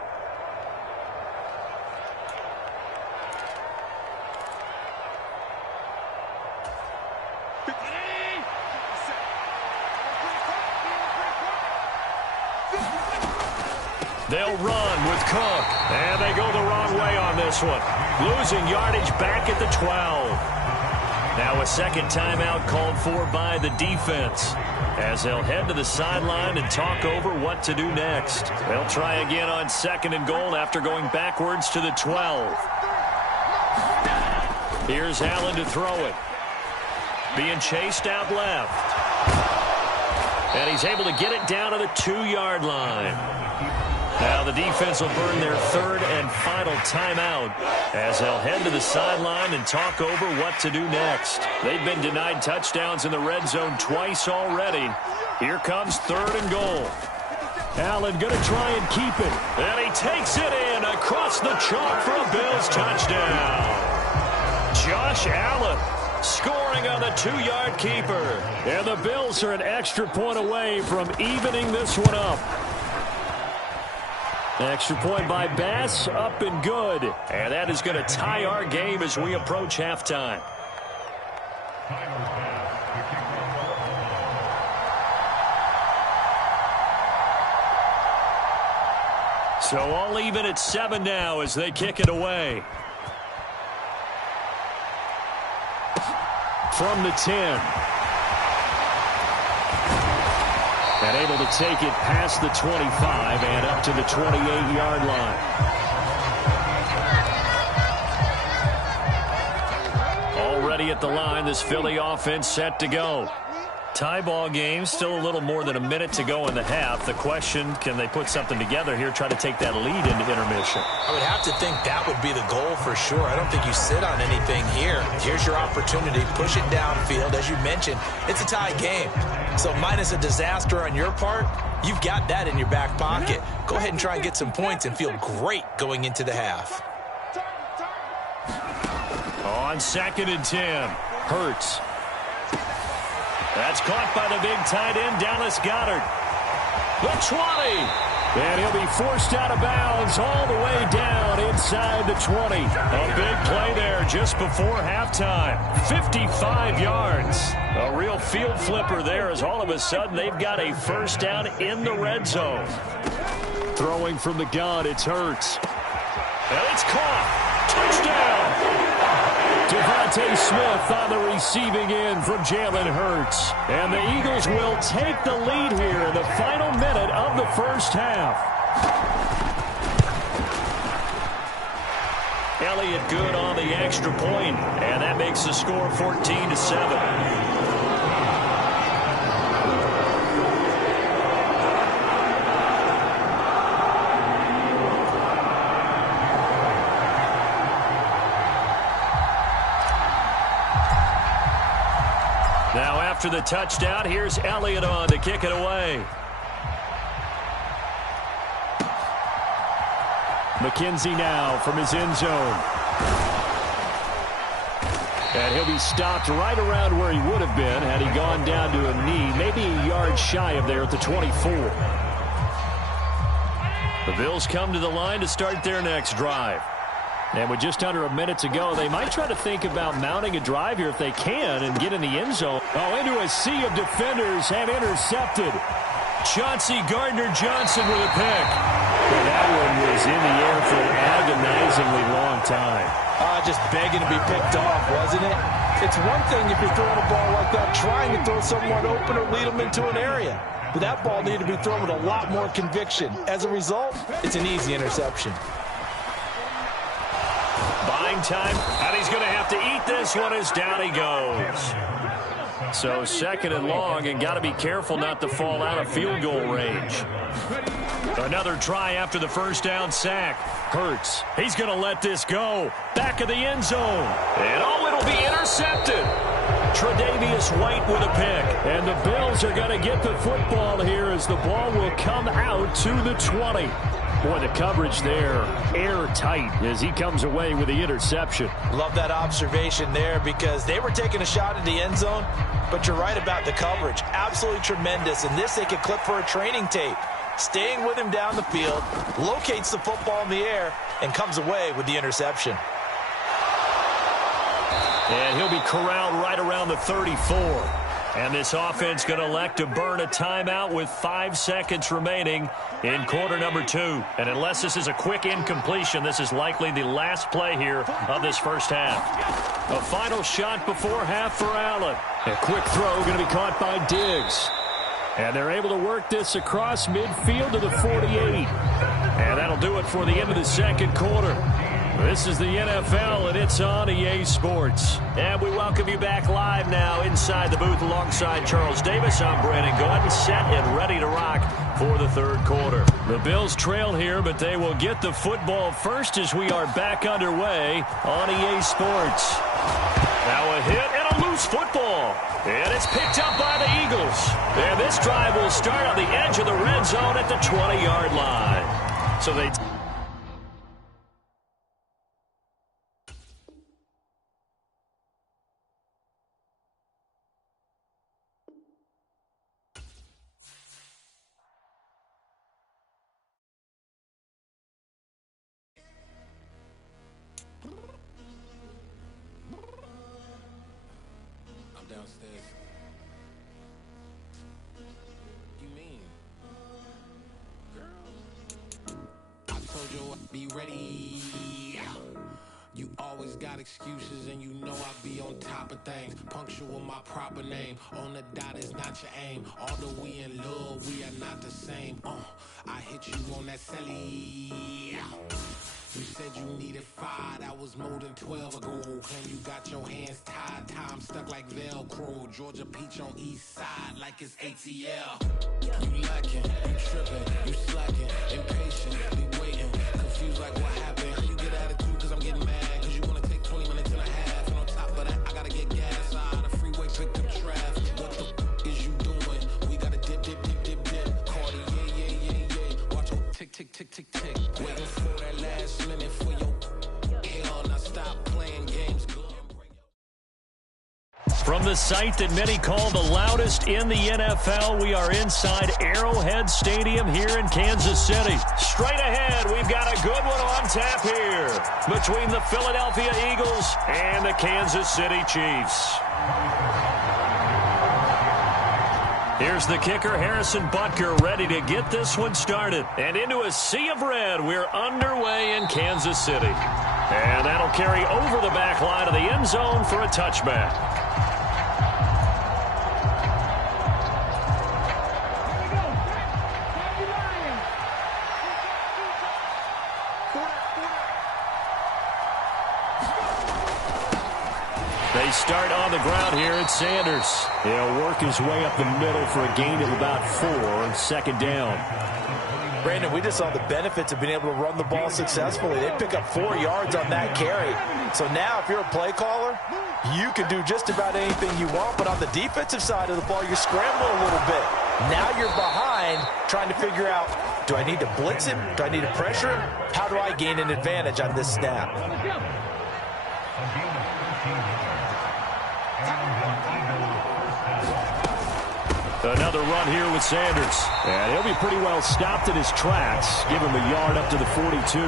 They'll run with Cook, and they go the wrong way on this one. Losing yardage back at the 12. Now a second timeout called for by the defense as they'll head to the sideline and talk over what to do next. They'll try again on 2nd and goal after going backwards to the 12. Here's Allen to throw it. Being chased out left. And he's able to get it down to the 2-yard line. Now the defense will burn their third and final timeout as they'll head to the sideline and talk over what to do next. They've been denied touchdowns in the red zone twice already. Here comes 3rd and goal. Allen going to try and keep it. And he takes it in across the chalk for a Bills touchdown. Josh Allen scoring on the 2-yard keeper. And the Bills are an extra point away from evening this one up. Extra point by Bass, up and good. And that is going to tie our game as we approach halftime. So all even at 7 now as they kick it away. From the 10. And able to take it past the 25 and up to the 28-yard line. Already at the line, this Philly offense set to go. Tie ball game, still a little more than a minute to go in the half. The question, can they put something together here, try to take that lead into intermission? I would have to think that would be the goal for sure. I don't think you sit on anything here. Here's your opportunity. Push it downfield. As you mentioned, it's a tie game. So minus a disaster on your part, you've got that in your back pocket. Go ahead and try and get some points and feel great going into the half. On 2nd and 10, Hurts. That's caught by the big tight end, Dallas Goedert. The 20. And he'll be forced out of bounds all the way down inside the 20. A big play there just before halftime. 55 yards. A real field flipper there as all of a sudden they've got a first down in the red zone. Throwing from the gun, it's Hurts. And it's caught. Touchdown. Devontae Smith on the receiving end from Jalen Hurts. And the Eagles will take the lead here in the final minute of the first half. Elliott good on the extra point, and that makes the score 14-7. Now after the touchdown, here's Elliott on to kick it away. McKenzie now from his end zone. And he'll be stopped right around where he would have been had he gone down to a knee, maybe a yard shy of there at the 24. The Bills come to the line to start their next drive. And with just under a minute to go, they might try to think about mounting a drive here if they can and get in the end zone. Oh, into a sea of defenders and intercepted. Chauncey Gardner-Johnson with a pick. And that one was in the air for an agonizingly long time. Just begging to be picked off, wasn't it? It's one thing if you're throwing a ball like that, trying to throw someone open or lead them into an area. But that ball needed to be thrown with a lot more conviction. As a result, it's an easy interception. Buying time, and he's going to have to eat this one as down he goes. So 2nd and long, and got to be careful not to fall out of field goal range. Another try after the first down sack. Hurts, he's going to let this go. Back of the end zone. And it'll be intercepted. Tre'Davious White with a pick. And the Bills are going to get the football here as the ball will come out to the 20. Boy, the coverage there, airtight as he comes away with the interception. Love that observation there because they were taking a shot at the end zone, but you're right about the coverage. Absolutely tremendous. And this they could clip for a training tape. Staying with him down the field, locates the football in the air, and comes away with the interception. And he'll be corralled right around the 34. And this offense going to elect to burn a timeout with 5 seconds remaining in quarter number 2. And unless this is a quick incompletion, this is likely the last play here of this first half. A final shot before half for Allen. A quick throw going to be caught by Diggs. And they're able to work this across midfield to the 48. And that'll do it for the end of the second quarter. This is the NFL, and it's on EA Sports. And we welcome you back live now inside the booth alongside Charles Davis. I'm Brandon Gordon, set and ready to rock for the third quarter. The Bills trail here, but they will get the football first as we are back underway on EA Sports. Now a hit and a loose football. And it's picked up by the Eagles. And this drive will start on the edge of the red zone at the 20-yard line. So they... Downstairs. You mean? Girl. I told you I'd be ready. You always got excuses and you know I be on top of things. Punctual my proper name. On the dot is not your aim. Although we in love, we are not the same. I hit you on that celly. You said you needed 5, that was more than 12 ago. Claim you got your hands tied, time stuck like Velcro. Georgia peach on east side like it's ATL. You lacking, you tripping, you slacking, impatient, be waiting, confused like what happened. How you get attitude cause I'm getting mad, cause you wanna take 20 minutes and a half. And on top of that, I gotta get gas out of the freeway, pick up traffic. What the is you doing? We gotta dip, dip, dip, dip, dip. Cardi, yeah. Watch your tick, tick, tick, tick, tick. Waiting for that last minute for your hell, now stop playing games. From the site that many call the loudest in the NFL, we are inside Arrowhead Stadium here in Kansas City. Straight ahead, we've got a good one on tap here between the Philadelphia Eagles and the Kansas City Chiefs. Here's the kicker, Harrison Butker, ready to get this one started. And into a sea of red, we're underway in Kansas City. And that'll carry over the back line of the end zone for a touchback. They start on the ground here at Sanders. He'll work his way up the middle for a gain of about 4, second down. Brandon, we just saw the benefits of being able to run the ball successfully. They pick up 4 yards on that carry. So now if you're a play caller, you can do just about anything you want. But on the defensive side of the ball, you're scrambling a little bit. Now you're behind trying to figure out, do I need to blitz him? Do I need to pressure him? How do I gain an advantage on this snap? Another run here with Sanders. And he'll be pretty well stopped in his tracks. Give him a yard up to the 42.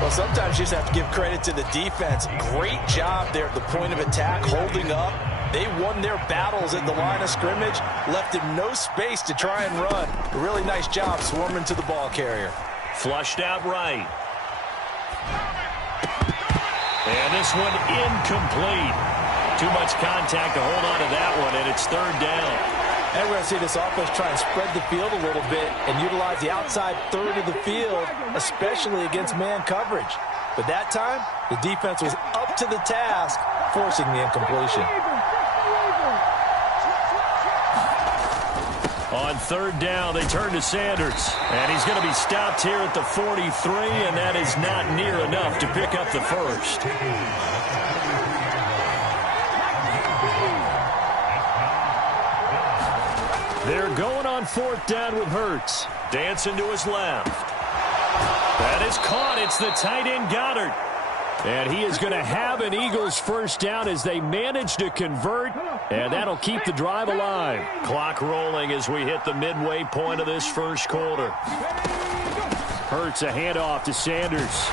Well, sometimes you just have to give credit to the defense. Great job there at the point of attack, holding up. They won their battles at the line of scrimmage, left him no space to try and run. A really nice job swarming to the ball carrier. Flushed out right. And this one incomplete. Too much contact to hold on to that one, and it's third down. And we're going to see this offense try and spread the field a little bit and utilize the outside third of the field, especially against man coverage. But that time, the defense was up to the task, forcing the incompletion. On third down, they turn to Sanders. And he's going to be stopped here at the 43, and that is not near enough to pick up the first. They're going on fourth down with Hurts. Dancing to his left. That is caught. It's the tight end Goddard. And he is going to have an Eagles first down as they manage to convert. And that'll keep the drive alive. Clock rolling as we hit the midway point of this first quarter. Hurts a handoff to Sanders.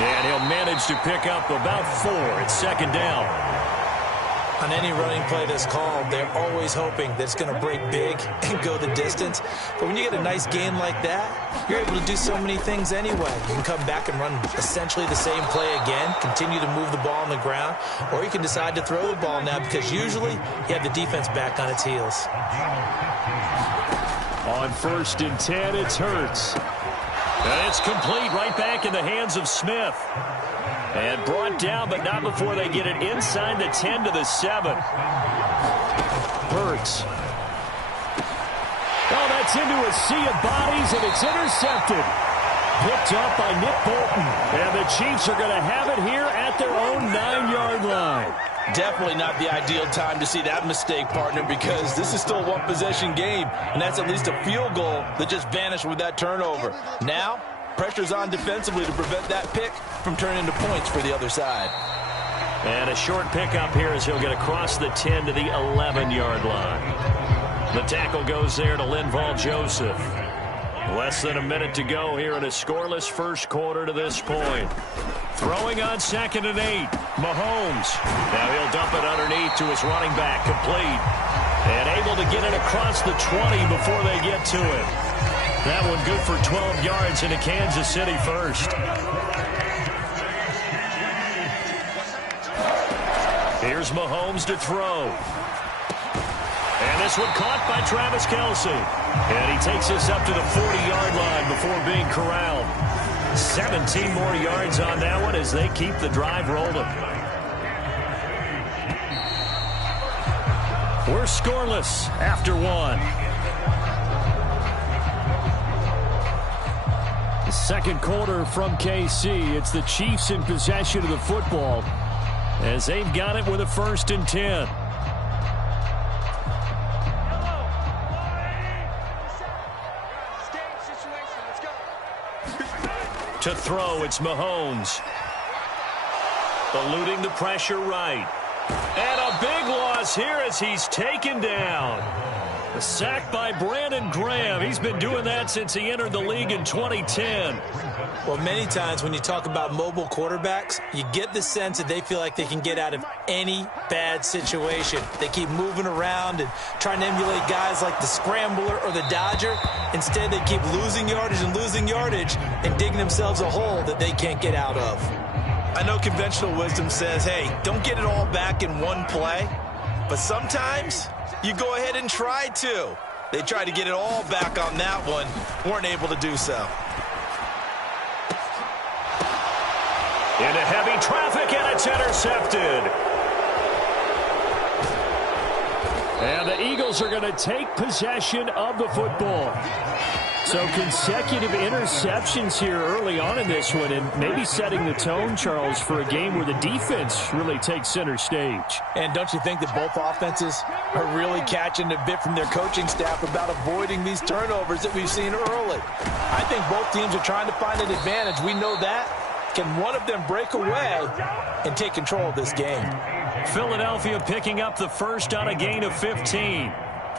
And he'll manage to pick up about 4 at second down. On any running play that's called, they're always hoping that it's going to break big and go the distance. But when you get a nice gain like that, you're able to do so many things anyway. You can come back and run essentially the same play again, continue to move the ball on the ground, or you can decide to throw the ball now because usually you have the defense back on its heels. On 1st and 10, it's Hurts. And it's complete, right back in the hands of Smith. And brought down, but not before they get it inside the 10 to the 7. Hurts. Oh, that's into a sea of bodies, and it's intercepted. Picked up by Nick Bolton. And the Chiefs are going to have it here at their own 9-yard line. Definitely not the ideal time to see that mistake, partner, because this is still a one-possession game, and that's at least a field goal that just vanished with that turnover. Now, pressure's on defensively to prevent that pick from turning into points for the other side. And a short pickup here as he'll get across the 10 to the 11-yard line. The tackle goes there to Linval Joseph. Less than a minute to go here in a scoreless first quarter to this point. Throwing on 2nd and 8. Mahomes. Now he'll dump it underneath to his running back. Complete. And able to get it across the 20 before they get to it. That one good for 12 yards into Kansas City first. Here's Mahomes to throw. And this one caught by Travis Kelce. And he takes us up to the 40-yard line before being corralled. 17 more yards on that one as they keep the drive rolling. We're scoreless after one. The second quarter from KC. It's the Chiefs in possession of the football as they've got it with a 1st and 10. To throw, it's Mahomes. Eluding the pressure right. And a big loss here as he's taken down. A sack by Brandon Graham. He's been doing that since he entered the league in 2010. Well, many times when you talk about mobile quarterbacks, you get the sense that they feel like they can get out of any bad situation. They keep moving around and trying to emulate guys like the Scrambler or the Dodger. Instead, they keep losing yardage and digging themselves a hole that they can't get out of. I know conventional wisdom says, hey, don't get it all back in one play. But sometimes you go ahead and try to. They tried to get it all back on that one, weren't able to do so. Into heavy traffic, and it's intercepted. And the Eagles are going to take possession of the football. So consecutive interceptions here early on in this one, and maybe setting the tone, Charles, for a game where the defense really takes center stage. And don't you think that both offenses are really catching a bit from their coaching staff about avoiding these turnovers that we've seen early? I think both teams are trying to find an advantage. We know that. Can one of them break away and take control of this game? Philadelphia picking up the first on a gain of 15.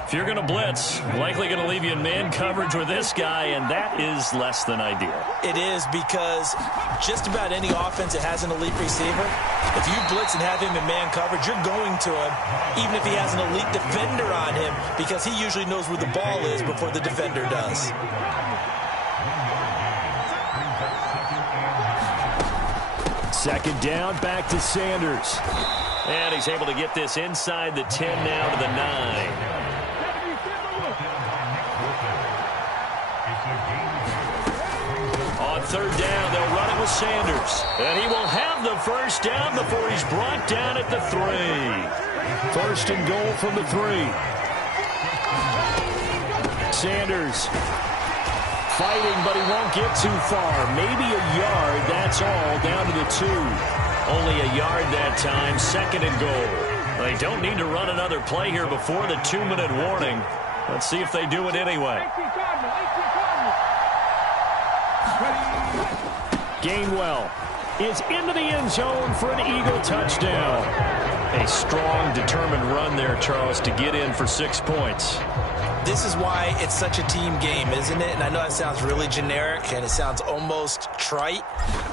If you're going to blitz, likely going to leave you in man coverage with this guy, and that is less than ideal. It is, because just about any offense that has an elite receiver, if you blitz and have him in man coverage, you're going to him, even if he has an elite defender on him, because he usually knows where the ball is before the defender does. Second down, back to Sanders. And he's able to get this inside the 10 now to the 9. On third down, they'll run it with Sanders. And he will have the first down before he's brought down at the 3. First and goal from the 3. Sanders fighting, but he won't get too far. Maybe a yard, that's all, down to the 2. Only a yard that time, 2nd and goal. They don't need to run another play here before the 2-minute warning. Let's see if they do it anyway. Gainwell is into the end zone for an Eagle touchdown. A strong, determined run there, Charles, to get in for 6 points. This is why it's such a team game, isn't it? And I know that sounds really generic and it sounds almost trite,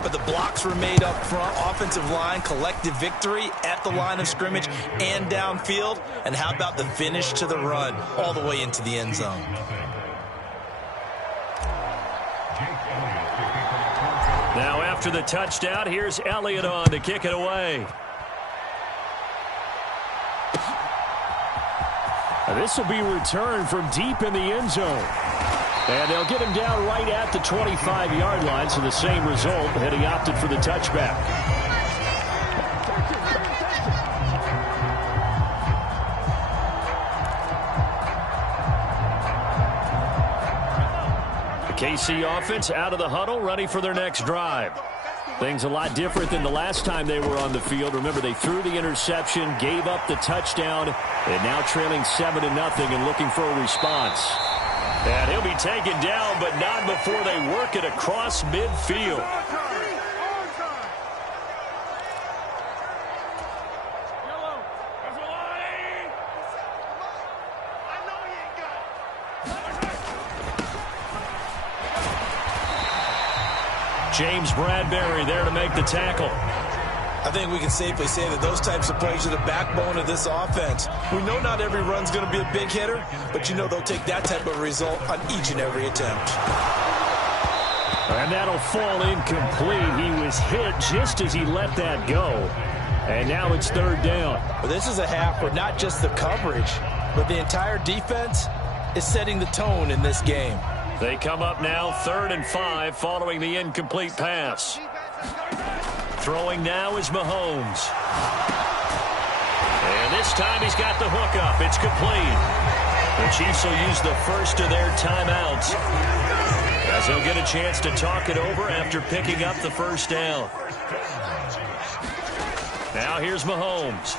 but the blocks were made up front, offensive line, collective victory at the line of scrimmage and downfield. And how about the finish to the run all the way into the end zone? Now after the touchdown, here's Elliott on to kick it away. This will be returned from deep in the end zone. And they'll get him down right at the 25-yard line, so the same result, and he opted for the touchback. The KC offense out of the huddle, ready for their next drive. Things a lot different than the last time they were on the field. Remember, they threw the interception, gave up the touchdown, and now trailing 7-0 and looking for a response. And he'll be taken down, but not before they work it across midfield. James Bradbury there to make the tackle. I think we can safely say that those types of plays are the backbone of this offense. We know not every run's going to be a big hitter, but you know they'll take that type of result on each and every attempt. And that'll fall incomplete. He was hit just as he let that go. And now it's third down. Well, this is a half where not just the coverage, but the entire defense is setting the tone in this game. They come up now 3rd and 5 following the incomplete pass. Throwing now is Mahomes. And this time he's got the hook up. It's complete. The Chiefs will use the first of their timeouts, as they'll get a chance to talk it over after picking up the first down. Now here's Mahomes.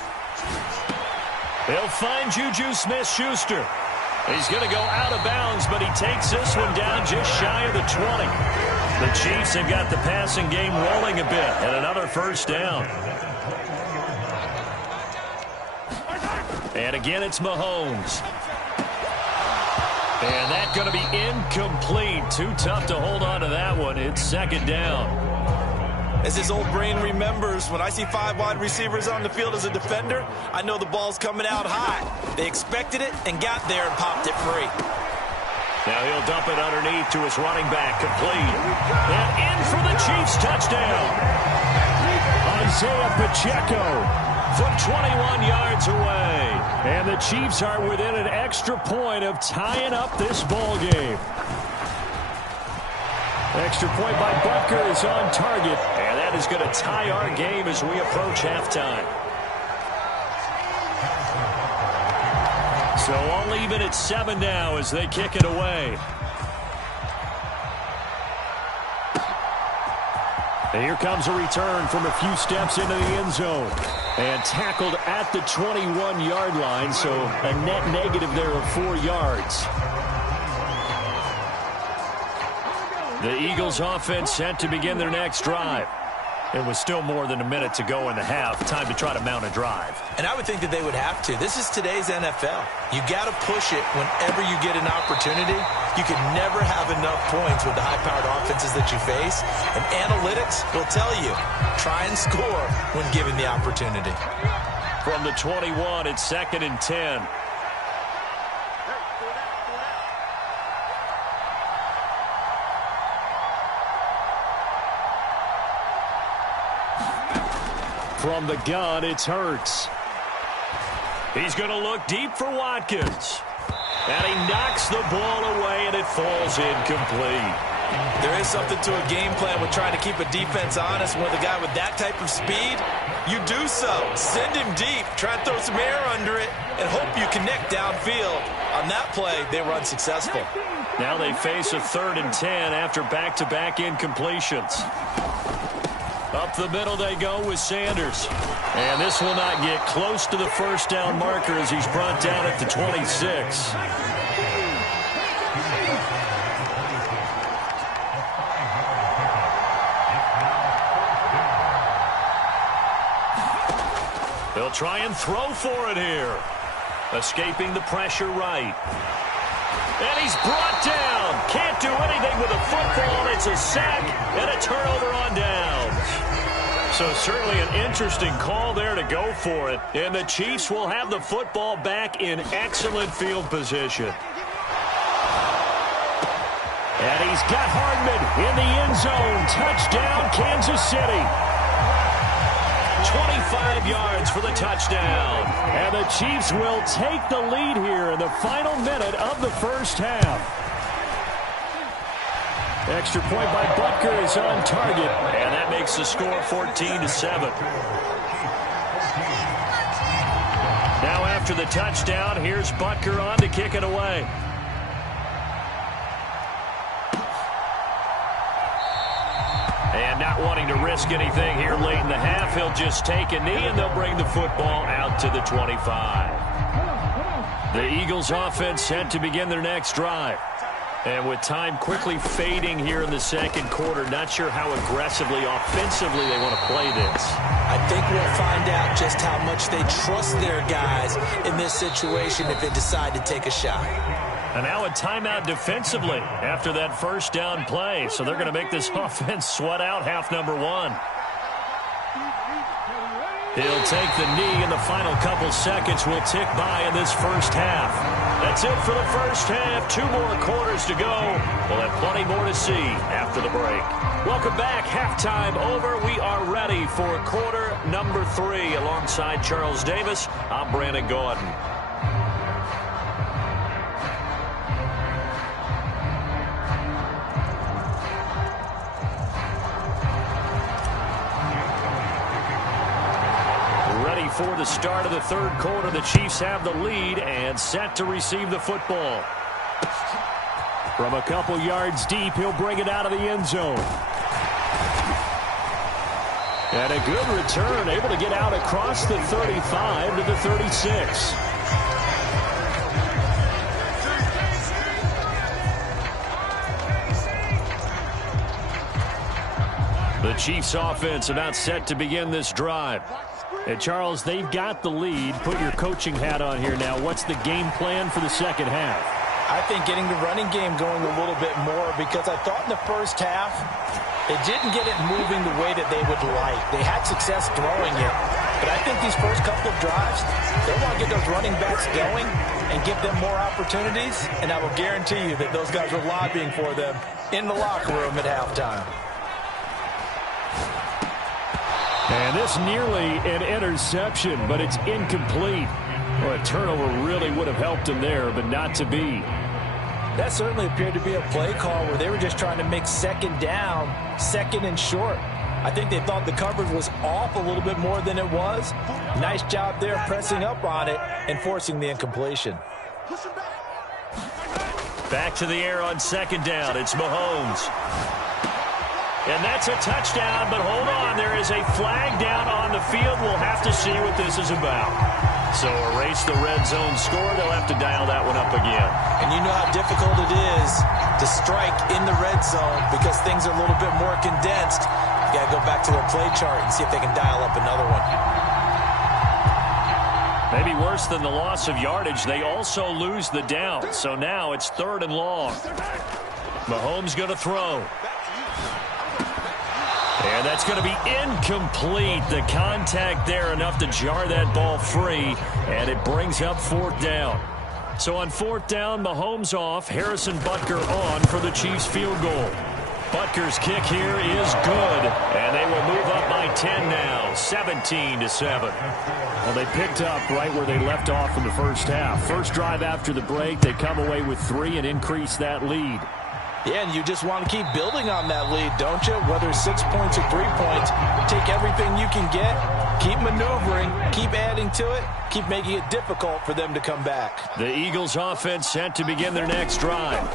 He'll find Juju Smith-Schuster. He's going to go out of bounds, but he takes this one down just shy of the 20. The Chiefs have got the passing game rolling a bit, and another first down. And again, it's Mahomes. And that's going to be incomplete. Too tough to hold on to that one. It's second down. As his old brain remembers, when I see 5 wide receivers on the field as a defender, I know the ball's coming out high. They expected it and got there and popped it free. Now he'll dump it underneath to his running back, complete. And in for the Chiefs touchdown. Isaiah Pacheco from 21 yards away. And the Chiefs are within an extra point of tying up this ball game. Extra point by Butker is on target, and that is going to tie our game as we approach halftime. So all even at 7 now as they kick it away. And here comes a return from a few steps into the end zone. And tackled at the 21-yard line, so a net negative there of 4 yards. The Eagles offense set to begin their next drive. It was still more than a minute to go in the half. Time to try to mount a drive. And I would think that they would have to. This is today's NFL. You got to push it whenever you get an opportunity. You can never have enough points with the high-powered offenses that you face. And analytics will tell you, try and score when given the opportunity. From the 21, it's 2nd and 10. From the gun, it's Hurts. He's going to look deep for Watkins. And he knocks the ball away, and it falls incomplete. There is something to a game plan with trying to keep a defense honest. With a guy with that type of speed, you do so. Send him deep, try and throw some air under it, and hope you connect downfield. On that play, they were unsuccessful. Now they face a 3rd and 10 after back-to-back incompletions. Up the middle they go with Sanders. And this will not get close to the first down marker as he's brought down at the 26. They'll try and throw for it here. Escaping the pressure right. And he's brought down. Can't do anything with a football. It's a sack and a turnover on downs. So certainly an interesting call there to go for it. And the Chiefs will have the football back in excellent field position. And he's got Hardman in the end zone. Touchdown, Kansas City. 25 yards for the touchdown. And the Chiefs will take the lead here in the final minute of the first half. Extra point by Butker is on target. And that makes the score 14-7. Now after the touchdown, here's Butker on to kick it away. And not wanting to risk anything here late in the half, he'll just take a knee and they'll bring the football out to the 25. The Eagles offense set to begin their next drive. And with time quickly fading here in the second quarter, not sure how aggressively, offensively they want to play this. I think we'll find out just how much they trust their guys in this situation if they decide to take a shot. And now a timeout defensively after that first down play. So they're going to make this offense sweat out half number one. He'll take the knee, and the final couple seconds will tick by in this first half. That's it for the first half. 2 more quarters to go. We'll have plenty more to see after the break. Welcome back. Halftime over. We are ready for quarter number 3. Alongside Charles Davis, I'm Brandon Gordon. For the start of the third quarter, the Chiefs have the lead and set to receive the football. From a couple yards deep, he'll bring it out of the end zone. And a good return, able to get out across the 35 to the 36. The Chiefs offense about set to begin this drive. And Charles, they've got the lead. Put your coaching hat on here now. What's the game plan for the second half? I think getting the running game going a little bit more, because I thought in the first half they didn't get it moving the way that they would like. They had success throwing it. But I think these first couple of drives, they want to get those running backs going and give them more opportunities. And I will guarantee you that those guys were lobbying for them in the locker room at halftime. And this nearly an interception, but it's incomplete. Well, a turnover really would have helped him there, but not to be. That certainly appeared to be a play call where they were just trying to make second down, second and short. I think they thought the coverage was off a little bit more than it was. Nice job there pressing up on it and forcing the incompletion. Back to the air on second down. It's Mahomes. And that's a touchdown, but hold on. There is a flag down on the field. We'll have to see what this is about. So erase the red zone score. They'll have to dial that one up again. And you know how difficult it is to strike in the red zone because things are a little bit more condensed. You got to go back to their play chart and see if they can dial up another one. Maybe worse than the loss of yardage, they also lose the down. So now it's 3rd and long. Mahomes going to throw. And that's going to be incomplete. The contact there enough to jar that ball free, and it brings up 4th down. So on 4th down, Mahomes off, Harrison Butker on for the Chiefs field goal. Butker's kick here is good, and they will move up by 10 now, 17-7. Well, they picked up right where they left off in the first half. First drive after the break, they come away with 3 and increase that lead. Yeah, and you just want to keep building on that lead, don't you? Whether it's 6 points or 3 points, take everything you can get, keep maneuvering, keep adding to it, keep making it difficult for them to come back. The Eagles offense set to begin their next drive.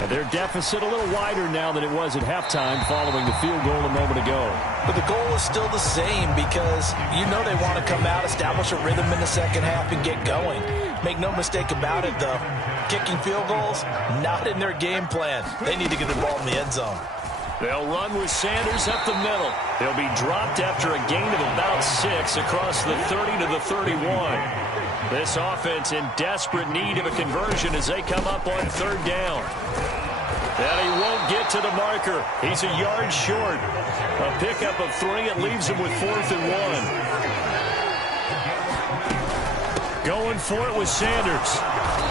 And their deficit a little wider now than it was at halftime following the field goal a moment ago. But the goal is still the same because you know they want to come out, establish a rhythm in the second half, and get going. Make no mistake about it, though. Kicking field goals, not in their game plan. They need to get the ball in the end zone. They'll run with Sanders up the middle. They'll be dropped after a gain of about 6 across the 30 to the 31. This offense in desperate need of a conversion as they come up on 3rd down. And he won't get to the marker. He's a yard short. A pickup of 3. It leaves him with 4th and 1. Going for it with Sanders.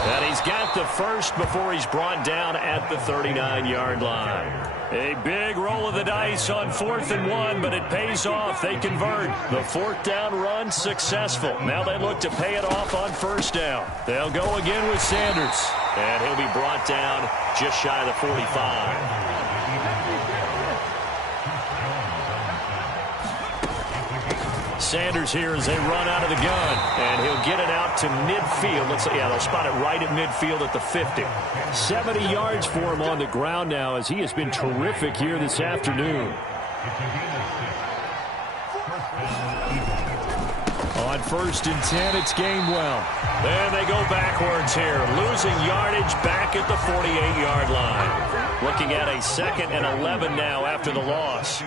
And he's got the first before he's brought down at the 39-yard line. A big roll of the dice on 4th and 1, but it pays off. They convert. The 4th down run successful. Now they look to pay it off on 1st down. They'll go again with Sanders. And he'll be brought down just shy of the 45. Sanders here as they run out of the gun. And he'll get it out to midfield. They'll spot it right at midfield at the 50. 70 yards for him on the ground now as he has been terrific here this afternoon. On 1st and 10, it's Gainwell. And they go backwards here, losing yardage back at the 48-yard line. Looking at a 2nd and 11 now after the loss.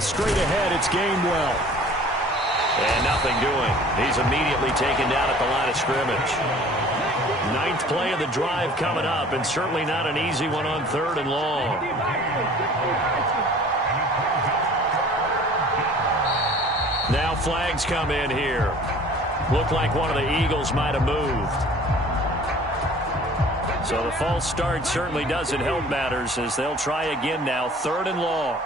Straight ahead, it's Gainwell. And nothing doing. He's immediately taken down at the line of scrimmage. 9th play of the drive coming up, and certainly not an easy one on 3rd and long. Now flags come in here. Looked like one of the Eagles might have moved. So the false start certainly doesn't help matters as they'll try again now. 3rd and long.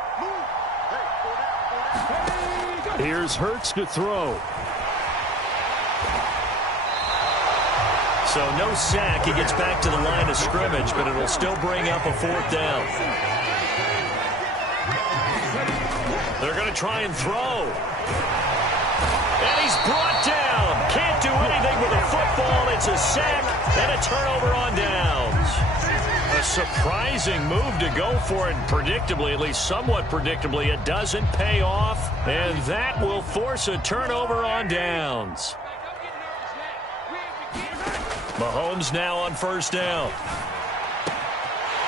Here's Hurts to throw. So no sack. He gets back to the line of scrimmage, but it'll still bring up a 4th down. They're going to try and throw. And he's brought down. Can't do anything with a football. It's a sack and a turnover on downs. A surprising move to go for it. Predictably, at least somewhat predictably, it doesn't pay off. And that will force a turnover on downs. Mahomes now on 1st down.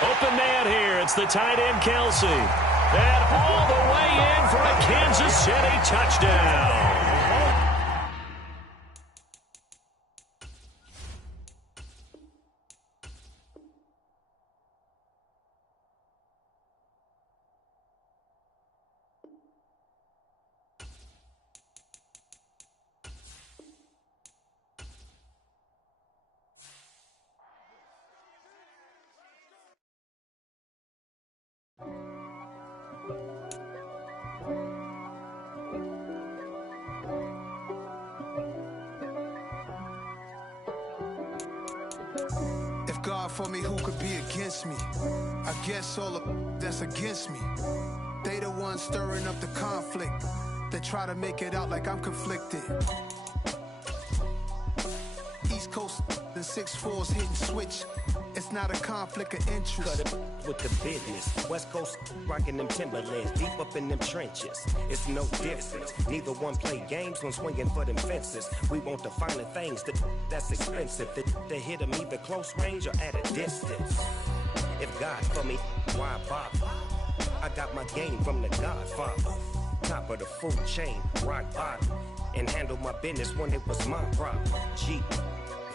Open man here. It's the tight end, Kelsey. And all the way in for a Kansas City touchdown. God for me, who could be against me? I guess all of that's against me. They the ones stirring up the conflict. They try to make it out like I'm conflicted. East Coast and 6'4's hitting switch. It's not a conflict of interest. Cut it with the business. West Coast rocking them Timberlands, deep up in them trenches. It's no difference. Neither one play games when swinging for them fences. We want the finer things that's expensive. That hit them either close range or at a distance. If God for me, why bother? I got my game from the Godfather. Top of the food chain, rock bottom. And handle my business when it was my problem. Jeep.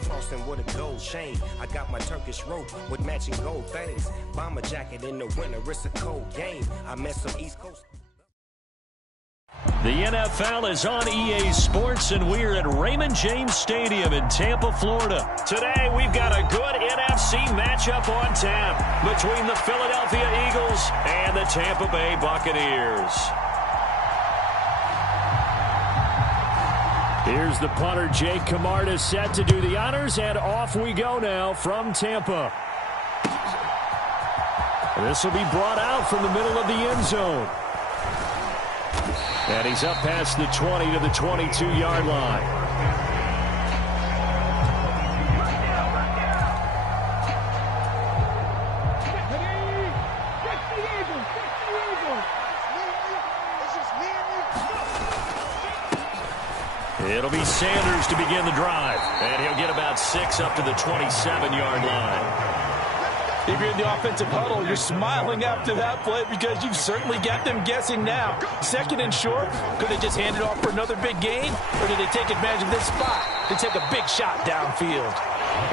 Flossing with a gold chain. I got my Turkish rope with matching gold things. Bomber jacket in the winter, it's a cold game. I met some East Coast. The NFL is on EA Sports, and we're at Raymond James Stadium in Tampa, Florida. Today, we've got a good NFC matchup on tap between the Philadelphia Eagles and the Tampa Bay Buccaneers. Here's the punter, Jake Camarda, set to do the honors, and off we go now from Tampa. This will be brought out from the middle of the end zone. And he's up past the 20 to the 22-yard line. It'll be Sanders to begin the drive. And he'll get about 6 up to the 27-yard line. If you're in the offensive huddle, you're smiling after that play because you've certainly got them guessing now. 2nd and short, could they just hand it off for another big gain? Or did they take advantage of this spot to take a big shot downfield?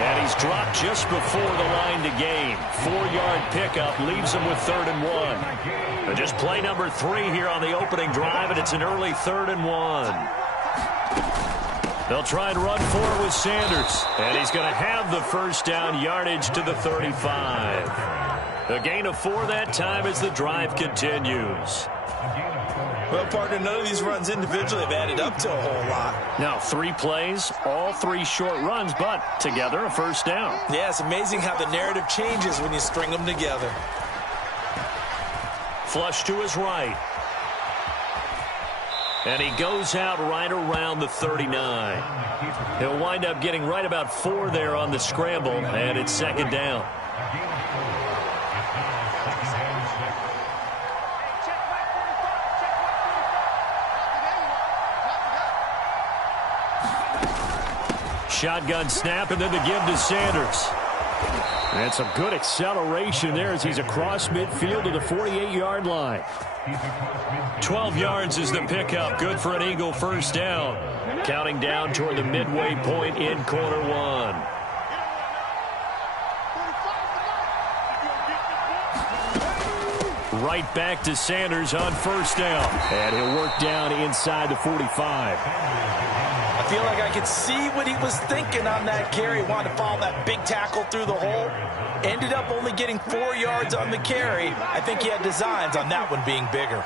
And he's dropped just before the line to gain. 4-yard pickup leaves him with 3rd and 1. And just play number 3 here on the opening drive, and it's an early 3rd and 1. They'll try and run forward with Sanders. And he's going to have the first down, yardage to the 35. A gain of 4 that time as the drive continues. Well, partner, none of these runs individually have added up to a whole lot. Now 3 plays, all 3 short runs, but together a first down. Yeah, it's amazing how the narrative changes when you string them together. Flush to his right. And he goes out right around the 39. He'll wind up getting right about 4 there on the scramble, and it's second down. Shotgun snap, and then the give to Sanders. And some good acceleration there as he's across midfield to the 48-yard line. 12 yards is the pickup. Good for an Eagle first down. Counting down toward the midway point in quarter one. Right back to Sanders on first down. And he'll work down inside the 45. I feel like I could see what he was thinking on that carry. Wanted to follow that big tackle through the hole. Ended up only getting 4 yards on the carry. I think he had designs on that one being bigger.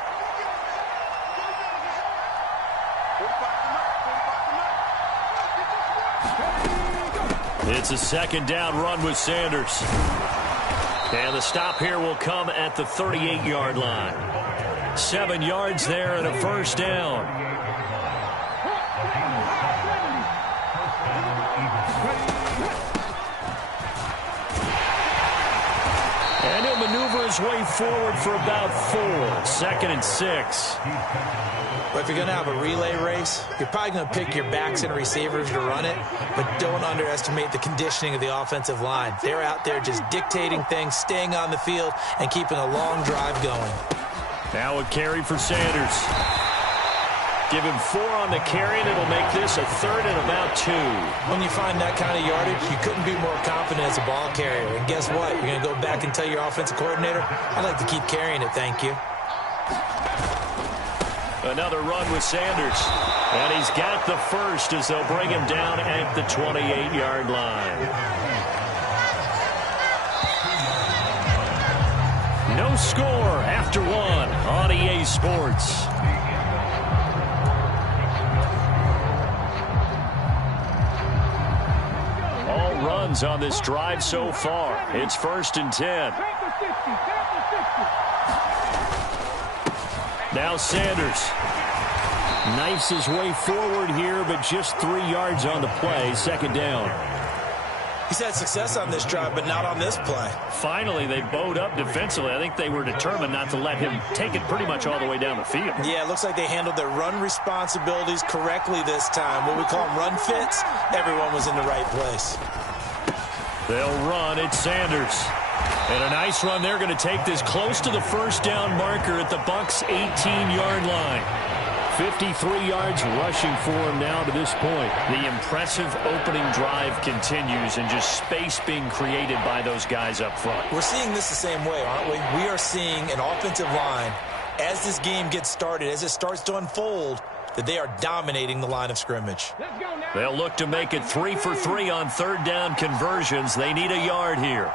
It's a second down run with Sanders. And the stop here will come at the 38-yard line. 7 yards there and a first down. And he'll maneuver his way forward for about 4. 2nd and 6. But if you're going to have a relay race, you're probably going to pick your backs and receivers to run it, but don't underestimate the conditioning of the offensive line. They're out there just dictating things, staying on the field, and keeping a long drive going. Now a carry for Sanders. Give him 4 on the carry, and it'll make this a 3rd and about 2. When you find that kind of yardage, you couldn't be more confident as a ball carrier. And guess what? You're going to go back and tell your offensive coordinator, I'd like to keep carrying it, thank you. Another run with Sanders. And he's got the first as they'll bring him down at the 28-yard line. No score after 1 on EA Sports. All runs on this drive so far. It's 1st and 10. Now Sanders knifes his way forward here, but just 3 yards on the play. 2nd down. He's had success on this drive, but not on this play. Finally, they bowed up defensively. I think they were determined not to let him take it pretty much all the way down the field. Yeah, it looks like they handled their run responsibilities correctly this time. What we call them run fits, everyone was in the right place. They'll run. It's Sanders. And a nice run. They're going to take this close to the first down marker at the Bucs' 18-yard line. 53 yards rushing for him now to this point. The impressive opening drive continues, and just space being created by those guys up front. We're seeing this the same way, aren't we? We are seeing an offensive line, as this game gets started, as it starts to unfold, that they are dominating the line of scrimmage. They'll look to make it 3 for 3 on 3rd down conversions. They need a yard here.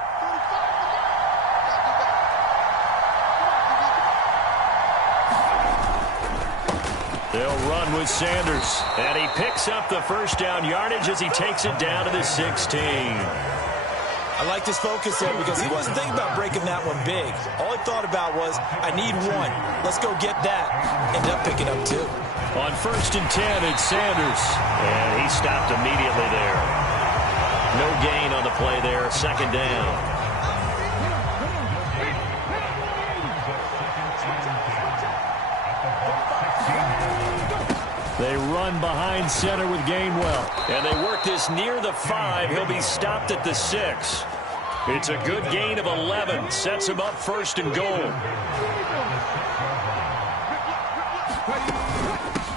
They'll run with Sanders. And he picks up the first down yardage as he takes it down to the 16. I like his focus there because he wasn't thinking about breaking that one big. All he thought about was, I need 1. Let's go get that. Ended up picking up 2. On 1st and 10, it's Sanders. And he stopped immediately there. No gain on the play there. 2nd down. They run behind center with Gainwell. And they work this near the 5. He'll be stopped at the 6. It's a good gain of 11. Sets him up 1st and goal.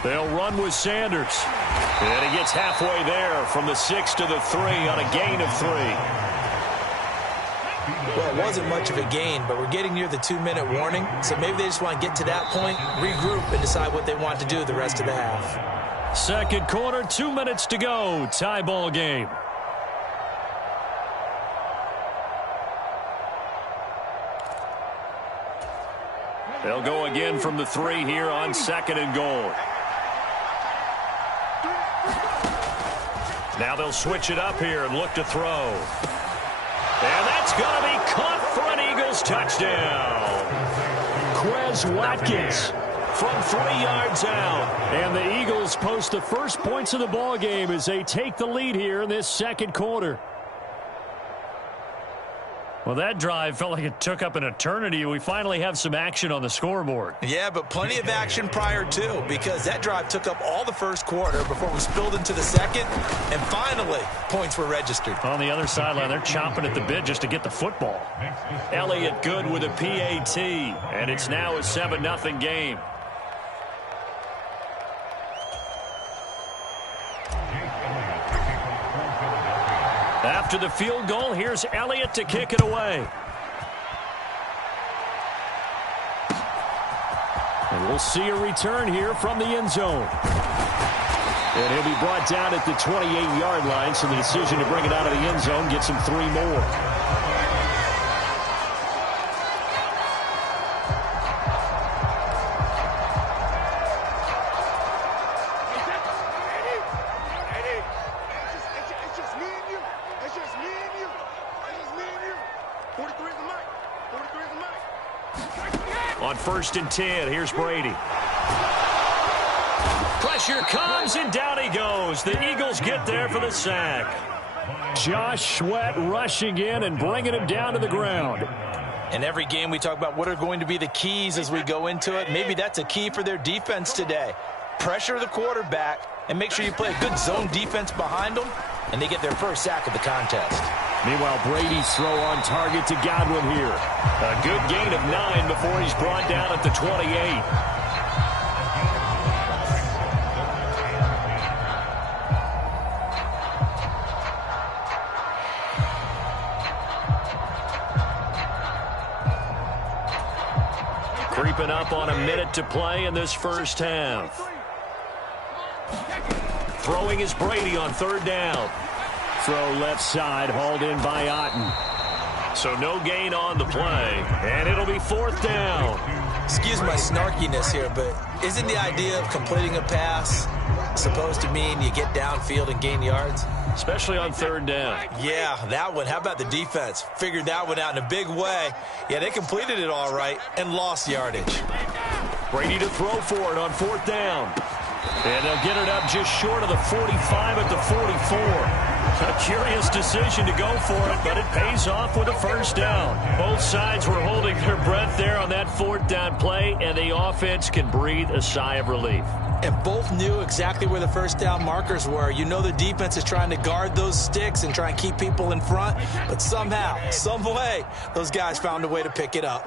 They'll run with Sanders. And he gets halfway there from the 6 to the 3 on a gain of 3. Well, it wasn't much of a gain, but we're getting near the 2-minute warning, so maybe they just want to get to that point, regroup, and decide what they want to do the rest of the half. Second quarter, 2 minutes to go. Tie ball game. They'll go again from the 3 here on 2nd and goal. Now they'll switch it up here and look to throw. And that's going to be caught for an Eagles touchdown. Quez Watkins from 3 yards out. And the Eagles post the first points of the ball game as they take the lead here in this second quarter. Well, that drive felt like it took up an eternity. We finally have some action on the scoreboard. Yeah, but plenty of action prior to, because that drive took up all the first quarter before it was spilled into the second, and finally, points were registered. On the other sideline, they're chomping at the bit just to get the football. Elliott good with a PAT, and it's now a 7-0 game. After the field goal, here's Elliott to kick it away. And we'll see a return here from the end zone. And he'll be brought down at the 28-yard line, so the decision to bring it out of the end zone gets him 3 more. On 1st and 10, here's Brady. Pressure comes, and down he goes. The Eagles get there for the sack. Josh Sweat rushing in and bringing him down to the ground. In every game, we talk about what are going to be the keys as we go into it. Maybe that's a key for their defense today. Pressure the quarterback and make sure you play a good zone defense behind them, and they get their first sack of the contest. Meanwhile, Brady's throw on target to Godwin here. A good gain of 9 before he's brought down at the 28. Creeping up on a minute to play in this first half. Throwing is Brady on 3rd down. Throw left side, hauled in by Otten. So no gain on the play, and it'll be 4th down. Excuse my snarkiness here, but isn't the idea of completing a pass supposed to mean you get downfield and gain yards? Especially on 3rd down. Yeah, that one. How about the defense? Figured that one out in a big way. Yeah, they completed it all right and lost yardage. Brady to throw for it on 4th down. And they'll get it up just short of the 45 at the 44. A curious decision to go for it, but it pays off with a 1st down. Both sides were holding their breath there on that 4th down play, and the offense can breathe a sigh of relief. And both knew exactly where the 1st down markers were. You know the defense is trying to guard those sticks and try and keep people in front, but somehow, some way, those guys found a way to pick it up.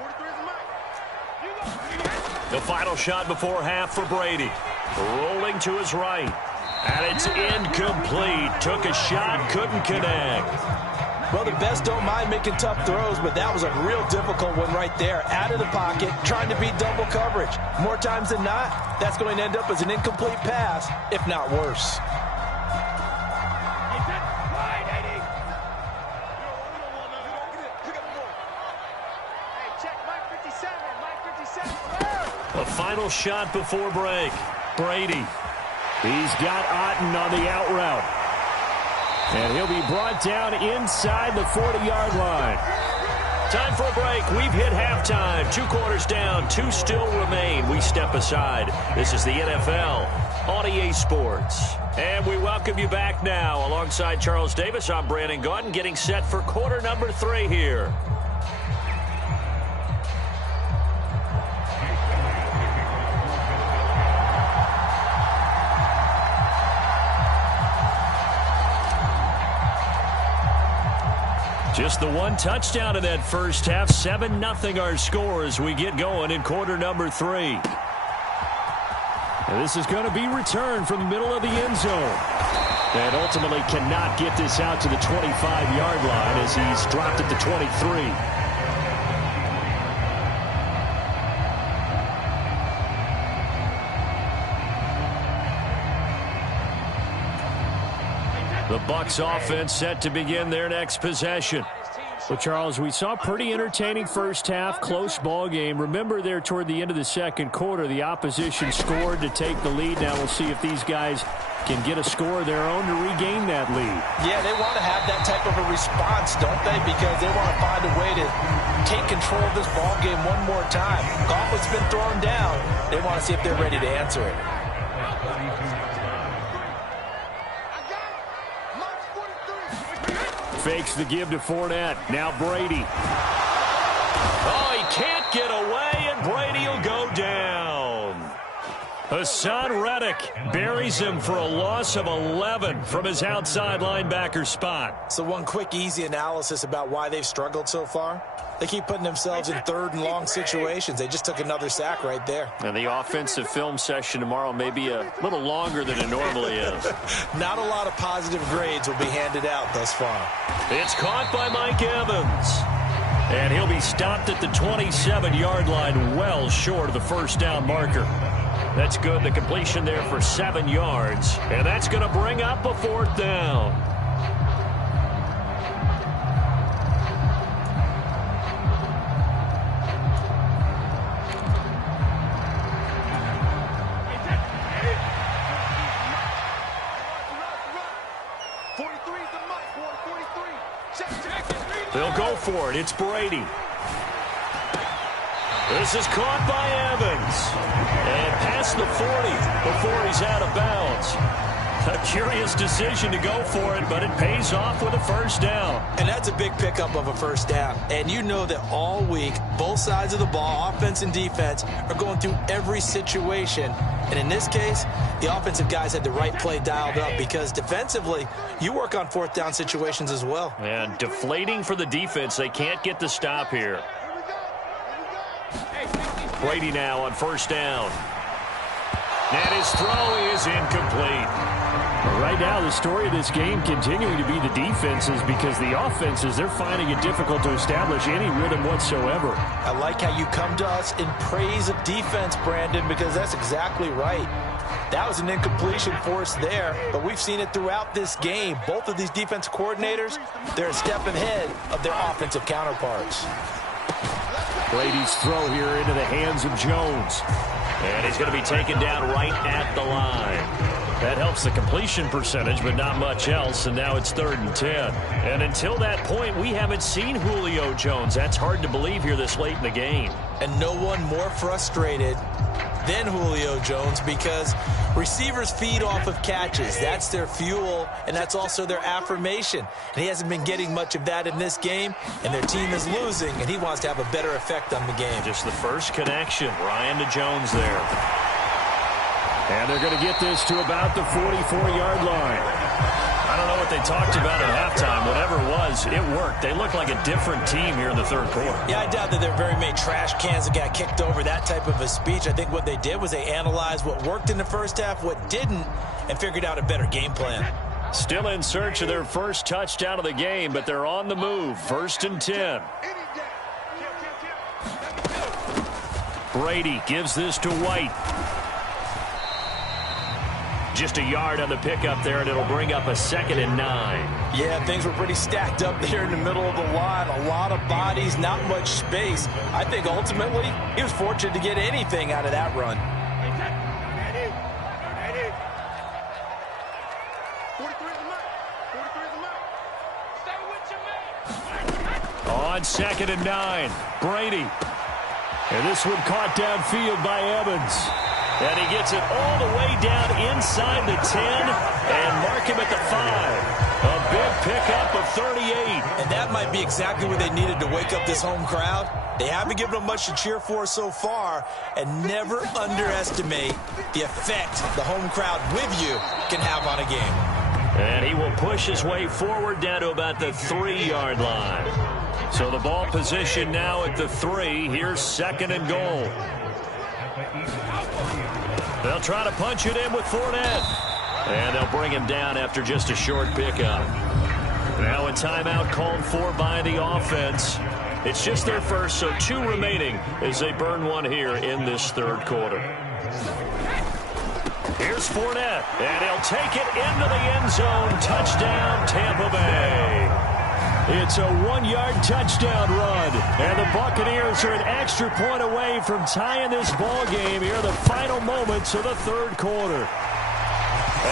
The final shot before half for Brady. Rolling to his right. And it's incomplete. Took a shot, couldn't connect. Well, the best don't mind making tough throws, but that was a real difficult one right there. Out of the pocket, trying to beat double coverage. More times than not, that's going to end up as an incomplete pass, if not worse. The final shot before break. Brady. He's got Otten on the out route. And he'll be brought down inside the 40-yard line. Time for a break. We've hit halftime. 2 quarters down. 2 still remain. We step aside. This is the NFL on EA Sports. And we welcome you back now. Alongside Charles Davis, I'm Brandon Gaudin, getting set for quarter number 3 here. Just the 1 touchdown in that first half. 7-0 our score as we get going in quarter number 3. And this is going to be returned from the middle of the end zone. And ultimately cannot get this out to the 25-yard line as he's dropped at the 23. The Bucs offense set to begin their next possession. Well, Charles, we saw a pretty entertaining first half, close ball game. Remember there toward the end of the second quarter, the opposition scored to take the lead. Now we'll see if these guys can get a score of their own to regain that lead. Yeah, they want to have that type of a response, don't they? Because they want to find a way to take control of this ball game one more time. Gauntlet's been thrown down. They want to see if they're ready to answer it. Fakes the give to Fournette. Now Brady. Oh, he can't get away, and Brady will go down. Hassan Reddick buries him for a loss of 11 from his outside linebacker spot. So one quick, easy analysis about why they've struggled so far. They keep putting themselves in third and long situations. They just took another sack right there. And the offensive film session tomorrow may be a little longer than it normally is. Not a lot of positive grades will be handed out thus far. It's caught by Mike Evans. And he'll be stopped at the 27-yard line, well short of the first down marker. That's good. The completion there for 7 yards. And that's going to bring up a 4th down. They'll go for it. It's Brady. This is caught by Evans. And past the 40 before he's out of bounds. A curious decision to go for it, but it pays off with a first down. And that's a big pickup of a first down. And you know that all week, both sides of the ball, offense and defense, are going through every situation. And in this case, the offensive guys had the right play dialed up because defensively, you work on 4th down situations as well. And deflating for the defense. They can't get the stop here. Brady now on first down. And his throw is incomplete. Right now, the story of this game continuing to be the defenses because the offenses, they're finding it difficult to establish any rhythm whatsoever. I like how you come to us in praise of defense, Brandon, because that's exactly right. That was an incompletion forced there, but we've seen it throughout this game. Both of these defense coordinators, they're a step ahead of their offensive counterparts. Brady's throw here into the hands of Jones. And he's going to be taken down right at the line. That helps the completion percentage, but not much else, and now it's 3rd and 10. And until that point, we haven't seen Julio Jones. That's hard to believe here this late in the game. And no one more frustrated than Julio Jones because receivers feed off of catches. That's their fuel, and that's also their affirmation. And he hasn't been getting much of that in this game, and their team is losing, and he wants to have a better effect on the game. Just the first connection, Ryan to Jones there. And they're going to get this to about the 44-yard line. I don't know what they talked about at halftime. Whatever it was, it worked. They look like a different team here in the 3rd quarter. Yeah, I doubt that there are very many trash cans that got kicked over, that type of a speech. I think what they did was they analyzed what worked in the first half, what didn't, and figured out a better game plan. Still in search of their first touchdown of the game, but they're on the move. 1st and 10. Brady gives this to White. Just a yard on the pickup there, and it'll bring up a 2nd and 9. Yeah, things were pretty stacked up there in the middle of the line. A lot of bodies, not much space. I think ultimately he was fortunate to get anything out of that run. On 2nd and 9, Brady. And this one caught downfield by Evans. And he gets it all the way down inside the 10 and mark him at the 5. A big pickup of 38. And that might be exactly what they needed to wake up this home crowd. They haven't given them much to cheer for so far, and never underestimate the effect the home crowd with you can have on a game. And he will push his way forward down to about the 3-yard line. So the ball position now at the 3. Here's 2nd and goal. They'll try to punch it in with Fournette. And they'll bring him down after just a short pickup. Now a timeout called for by the offense. It's just their first, so 2 remaining as they burn one here in this 3rd quarter. Here's Fournette, and he'll take it into the end zone. Touchdown, Tampa Bay. It's a 1-yard touchdown run, and the Buccaneers are an extra point away from tying this ball game here in the final moments of the 3rd quarter.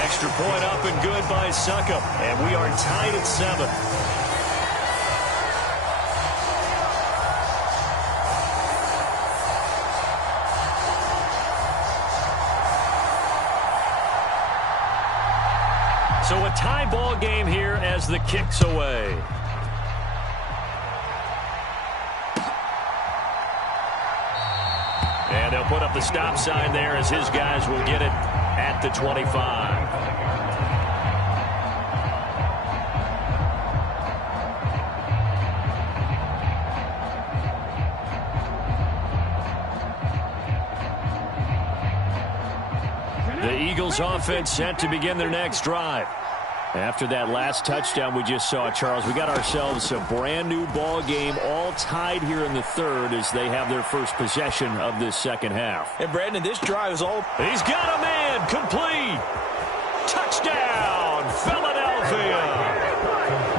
Extra point up and good by Succop, and we are tied at 7. So a tie ball game here as the kick's away. And they'll put up the stop sign there as his guys will get it at the 25. The Eagles offense set to begin their next drive. After that last touchdown we just saw, Charles, we got ourselves a brand new ball game, all tied here in the third as they have their first possession of this second half. And Brandon, this drive is all... He's got a man, complete. Touchdown, Philadelphia.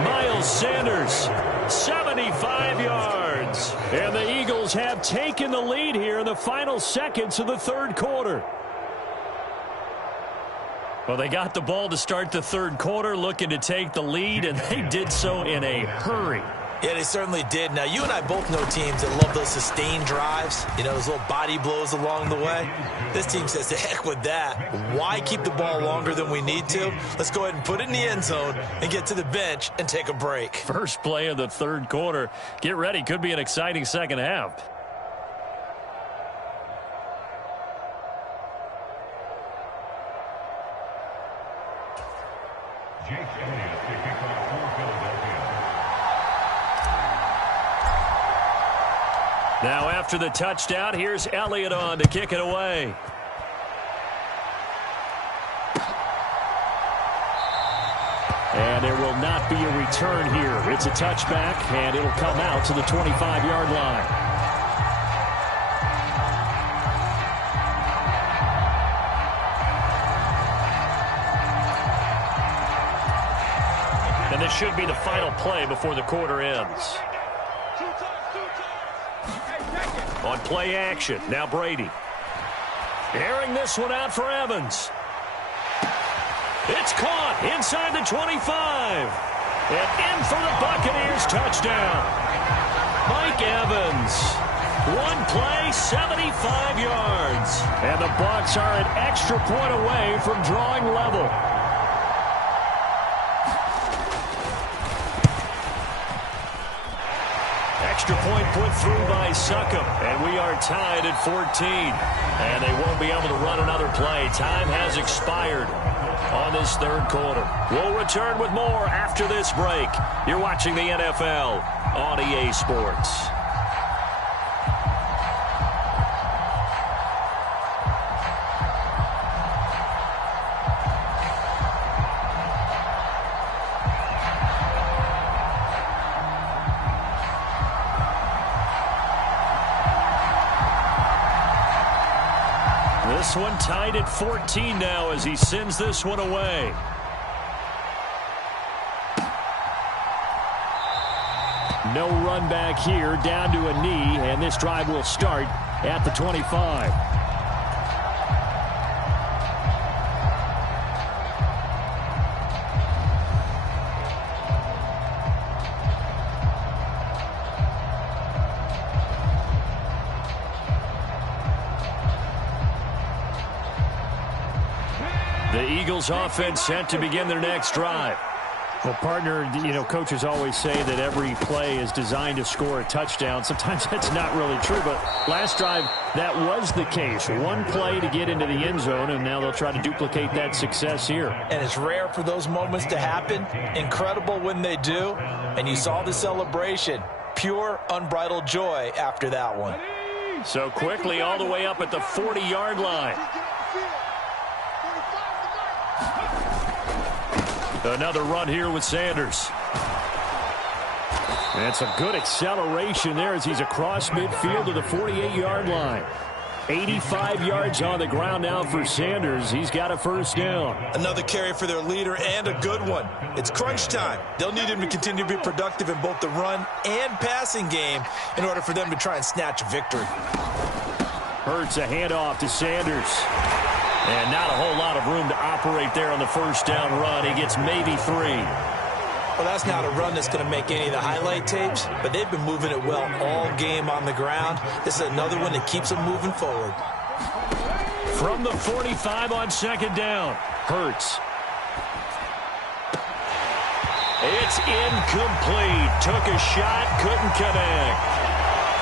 Miles Sanders, 75 yards. And the Eagles have taken the lead here in the final seconds of the third quarter. Well, they got the ball to start the third quarter, looking to take the lead, and they did so in a hurry. Yeah, they certainly did. Now, you and I both know teams that love those sustained drives, you know, those little body blows along the way. This team says, the heck with that. Why keep the ball longer than we need to? Let's go ahead and put it in the end zone and get to the bench and take a break. First play of the third quarter. Get ready. Could be an exciting second half. Now after the touchdown, here's Elliott on to kick it away. And there will not be a return here. It's a touchback, and it'll come out to the 25-yard line. And this should be the final play before the quarter ends. On play action, now Brady. Airing this one out for Evans. It's caught inside the 25. And in for the Buccaneers touchdown. Mike Evans. One play, 75 yards. And the Bucs are an extra point away from drawing level. Extra point put through by Succop, and we are tied at 14. And they won't be able to run another play. Time has expired on this third quarter. We'll return with more after this break. You're watching the NFL on EA Sports. This one tied at 14 now as he sends this one away. No run back here, down to a knee, and this drive will start at the 25. The Eagles offense set to begin their next drive. Well, partner, you know, coaches always say that every play is designed to score a touchdown. Sometimes that's not really true, but last drive, that was the case. One play to get into the end zone, and now they'll try to duplicate that success here. And it's rare for those moments to happen. Incredible when they do. And you saw the celebration. Pure, unbridled joy after that one. So quickly all the way up at the 40-yard line. Another run here with Sanders. That's a good acceleration there as he's across midfield to the 48-yard line. 85 yards on the ground now for Sanders. He's got a first down. Another carry for their leader and a good one. It's crunch time. They'll need him to continue to be productive in both the run and passing game in order for them to try and snatch a victory. Hurts a handoff to Sanders. And not a whole lot of room to operate there on the first down run. He gets maybe 3. Well, that's not a run that's going to make any of the highlight tapes, but they've been moving it well all game on the ground. This is another one that keeps them moving forward. From the 45 on second down, Hurts. It's incomplete. Took a shot, couldn't connect.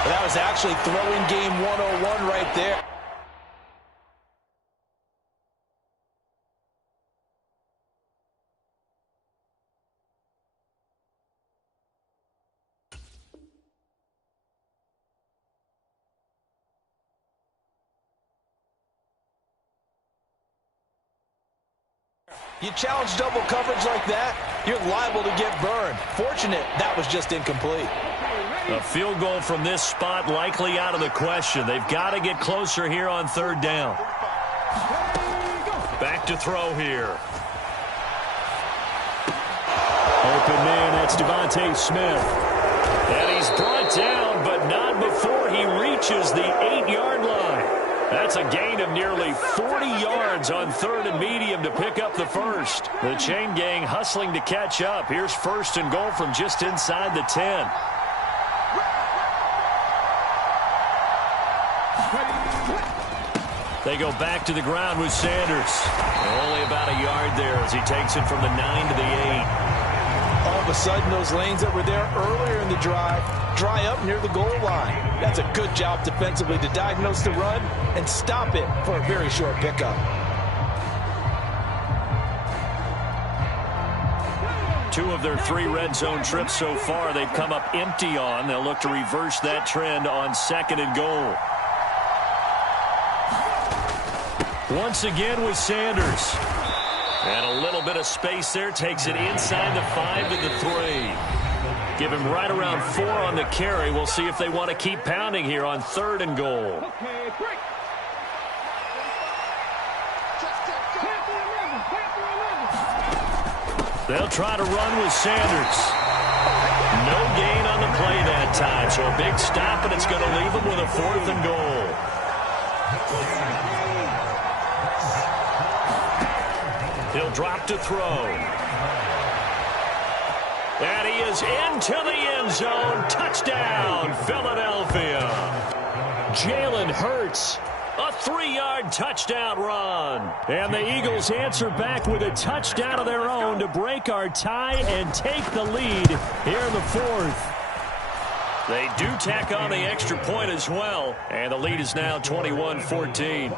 That was actually throwing game 101 right there. You challenge double coverage like that, you're liable to get burned. Fortunate, that was just incomplete. A field goal from this spot likely out of the question. They've got to get closer here on third down. Back to throw here. Open man, that's Devontae Smith. And he's brought down, but not before he reaches the 8-yard line. That's a gain of nearly 40 yards on third and medium to pick up the first. The chain gang hustling to catch up. Here's first and goal from just inside the 10. They go back to the ground with Sanders. Only about a yard there as he takes it from the 9 to the 8. All of a sudden, those lanes that were there earlier in the drive dry up near the goal line. That's a good job defensively to diagnose the run and stop it for a very short pickup. Two of their 3 red zone trips so far they've come up empty on. They'll look to reverse that trend on second and goal. Once again with Sanders. And a little bit of space there. Takes it inside the 5 to the 3. Give him right around 4 on the carry. We'll see if they want to keep pounding here on third and goal. They'll try to run with Sanders. No gain on the play that time. So a big stop, and it's going to leave them with a 4th and goal. He'll drop to throw. And he is into the end zone. Touchdown, Philadelphia. Jalen Hurts. A 3-yard touchdown run. And the Eagles answer back with a touchdown of their own to break our tie and take the lead here in the 4th. They do tack on the extra point as well. And the lead is now 21-14.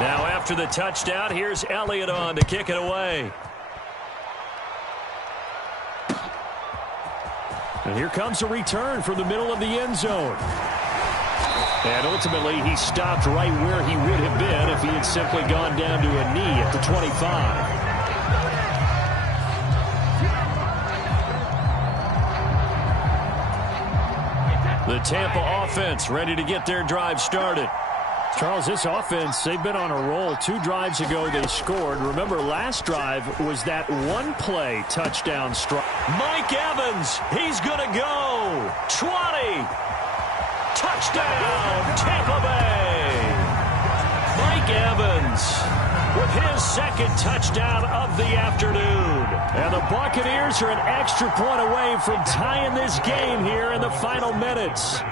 Now after the touchdown, here's Elliott on to kick it away. And here comes a return from the middle of the end zone. And ultimately, he stopped right where he would have been if he had simply gone down to a knee at the 25. The Tampa offense ready to get their drive started. Charles, this offense, they've been on a roll. 2 drives ago, they scored. Remember, last drive was that one-play touchdown strike. Mike Evans, he's going to go. 20. Touchdown, Tampa Bay. Mike Evans with his 2nd touchdown of the afternoon. And the Buccaneers are an extra point away from tying this game here in the final minutes.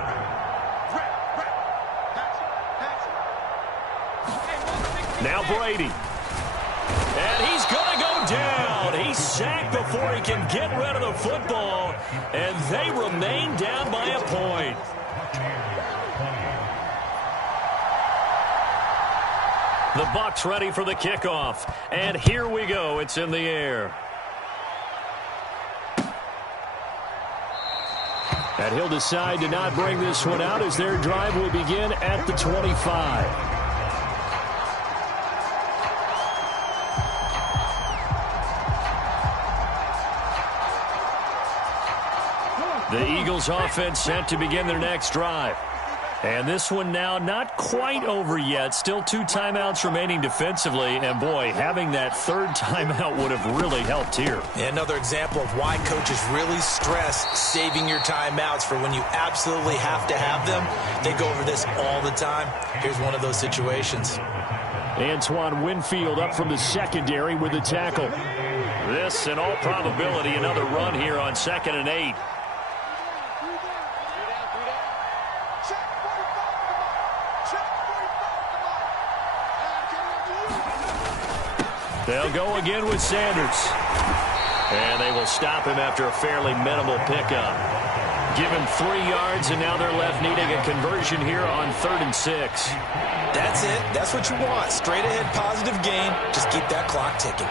Now Brady. And he's going to go down. He's sacked before he can get rid of the football. And they remain down by a point. The Bucs ready for the kickoff. And here we go. It's in the air. And he'll decide to not bring this one out as their drive will begin at the 25. The Eagles offense set to begin their next drive. And this one now not quite over yet. Still 2 timeouts remaining defensively. And, boy, having that 3rd timeout would have really helped here. Another example of why coaches really stress saving your timeouts for when you absolutely have to have them. They go over this all the time. Here's one of those situations. Antoine Winfield up from the secondary with the tackle. This, in all probability, another run here on 2nd and 8. They'll go again with Sanders. And they will stop him after a fairly minimal pickup. Give him 3 yards, and now they're left needing a conversion here on 3rd and 6. That's it. That's what you want. Straight ahead positive gain. Just keep that clock ticking.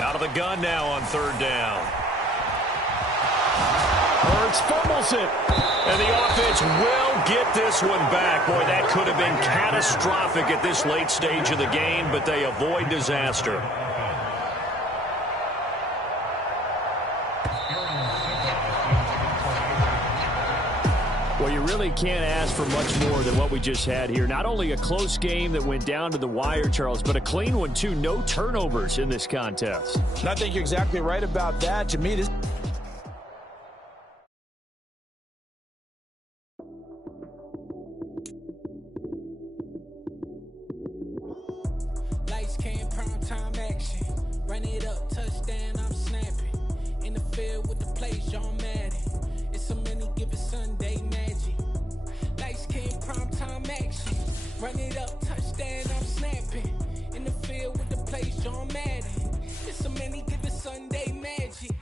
Out of the gun now on 3rd down. Hurts fumbles it. And the offense will get this one back. Boy, that could have been catastrophic at this late stage of the game, but they avoid disaster. Well, you really can't ask for much more than what we just had here. Not only a close game that went down to the wire, Charles, but a clean one, too. No turnovers in this contest. And I think you're exactly right about that. To me, this... Lights came, prime time action. Run it up, touchdown, I'm snapping. In the field with the plays, John Madden. It's a many given Sunday magic. Lights came, prime time action. Run it up, touchdown, I'm snapping. In the field with the plays, John Madden. It's a many given Sunday magic.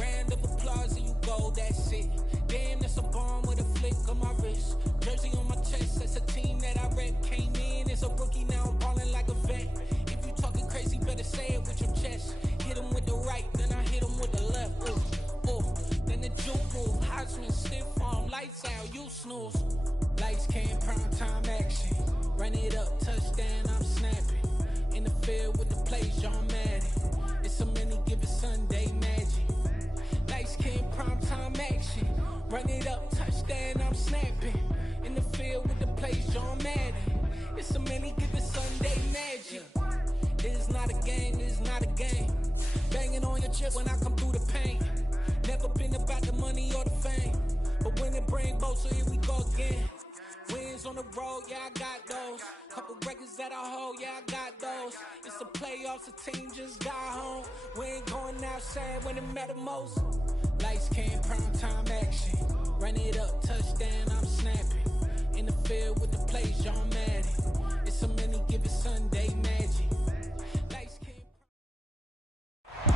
Round of applause and you go, that's it. Damn, that's a bomb with a flick on my wrist. Jersey on my chest, that's a team that I rep. Came in as a rookie, now I'm balling like a vet. If you talking crazy, better say it with your chest. Hit him with the right, then I hit him with the left. Ooh, ooh. Then the juke move, Heisman stiff arm, lights out, you snooze. Lights came, prime time action. Run it up, touchdown, I'm snapping. In the field with the plays, John Madden. It's a many given Sunday magic. Lights came, prime time action. Run it up, touchdown, I'm snapping. In the field with the plays, John Madden. It's a many given Sunday magic. This is not a game, this is not a game. Banging on your chest when I come through the pain. Never been about the money or the fame. But when it bring both, so here we go again. Wins on the road, yeah, I got those. Couple records that I hold, yeah, I got those. It's the playoffs, the team just got home. We ain't going outside when it matter most. Lights came, prime time action. Run it up, touchdown, I'm snapping. In the field with the plays, John Madden. It's a many given Sunday magic. Lights came.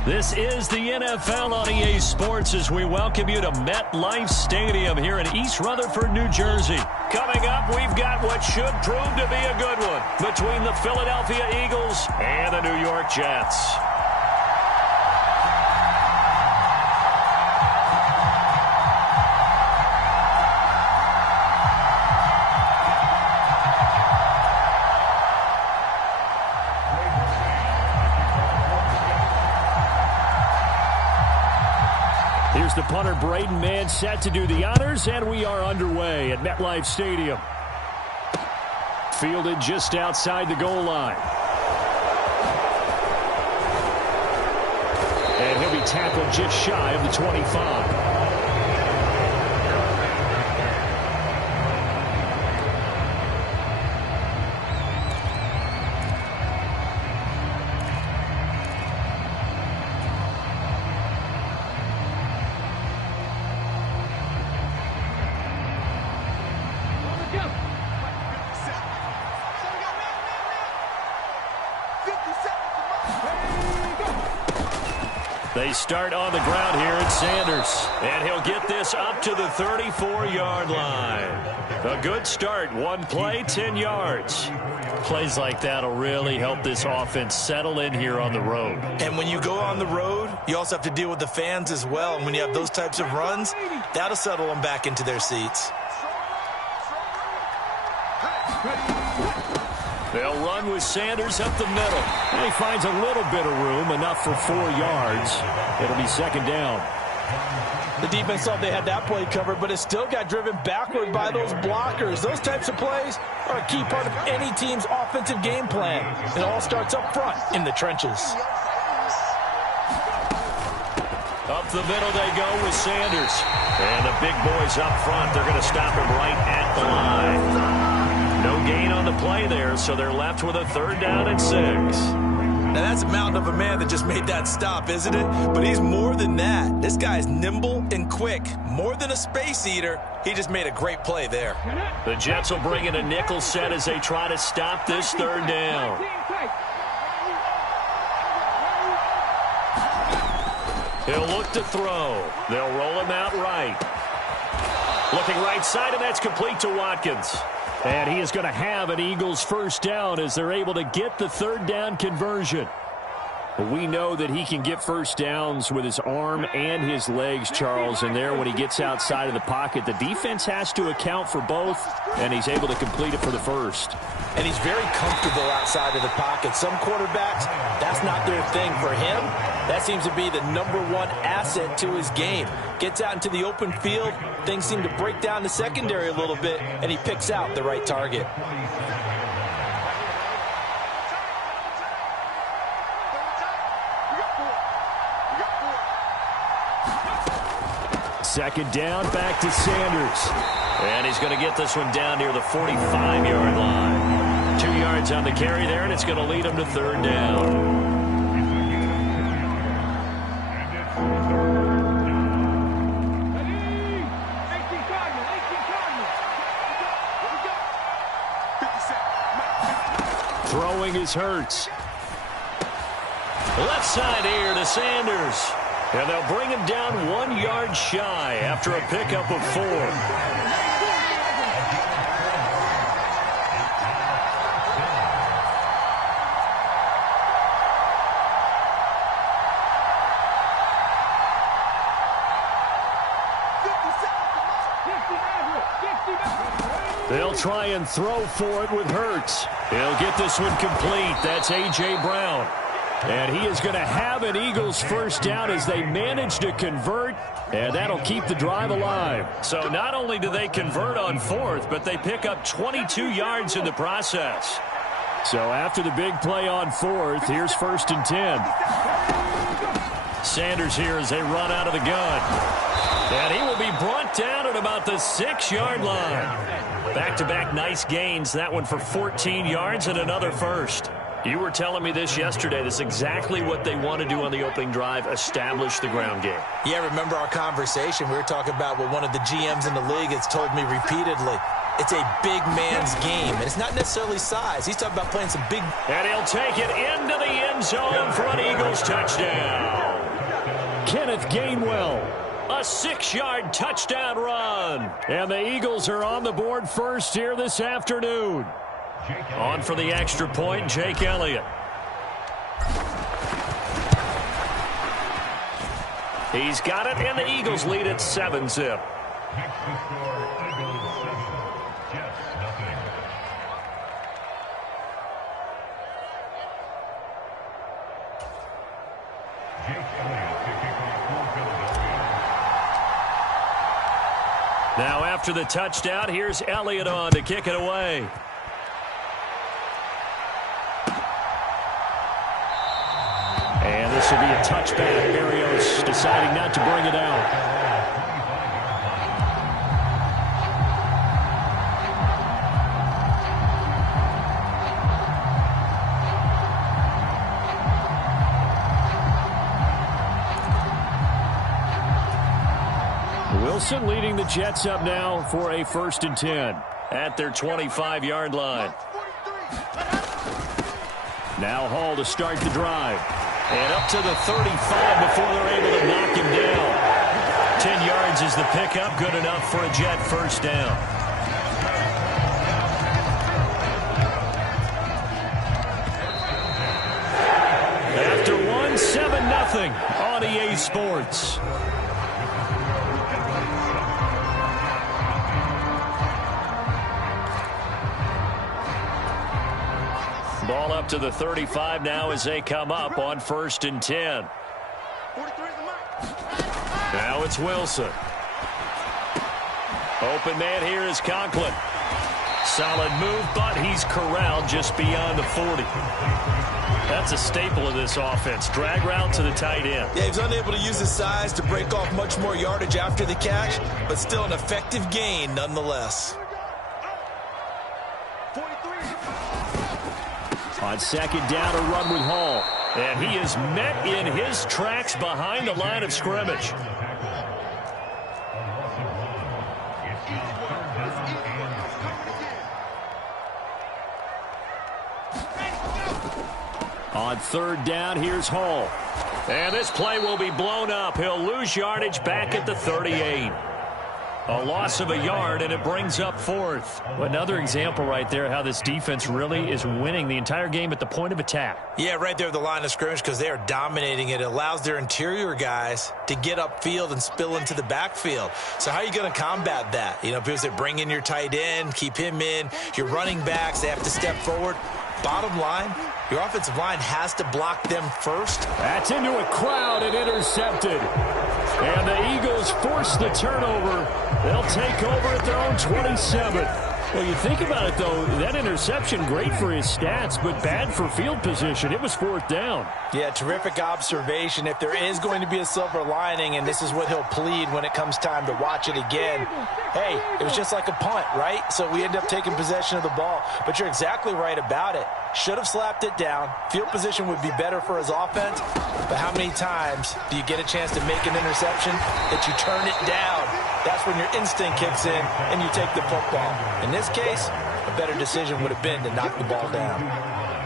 This is the NFL on EA Sports as we welcome you to MetLife Stadium here in East Rutherford, New Jersey. Coming up, we've got what should prove to be a good one between the Philadelphia Eagles and the New York Jets. Here's the punter, Braden Mann, set to do the honors, and we are underway at MetLife Stadium. Fielded just outside the goal line. And he'll be tackled just shy of the 25. They start on the ground here at Sanders. And he'll get this up to the 34-yard line. A good start. One play, 10 yards. Plays like that will really help this offense settle in here on the road. And when you go on the road, you also have to deal with the fans as well. And when you have those types of runs, that'll settle them back into their seats. They'll run with Sanders up the middle. And he finds a little bit of room, enough for 4 yards. It'll be second down. The defense thought they had that play covered, but it still got driven backward by those blockers. Those types of plays are a key part of any team's offensive game plan. It all starts up front in the trenches. Up the middle they go with Sanders. And the big boys up front, they're going to stop him right at the line. No gain on the play there, so they're left with a 3rd down and 6. Now, that's a mountain of a man that just made that stop, isn't it? But he's more than that. This guy's nimble and quick. More than a space eater. He just made a great play there. The Jets will bring in a nickel set as they try to stop this 3rd down. He'll look to throw. They'll roll him out right. Looking right side, and that's complete to Watkins. And he is going to have an Eagles 1st down as they're able to get the 3rd down conversion. We know that he can get 1st downs with his arm and his legs, Charles. And there, when he gets outside of the pocket, the defense has to account for both, and he's able to complete it for the 1st. And he's very comfortable outside of the pocket. Some quarterbacks, that's not their thing. For him, that seems to be the #1 asset to his game. Gets out into the open field, things seem to break down the secondary a little bit, and he picks out the right target. Second down, back to Sanders. And he's going to get this one down near the 45-yard line. 2 yards on the carry there, and it's going to lead him to 3rd down. Throwing is Hurts. Left side here to Sanders. And they'll bring him down 1 yard shy after a pickup of 4. They'll try and throw for it with Hurts. He'll get this one complete. That's A.J. Brown. And he is going to have an Eagles 1st down as they manage to convert, and that'll keep the drive alive. So not only do they convert on 4th, but they pick up 22 yards in the process. So after the big play on 4th, here's 1st and 10. Sanders here as they run out of the gun. And he will be brought down at about the 6-yard line. Back-to-back nice gains. That one for 14 yards and another 1st. You were telling me this yesterday. This is exactly what they want to do on the opening drive, establish the ground game. Yeah, remember our conversation. We were talking about what one of the GMs in the league has told me repeatedly. It's a big man's game, and it's not necessarily size. He's talking about playing some big... And he'll take it into the end zone for an Eagles touchdown. Kenneth Gainwell. A 6-yard touchdown run. And the Eagles are on the board first here this afternoon. On for the extra point, Jake Elliott. He's got it, and the Eagles lead at 7-zip. Now after the touchdown, here's Elliott on to kick it away. And this will be a touchback. Berrios deciding not to bring it out. Wilson leading the Jets up now for a 1st and 10 at their 25-yard line. Now Hall to start the drive. And up to the 35 before they're able to knock him down. 10 yards is the pickup, good enough for a Jet 1st down. After 1, 7-0 on EA Sports. Ball up to the 35 now as they come up on 1st and 10. Now it's Wilson. Open man here is Conklin. Solid move, but he's corralled just beyond the 40. That's a staple of this offense. Drag route to the tight end. Yeah, he's unable to use his size to break off much more yardage after the catch, but still an effective gain nonetheless. On second down, a run with Hall. And he is met in his tracks behind the line of scrimmage. On third down, here's Hall. And this play will be blown up. He'll lose yardage back at the 38. A loss of a yard, and it brings up fourth. Another example right there how this defense really is winning the entire game at the point of attack. Yeah, right there at the line of scrimmage because they are dominating it. It allows their interior guys to get upfield and spill into the backfield. So how are you going to combat that? You know, people say bring in your tight end, keep him in. Your running backs, they have to step forward. Bottom line, your offensive line has to block them first. That's into a crowd and intercepted. And the Eagles force the turnover. They'll take over at their own 27. Well, you think about it, though, that interception, great for his stats, but bad for field position. It was fourth down. Yeah, terrific observation. If there is going to be a silver lining, and this is what he'll plead when it comes time to watch it again, hey, it was just like a punt, right? So we end up taking possession of the ball. But you're exactly right about it. Should have slapped it down. Field position would be better for his offense. But how many times do you get a chance to make an interception that you turn it down? That's when your instinct kicks in and you take the football. In this case, a better decision would have been to knock the ball down.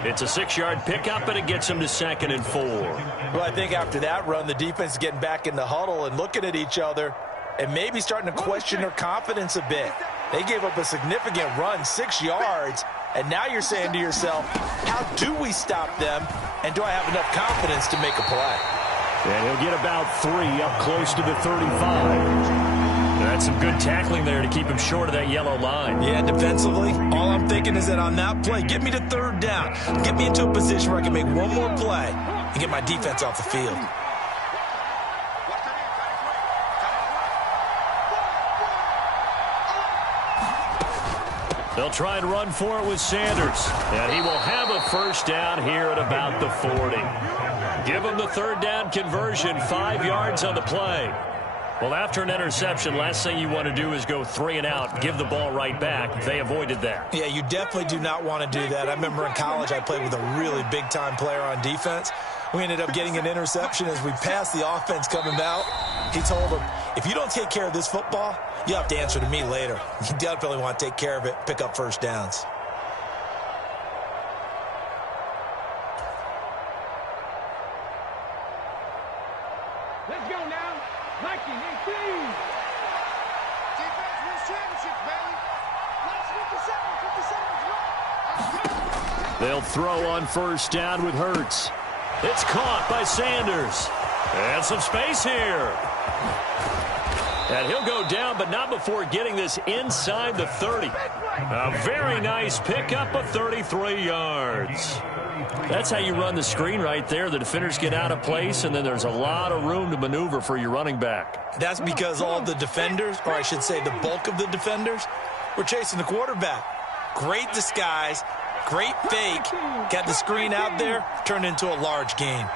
It's a 6-yard pickup, and it gets him to 2nd and 4. Well, I think after that run, the defense is getting back in the huddle and looking at each other and maybe starting to question their confidence a bit. They gave up a significant run, 6 yards, and now you're saying to yourself, how do we stop them, and do I have enough confidence to make a play? And he'll get about 3 up close to the 35. That's some good tackling there to keep him short of that yellow line. Yeah, defensively, all I'm thinking is that on that play, get me to third down. Get me into a position where I can make one more play and get my defense off the field. They'll try and run for it with Sanders. And he will have a first down here at about the 40. Give him the third down conversion, 5 yards on the play. Well, after an interception, last thing you want to do is go 3 and out, give the ball right back. They avoided that. Yeah, you definitely do not want to do that. I remember in college I played with a really big-time player on defense. We ended up getting an interception as we passed the offense coming out. He told him, if you don't take care of this football, you have to answer to me later. You definitely want to take care of it, pick up first downs. Let's go now. 1918. Defense wins championships, baby. Let's 57. They'll throw on first down with Hurts. It's caught by Sanders. And some space here. And he'll go down, but not before getting this inside the 30. A very nice pickup of 33 yards. That's how you run the screen right there. The defenders get out of place, and then there's a lot of room to maneuver for your running back. That's because all the defenders, or I should say the bulk of the defenders, were chasing the quarterback. Great disguise, great fake. Got the screen out there, turned into a large gain.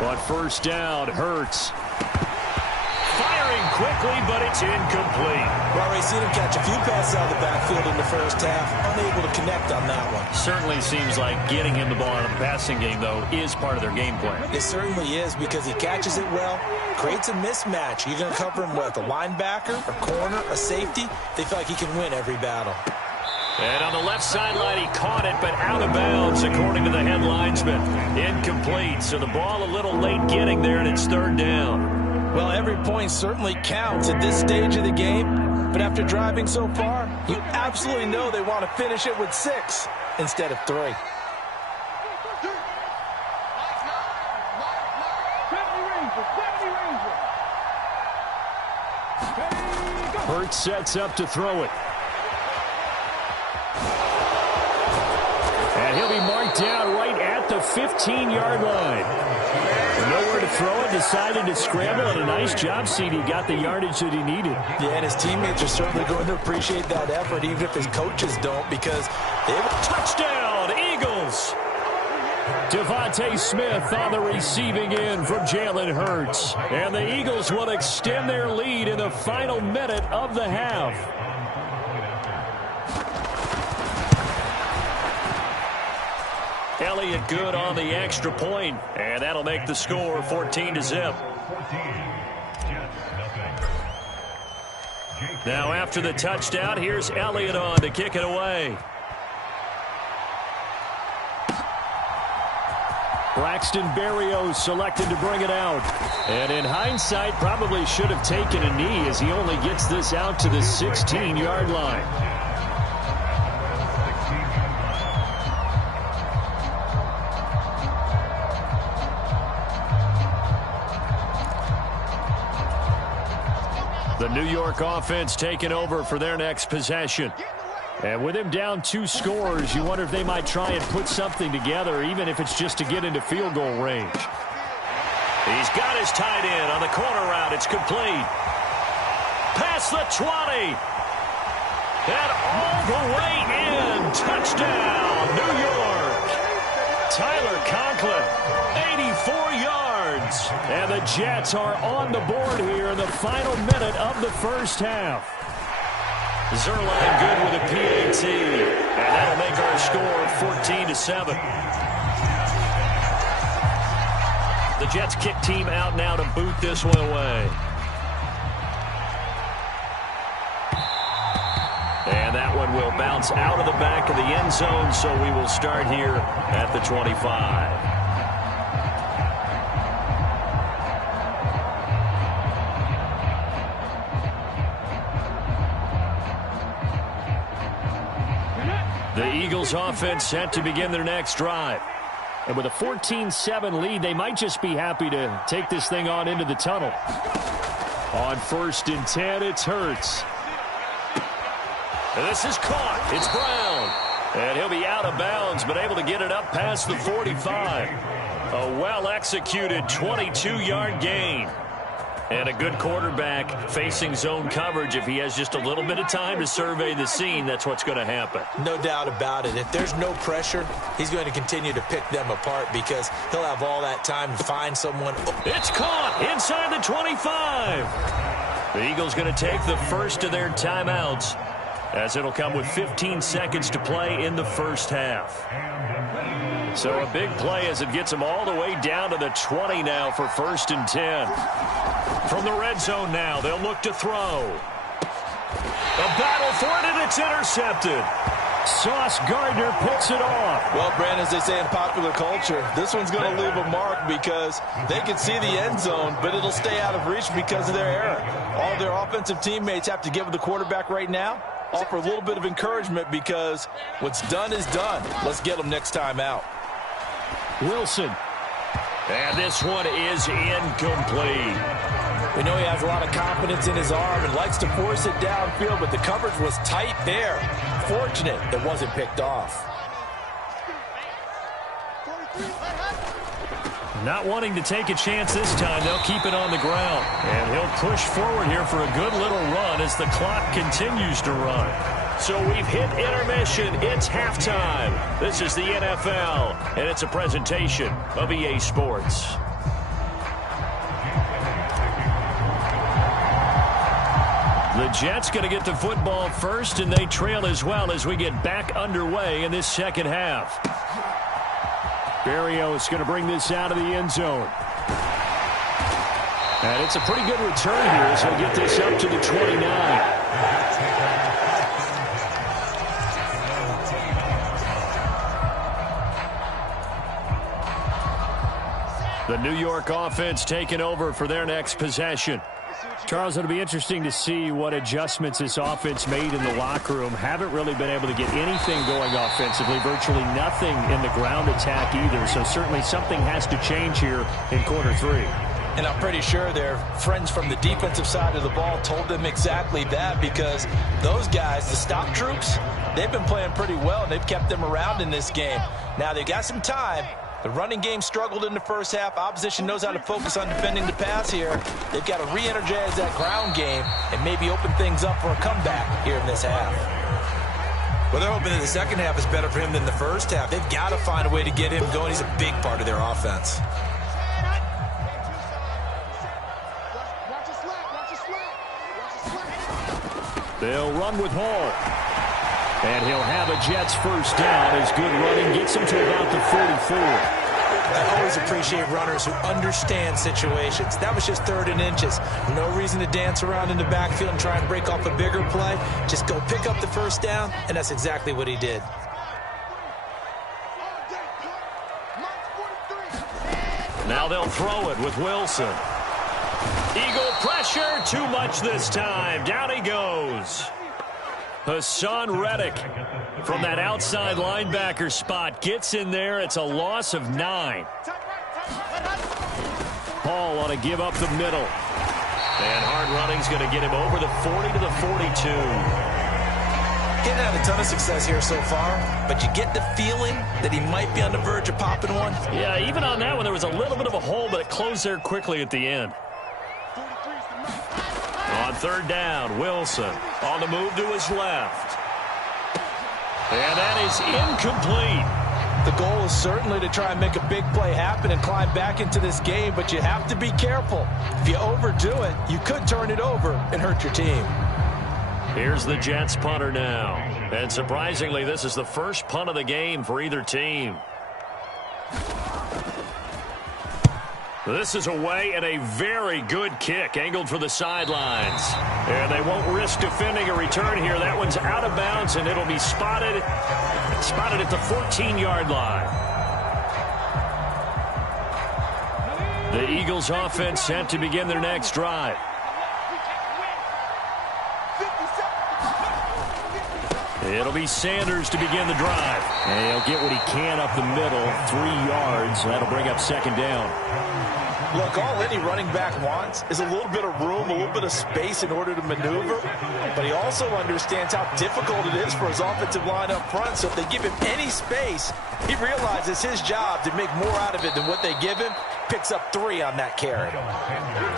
On first down, Hurts. Firing quickly, but it's incomplete. Well, we've seen him catch a few passes out of the backfield in the first half, unable to connect on that one. Certainly seems like getting him the ball in the passing game, though, is part of their game plan. It certainly is because he catches it well, creates a mismatch. You're going to cover him with a linebacker, a corner, a safety. They feel like he can win every battle. And on the left sideline, he caught it, but out of bounds, according to the head linesman. Incomplete, so the ball a little late getting there, and it's third down. Well, every point certainly counts at this stage of the game, but after driving so far, you absolutely know they want to finish it with 6 instead of 3. Hurts sets up to throw it. And he'll be marked down right at the 15-yard line. Nowhere to throw it, decided to scramble, and a nice job, CD. Got the yardage that he needed. Yeah, and his teammates are certainly going to appreciate that effort, even if his coaches don't, because they have a touchdown, Eagles. Devontae Smith on the receiving end from Jalen Hurts. And the Eagles will extend their lead in the final minute of the half. Elliott good on the extra point, and that'll make the score 14-0. Now after the touchdown, here's Elliott on to kick it away. Braxton Berrios selected to bring it out. And in hindsight, probably should have taken a knee as he only gets this out to the 16-yard line. The New York offense taking over for their next possession. And with him down 2 scores, you wonder if they might try and put something together, even if it's just to get into field goal range. He's got his tight end on the corner route. It's complete. Past the 20. And all the way in. Touchdown, New York. Tyler Conklin, 84 yards. And the Jets are on the board here in the final minute of the first half. Zerline good with a PAT, and that'll make our score 14-7. The Jets kick team out now to boot this one away. And that one will bounce out of the back of the end zone, so we will start here at the 25. The Eagles offense set to begin their next drive. And with a 14-7 lead, they might just be happy to take this thing on into the tunnel. On 1st and 10, it's Hurts. And this is caught. It's Brown. And he'll be out of bounds, but able to get it up past the 45. A well-executed 22-yard gain. And a good quarterback facing zone coverage. If he has just a little bit of time to survey the scene, that's what's going to happen. No doubt about it. If there's no pressure, he's going to continue to pick them apart because he'll have all that time to find someone. It's caught inside the 25. The Eagles going to take the first of their timeouts as it'll come with 15 seconds to play in the first half. So a big play as it gets them all the way down to the 20 now for 1st and 10. From the red zone now, they'll look to throw. A battle for it, and it's intercepted. Sauce Gardner picks it off. Well, Brandon, as they say in popular culture, this one's going to leave a mark because they can see the end zone, but it'll stay out of reach because of their error. All their offensive teammates have to give the quarterback right now, offer a little bit of encouragement because what's done is done. Let's get them next time out. Wilson. And this one is incomplete. We know he has a lot of confidence in his arm and likes to force it downfield, but the coverage was tight there. Fortunate it wasn't picked off. Not wanting to take a chance this time, they'll keep it on the ground. And he'll push forward here for a good little run as the clock continues to run. So we've hit intermission. It's halftime. This is the NFL, and it's a presentation of EA Sports. The Jets going to get the football first, and they trail as well as we get back underway in this second half. Berrios going to bring this out of the end zone. And it's a pretty good return here as he'll get this up to the 29. The New York offense taking over for their next possession. Charles, it'll be interesting to see what adjustments this offense made in the locker room. Haven't really been able to get anything going offensively, virtually nothing in the ground attack either. So certainly something has to change here in quarter 3. And I'm pretty sure their friends from the defensive side of the ball told them exactly that because those guys, the stock troops, they've been playing pretty well and they've kept them around in this game. Now they've got some time. The running game struggled in the first half. Opposition knows how to focus on defending the pass here. They've got to re-energize that ground game and maybe open things up for a comeback here in this half. Well, they're hoping that the second half is better for him than the first half. They've got to find a way to get him going. He's a big part of their offense. They'll run with Hall. And he'll have a Jets first down as good running gets him to about the 44. I always appreciate runners who understand situations. That was just 3rd and inches. No reason to dance around in the backfield and try and break off a bigger play. Just go pick up the first down, and that's exactly what he did. Now they'll throw it with Wilson. Eagle pressure, too much this time. Down he goes. Hassan Reddick from that outside linebacker spot gets in there. It's a loss of 9. Paul on a give up the middle. And hard running's going to get him over the 40 to the 42. He's had a ton of success here so far, but you get the feeling that he might be on the verge of popping one. Yeah, even on that one, there was a little bit of a hole, but it closed there quickly at the end. On 3rd down, Wilson on the move to his left. And that is incomplete. The goal is certainly to try and make a big play happen and climb back into this game, but you have to be careful. If you overdo it, you could turn it over and hurt your team. Here's the Jets punter now. And surprisingly, this is the first punt of the game for either team. This is away and a very good kick angled for the sidelines. And they won't risk defending a return here. That one's out of bounds, and it'll be spotted at the 14-yard line. The Eagles offense set to begin their next drive. It'll be Sanders to begin the drive. And he'll get what he can up the middle, 3 yards. That'll bring up 2nd down. Look, all any running back wants is a little bit of room, a little bit of space in order to maneuver. But he also understands how difficult it is for his offensive line up front. So if they give him any space, he realizes it's his job to make more out of it than what they give him. Picks up 3 on that carry.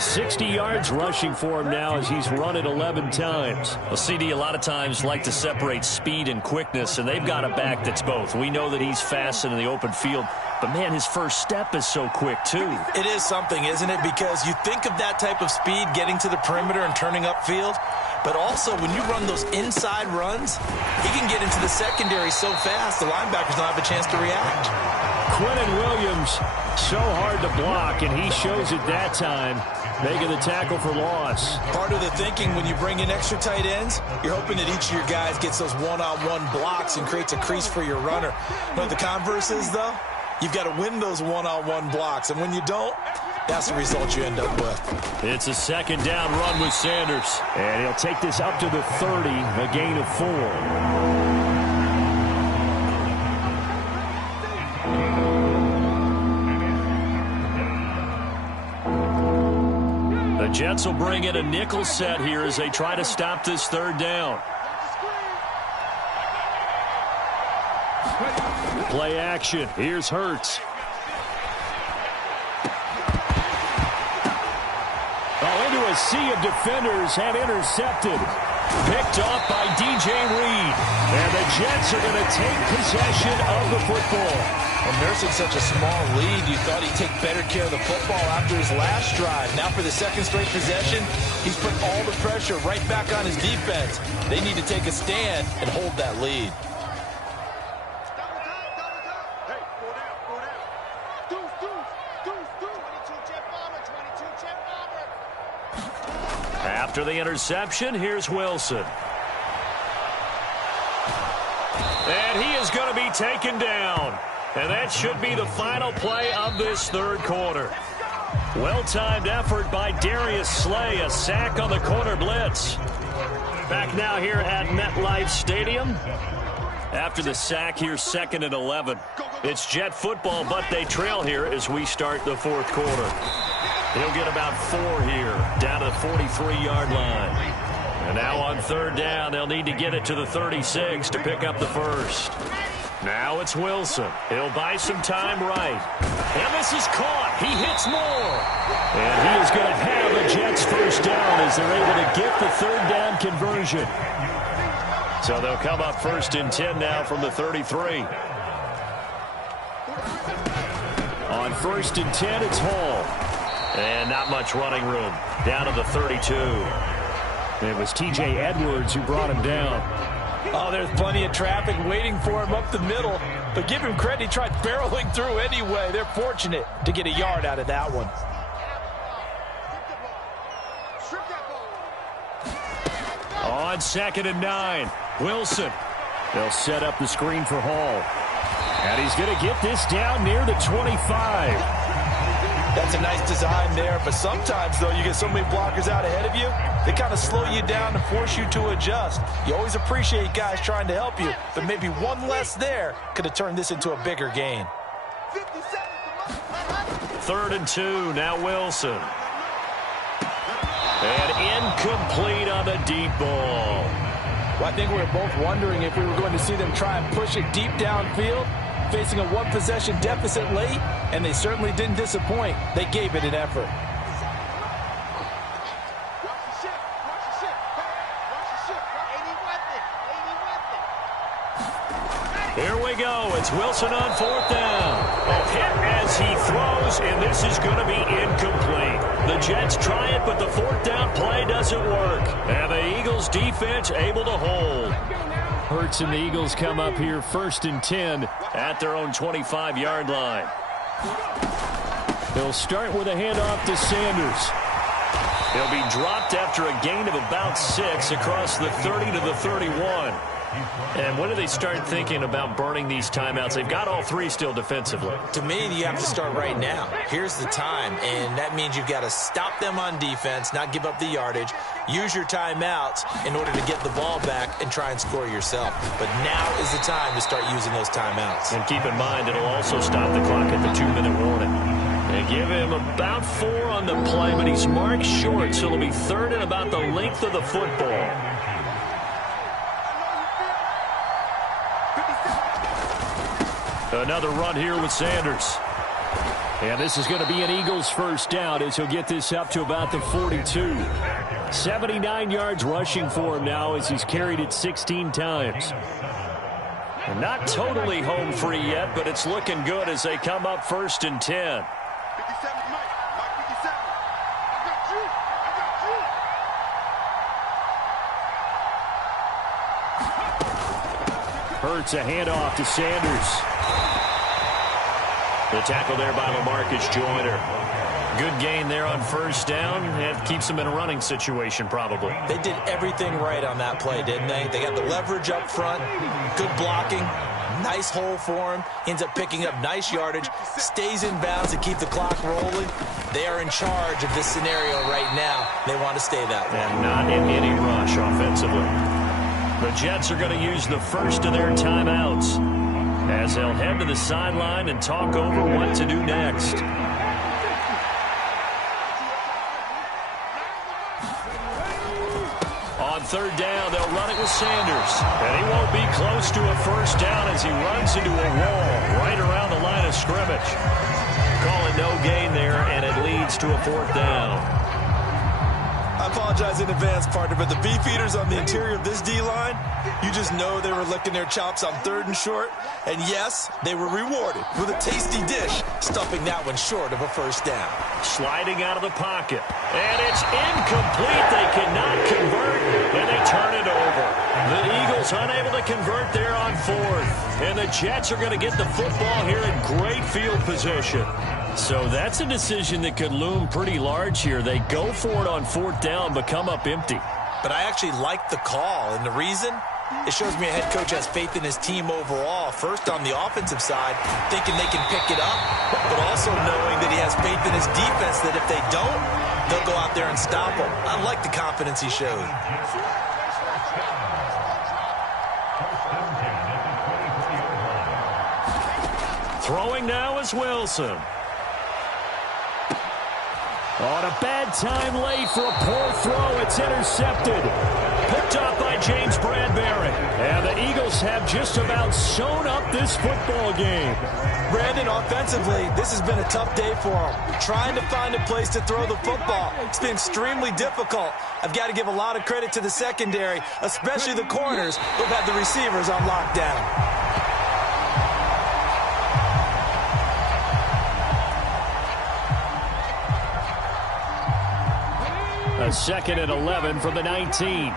60 yards rushing for him now as he's run it 11 times. Well, CD a lot of times like to separate speed and quickness, and they've got a back that's both. We know that he's fast in the open field, but, man, his first step is so quick, too. It is something, isn't it? Because you think of that type of speed getting to the perimeter and turning upfield, but also when you run those inside runs, he can get into the secondary so fast the linebackers don't have a chance to react. Quinnen Williams, so hard to block, and he shows it that time, making the tackle for loss. Part of the thinking when you bring in extra tight ends, you're hoping that each of your guys gets those one-on-one blocks and creates a crease for your runner. But the converse is, though, you've got to win those one-on-one blocks, and when you don't, that's the result you end up with. It's a 2nd down run with Sanders. And he'll take this up to the 30, a gain of 4. The Jets will bring in a nickel set here as they try to stop this 3rd down. Play action. Here's Hurts. Into a sea of defenders and intercepted. Picked off by DJ Reed. And the Jets are going to take possession of the football. Well, nursing such a small lead, you thought he'd take better care of the football after his last drive. Now for the 2nd straight possession, he's put all the pressure right back on his defense. They need to take a stand and hold that lead. After the interception, here's Wilson. And he is going to be taken down. And that should be the final play of this 3rd quarter. Well-timed effort by Darius Slay. A sack on the corner blitz. Back now here at MetLife Stadium. After the sack, here's 2nd and 11. It's Jet football, but they trail here as we start the 4th quarter. He'll get about 4 here, down to the 43-yard line. And now on 3rd down, they'll need to get it to the 36 to pick up the first. Now it's Wilson. He'll buy some time right. And this is caught. He hits more. And he is going to have a Jets first down as they're able to get the 3rd down conversion. So they'll come up 1st and 10 now from the 33. On 1st and 10, it's Hall. And not much running room. Down to the 32. It was T.J. Edwards who brought him down. Oh, there's plenty of traffic waiting for him up the middle. But give him credit, he tried barreling through anyway. They're fortunate to get a yard out of that one. On 2nd and 9, Wilson. They'll set up the screen for Hall. And he's going to get this down near the 25. That's a nice design there, but sometimes, though, you get so many blockers out ahead of you, they kind of slow you down and force you to adjust. You always appreciate guys trying to help you, but maybe one less there could have turned this into a bigger gain. 3rd and 2, now Wilson. And incomplete on the deep ball. Well, I think we were both wondering if we were going to see them try and push it deep downfield, facing a one-possession deficit late, and they certainly didn't disappoint. They gave it an effort. Here we go. It's Wilson on 4th down. A hit as he throws, and this is going to be incomplete. The Jets try it, but the 4th down play doesn't work. And the Eagles defense able to hold. Hurts and the Eagles come up here 1st and 10 at their own 25-yard line. They'll start with a handoff to Sanders. He'll be dropped after a gain of about 6 across the 30 to the 31. And when do they start thinking about burning these timeouts? They've got all 3 still defensively. To me, you have to start right now. Here's the time, and that means you've got to stop them on defense, not give up the yardage, use your timeouts in order to get the ball back and try and score yourself. But now is the time to start using those timeouts. And keep in mind, it'll also stop the clock at the 2-minute warning. They give him about 4 on the play, but he's marked short, so it'll be 3rd and about the length of the football. Another run here with Sanders. And this is going to be an Eagles 1st down as he'll get this up to about the 42. 79 yards rushing for him now as he's carried it 16 times. And not totally home free yet, but it's looking good as they come up 1st and 10. Hurts a handoff to Sanders. The tackle there by LaMarcus Joyner. Good gain there on 1st down. It keeps them in a running situation probably. They did everything right on that play, didn't they? They got the leverage up front, good blocking, nice hole for him, ends up picking up nice yardage, stays in bounds to keep the clock rolling. They are in charge of this scenario right now. They want to stay that way. And not in any rush offensively. The Jets are going to use the first of their timeouts as they'll head to the sideline and talk over what to do next. On 3rd down, they'll run it with Sanders. And he won't be close to a 1st down as he runs into a wall right around the line of scrimmage. Call it no gain there, and it leads to a 4th down. I apologize in advance, partner, but the beefeaters on the interior of this D-line, you just know they were licking their chops on 3rd and short. And yes, they were rewarded with a tasty dish, stuffing that one short of a 1st down. Sliding out of the pocket. And it's incomplete. They cannot convert, and they turn it over. The Eagles unable to convert there on 4th. And the Jets are going to get the football here in great field position. So that's a decision that could loom pretty large here. They go for it on 4th down, but come up empty. But I actually like the call, and the reason? It shows me a head coach has faith in his team overall. First on the offensive side, thinking they can pick it up, but also knowing that he has faith in his defense that if they don't, they'll go out there and stop them. I like the confidence he showed. Throwing now is Wilson. On a bad time late for a poor throw. It's intercepted. Picked up by James Bradbury. And the Eagles have just about sewn up this football game. Brandon, offensively, this has been a tough day for them. Trying to find a place to throw the football. It's been extremely difficult. I've got to give a lot of credit to the secondary, especially the corners who've had the receivers on lockdown. A 2nd and 11 from the 19.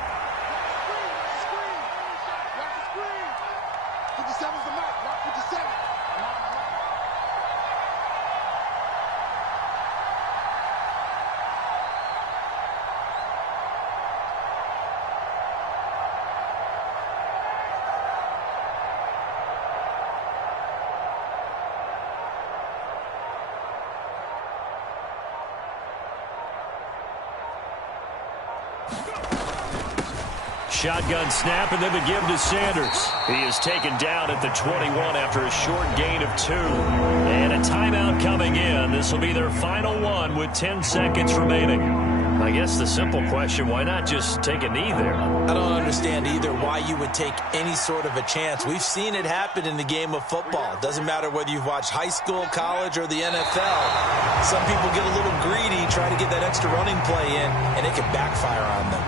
shotgun snap, and then the give to Sanders. He is taken down at the 21 after a short gain of 2. And a timeout coming in. This will be their final one with 10 seconds remaining. I guess the simple question, why not just take a knee there? I don't understand either why you would take any sort of a chance. We've seen it happen in the game of football. Doesn't matter whether you've watched high school, college, or the NFL. Some people get a little greedy, try to get that extra running play in, and it can backfire on them.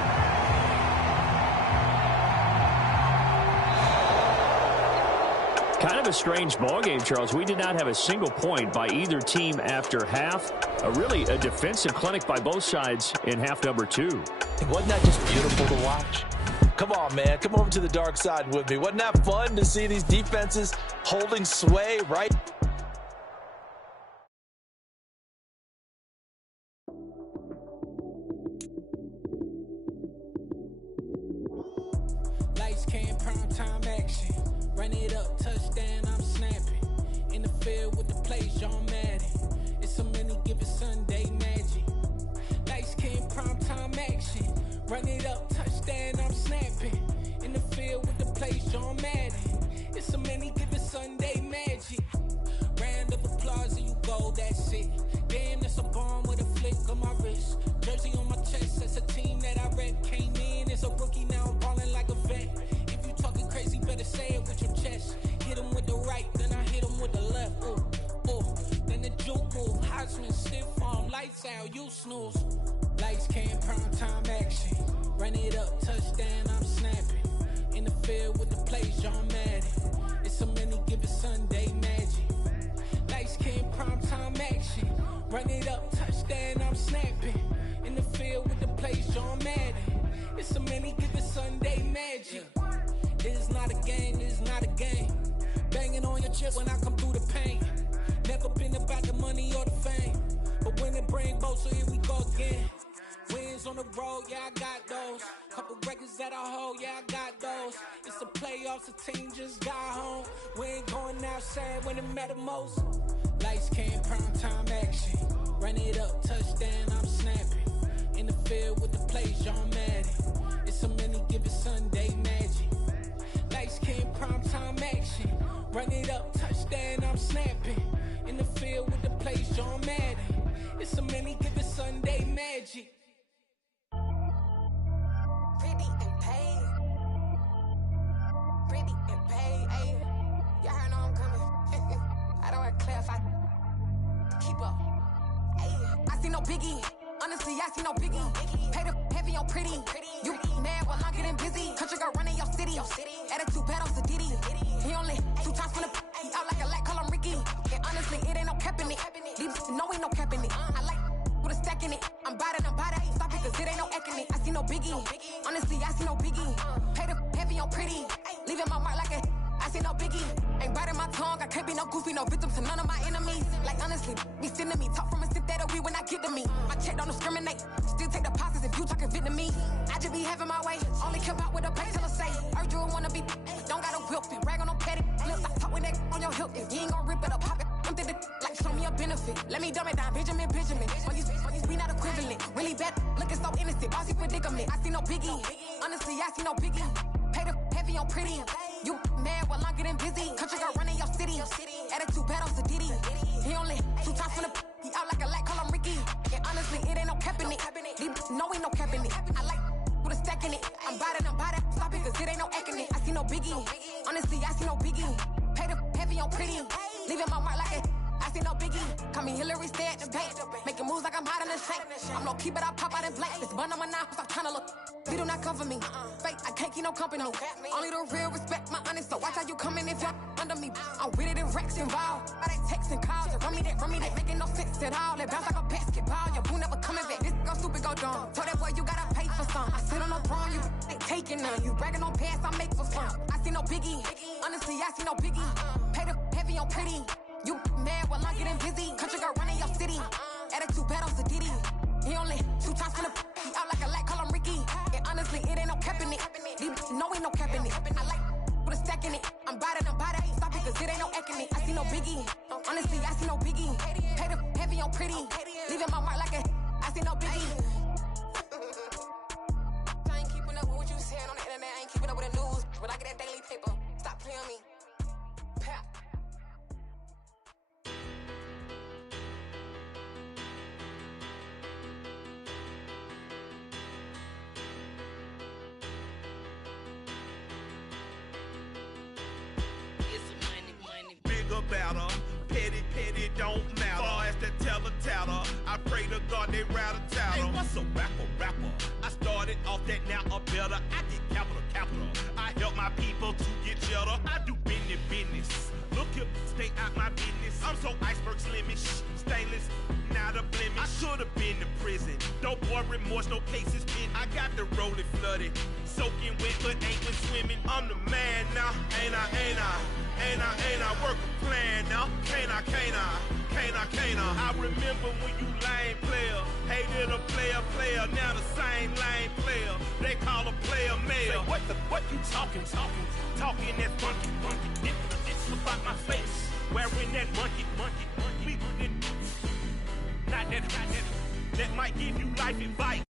Kind of a strange ballgame, Charles. We did not have a single point by either team after half. Really a defensive clinic by both sides in half number 2. Wasn't that just beautiful to watch? Come on, man. Come over to the dark side with me. Wasn't that fun to see these defenses holding sway, right? Lights came, prime time action. Run it up, touchdown, I'm snapping. In the field with the plays, John Madden. It's so many, give it Sunday magic. Lights came, prime time action. Run it up, touchdown, I'm snapping. In the field with the plays, John Madden. It's so many, give it Sunday magic. Round of applause and you go, that's it. Damn, that's a bomb with a flick on my wrist. Jersey on my chest, that's a team that I rep. Came in as a rookie, now I'm balling like a vet. If you talking crazy, better say it with your chest. Hit him with the right, then I hit him with the left. Then the juke move, Heisman, stiff arm, lights out, you snooze. Lights came, prime time action. Run it up, touchdown, I'm snapping. In the field with the plays, John Madden. It's so many, give it Sunday magic. Lights came, prime time action. Run it up, touchdown, I'm snapping. In the field with the plays, John Madden. It's so many, give it Sunday magic. It is not a game, it is not a game. Banging on your chest when I come through the pain. Never been about the money or the fame. But when it bring both, so here we go again. Wins on the road, yeah, I got those. Couple records that I hold, yeah, I got those. It's the playoffs, the team just got home. We ain't going outside when it matter most. Lights came, prime time action. Run it up, touchdown, I'm snapping. In the field with the plays, John Madden. It's so many, give it Sunday magic. Lights came, prime time action. Run it up, touchdown, I'm snapping. In the field with the plays, John Madden. It's so many, give it Sunday magic. Pretty and paid. Pretty and paid, ayy. Y'all heard know I'm coming. I don't want to clarify. Keep up. Ayy. I see no biggie. Honestly, I see no biggie. Pay the heavy on pretty. You mad while I'm getting busy. Country girl running your city. Attitude bad on the Diddy. He only 2 times from the he out like a light, call him Ricky. And honestly, it ain't no cap in it. These know ain't no cap in it. I like with a stack in it. I'm bad. Stop it, cause it ain't no eck in it. I see no biggie. Honestly, I see no biggie. Pay the heavy on pretty. Leaving my mark like a I see no biggie. Ain't biting my tongue. I can't be no goofy, no victim to none of my enemies. Like honestly, be sending me talk from a sit that we when I get to me. My check don't discriminate. Still take deposits if you talking Vietnamese. I just be having my way. Only come out with a pay till I say. Urge you wanna be. Don't got a whip and rag on no petty. Lips, I talk with that on your hip. If you ain't gon' rip it up, pop it. I'm the like show me a benefit. Let me dumb it down, Benjamin. For you, we not equivalent. Really bad, looking so innocent. Bossy predicament. I see no biggie. Honestly, I see no biggie. Pay the heavy on pretty. You mad while I'm getting busy. Country girl running your city. Attitude bad on the Diddy. He only 2 times from the he out like a light, call him Ricky. And honestly, it ain't no cap in it. These know ain't no cap in it. I like with a stack in it. I'm bad. Stop it, cause it ain't no eck in it. I see no biggie. Honestly, I see no biggie. Pay the heavy on pretty. Leaving my mark like a I see no biggie. Call me Hillary, stay at the bank. Making moves like I'm hot in the shank. I'm low key, but I pop out in blank. This bun on my knife, I'm trying to look. They do not come for me. Fake, I can't keep no company. Only the real respect my honest. So watch how you coming if you're under me. I'm with it and Rex involved. All they texting calls and run me that making no sense at all. They bounce like a basketball. Your boo never coming back. This go stupid, go dumb. Told that boy you gotta pay for some. I sit on no throne, you ain't taking none. You bragging on pants, I make for fun. I see no biggie. Honestly, I see no biggie. Pay the heavy on pretty. You mad while I'm getting busy. Country girl running your city. Attitude bad on the Diddy. He only 2 times from the he out like a light, call him Ricky. And honestly, it ain't no cap in it. These know ain't no cap in it. I like with a stack in it. I'm bad. Stop it, cause it ain't no eck in it. I see no biggie. Honestly, I see no biggie. Pay the heavy on pretty. Leaving my mark like a I see no biggie. I ain't keeping up with what you saying on the internet. but I get that daily paper. Stop playing me. Pap. Bigger, better, petty, don't matter. Far as the teller, I pray to God they rattle tattle. Hey, what's a rapper? I started off that, now I'm better. I get capital. I help my people to get cheddar. I do business. Look here, stay out my business. I'm so iceberg slimish, stainless, not a blemish. I should've been in prison. No boy remorse, no cases pinned. I got the rolling flooded, soaking wet, but ain't been swimming. I'm the man now, ain't I? Work a plan now, can't I? I remember when you lame player, hated a player, now the same lame player. They call a player mayor. What you talking that funky. It's about my face, wearing that monkey. We not that might give you life advice.